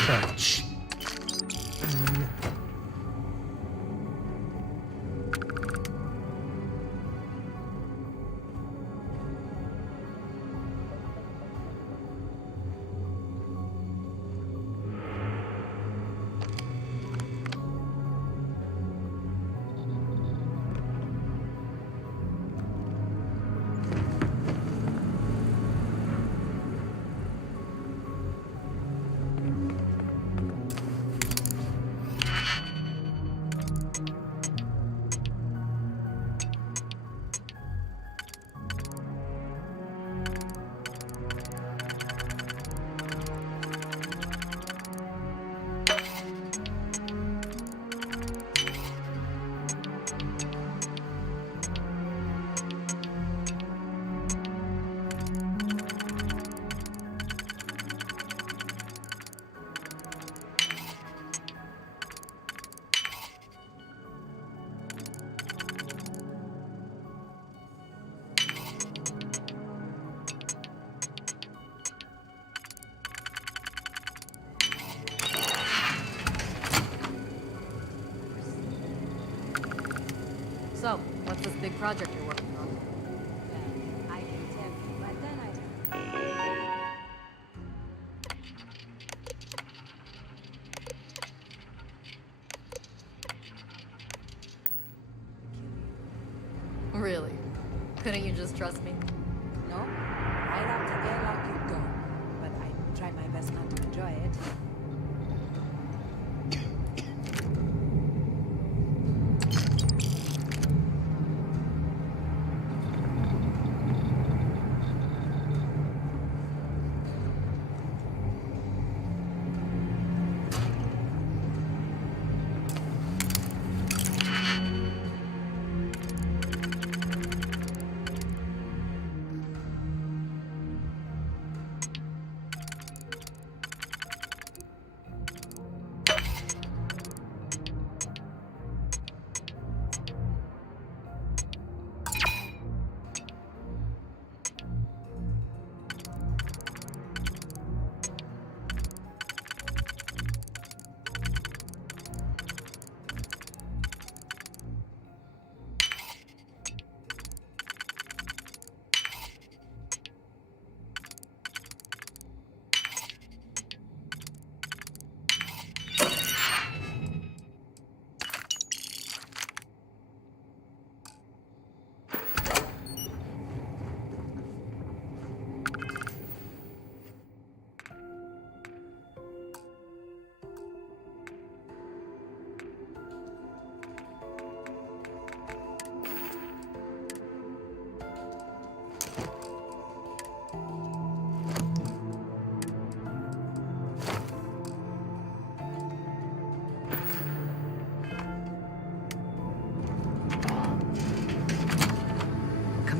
Ouch. So, what's this big project you're working on? I can tell you, but then Really? Couldn't you just trust me? No, right out the airlock you go. But I try my best not to enjoy it.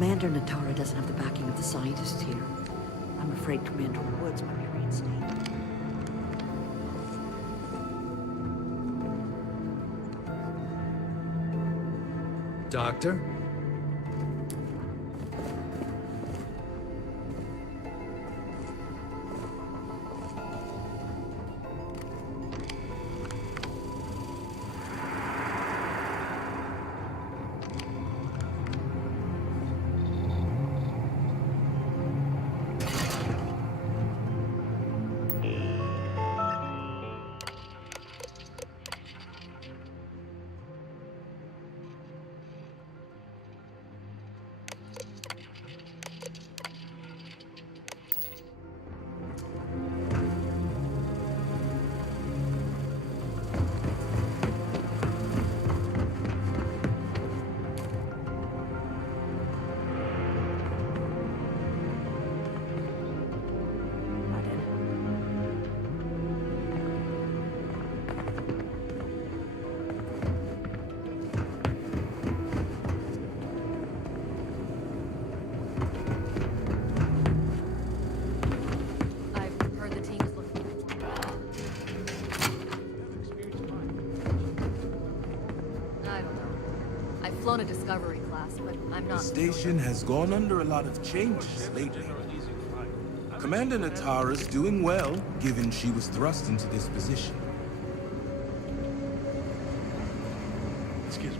Commander Natara doesn't have the backing of the scientists here. I'm afraid Commander Woods might be reinstated. Doctor? I've heard the team's looking. I don't know. I've flown a Discovery class, but I'm The not. station has gone under a lot of changes lately. Commander Natara's doing well, given she was thrust into this position. Excuse me.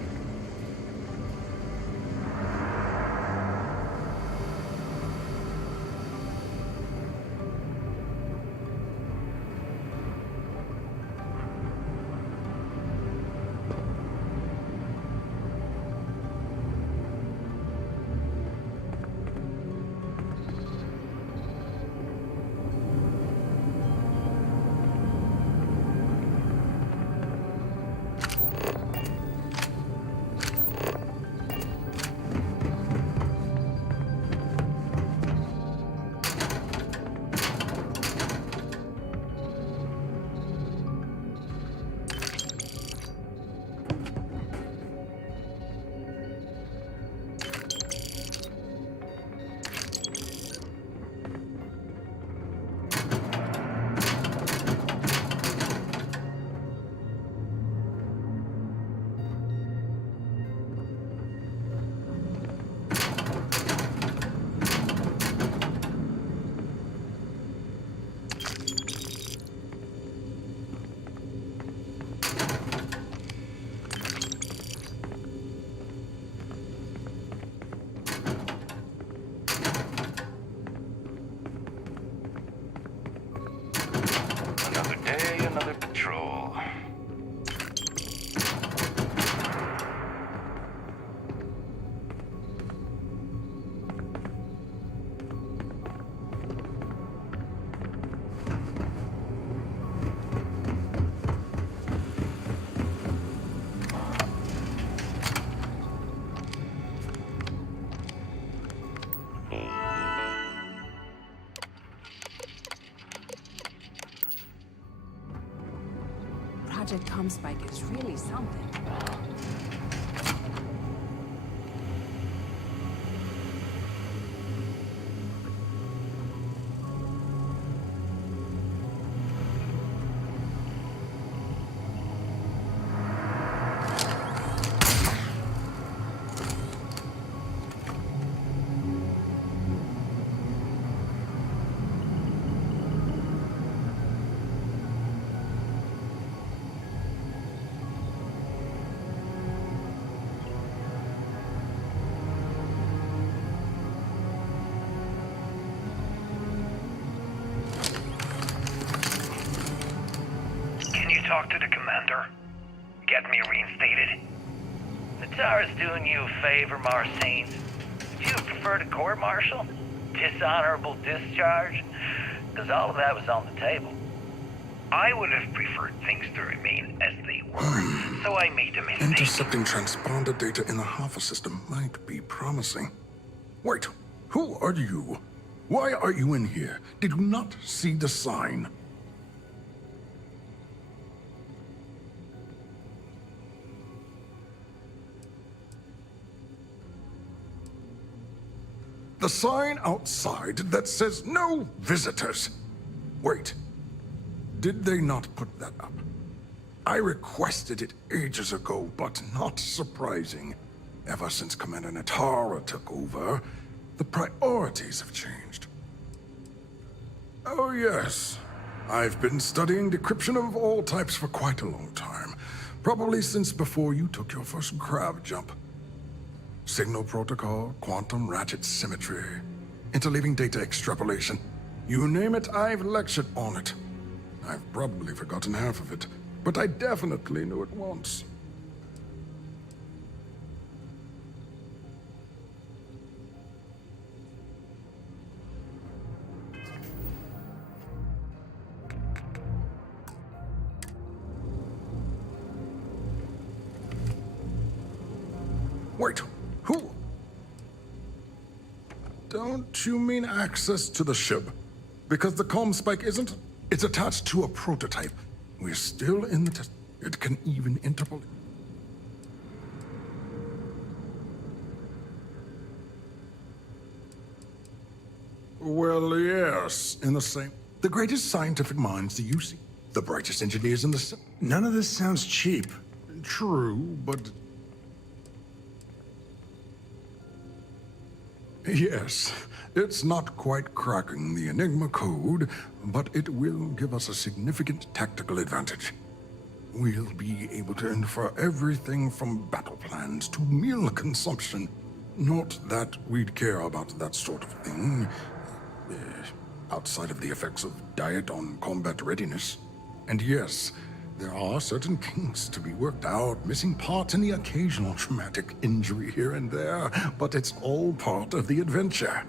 Another day, another patrol. Project Comspike is really something. Talk to the commander. Get me reinstated. Natara's doing you a favor, Marcine. Would you prefer to court-martial? Dishonorable discharge? Because all of that was on the table. I would have preferred things to remain as they were, so I made a mistake. Intercepting transponder data in the Alpha system might be promising. Wait, who are you? Why are you in here? Did you not see the sign? The sign outside that says no visitors. Wait, did they not put that up? I requested it ages ago, but not surprising. Ever since Commander Natara took over, the priorities have changed. Oh yes, I've been studying decryption of all types for quite a long time. Probably since before you took your first crab jump. Signal protocol, quantum ratchet symmetry, interleaving data extrapolation. You name it, I've lectured on it. I've probably forgotten half of it, but I definitely knew it once. Wait, who? Don't you mean access to the ship? Because the comm spike isn't... It's attached to a prototype. We're still in the test. It can even interpolate. Well, yes, in the same... The greatest scientific minds do you see? The brightest engineers in the... None of this sounds cheap. True, but... Yes, it's not quite cracking the Enigma code, but it will give us a significant tactical advantage. We'll be able to infer everything from battle plans to meal consumption. Not that we'd care about that sort of thing, outside of the effects of diet on combat readiness. And yes, there are certain kinks to be worked out, missing parts and the occasional traumatic injury here and there, but it's all part of the adventure.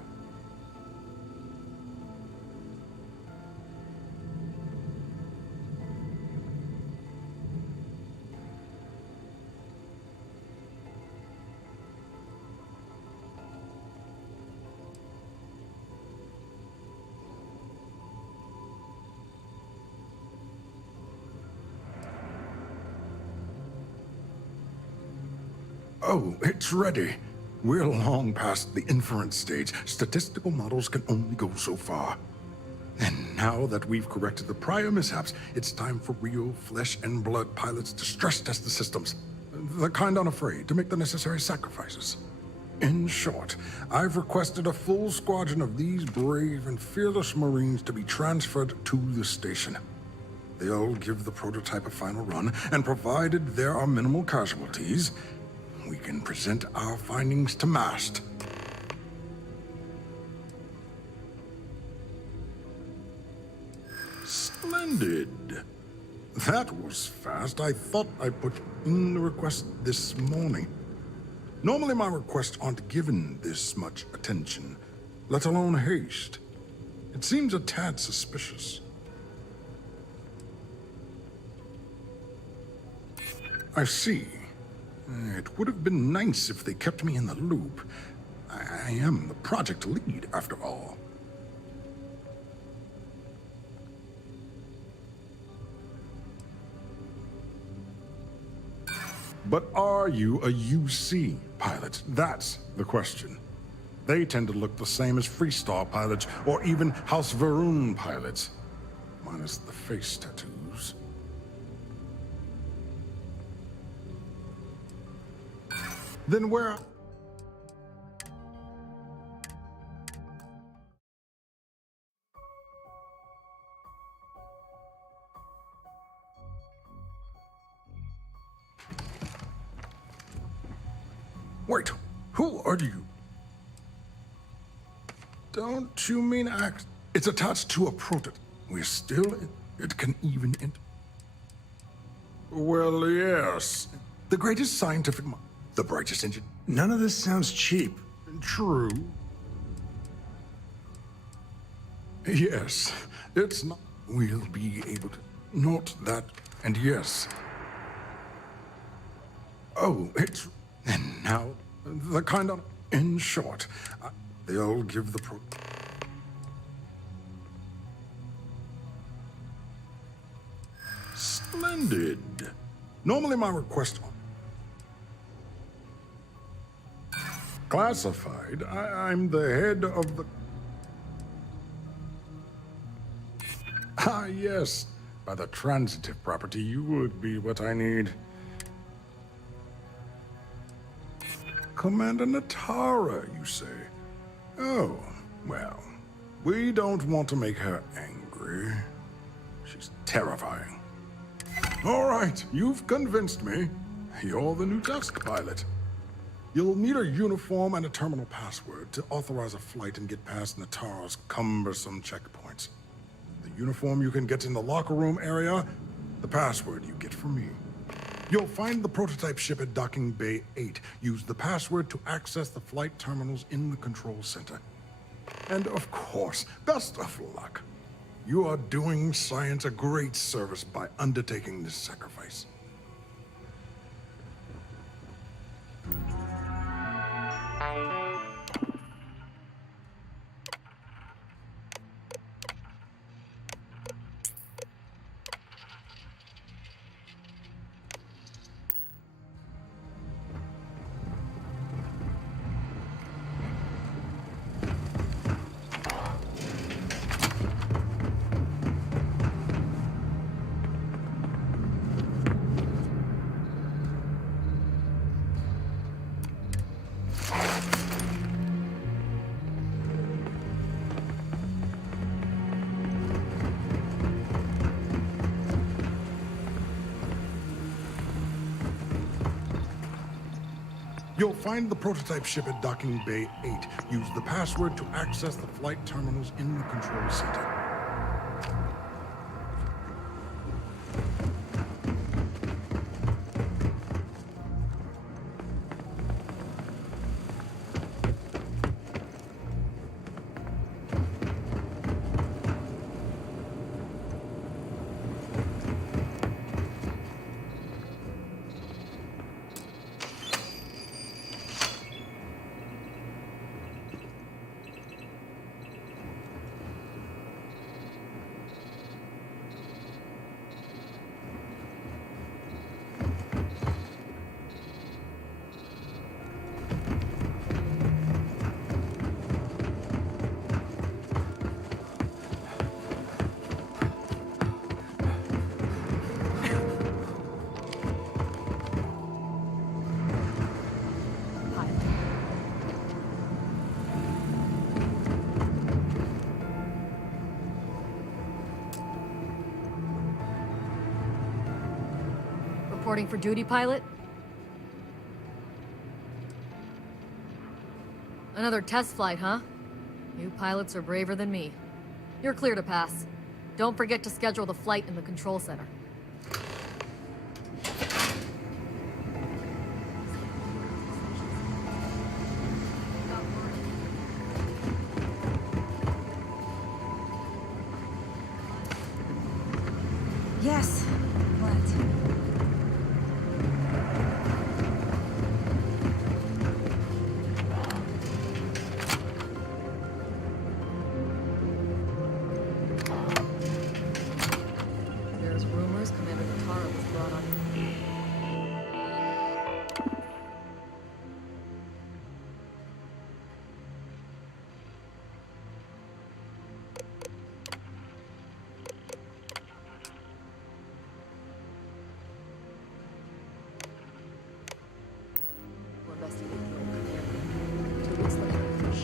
Oh, it's ready. We're long past the inference stage. Statistical models can only go so far. And now that we've corrected the prior mishaps, it's time for real flesh and blood pilots to stress test the systems. The kind unafraid to make the necessary sacrifices. In short, I've requested a full squadron of these brave and fearless Marines to be transferred to the station. They'll give the prototype a final run, and provided there are minimal casualties, we can present our findings to MAST. Splendid. That was fast. I thought I put in the request this morning. Normally my requests aren't given this much attention, let alone haste. It seems a tad suspicious. I see. It would have been nice if they kept me in the loop. I am the project lead, after all. But are you a UC pilot? That's the question. They tend to look the same as Freestar pilots, or even House Varun pilots, minus the face tattoos. Then where... Wait, who are you? Don't you mean act? It's attached to a prototype. We're still in... It can even... Well, yes. The greatest scientific mind. The brightest engine. None of this sounds cheap. True. Yes, it's not... We'll be able to... Not that... And yes. Oh, it's... And now, the kind of... In short, they'll give the pro... Splendid. Normally my request... Classified? I'm the head of the... Ah, yes. By the transitive property, you would be what I need. Commander Natara, you say? Oh, well, we don't want to make her angry. She's terrifying. All right, you've convinced me. You're the new test pilot. You'll need a uniform and a terminal password to authorize a flight and get past Natara's cumbersome checkpoints. The uniform you can get in the locker room area, the password you get from me. You'll find the prototype ship at Docking Bay 8. Use the password to access the flight terminals in the control center. And of course, best of luck. You are doing science a great service by undertaking this sacrifice. You'll find the prototype ship at Docking Bay 8. Use the password to access the flight terminals in the control center. Reporting for duty, pilot? Another test flight, huh? You pilots are braver than me. You're clear to pass. Don't forget to schedule the flight in the control center. Yes. What? There's rumors Commander Natara was brought on. We're investigating the old commander. 2 weeks later, she's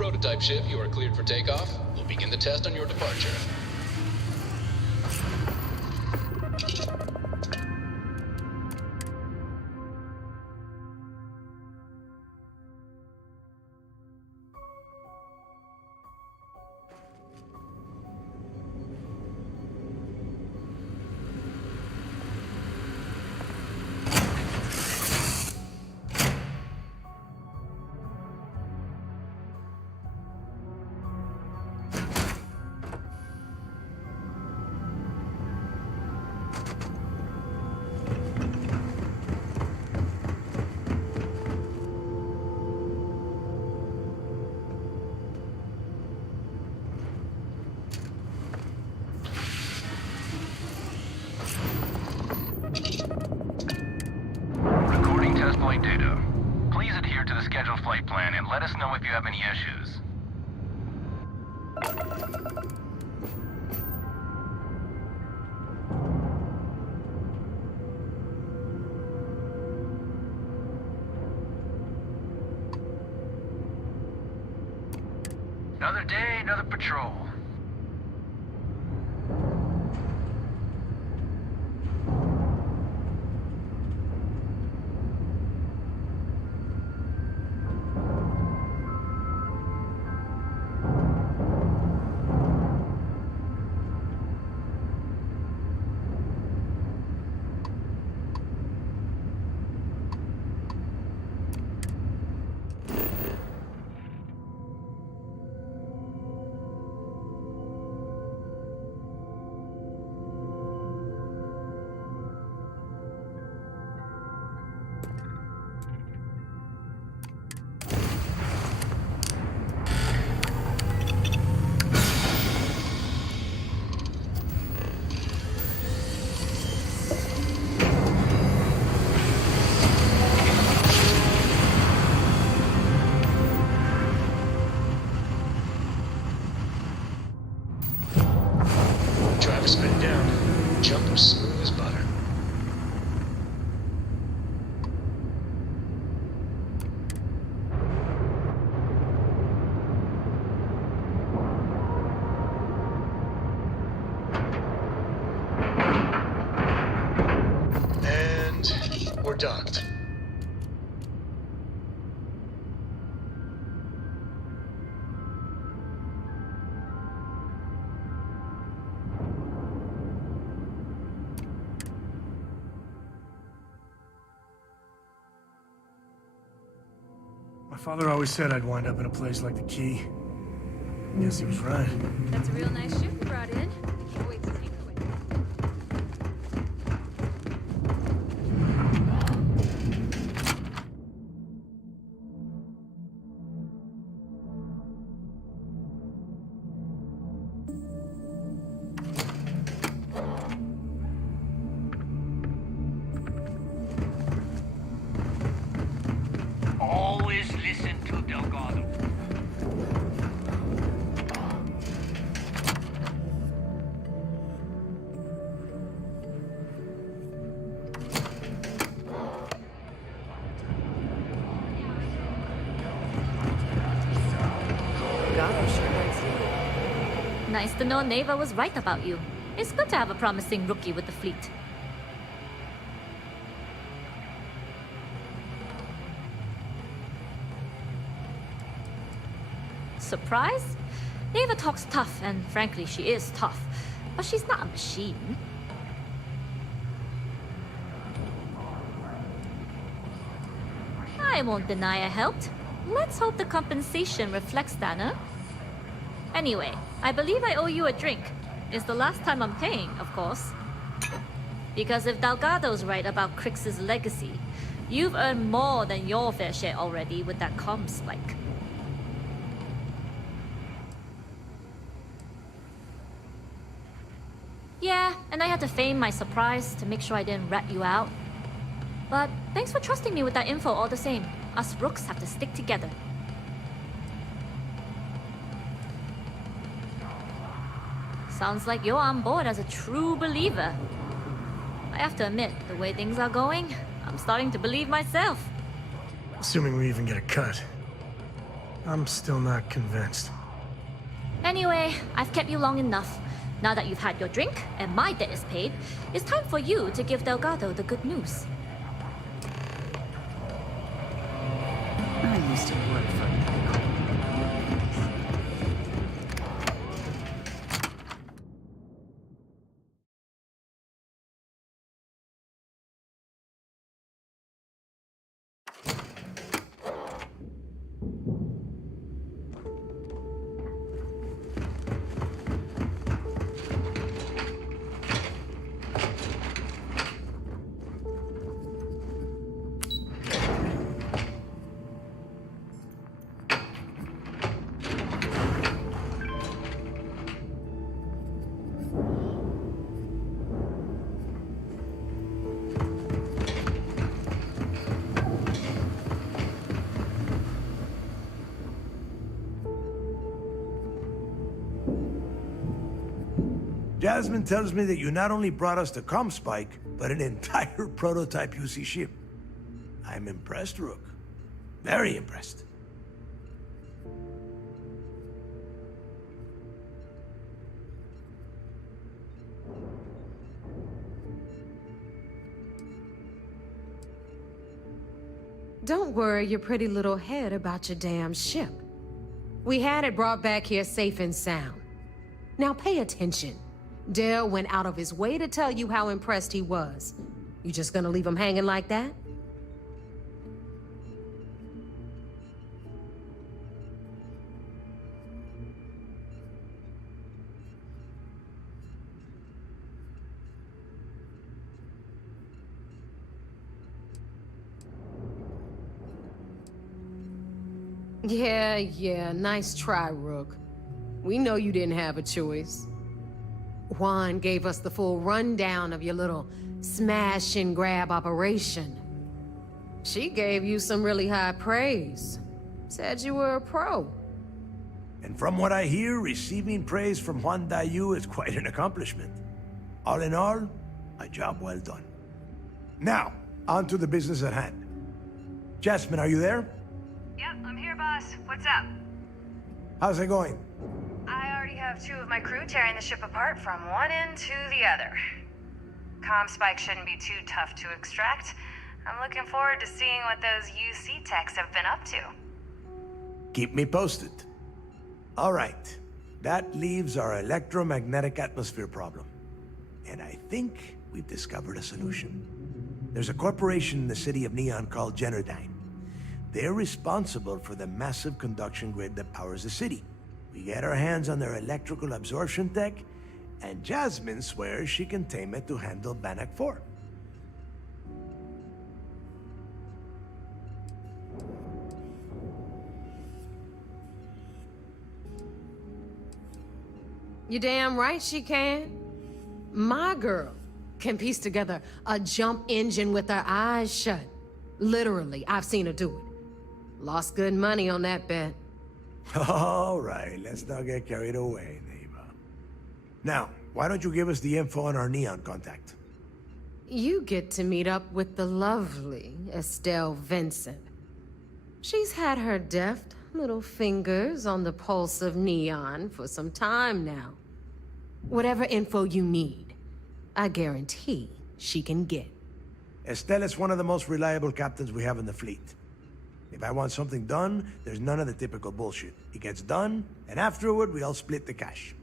Prototype ship, you are cleared for takeoff. We'll begin the test on your departure. Recording test flight data. Please adhere to the scheduled flight plan and let us know if you have any issues. Another day, another patrol. Driver spin down. Jumper smooth as butter. And we're docked. My father always said I'd wind up in a place like the Key. Guess he was right. That's a real nice ship you brought in. Can't wait to take it with you. Always listen to Delgado. Nice to know Neva was right about you. It's good to have a promising rookie with the fleet. Surprise? Neva talks tough, and frankly, she is tough. But she's not a machine. I won't deny I helped. Let's hope the compensation reflects that, huh? Anyway, I believe I owe you a drink. It's the last time I'm paying, of course. Because if Delgado's right about Crix's legacy, you've earned more than your fair share already with that comm spike. Yeah, and I had to feign my surprise to make sure I didn't rat you out. But thanks for trusting me with that info all the same. Us rooks have to stick together. Sounds like you're on board as a true believer. I have to admit, the way things are going, I'm starting to believe myself. Assuming we even get a cut. I'm still not convinced. Anyway, I've kept you long enough. Now that you've had your drink and my debt is paid, it's time for you to give Delgado the good news. I used to work for a guy called Jasmine tells me that you not only brought us the Comspike, but an entire prototype UC ship. I'm impressed, Rook. Very impressed. Don't worry your pretty little head about your damn ship. We had it brought back here safe and sound. Now pay attention. Dale went out of his way to tell you how impressed he was. You just gonna leave him hanging like that? Yeah, nice try, Rook. We know you didn't have a choice. Juan gave us the full rundown of your little smash and grab operation. She gave you some really high praise. Said you were a pro. And from what I hear, receiving praise from Juan Dayu is quite an accomplishment. All in all, a job well done. Now, on to the business at hand. Jasmine, are you there? Yep, I'm here, boss. What's up? How's it going? I already have 2 of my crew tearing the ship apart from one end to the other. Comspike shouldn't be too tough to extract. I'm looking forward to seeing what those UC techs have been up to. Keep me posted. All right. That leaves our electromagnetic atmosphere problem. And I think we've discovered a solution. There's a corporation in the city of Neon called Generdyne. They're responsible for the massive conduction grid that powers the city. We get our hands on their electrical absorption tech, and Jasmine swears she can tame it to handle Bannock 4. You damn right she can. My girl can piece together a jump engine with her eyes shut. Literally, I've seen her do it. Lost good money on that bet. All right, let's not get carried away, neighbor. Now, why don't you give us the info on our Neon contact? You get to meet up with the lovely Estelle Vincent. She's had her deft little fingers on the pulse of Neon for some time now. Whatever info you need, I guarantee she can get. Estelle is one of the most reliable captains we have in the fleet. If I want something done, there's none of the typical bullshit. It gets done, and afterward, we all split the cash.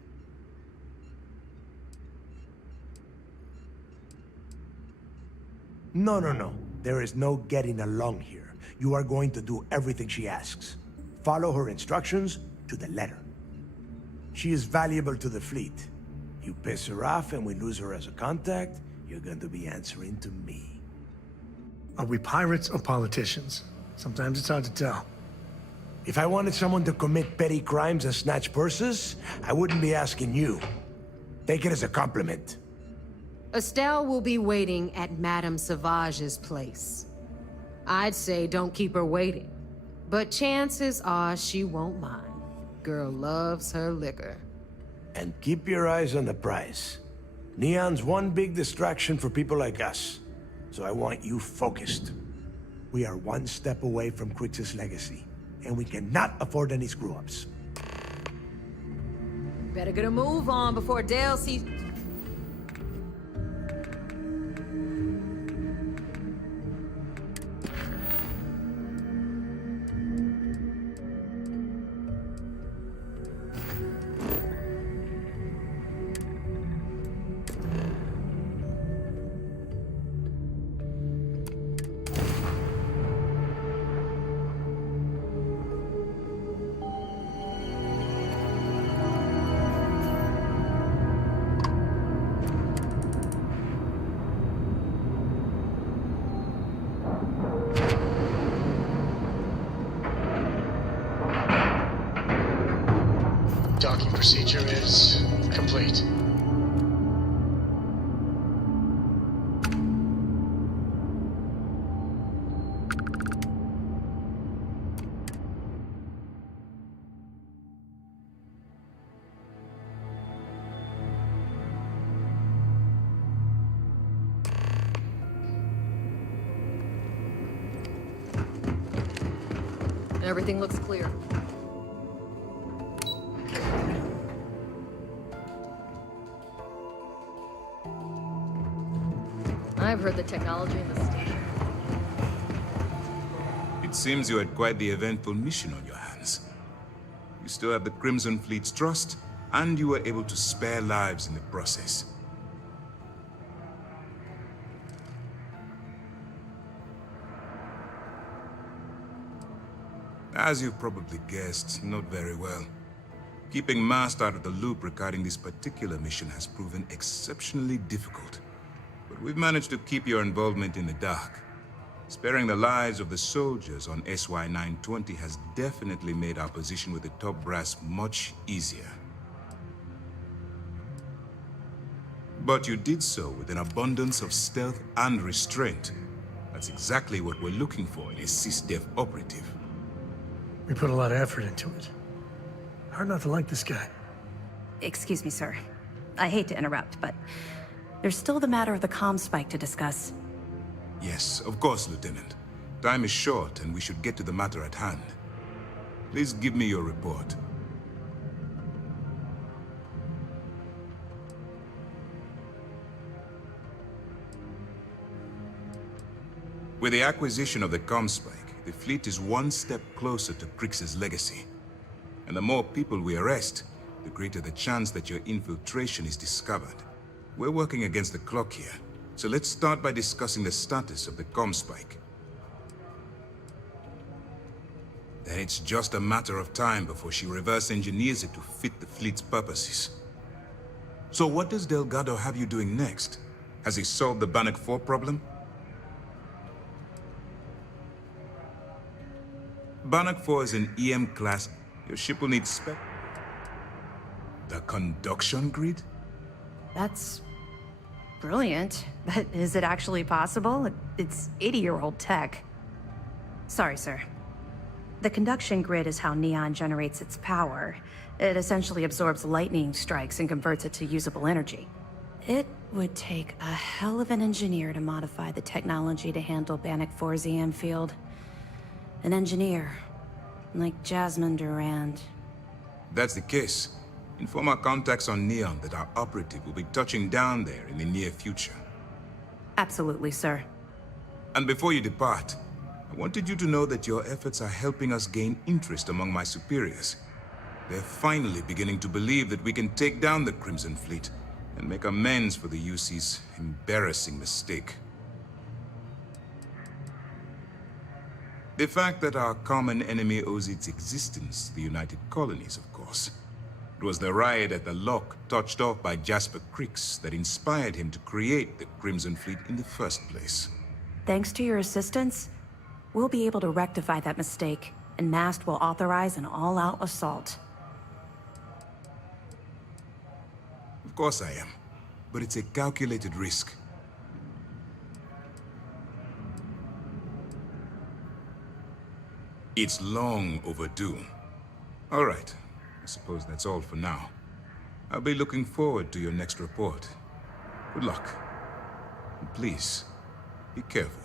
No. There is no getting along here. You are going to do everything she asks. Follow her instructions to the letter. She is valuable to the fleet. You piss her off and we lose her as a contact, you're going to be answering to me. Are we pirates or politicians? Sometimes it's hard to tell. If I wanted someone to commit petty crimes and snatch purses, I wouldn't be asking you. Take it as a compliment. Estelle will be waiting at Madame Sauvage's place. I'd say don't keep her waiting, but chances are she won't mind. Girl loves her liquor. And keep your eyes on the prize. Neon's one big distraction for people like us, so I want you focused. We are one step away from Crix's legacy, and we cannot afford any screw-ups. Better get a move on before Dale sees... Docking procedure is complete. Everything looks clear. I've heard the technology in the station. It seems you had quite the eventful mission on your hands. You still have the Crimson Fleet's trust, and you were able to spare lives in the process. As you've probably guessed, not very well. Keeping Mast out of the loop regarding this particular mission has proven exceptionally difficult. But we've managed to keep your involvement in the dark. Sparing the lives of the soldiers on SY-920 has definitely made our position with the top brass much easier. But you did so with an abundance of stealth and restraint. That's exactly what we're looking for in a SysDef operative. We put a lot of effort into it. Hard not to like this guy. Excuse me, sir. I hate to interrupt, but there's still the matter of the comm spike to discuss. Yes, of course, Lieutenant. Time is short, and we should get to the matter at hand. Please give me your report. With the acquisition of the comm spike, the fleet is one step closer to Crix's legacy. And the more people we arrest, the greater the chance that your infiltration is discovered. We're working against the clock here, so let's start by discussing the status of the comm spike. Then it's just a matter of time before she reverse engineers it to fit the fleet's purposes. So what does Delgado have you doing next? Has he solved the Bannock 4 problem? Bannock 4 is an EM class. Your ship will need spec. The conduction grid? That's brilliant, but is it actually possible? It's 80-year-old tech. Sorry, sir. The conduction grid is how Neon generates its power. It essentially absorbs lightning strikes and converts it to usable energy. It would take a hell of an engineer to modify the technology to handle Bannock 4's EM field. An engineer, like Jasmine Durand. That's the case. Inform our contacts on Neon that our operative will be touching down there in the near future. Absolutely, sir. And before you depart, I wanted you to know that your efforts are helping us gain interest among my superiors. They're finally beginning to believe that we can take down the Crimson Fleet and make amends for the UC's embarrassing mistake. The fact that our common enemy owes its existence to the United Colonies, of course. It was the riot at the Lock, touched off by Jasper Crix, that inspired him to create the Crimson Fleet in the first place. Thanks to your assistance, we'll be able to rectify that mistake, and Mast will authorize an all-out assault. Of course I am, but it's a calculated risk. It's long overdue. All right, I suppose that's all for now. I'll be looking forward to your next report. Good luck. And please, be careful.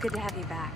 good to have you back.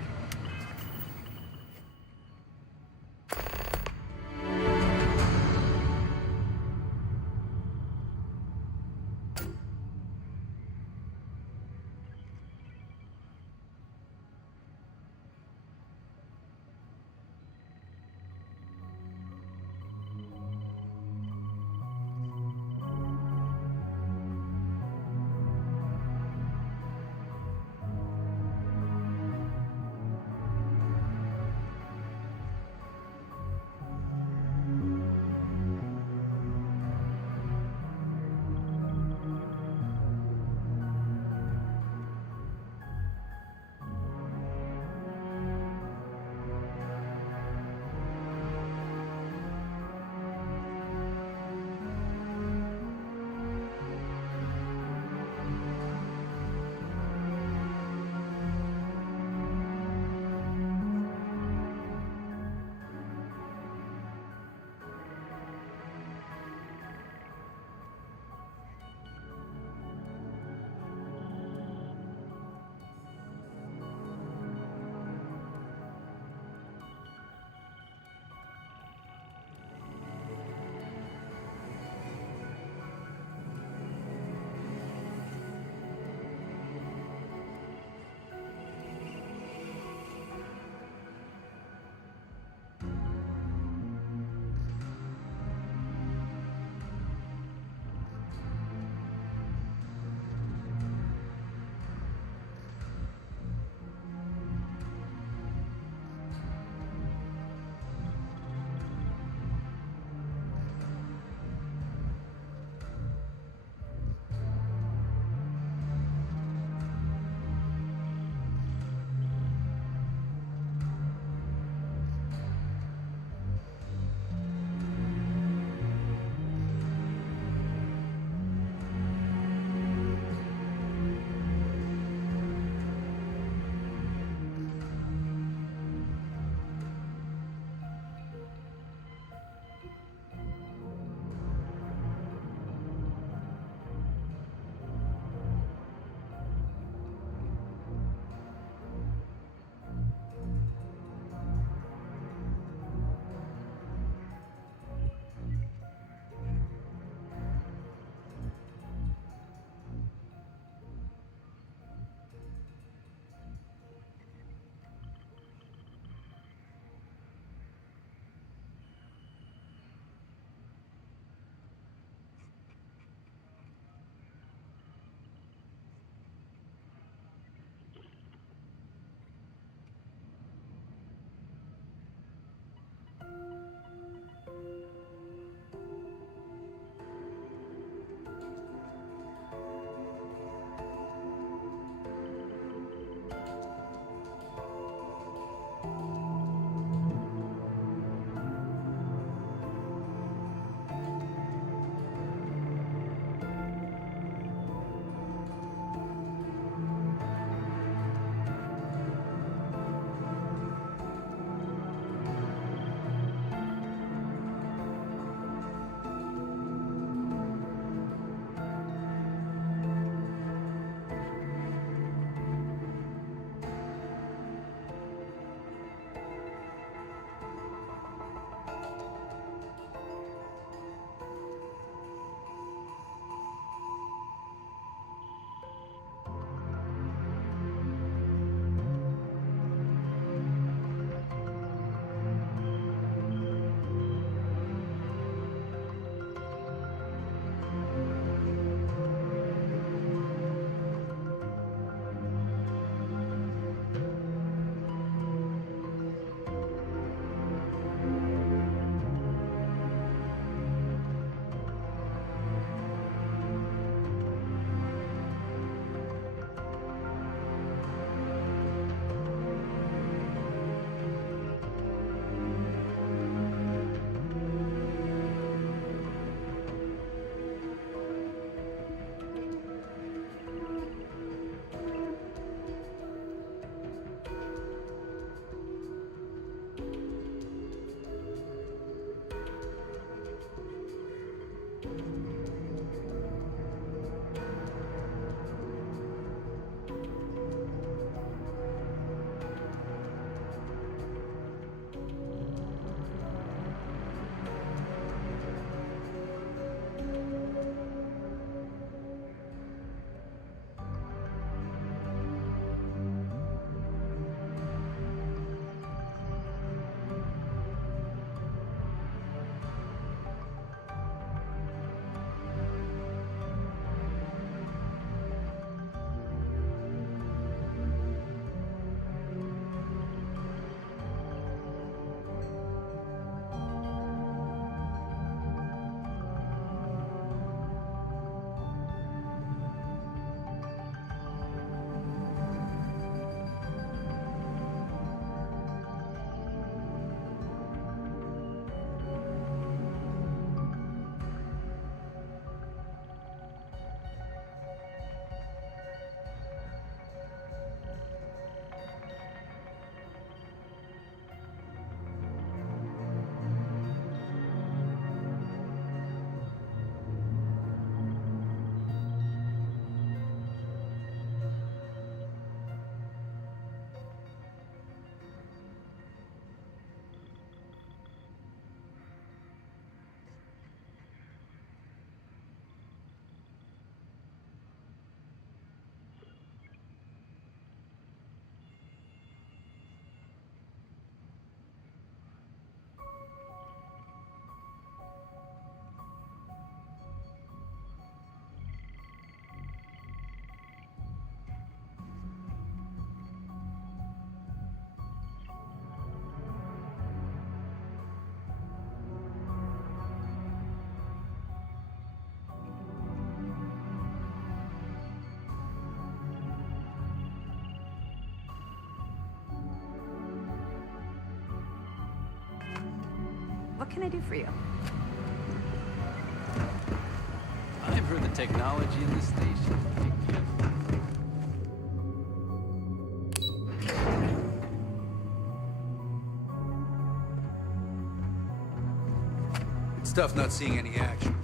What can I do for you? I've heard the technology in this station. It's tough not seeing any action.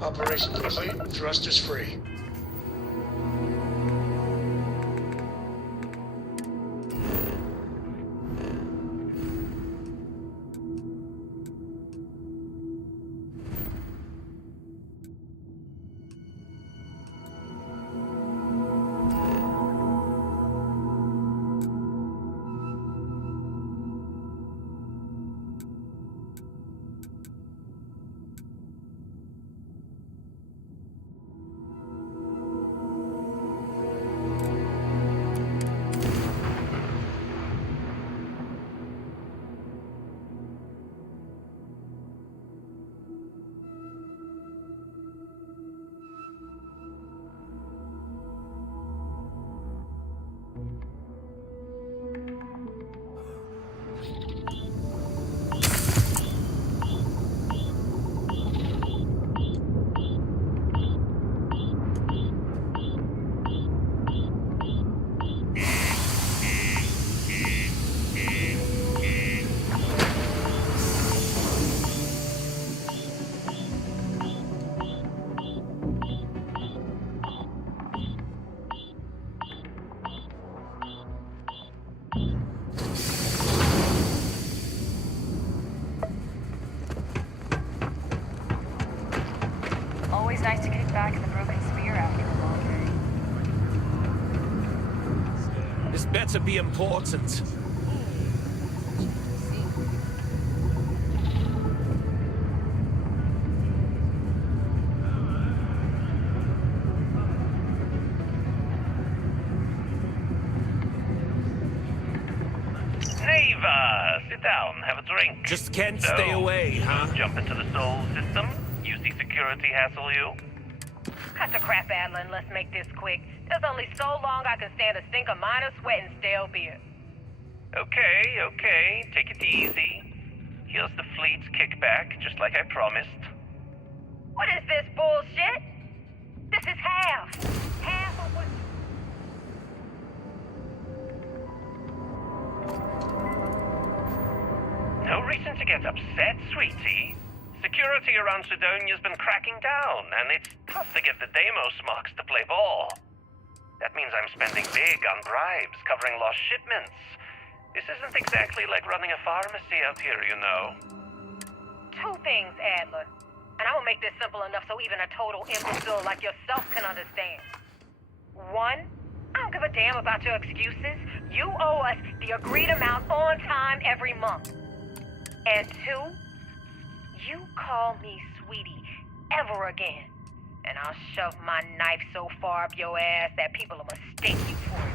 Operation complete. Thrusters free. Always nice to kick back in the broken spear after a long day. This better be important. Neva, sit down, have a drink. Just can't stay away, huh? Jump into the Soul system? UC security hassle you? Cut the crap, Adler, and let's make this quick. There's only so long I can stand a stink of minor sweat and stale beer. Okay, take it easy. Here's the fleet's kickback, just like I promised. What is this bullshit? This is half. Half of what... No reason to get upset, sweetie. Security around Sedonia's been cracking down, and it's tough to get the Deimos marks to play ball. That means I'm spending big on bribes, covering lost shipments. This isn't exactly like running a pharmacy out here, you know. Two things, Adler. And I will make this simple enough so even a total imbecile like yourself can understand. One, I don't give a damn about your excuses. You owe us the agreed amount on time every month. And two, you call me sweetie ever again, and I'll shove my knife so far up your ass that people will mistake you for it.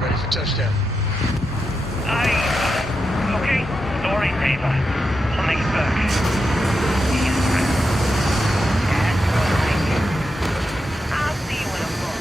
Ready for touchdown. Okay, story paper. I'll make it back. I'll see you in a book.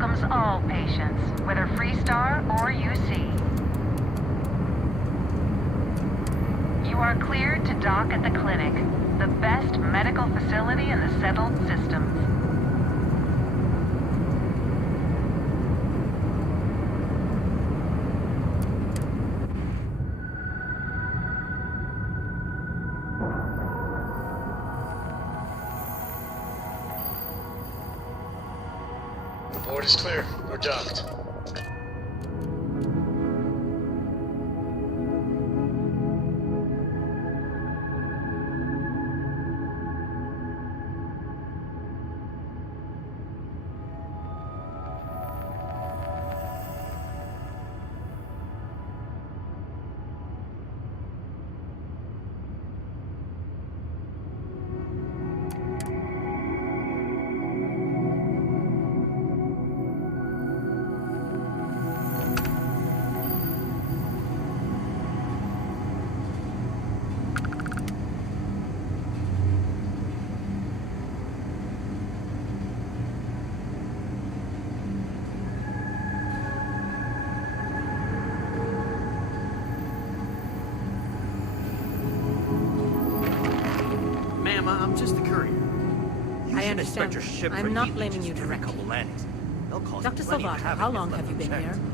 welcomes all patients, whether Freestar or UC. You are cleared to dock at the clinic, the best medical facility in the settled systems. The board is clear. We're docked. I'm just the courier. I understand. Your ship I'm not blaming you a directly. couple landings. They'll cost Dr. plenty of Salvato, havoc how if long left have you been unchecked. here?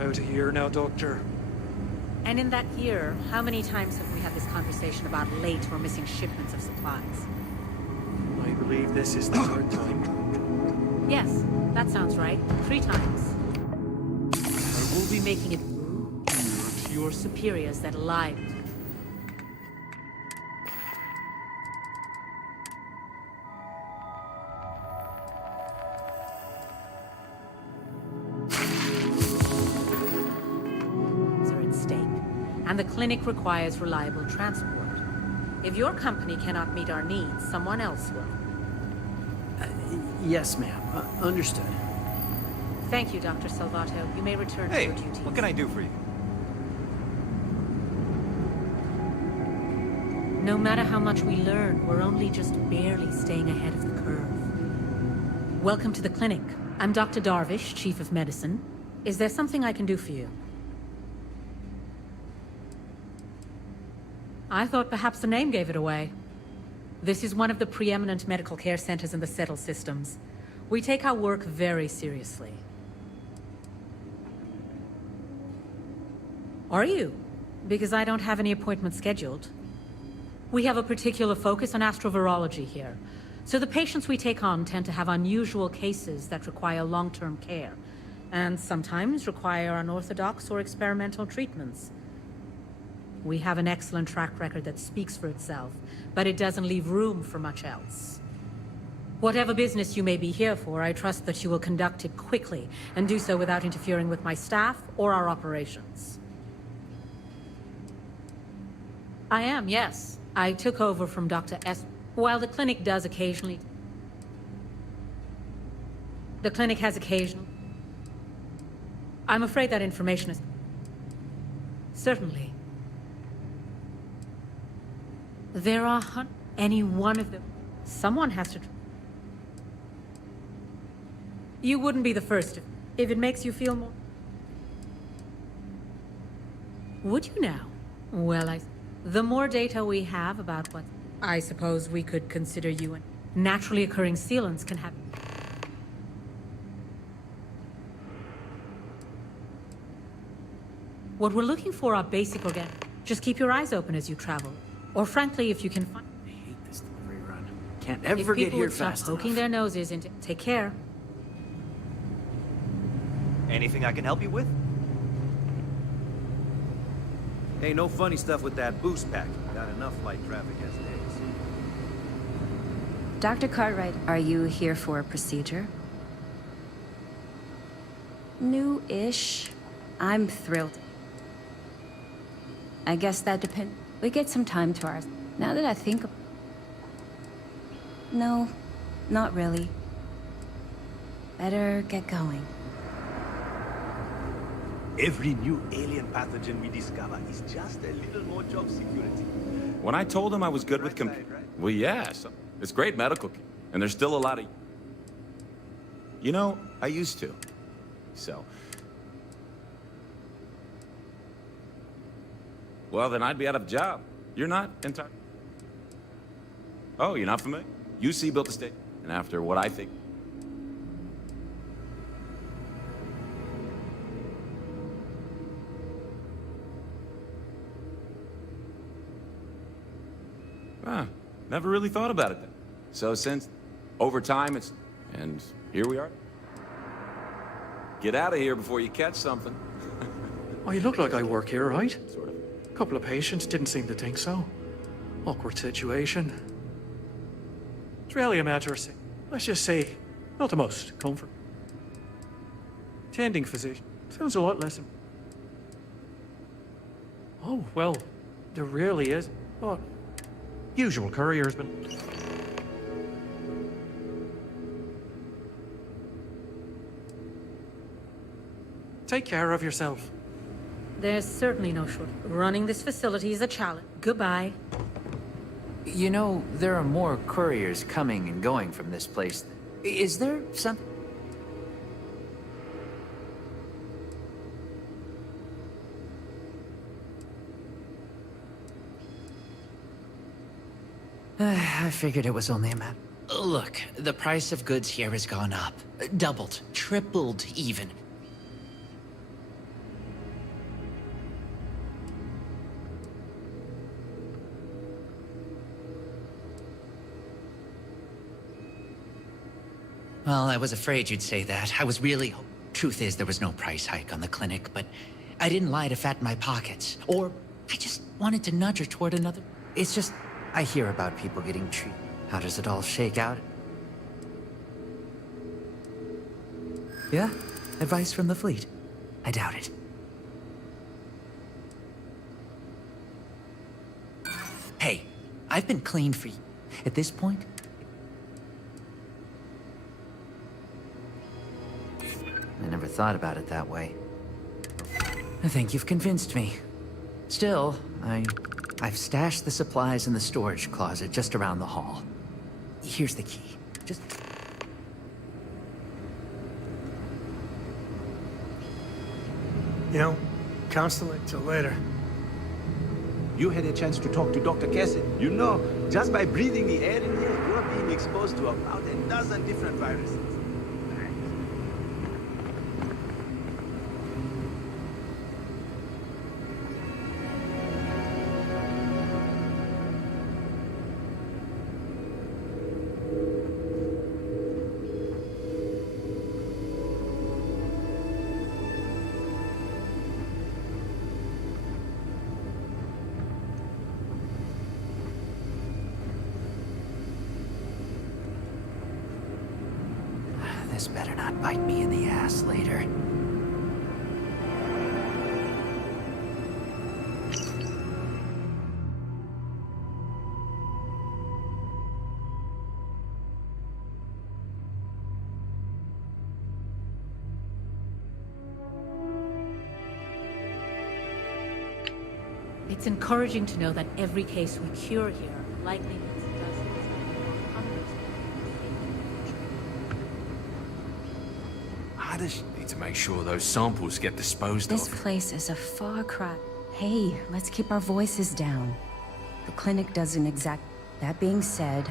About a year now, Doctor. And in that year, how many times have we had this conversation about late or missing shipments of supplies? I believe this is the third time. Yes, that sounds right. 3 times. I will be making it clear to your superiors that lied. Are at stake, and the clinic requires reliable transport. If your company cannot meet our needs, someone else will. Yes, ma'am. Understood. Thank you, Dr. Salvato. You may return to Hey, your duties. what can I do for you? No matter how much we learn, we're only just barely staying ahead of the curve. Welcome to the clinic. I'm Dr. Darvish, Chief of Medicine. Is there something I can do for you? I thought perhaps the name gave it away. This is one of the preeminent medical care centers in the settled systems. We take our work very seriously. Are you? Because I don't have any appointments scheduled. We have a particular focus on astrovirology here. So the patients we take on tend to have unusual cases that require long-term care, and sometimes require unorthodox or experimental treatments. We have an excellent track record that speaks for itself, but it doesn't leave room for much else. Whatever business you may be here for, I trust that you will conduct it quickly, and do so without interfering with my staff or our operations. I am, yes. I took over from Dr. S. While the clinic does occasionally... The clinic has occasional... I'm afraid that information is... Certainly. There are any one of them. Someone has to... You wouldn't be the first if it makes you feel more... Would you now? Well, the more data we have about what... I suppose we could consider you and naturally occurring sealants can have... What we're looking for are basic organic... Just keep your eyes open as you travel. Or frankly, if you can find... I hate this delivery run. Can't ever get here fast stop poking their noses into... Take care. Anything I can help you with? Hey, no funny stuff with that boost pack. Got enough light traffic as it is. Dr. Cartwright, are you here for a procedure? New-ish. I'm thrilled. I guess that depends. We get some time to ours. Now that I think of... No, not really. Better get going. Every new alien pathogen we discover is just a little more job security. When I told him I was good with well, yes. It's great medical, and there's still a lot of... You know, I used to. So. Well, then I'd be out of a job. You're not entirely. Oh, you're not familiar? UC built a station, and after what I think. Ah, never really thought about it then. So since, over time, it's... And here we are. Get out of here before you catch something. Oh, you look like I work here, right? Sort of. A couple of patients didn't seem to think so. Awkward situation. It's really a matter of, let's just say, not the most comfort. Tending physician sounds a lot less. Oh, well, there really is. Oh, usual courier's been. Take care of yourself. There's certainly no short. Running this facility is a challenge. Goodbye. You know, there are more couriers coming and going from this place. Is there some... I figured it was only a matter. Look, the price of goods here has gone up. Doubled, tripled even. Well, I was afraid you'd say that. I was really... Truth is, there was no price hike on the clinic, but I didn't lie to fatten my pockets. Or I just wanted to nudge her toward another... It's just, I hear about people getting treated. How does it all shake out? Yeah? Advice from the fleet? I doubt it. Hey, I've been clean for you. At this point, I never thought about it that way. I think you've convinced me. Still, I've stashed the supplies in the storage closet just around the hall. Here's the key. Just... You know, constantly till later. You had a chance to talk to Dr. Cassidy. You know, just by breathing the air in here, you're being exposed to about a dozen different viruses. This better not bite me in the ass later. It's encouraging to know that every case we cure here likely means dozens or hundreds I just need to make sure those samples get disposed This of. place is a far cry. Hey, let's keep our voices down. The clinic doesn't exact... That being said,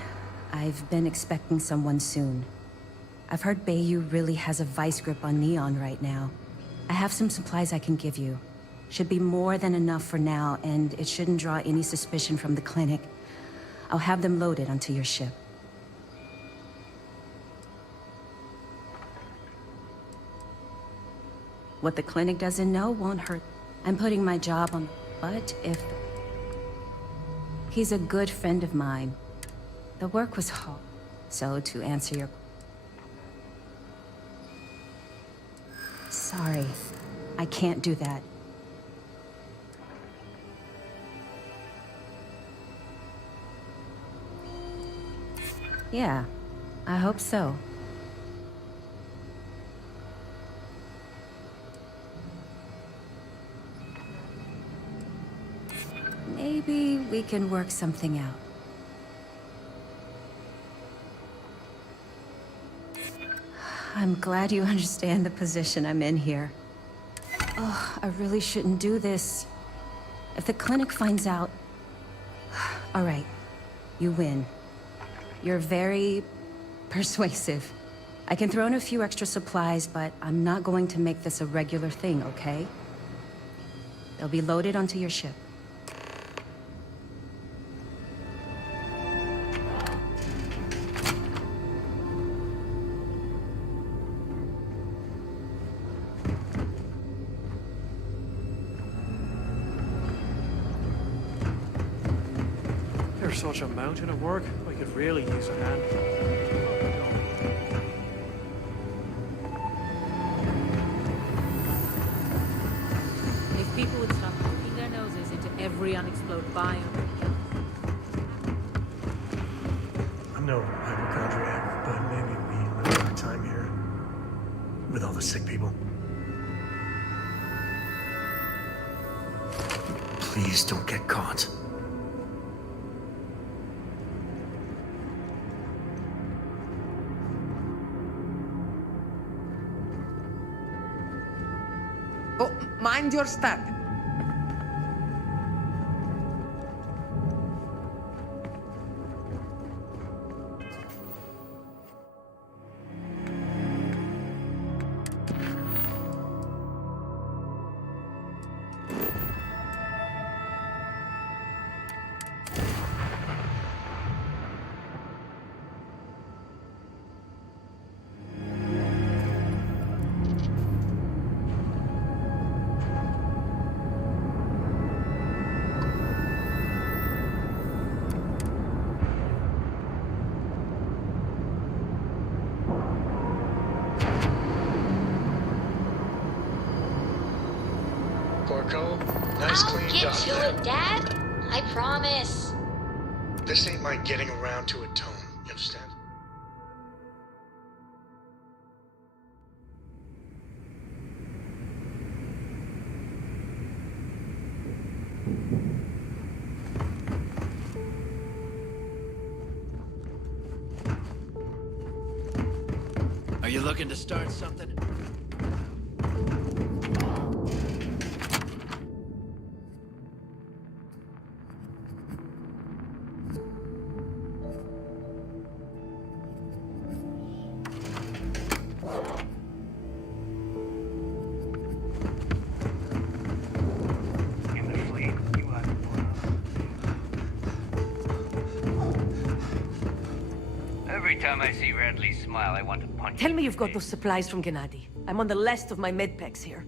I've been expecting someone soon. I've heard Bayou really has a vice grip on Neon right now. I have some supplies I can give you. Should be more than enough for now, and it shouldn't draw any suspicion from the clinic. I'll have them loaded onto your ship. What the clinic doesn't know won't hurt. I'm putting my job on... But if... He's a good friend of mine. The work was hard. So, to answer your... Sorry. I can't do that. Yeah, I hope so. Maybe we can work something out. I'm glad you understand the position I'm in here. Oh, I really shouldn't do this. If the clinic finds out... All right, you win. You're very persuasive. I can throw in a few extra supplies, but I'm not going to make this a regular thing, okay? They'll be loaded onto your ship. There's such a mountain of work. I could really use a hand. If people would stop poking their noses into every unexploded biome. I'm no hypochondriac, but maybe we live our time here with all the sick people. Please don't get caught. Oh, mind your step. Corco, nice I'll clean get job to there. it, Dad. I promise. This ain't my getting around to it, Tone. You understand? Are you looking to start something? In the fleet, you had one. Every time I see Radley smile, I want to punch Tell him. me you've got those supplies from Gennady. I'm on the last of my med packs here.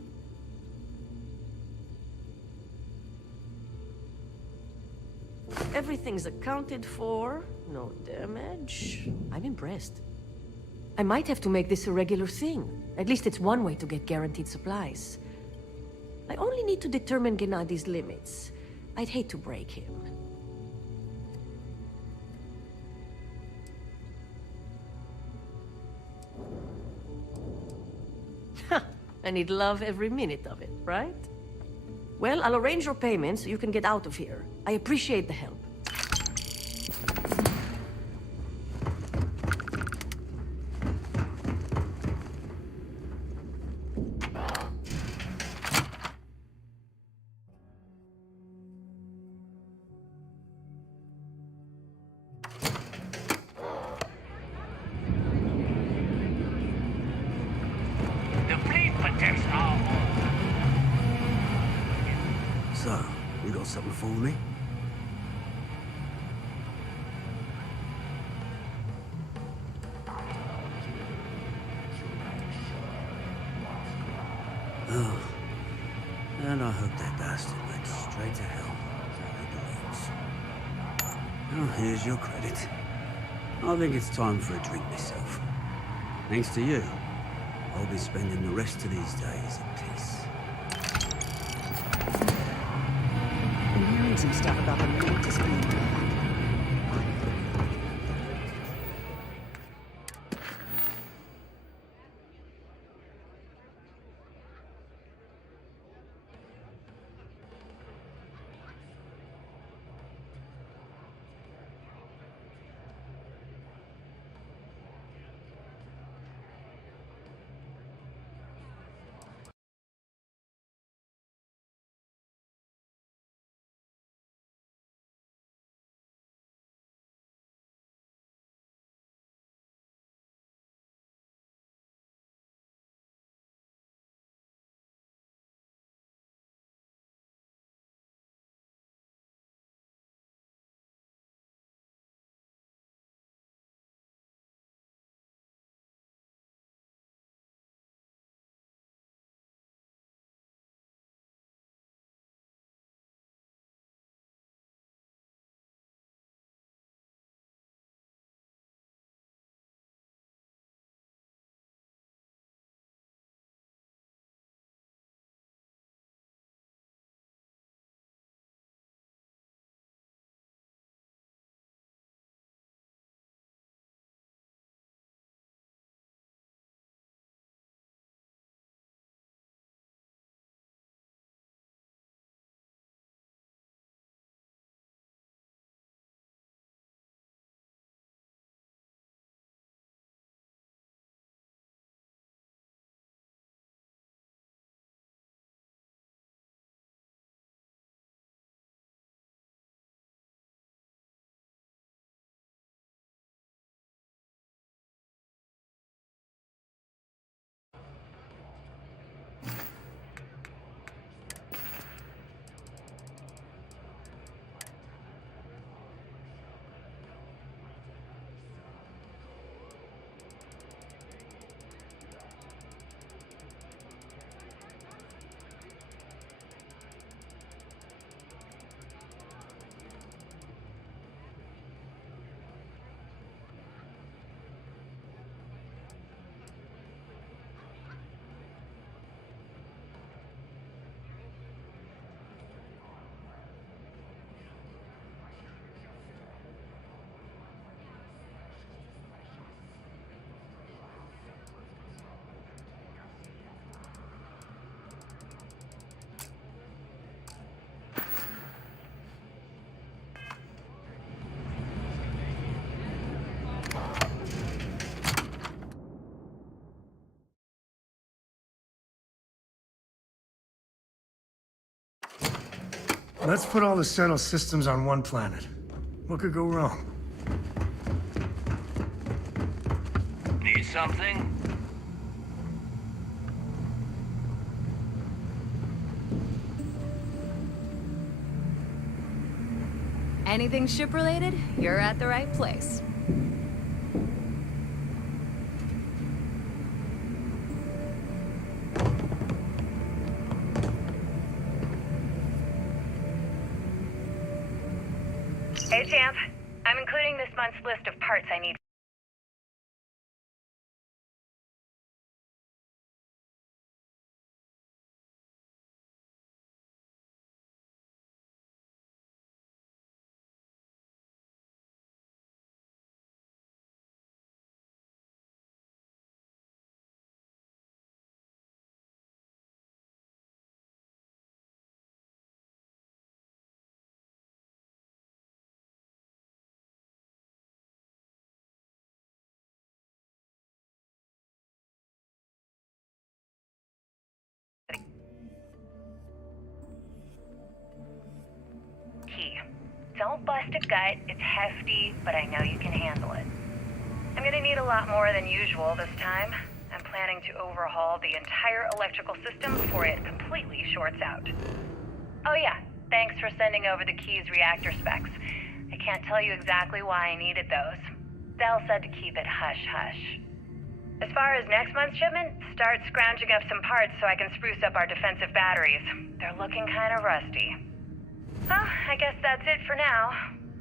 Everything's accounted for. No damage. I'm impressed. I might have to make this a regular thing. At least it's one way to get guaranteed supplies. I only need to determine Gennady's limits. I'd hate to break him. I need love every minute of it, right? Well, I'll arrange your payment so you can get out of here. I appreciate the help. The fleet protects our home. So, you got something for me? Oh. And I hope that bastard went straight to hell. Well, here's your credit. I think it's time for a drink myself. Thanks to you, I'll be spending the rest of these days at peace. I'm hearing some stuff about the Mantis being back. Let's put all the settled systems on one planet. What could go wrong? Need something? Anything ship-related, you're at the right place. Hey, Champ. I'm including this month's list of parts I need. Key. Don't bust a gut. It's hefty, but I know you can handle it. I'm gonna need a lot more than usual this time. I'm planning to overhaul the entire electrical system before it completely shorts out. Oh yeah, thanks for sending over the Key's reactor specs. I can't tell you exactly why I needed those. Dell said to keep it hush-hush. As far as next month's shipment, start scrounging up some parts so I can spruce up our defensive batteries. They're looking kind of rusty. Well, I guess that's it for now.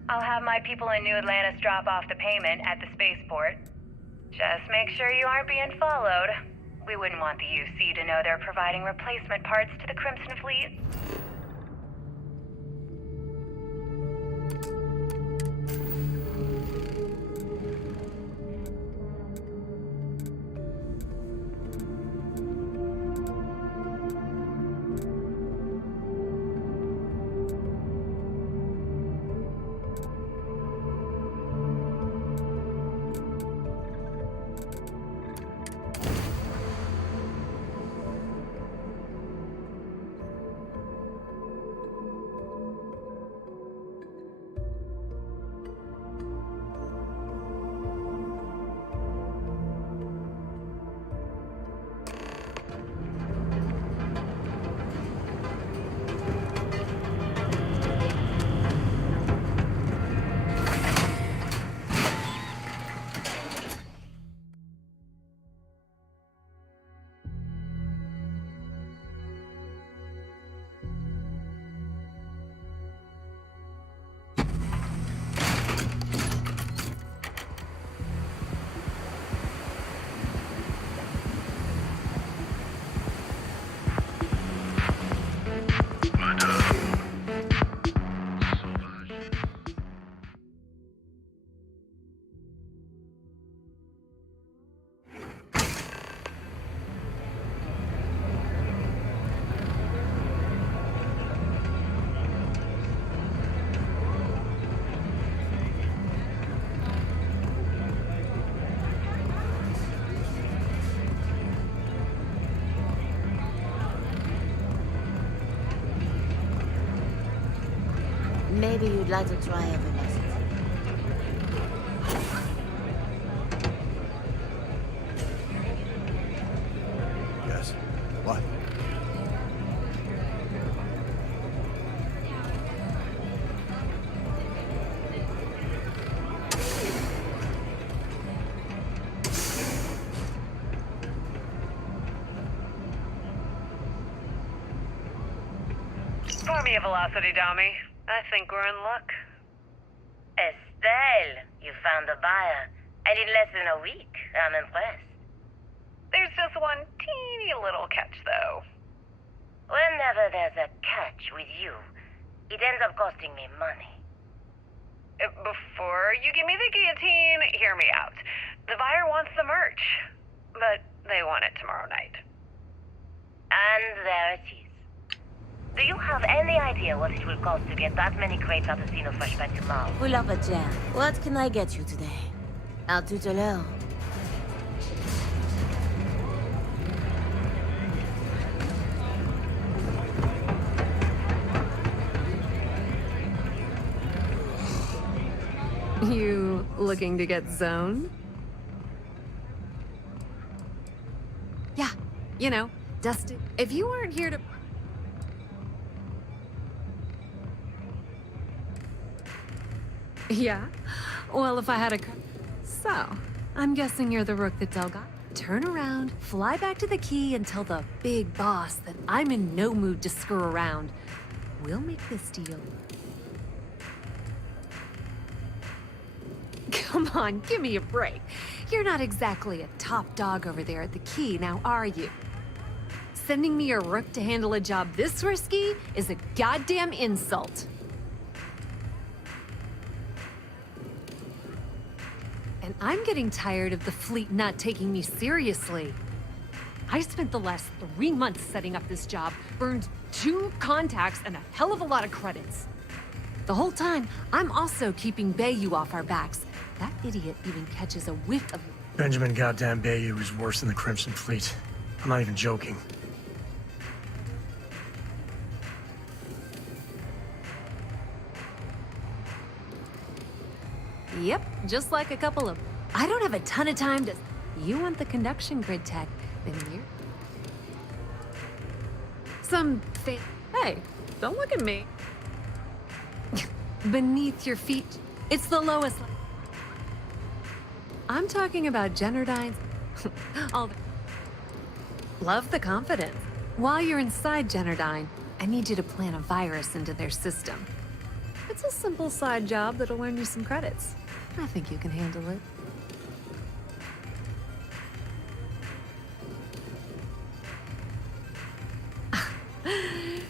I'll have my people in New Atlantis drop off the payment at the spaceport. Just make sure you aren't being followed. We wouldn't want the UC to know they're providing replacement parts to the Crimson Fleet. Maybe you'd like to try ABLEIST. Yes. What? Pour me a velocity dummy. I think we're in luck. Estelle, you found a buyer. And in less than a week. I'm impressed. There's just one teeny little catch, though. Whenever there's a catch with you, it ends up costing me money. Before you give me the guillotine, hear me out. The buyer wants the merch, but they want it tomorrow night. And there it is. Do you have any idea what it will cost to get that many crates out of Xeno Fresh by tomorrow? Pull up a jam. What can I get you today? À tout à l'heure. Looking to get zoned? Yeah, you know, dusted. If you weren't here to... Yeah? Well, if I had a... So, I'm guessing you're the rook that Del got. Turn around, fly back to the key, and tell the big boss that I'm in no mood to screw around. We'll make this deal. Come on, give me a break. You're not exactly a top dog over there at the key, now are you? Sending me a rook to handle a job this risky is a goddamn insult. And I'm getting tired of the fleet not taking me seriously. I spent the last 3 months setting up this job, burned 2 contacts and a hell of a lot of credits. The whole time, I'm also keeping Bayou off our backs. That idiot even catches a whiff of... Benjamin goddamn Bayou is worse than the Crimson Fleet. I'm not even joking. Yep, just like a couple of... I don't have a ton of time to... You want the conduction grid tech, then you... Hey, don't look at me. Beneath your feet. It's the lowest... I'm talking about Generdyne's... Love the confidence. While you're inside Generdyne, I need you to plant a virus into their system. It's a simple side job that'll earn you some credits. I think you can handle it.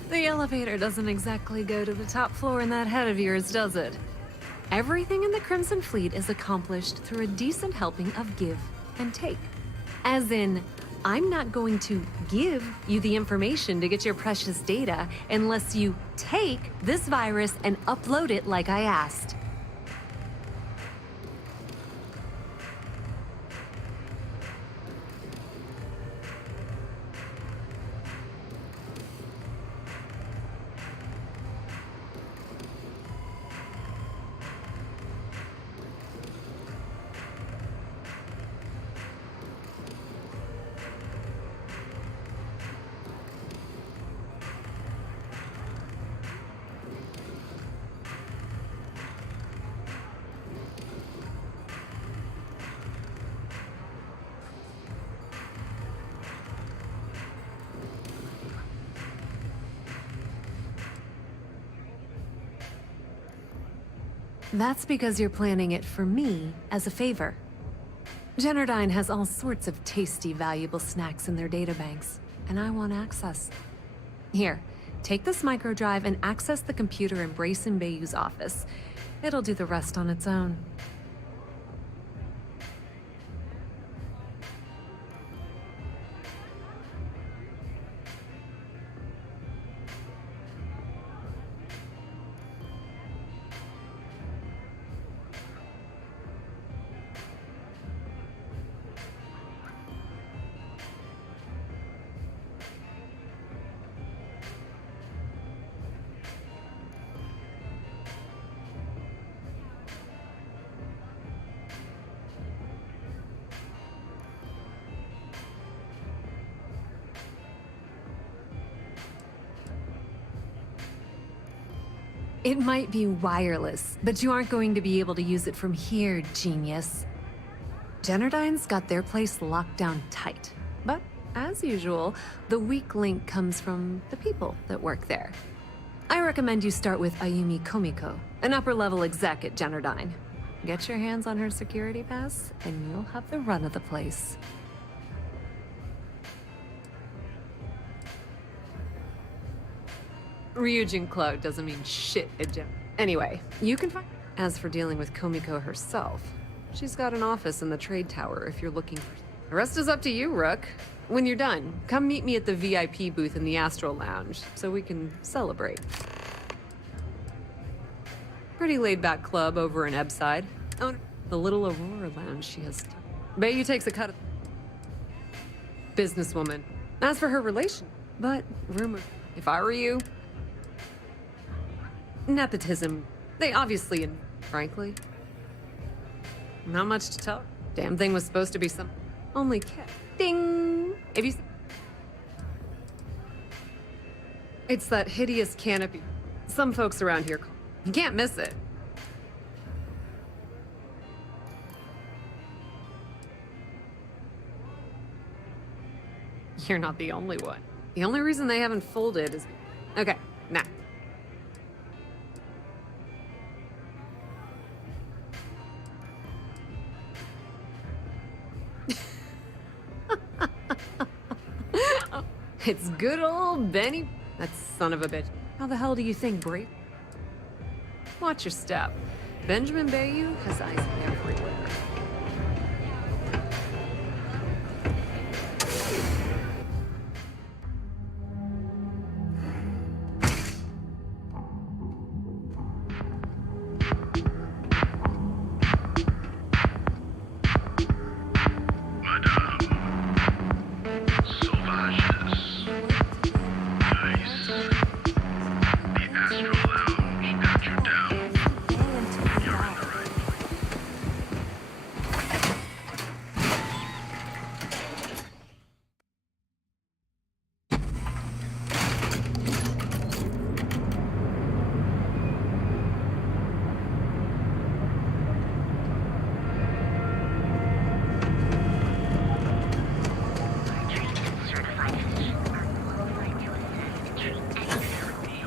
The elevator doesn't exactly go to the top floor in that head of yours, does it? Everything in the Crimson Fleet is accomplished through a decent helping of give and take. As in, I'm not going to give you the information to get your precious data unless you take this virus and upload it like I asked. That's because you're planning it for me as a favor. Generdyne has all sorts of tasty, valuable snacks in their databanks, and I want access. Here, take this microdrive and access the computer in Brayson Bayou's office. It'll do the rest on its own. It might be wireless, but you aren't going to be able to use it from here, genius. Generdyne's got their place locked down tight. But, as usual, the weak link comes from the people that work there. I recommend you start with Ayumi Komiko, an upper-level exec at Generdyne. Get your hands on her security pass, and you'll have the run of the place. Ryujin Cloud doesn't mean shit at Gen. Anyway, you can find... As for dealing with Komiko herself, she's got an office in the trade tower if you're looking for... The rest is up to you, Rook. When you're done, come meet me at the VIP booth in the Astral Lounge so we can celebrate. Pretty laid-back club over in Ebside. Oh, the little Aurora Lounge she has... Bayou takes a cut of... Businesswoman. As for her relation... But, rumor... If I were you... Nepotism. They obviously... Frankly... Not much to tell. Damn thing was supposed to be some... Only cat. Ding! Have you... It's that hideous canopy. Some folks around here call. You can't miss it. You're not the only one. The only reason they haven't folded is... Okay, now. It's good old Benny... That son of a bitch. How the hell do you think, Bree? Watch your step. Benjamin Bayou has eyes everywhere.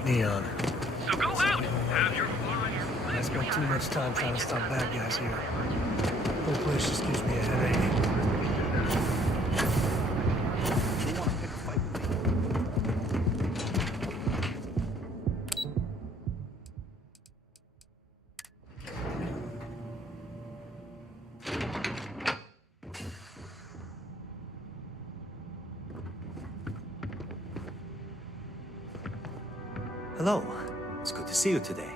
Neon. So go out! Have your fun! I spent too much time trying to stop bad guys here. Whole place just gives me a headache. Hello. It's good to see you today.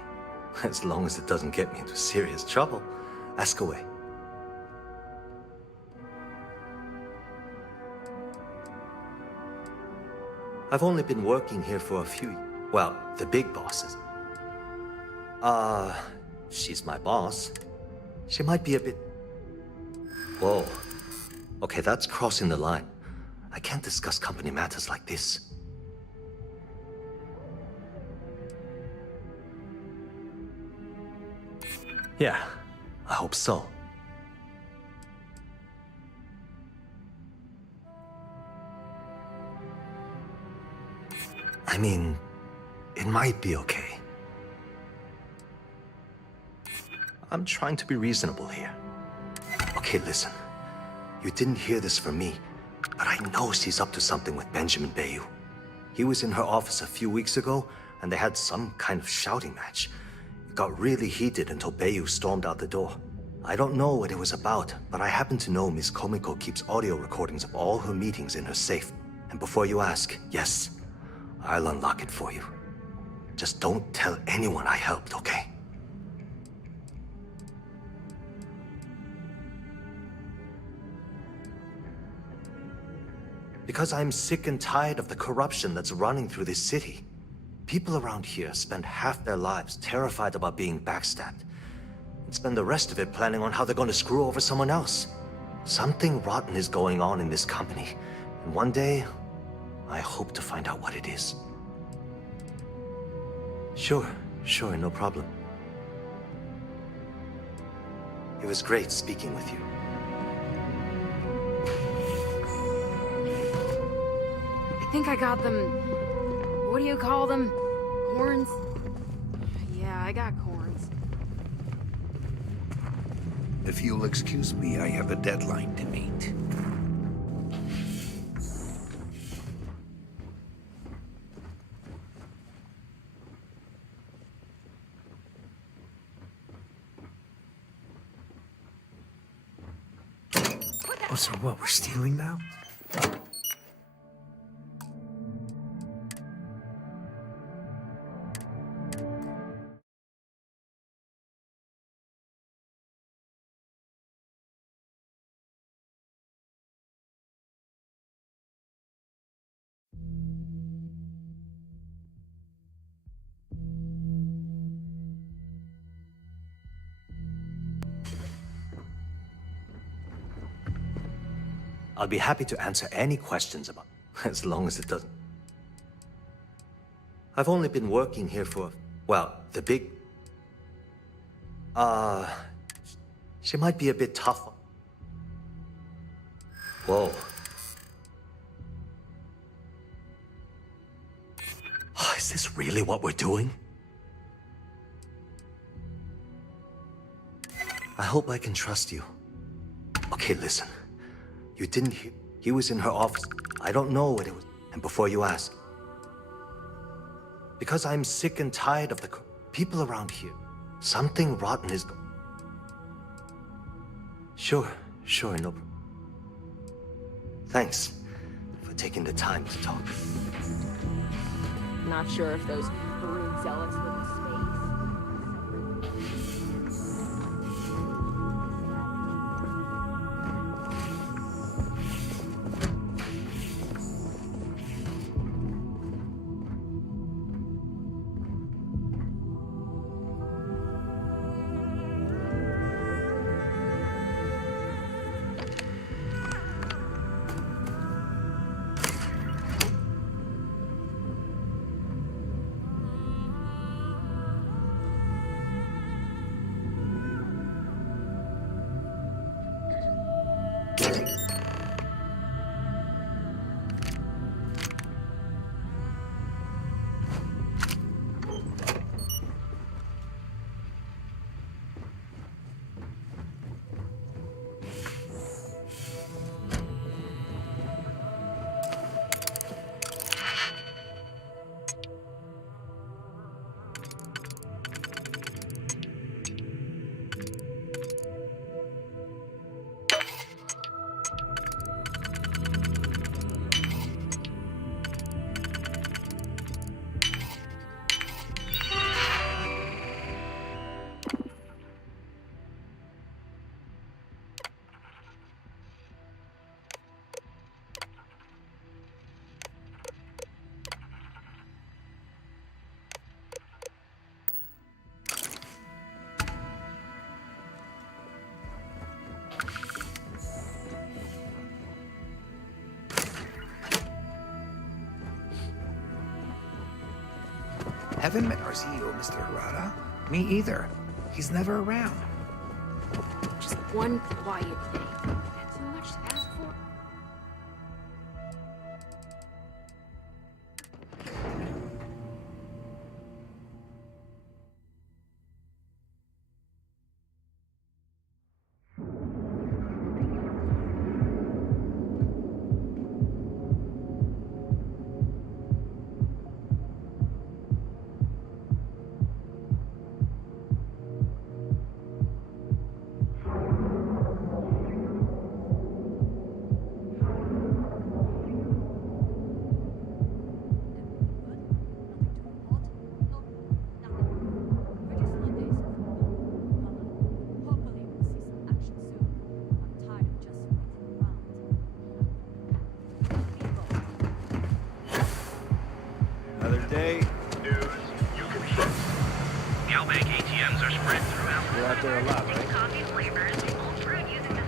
As long as it doesn't get me into serious trouble. Ask away. I've only been working here for a few... Well, the big bosses. She's my boss. She might be a bit... Whoa. Okay, that's crossing the line. I can't discuss company matters like this. Yeah, I hope so. I mean, it might be okay. I'm trying to be reasonable here. Okay, listen. You didn't hear this from me, but I know she's up to something with Benjamin Bayou. He was in her office a few weeks ago, and they had some kind of shouting match. It got really heated until Bayou stormed out the door. I don't know what it was about, but I happen to know Miss Komiko keeps audio recordings of all her meetings in her safe. And before you ask, yes, I'll unlock it for you. Just don't tell anyone I helped, okay? Because I'm sick and tired of the corruption that's running through this city. People around here spend half their lives terrified about being backstabbed, and spend the rest of it planning on how they're going to screw over someone else. Something rotten is going on in this company, and one day, I hope to find out what it is. Sure, no problem. It was great speaking with you. I think I got them... What do you call them? Horns? Yeah, I got corns. If you'll excuse me, I have a deadline to meet. Oh, so what, we're stealing now? I'll be happy to answer any questions about, as long as it doesn't. I've only been working here for, well, the big... She might be a bit tough. Whoa. Is this really what we're doing? I hope I can trust you. Okay, listen. You didn't hear... He was in her office. I don't know what it was. And before you ask... Because I'm sick and tired of the people around here. Something rotten is... Sure, no problem. Thanks for taking the time to talk. Not sure if those Brune zealots live in space. Haven't met Arceo, Mr. Harada. Me either. He's never around. Just one quiet day. That's too much to ask for. Another day. News you can trust. Galbank ATMs are spread throughout. You're out there a lot, right? Coffee flavors, all brewed using the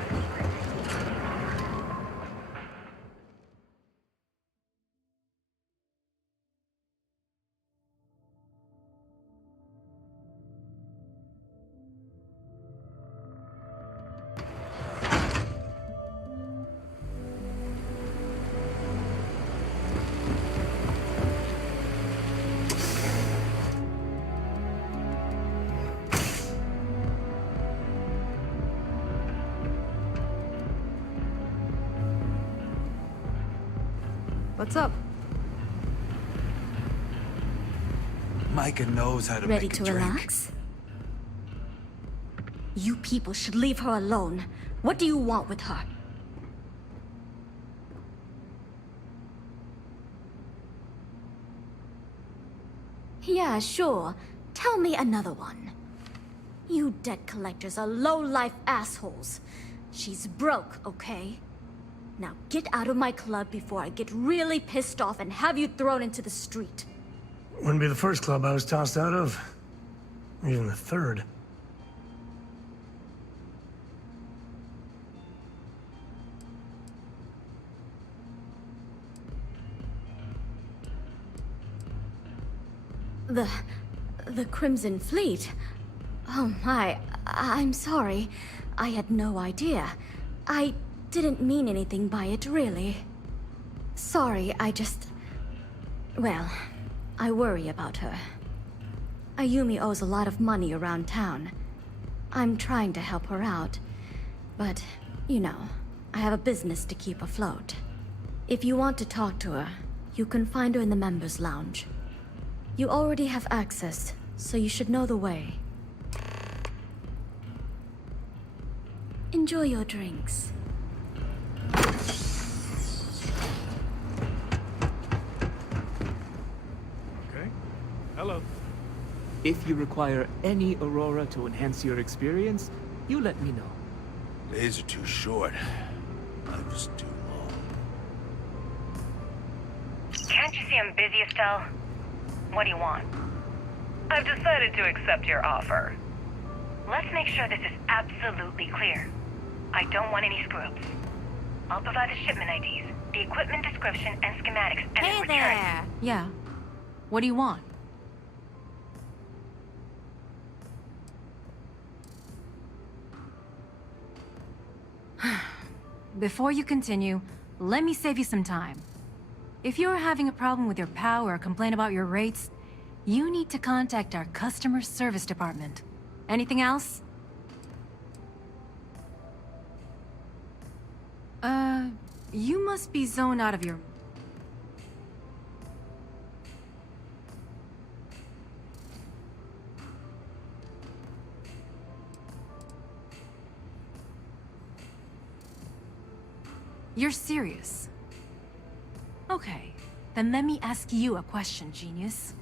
What's up? Micah knows how to Ready make to a drink. relax? You people should leave her alone. What do you want with her? Yeah, sure. Tell me another one. You debt collectors are low-life assholes. She's broke, okay? Now get out of my club before I get really pissed off and have you thrown into the street. Wouldn't be the first club I was tossed out of. Even the third. The Crimson Fleet? Oh my, I'm sorry. I had no idea. I didn't mean anything by it, really. Sorry, well, I worry about her. Ayumi owes a lot of money around town. I'm trying to help her out, but, you know, I have a business to keep afloat. If you want to talk to her, you can find her in the members' lounge. You already have access, so you should know the way. Enjoy your drinks. Okay. Hello. If you require any Aurora to enhance your experience, you let me know. Days are too short. Life's too long. Can't you see I'm busy, Estelle? What do you want? I've decided to accept your offer. Let's make sure this is absolutely clear. I don't want any screw-ups. I'll provide the shipment IDs, the equipment description, and schematics, and in return... Yeah. What do you want? Before you continue, let me save you some time. If you're having a problem with your POW or complain about your rates, you need to contact our customer service department. Anything else? You must be zoned out of your... You're serious? Okay, then let me ask you a question, genius.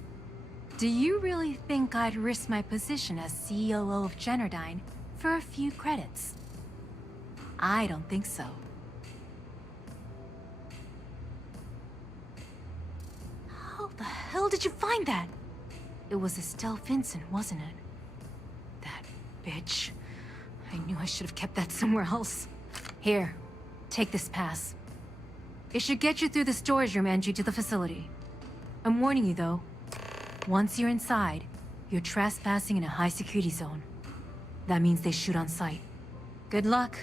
Do you really think I'd risk my position as COO of Generdyne for a few credits? I don't think so. How the hell did you find that? It was Estelle Vincent, wasn't it? That bitch. I knew I should have kept that somewhere else. Here. Take this pass. It should get you through the storage room entry to the facility. I'm warning you, though. Once you're inside, you're trespassing in a high-security zone. That means they shoot on sight. Good luck.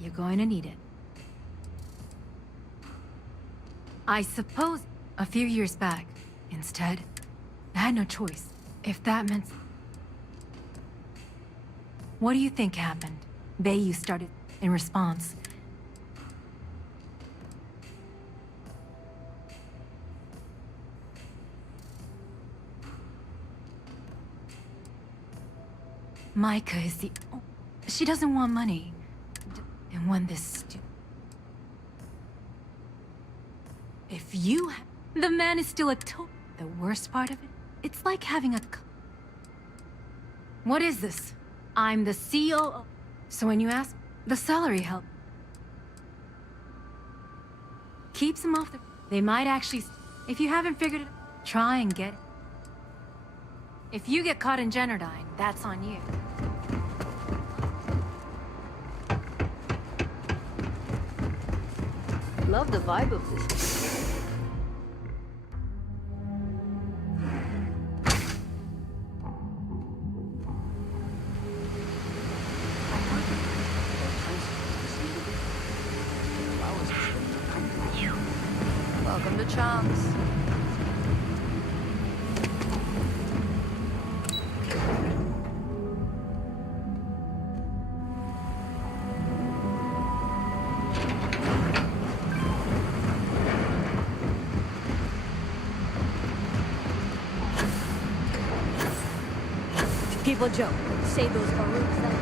You're going to need it. I suppose a few years back, instead, I had no choice. If that meant... What do you think happened? Bayou started in response. Micah is the... She doesn't want money. And when this... If you... The man is still a The worst part of it? It's like having a... What is this? I'm the COO. So when you ask, the salary help. Keeps them off the... They might actually... If you haven't figured it out, try and get it. If you get caught in Generdyne, that's on you. Love the vibe of this. Welcome to Chomps. People joke. Say those Baruchs that...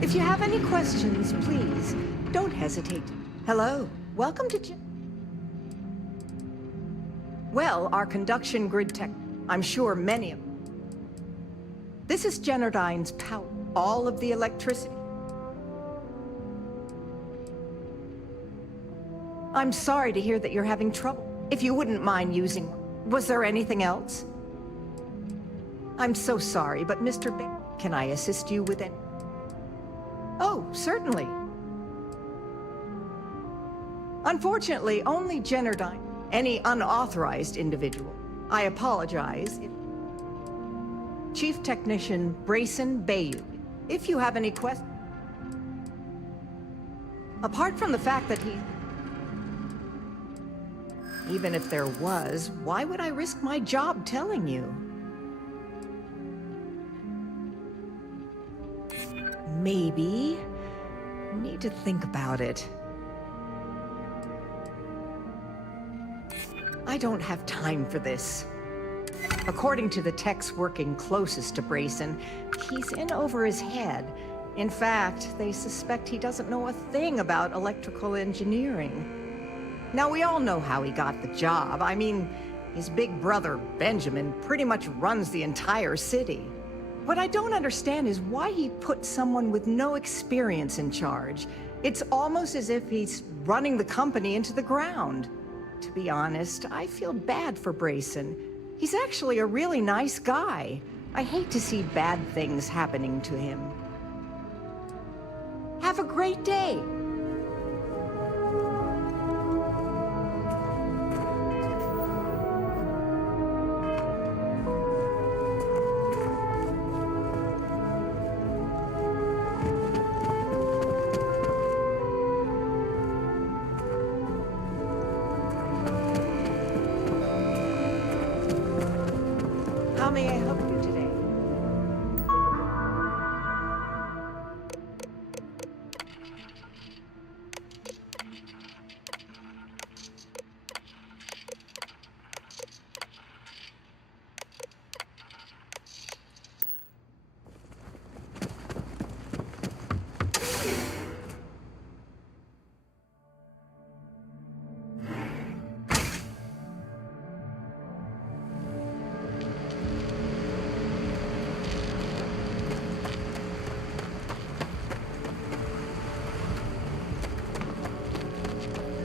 If you have any questions, please, don't hesitate. Hello, welcome to Well, our conduction grid tech, I'm sure many of them. This is Generdyne's power. All of the electricity. I'm sorry to hear that you're having trouble. If you wouldn't mind using... Was there anything else? I'm so sorry, but Mr. Can I assist you with any... Oh, certainly. Unfortunately, only Generdyne. Any unauthorized individual. I apologize. Chief Technician Brayson Bayou. If you have any questions... Apart from the fact that he... Even if there was, why would I risk my job telling you? Maybe. Need to think about it. I don't have time for this. According to the techs working closest to Brayson, he's in over his head. In fact, they suspect he doesn't know a thing about electrical engineering. Now, we all know how he got the job. I mean, his big brother, Benjamin, pretty much runs the entire city. What I don't understand is why he put someone with no experience in charge. It's almost as if he's running the company into the ground. To be honest, I feel bad for Brayson. He's actually a really nice guy. I hate to see bad things happening to him. Have a great day. How may I help you today?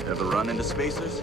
Ever run into spacers?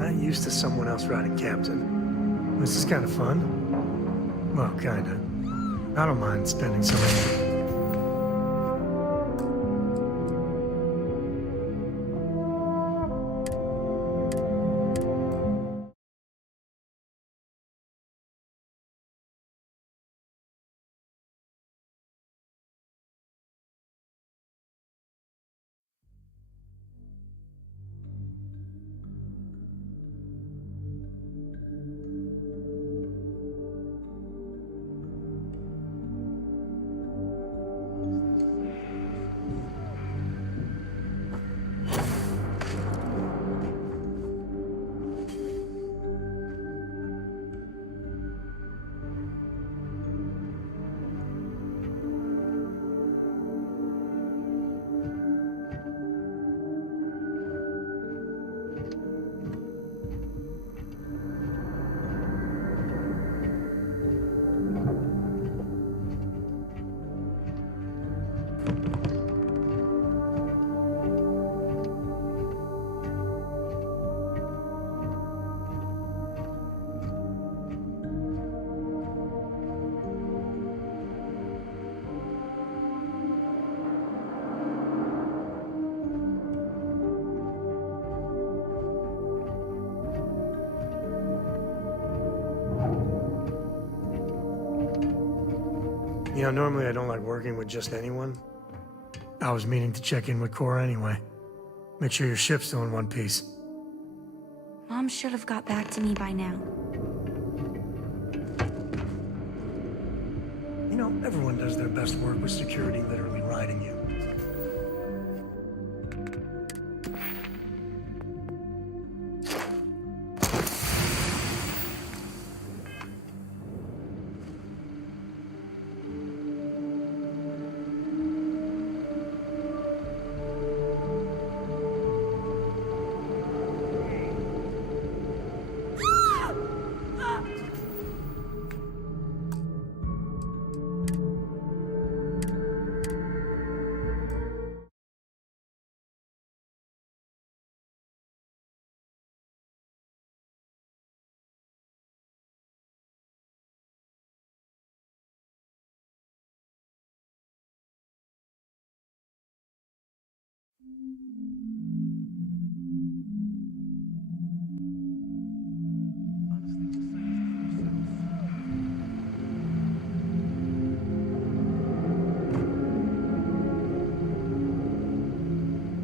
I'm used to someone else riding captain. This is kind of fun. Well, kinda. I don't mind spending some of it. You know, normally I don't like working with just anyone. I was meaning to check in with Cora anyway. Make sure your ship's still in one piece. Mom should have got back to me by now. You know, everyone does their best work with security literally riding you.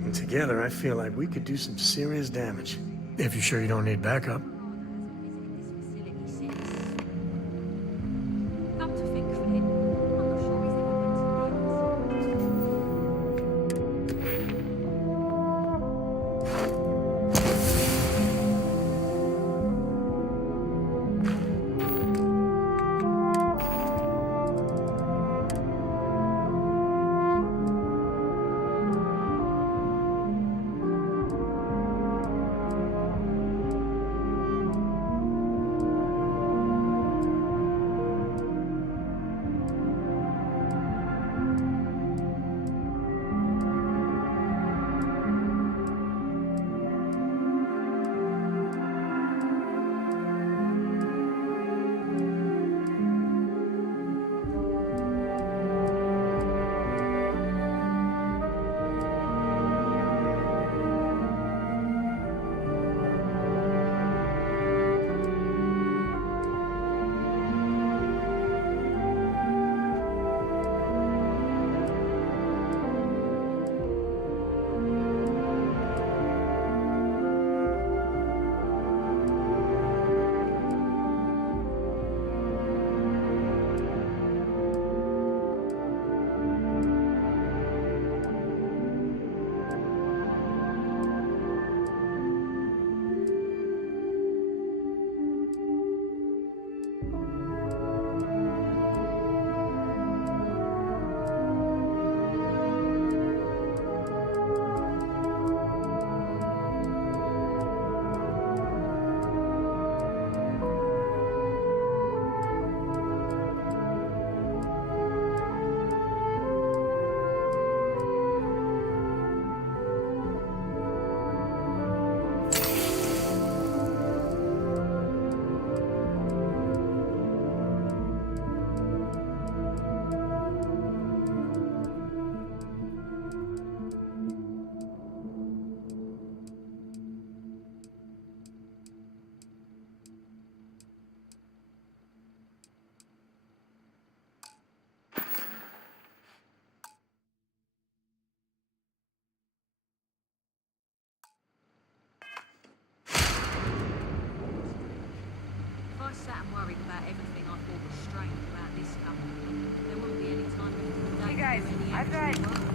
And together, I feel like we could do some serious damage. If you're sure you don't need backup. Come to think of it, I'm not sure he's ever been to the If I sat and worried about everything I thought was strange about this company, there wouldn't be any time left in the day. Hey guys, to do any I've actual got- work.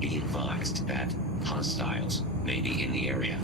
Be advised that hostiles may be in the area.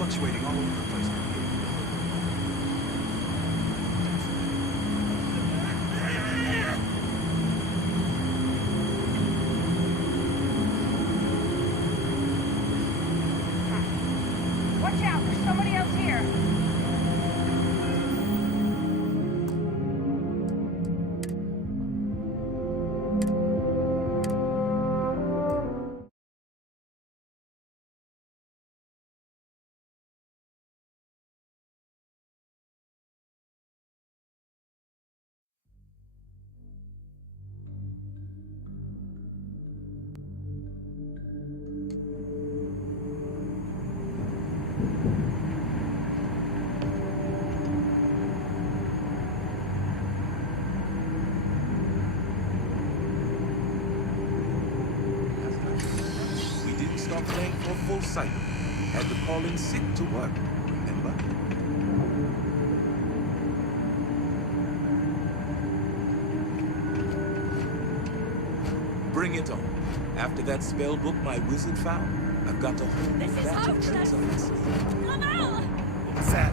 fluctuating all over the place. Watch out, there's somebody else here. We didn't stop playing for a full cycle. Had to call in sick to work, remember? Bring it on. After that spell book my wizard found, I've got a whole new batch of tricks up my sleeve. What's that?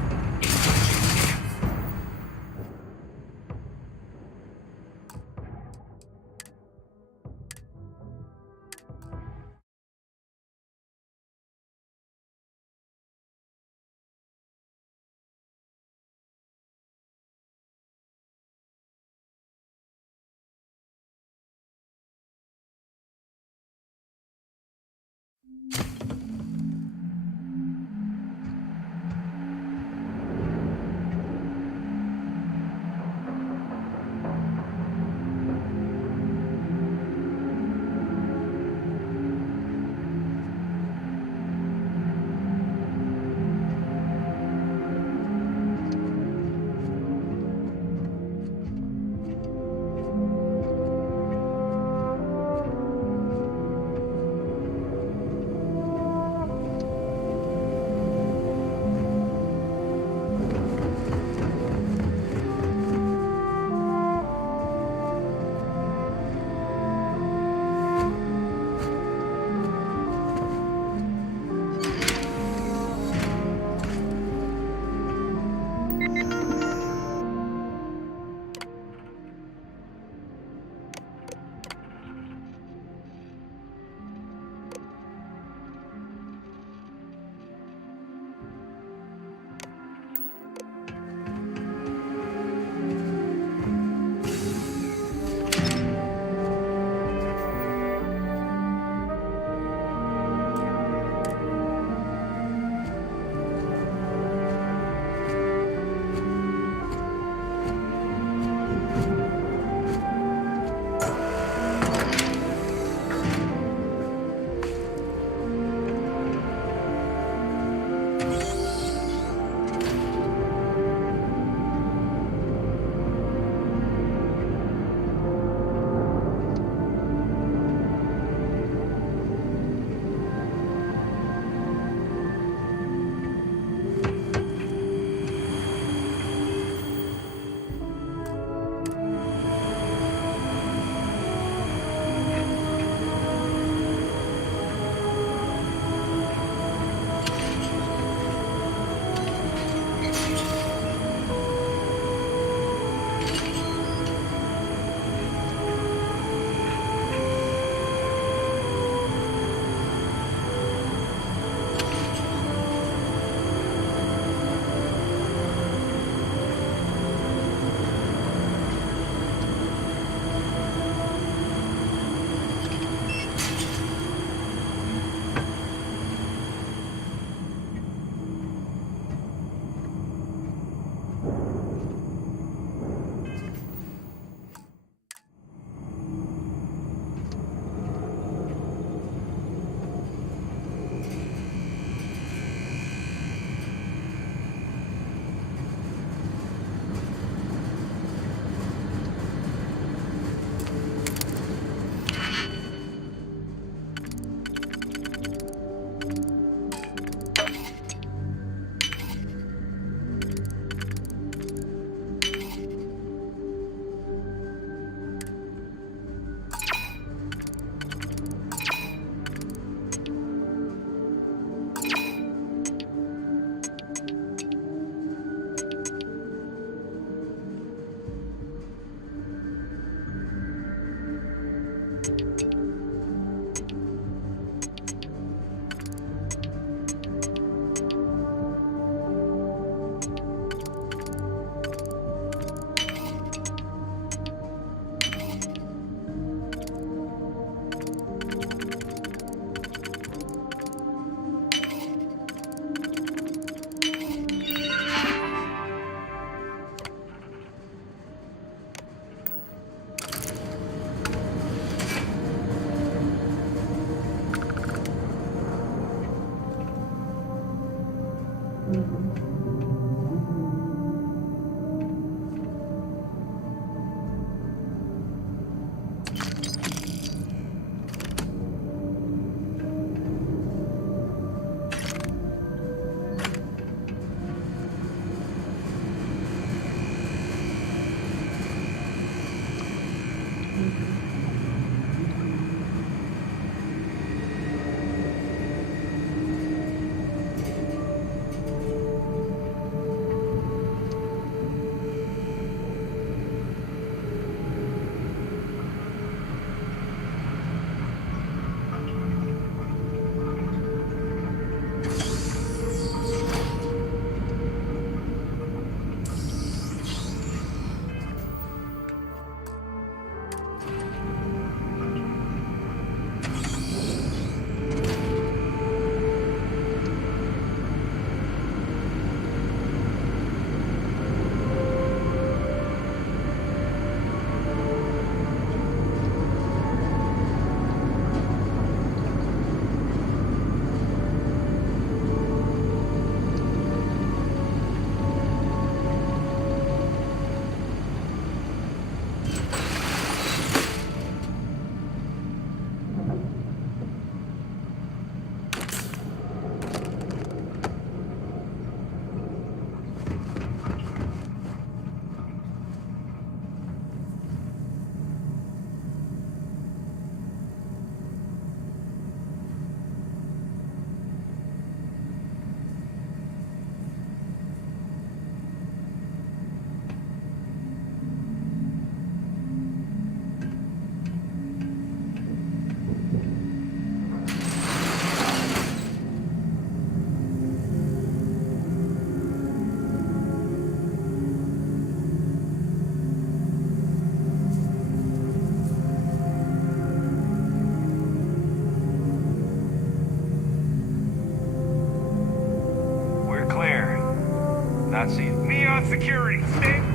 got security. Stay...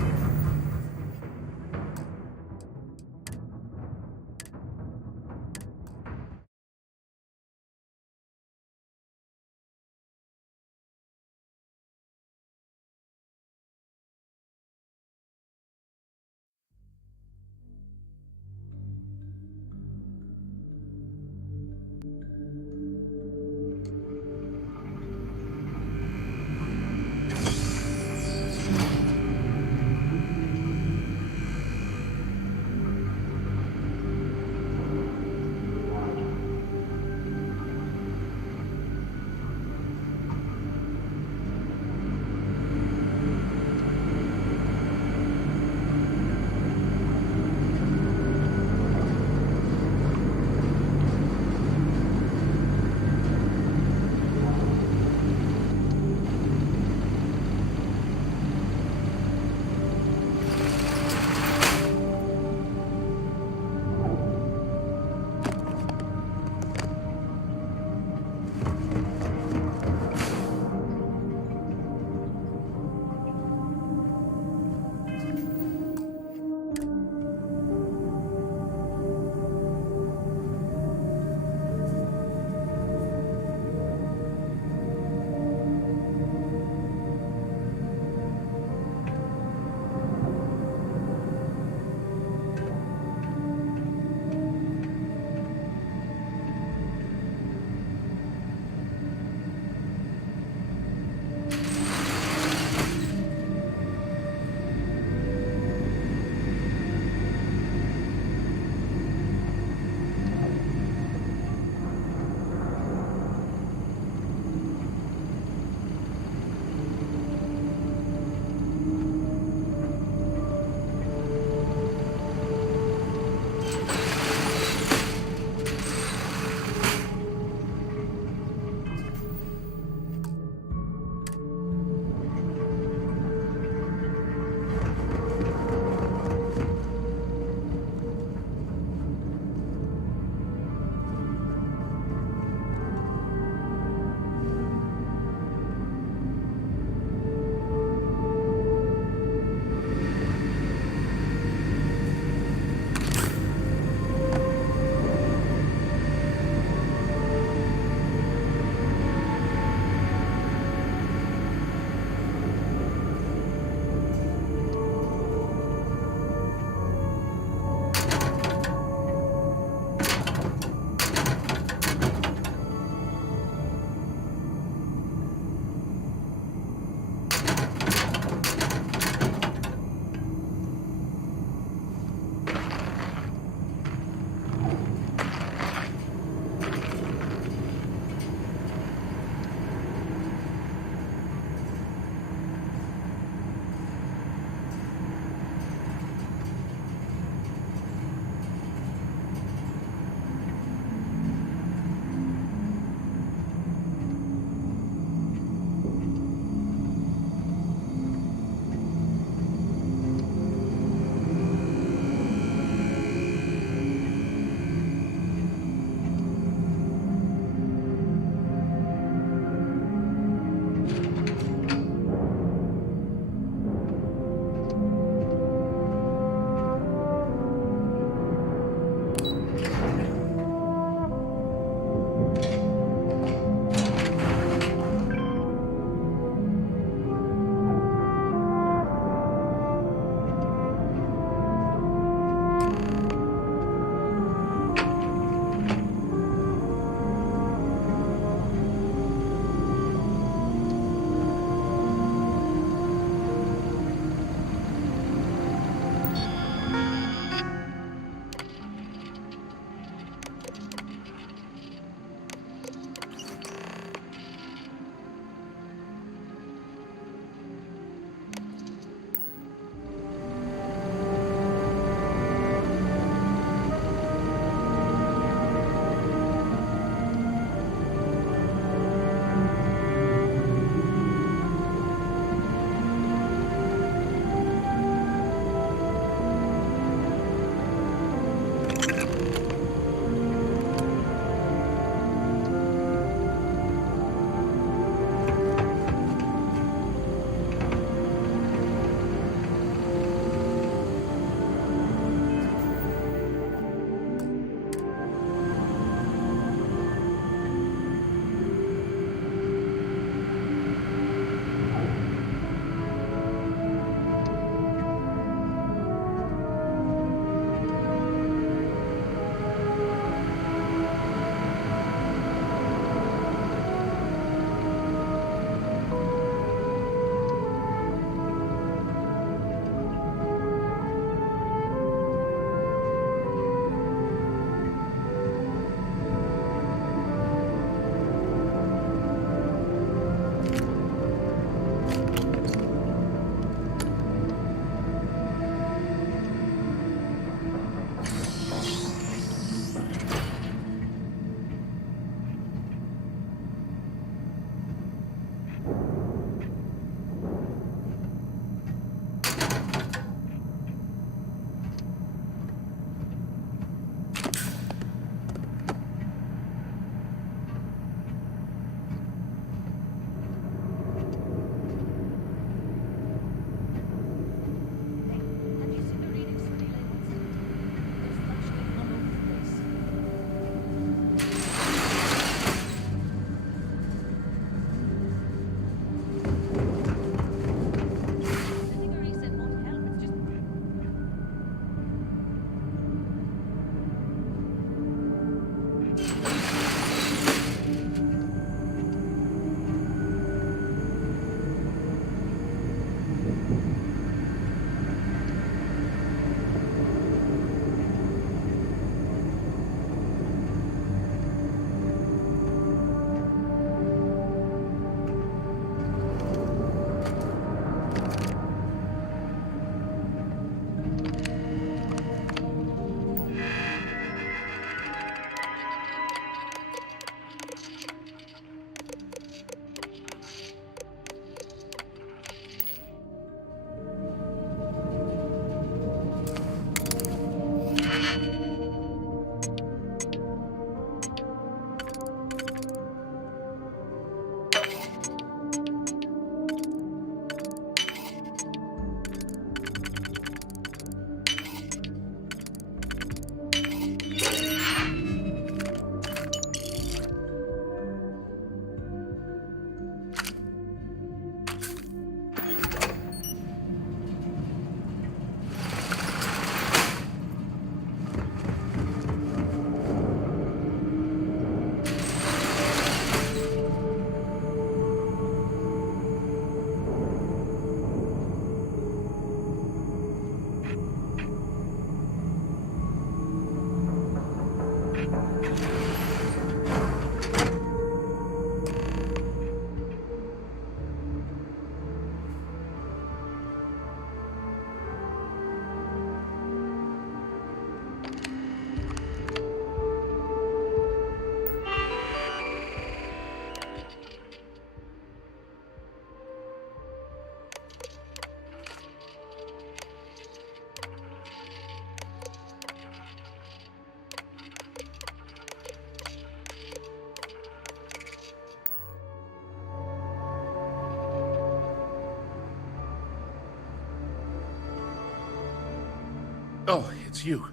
Oh, it's you.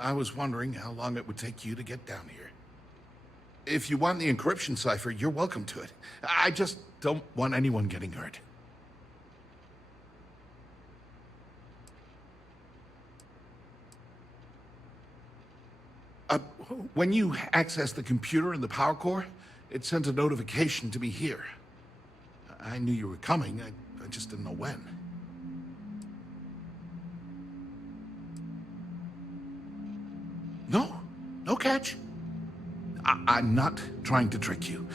I was wondering how long it would take you to get down here. If you want the encryption cipher, you're welcome to it. I just don't want anyone getting hurt. When you access the computer and the power core, it sends a notification to me here. I knew you were coming, I just didn't know when. No catch. I'm not trying to trick you.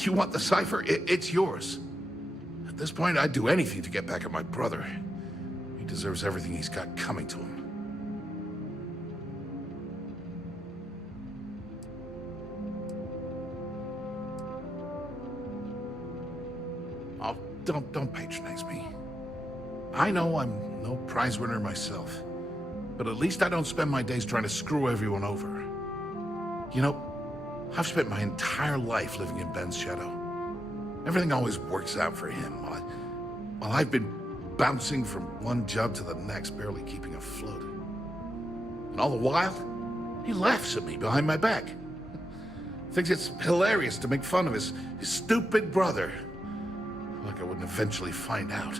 You want the cipher? It's yours. At this point, I'd do anything to get back at my brother. He deserves everything he's got coming to him. Oh, don't patronize me. I know I'm no prize winner myself, but at least I don't spend my days trying to screw everyone over. You know, I've spent my entire life living in Ben's shadow. Everything always works out for him, while I've been bouncing from one job to the next, barely keeping afloat. And all the while, he laughs at me behind my back. Thinks it's hilarious to make fun of his stupid brother. Like I wouldn't eventually find out.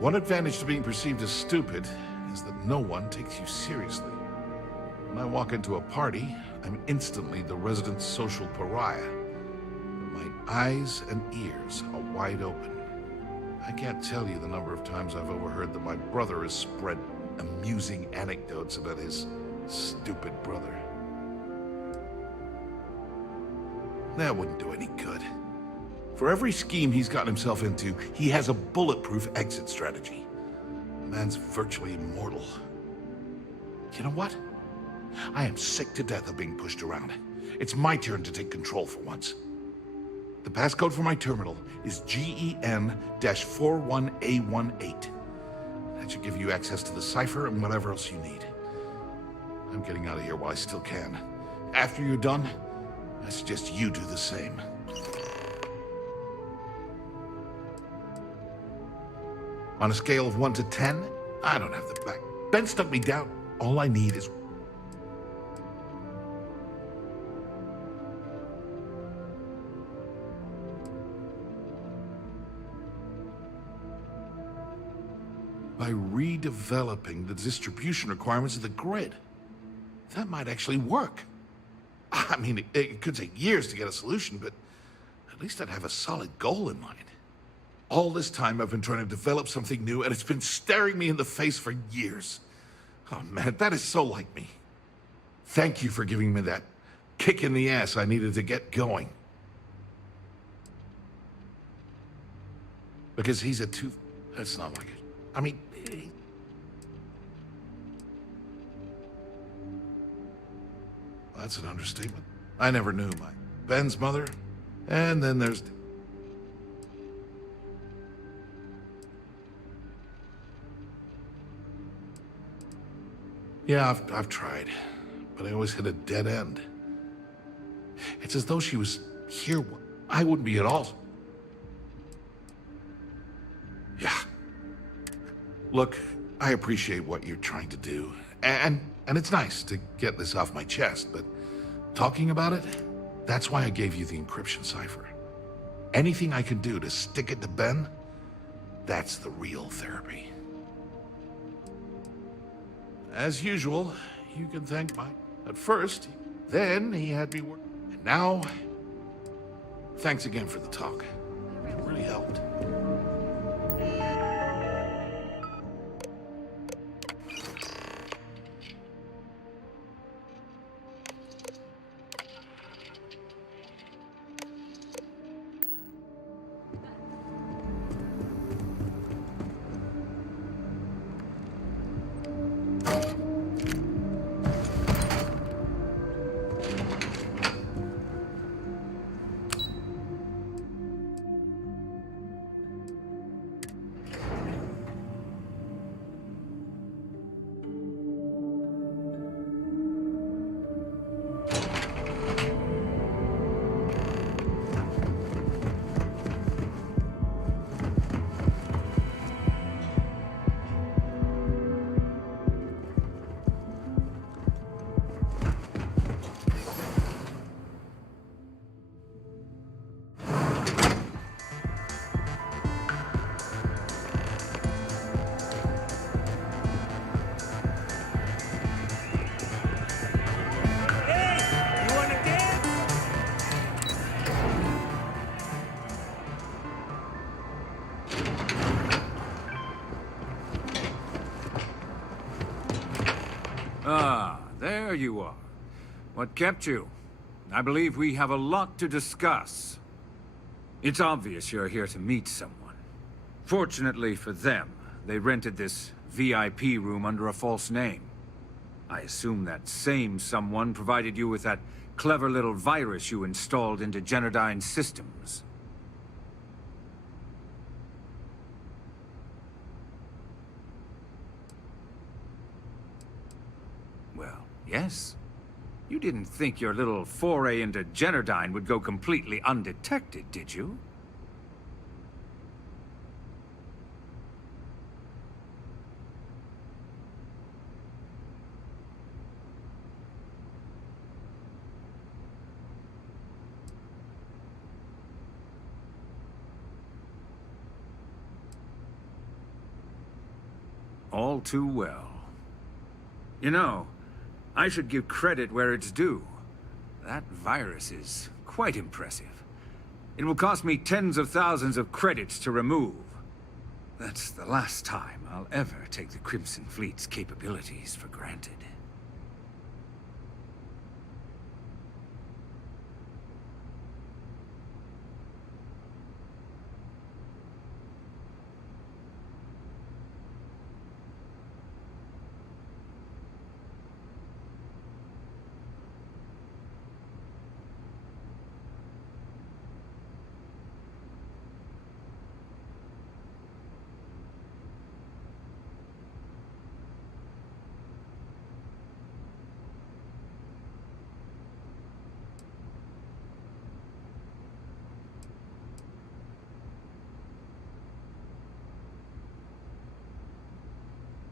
One advantage to being perceived as stupid is that no one takes you seriously. When I walk into a party, I'm instantly the resident social pariah. But my eyes and ears are wide open. I can't tell you the number of times I've overheard that my brother has spread amusing anecdotes about his stupid brother. That wouldn't do any good. For every scheme he's gotten himself into, he has a bulletproof exit strategy. The man's virtually immortal. You know what? I am sick to death of being pushed around. It's my turn to take control for once. The passcode for my terminal is GEN-41A18. That should give you access to the cipher and whatever else you need. I'm getting out of here while I still can. After you're done, I suggest you do the same. On a scale of 1 to 10, I don't have the back. Ben stuck me down. All I need is... by redeveloping the distribution requirements of the grid. That might actually work. I mean, it could take years to get a solution, but at least I'd have a solid goal in mind. All this time I've been trying to develop something new, and it's been staring me in the face for years. Oh man, that is so like me. Thank you for giving me that kick in the ass I needed to get going. Because he's a tooth... That's not like it. I mean... That's an understatement. I never knew Ben's mother, and then there's... Yeah, I've tried, but I always hit a dead end. It's as though she was here. I wouldn't be at all. Yeah. Look, I appreciate what you're trying to do, and it's nice to get this off my chest, but talking about it, that's why I gave you the encryption cipher. Anything I can do to stick it to Ben, that's the real therapy. As usual, you can thank Mike. At first, then he had me work. And now, thanks again for the talk. It really helped. there you are. What kept you? I believe we have a lot to discuss. It's obvious you're here to meet someone. Fortunately for them, they rented this VIP room under a false name. I assume that same someone provided you with that clever little virus you installed into Genodyne's systems. Well, yes. You didn't think your little foray into Genodyne would go completely undetected, did you? All too well. You know, I should give credit where it's due. That virus is quite impressive. It will cost me tens of thousands of credits to remove. That's the last time I'll ever take the Crimson Fleet's capabilities for granted.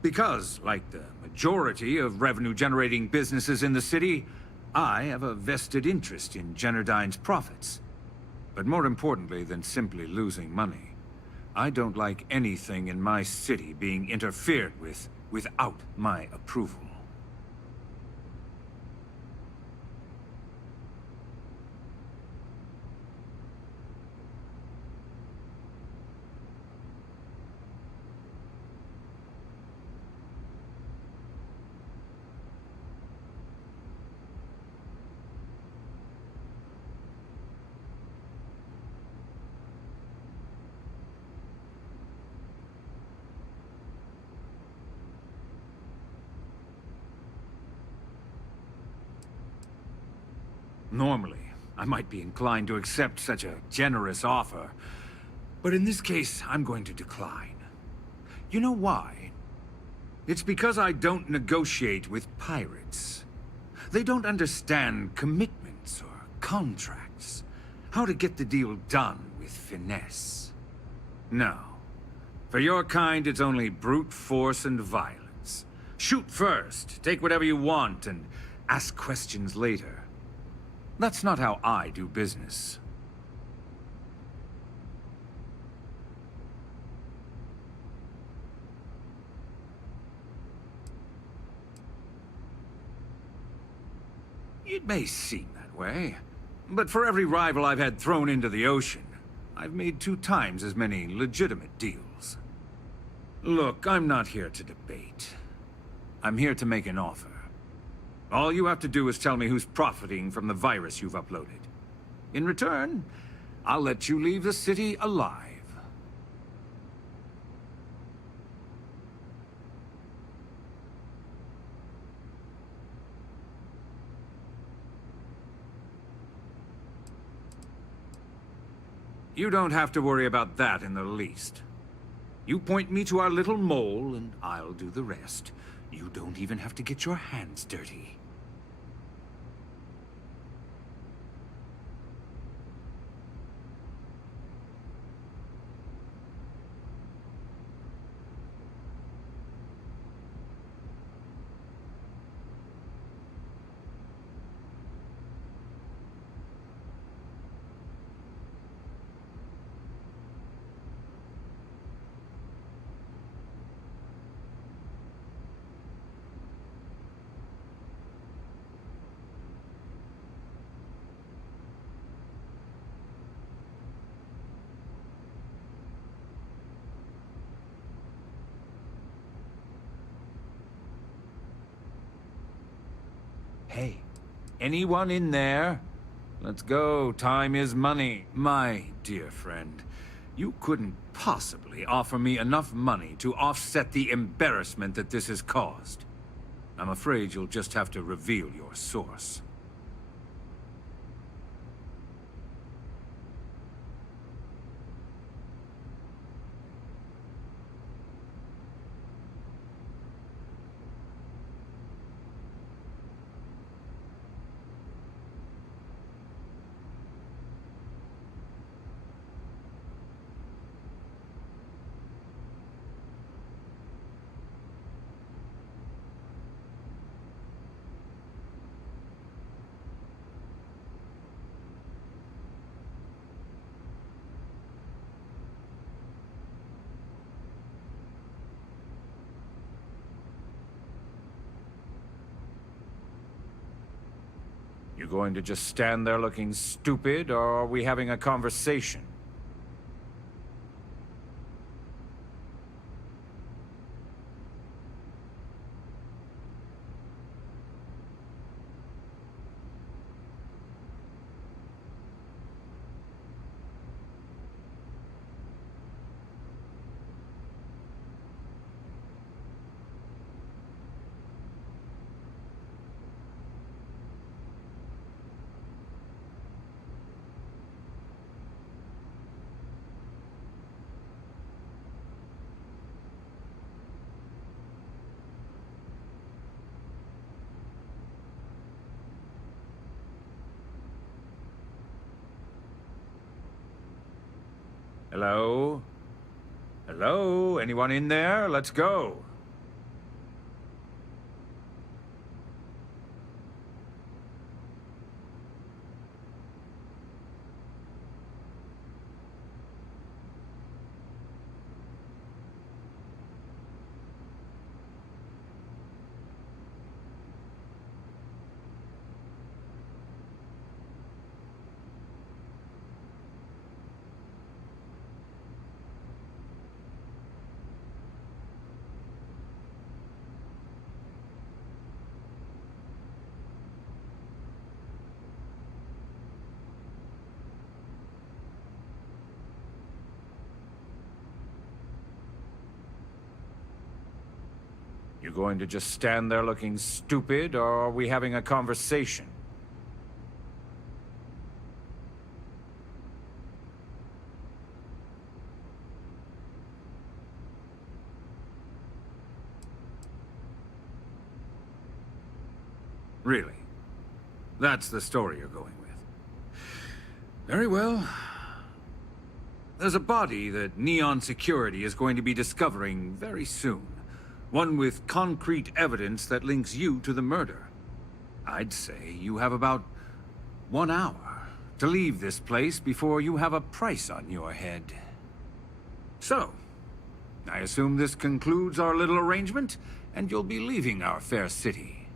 Because, like the majority of revenue-generating businesses in the city, I have a vested interest in Genodyne's profits. But more importantly than simply losing money, I don't like anything in my city being interfered with without my approval. Normally, I might be inclined to accept such a generous offer, but in this case, I'm going to decline. You know why? It's because I don't negotiate with pirates. They don't understand commitments or contracts, how to get the deal done with finesse. No. For your kind, it's only brute force and violence. Shoot first, take whatever you want, and ask questions later. That's not how I do business. It may seem that way, but for every rival I've had thrown into the ocean, I've made 2 times as many legitimate deals. Look, I'm not here to debate. I'm here to make an offer. All you have to do is tell me who's profiting from the virus you've uploaded. In return, I'll let you leave the city alive. You don't have to worry about that in the least. You point me to our little mole, and I'll do the rest. You don't even have to get your hands dirty. Hey, anyone in there? Let's go. Time is money. My dear friend, you couldn't possibly offer me enough money to offset the embarrassment that this has caused. I'm afraid you'll just have to reveal your source. You going to just stand there looking stupid, or are we having a conversation? Hello? Hello? Anyone in there? Let's go. You going to just stand there looking stupid, or are we having a conversation? Really? That's the story you're going with. Very well. There's a body that Neon Security is going to be discovering very soon. One with concrete evidence that links you to the murder. I'd say you have about 1 hour to leave this place before you have a price on your head. So, I assume this concludes our little arrangement, and you'll be leaving our fair city.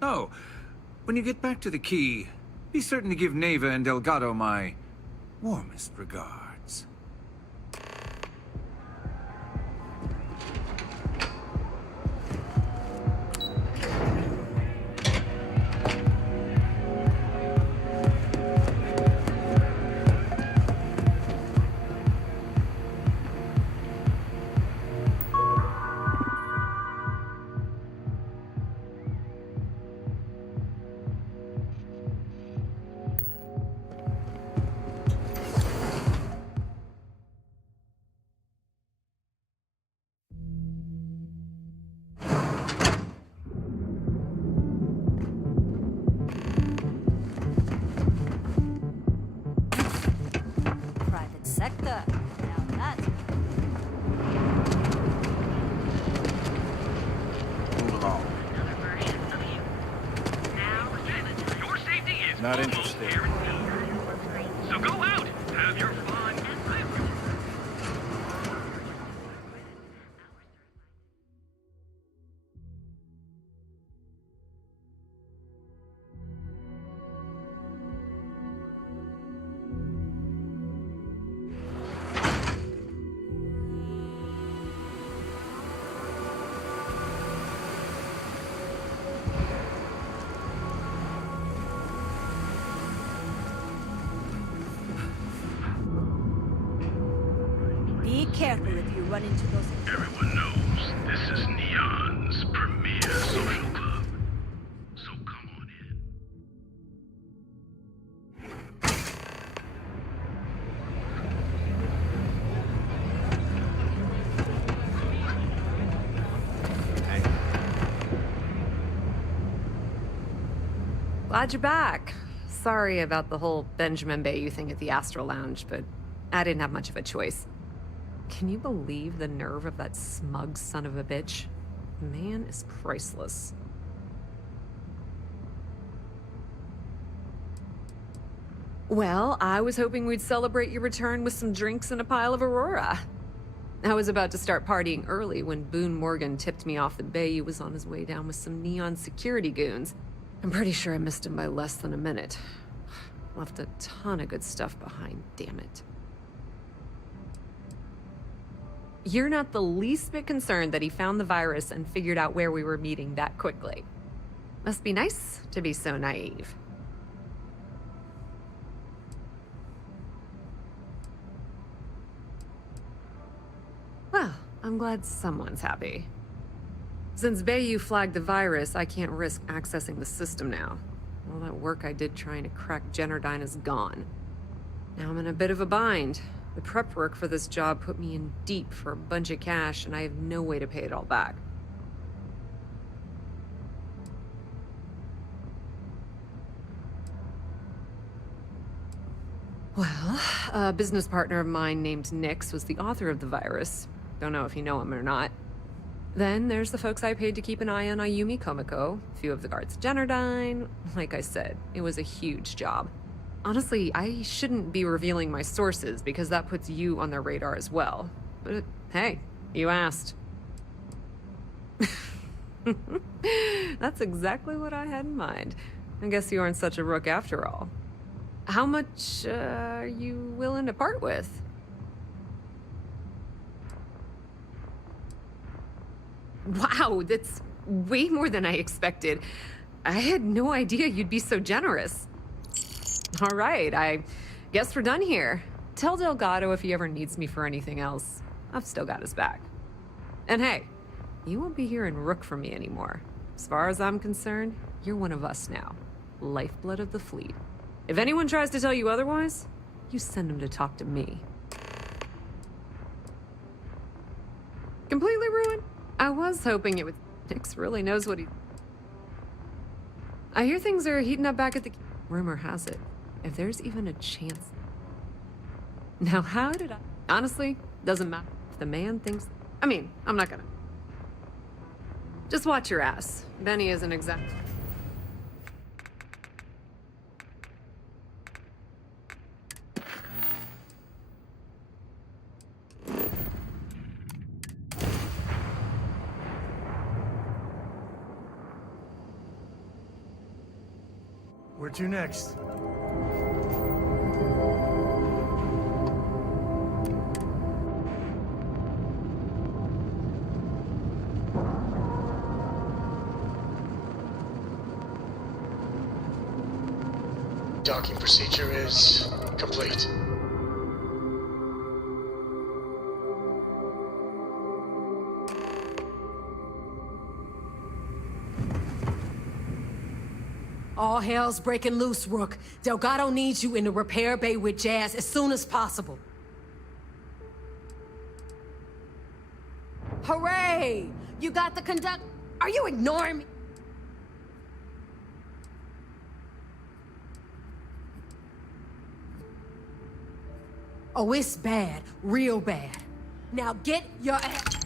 Oh, when you get back to the key, be certain to give Neva and Delgado my warmest regards. Private sector. Now that's... Your safety is Not interested. guaranteed. So go out, have your fun, and I will. careful if you run into those... Everyone knows this is Neon's premier social club. So come on in. Glad you're back. Sorry about the whole Benjamin Bayou thing at the Astral Lounge, but I didn't have much of a choice. Can you believe the nerve of that smug son of a bitch? Man is priceless. Well, I was hoping we'd celebrate your return with some drinks and a pile of Aurora. I was about to start partying early when Boone Morgan tipped me off that Bayou was on his way down with some Neon security goons. I'm pretty sure I missed him by less than a minute. Left a ton of good stuff behind, damn it. You're not the least bit concerned that he found the virus and figured out where we were meeting that quickly. Must be nice to be so naive. Well, I'm glad someone's happy. Since Bayou flagged the virus, I can't risk accessing the system now. All that work I did trying to crack Generdyne is gone. Now I'm in a bit of a bind. The prep work for this job put me in deep for a bunch of cash, and I have no way to pay it all back. Well, a business partner of mine named Nix was the author of the virus. Don't know if you know him or not. Then there's the folks I paid to keep an eye on Ayumi Komiko, a few of the guards at Generdyne. Like I said, it was a huge job. Honestly, I shouldn't be revealing my sources because that puts you on their radar as well. But hey, you asked. That's exactly what I had in mind. I guess you aren't such a rook after all. How much are you willing to part with? Wow, that's way more than I expected. I had no idea you'd be so generous. All right, I guess we're done here. Tell Delgado if he ever needs me for anything else. I've still got his back. And hey, you won't be hearing rook from me anymore. As far as I'm concerned, you're one of us now. Lifeblood of the fleet. If anyone tries to tell you otherwise, you send them to talk to me. Completely ruined? I was hoping it would. Nix really knows what he... I hear things are heating up back at the... Rumor has it, if there's even a chance... Now how did I... Honestly, doesn't matter if the man thinks... I mean, I'm not gonna... Just watch your ass. Benny isn't exact... Where to next? Docking procedure is complete. All hell's breaking loose, Rook. Delgado needs you in the repair bay with Jazz as soon as possible. Hooray! You got the conduct... Are you ignoring me? Oh, it's bad. Real bad. Now get your ass...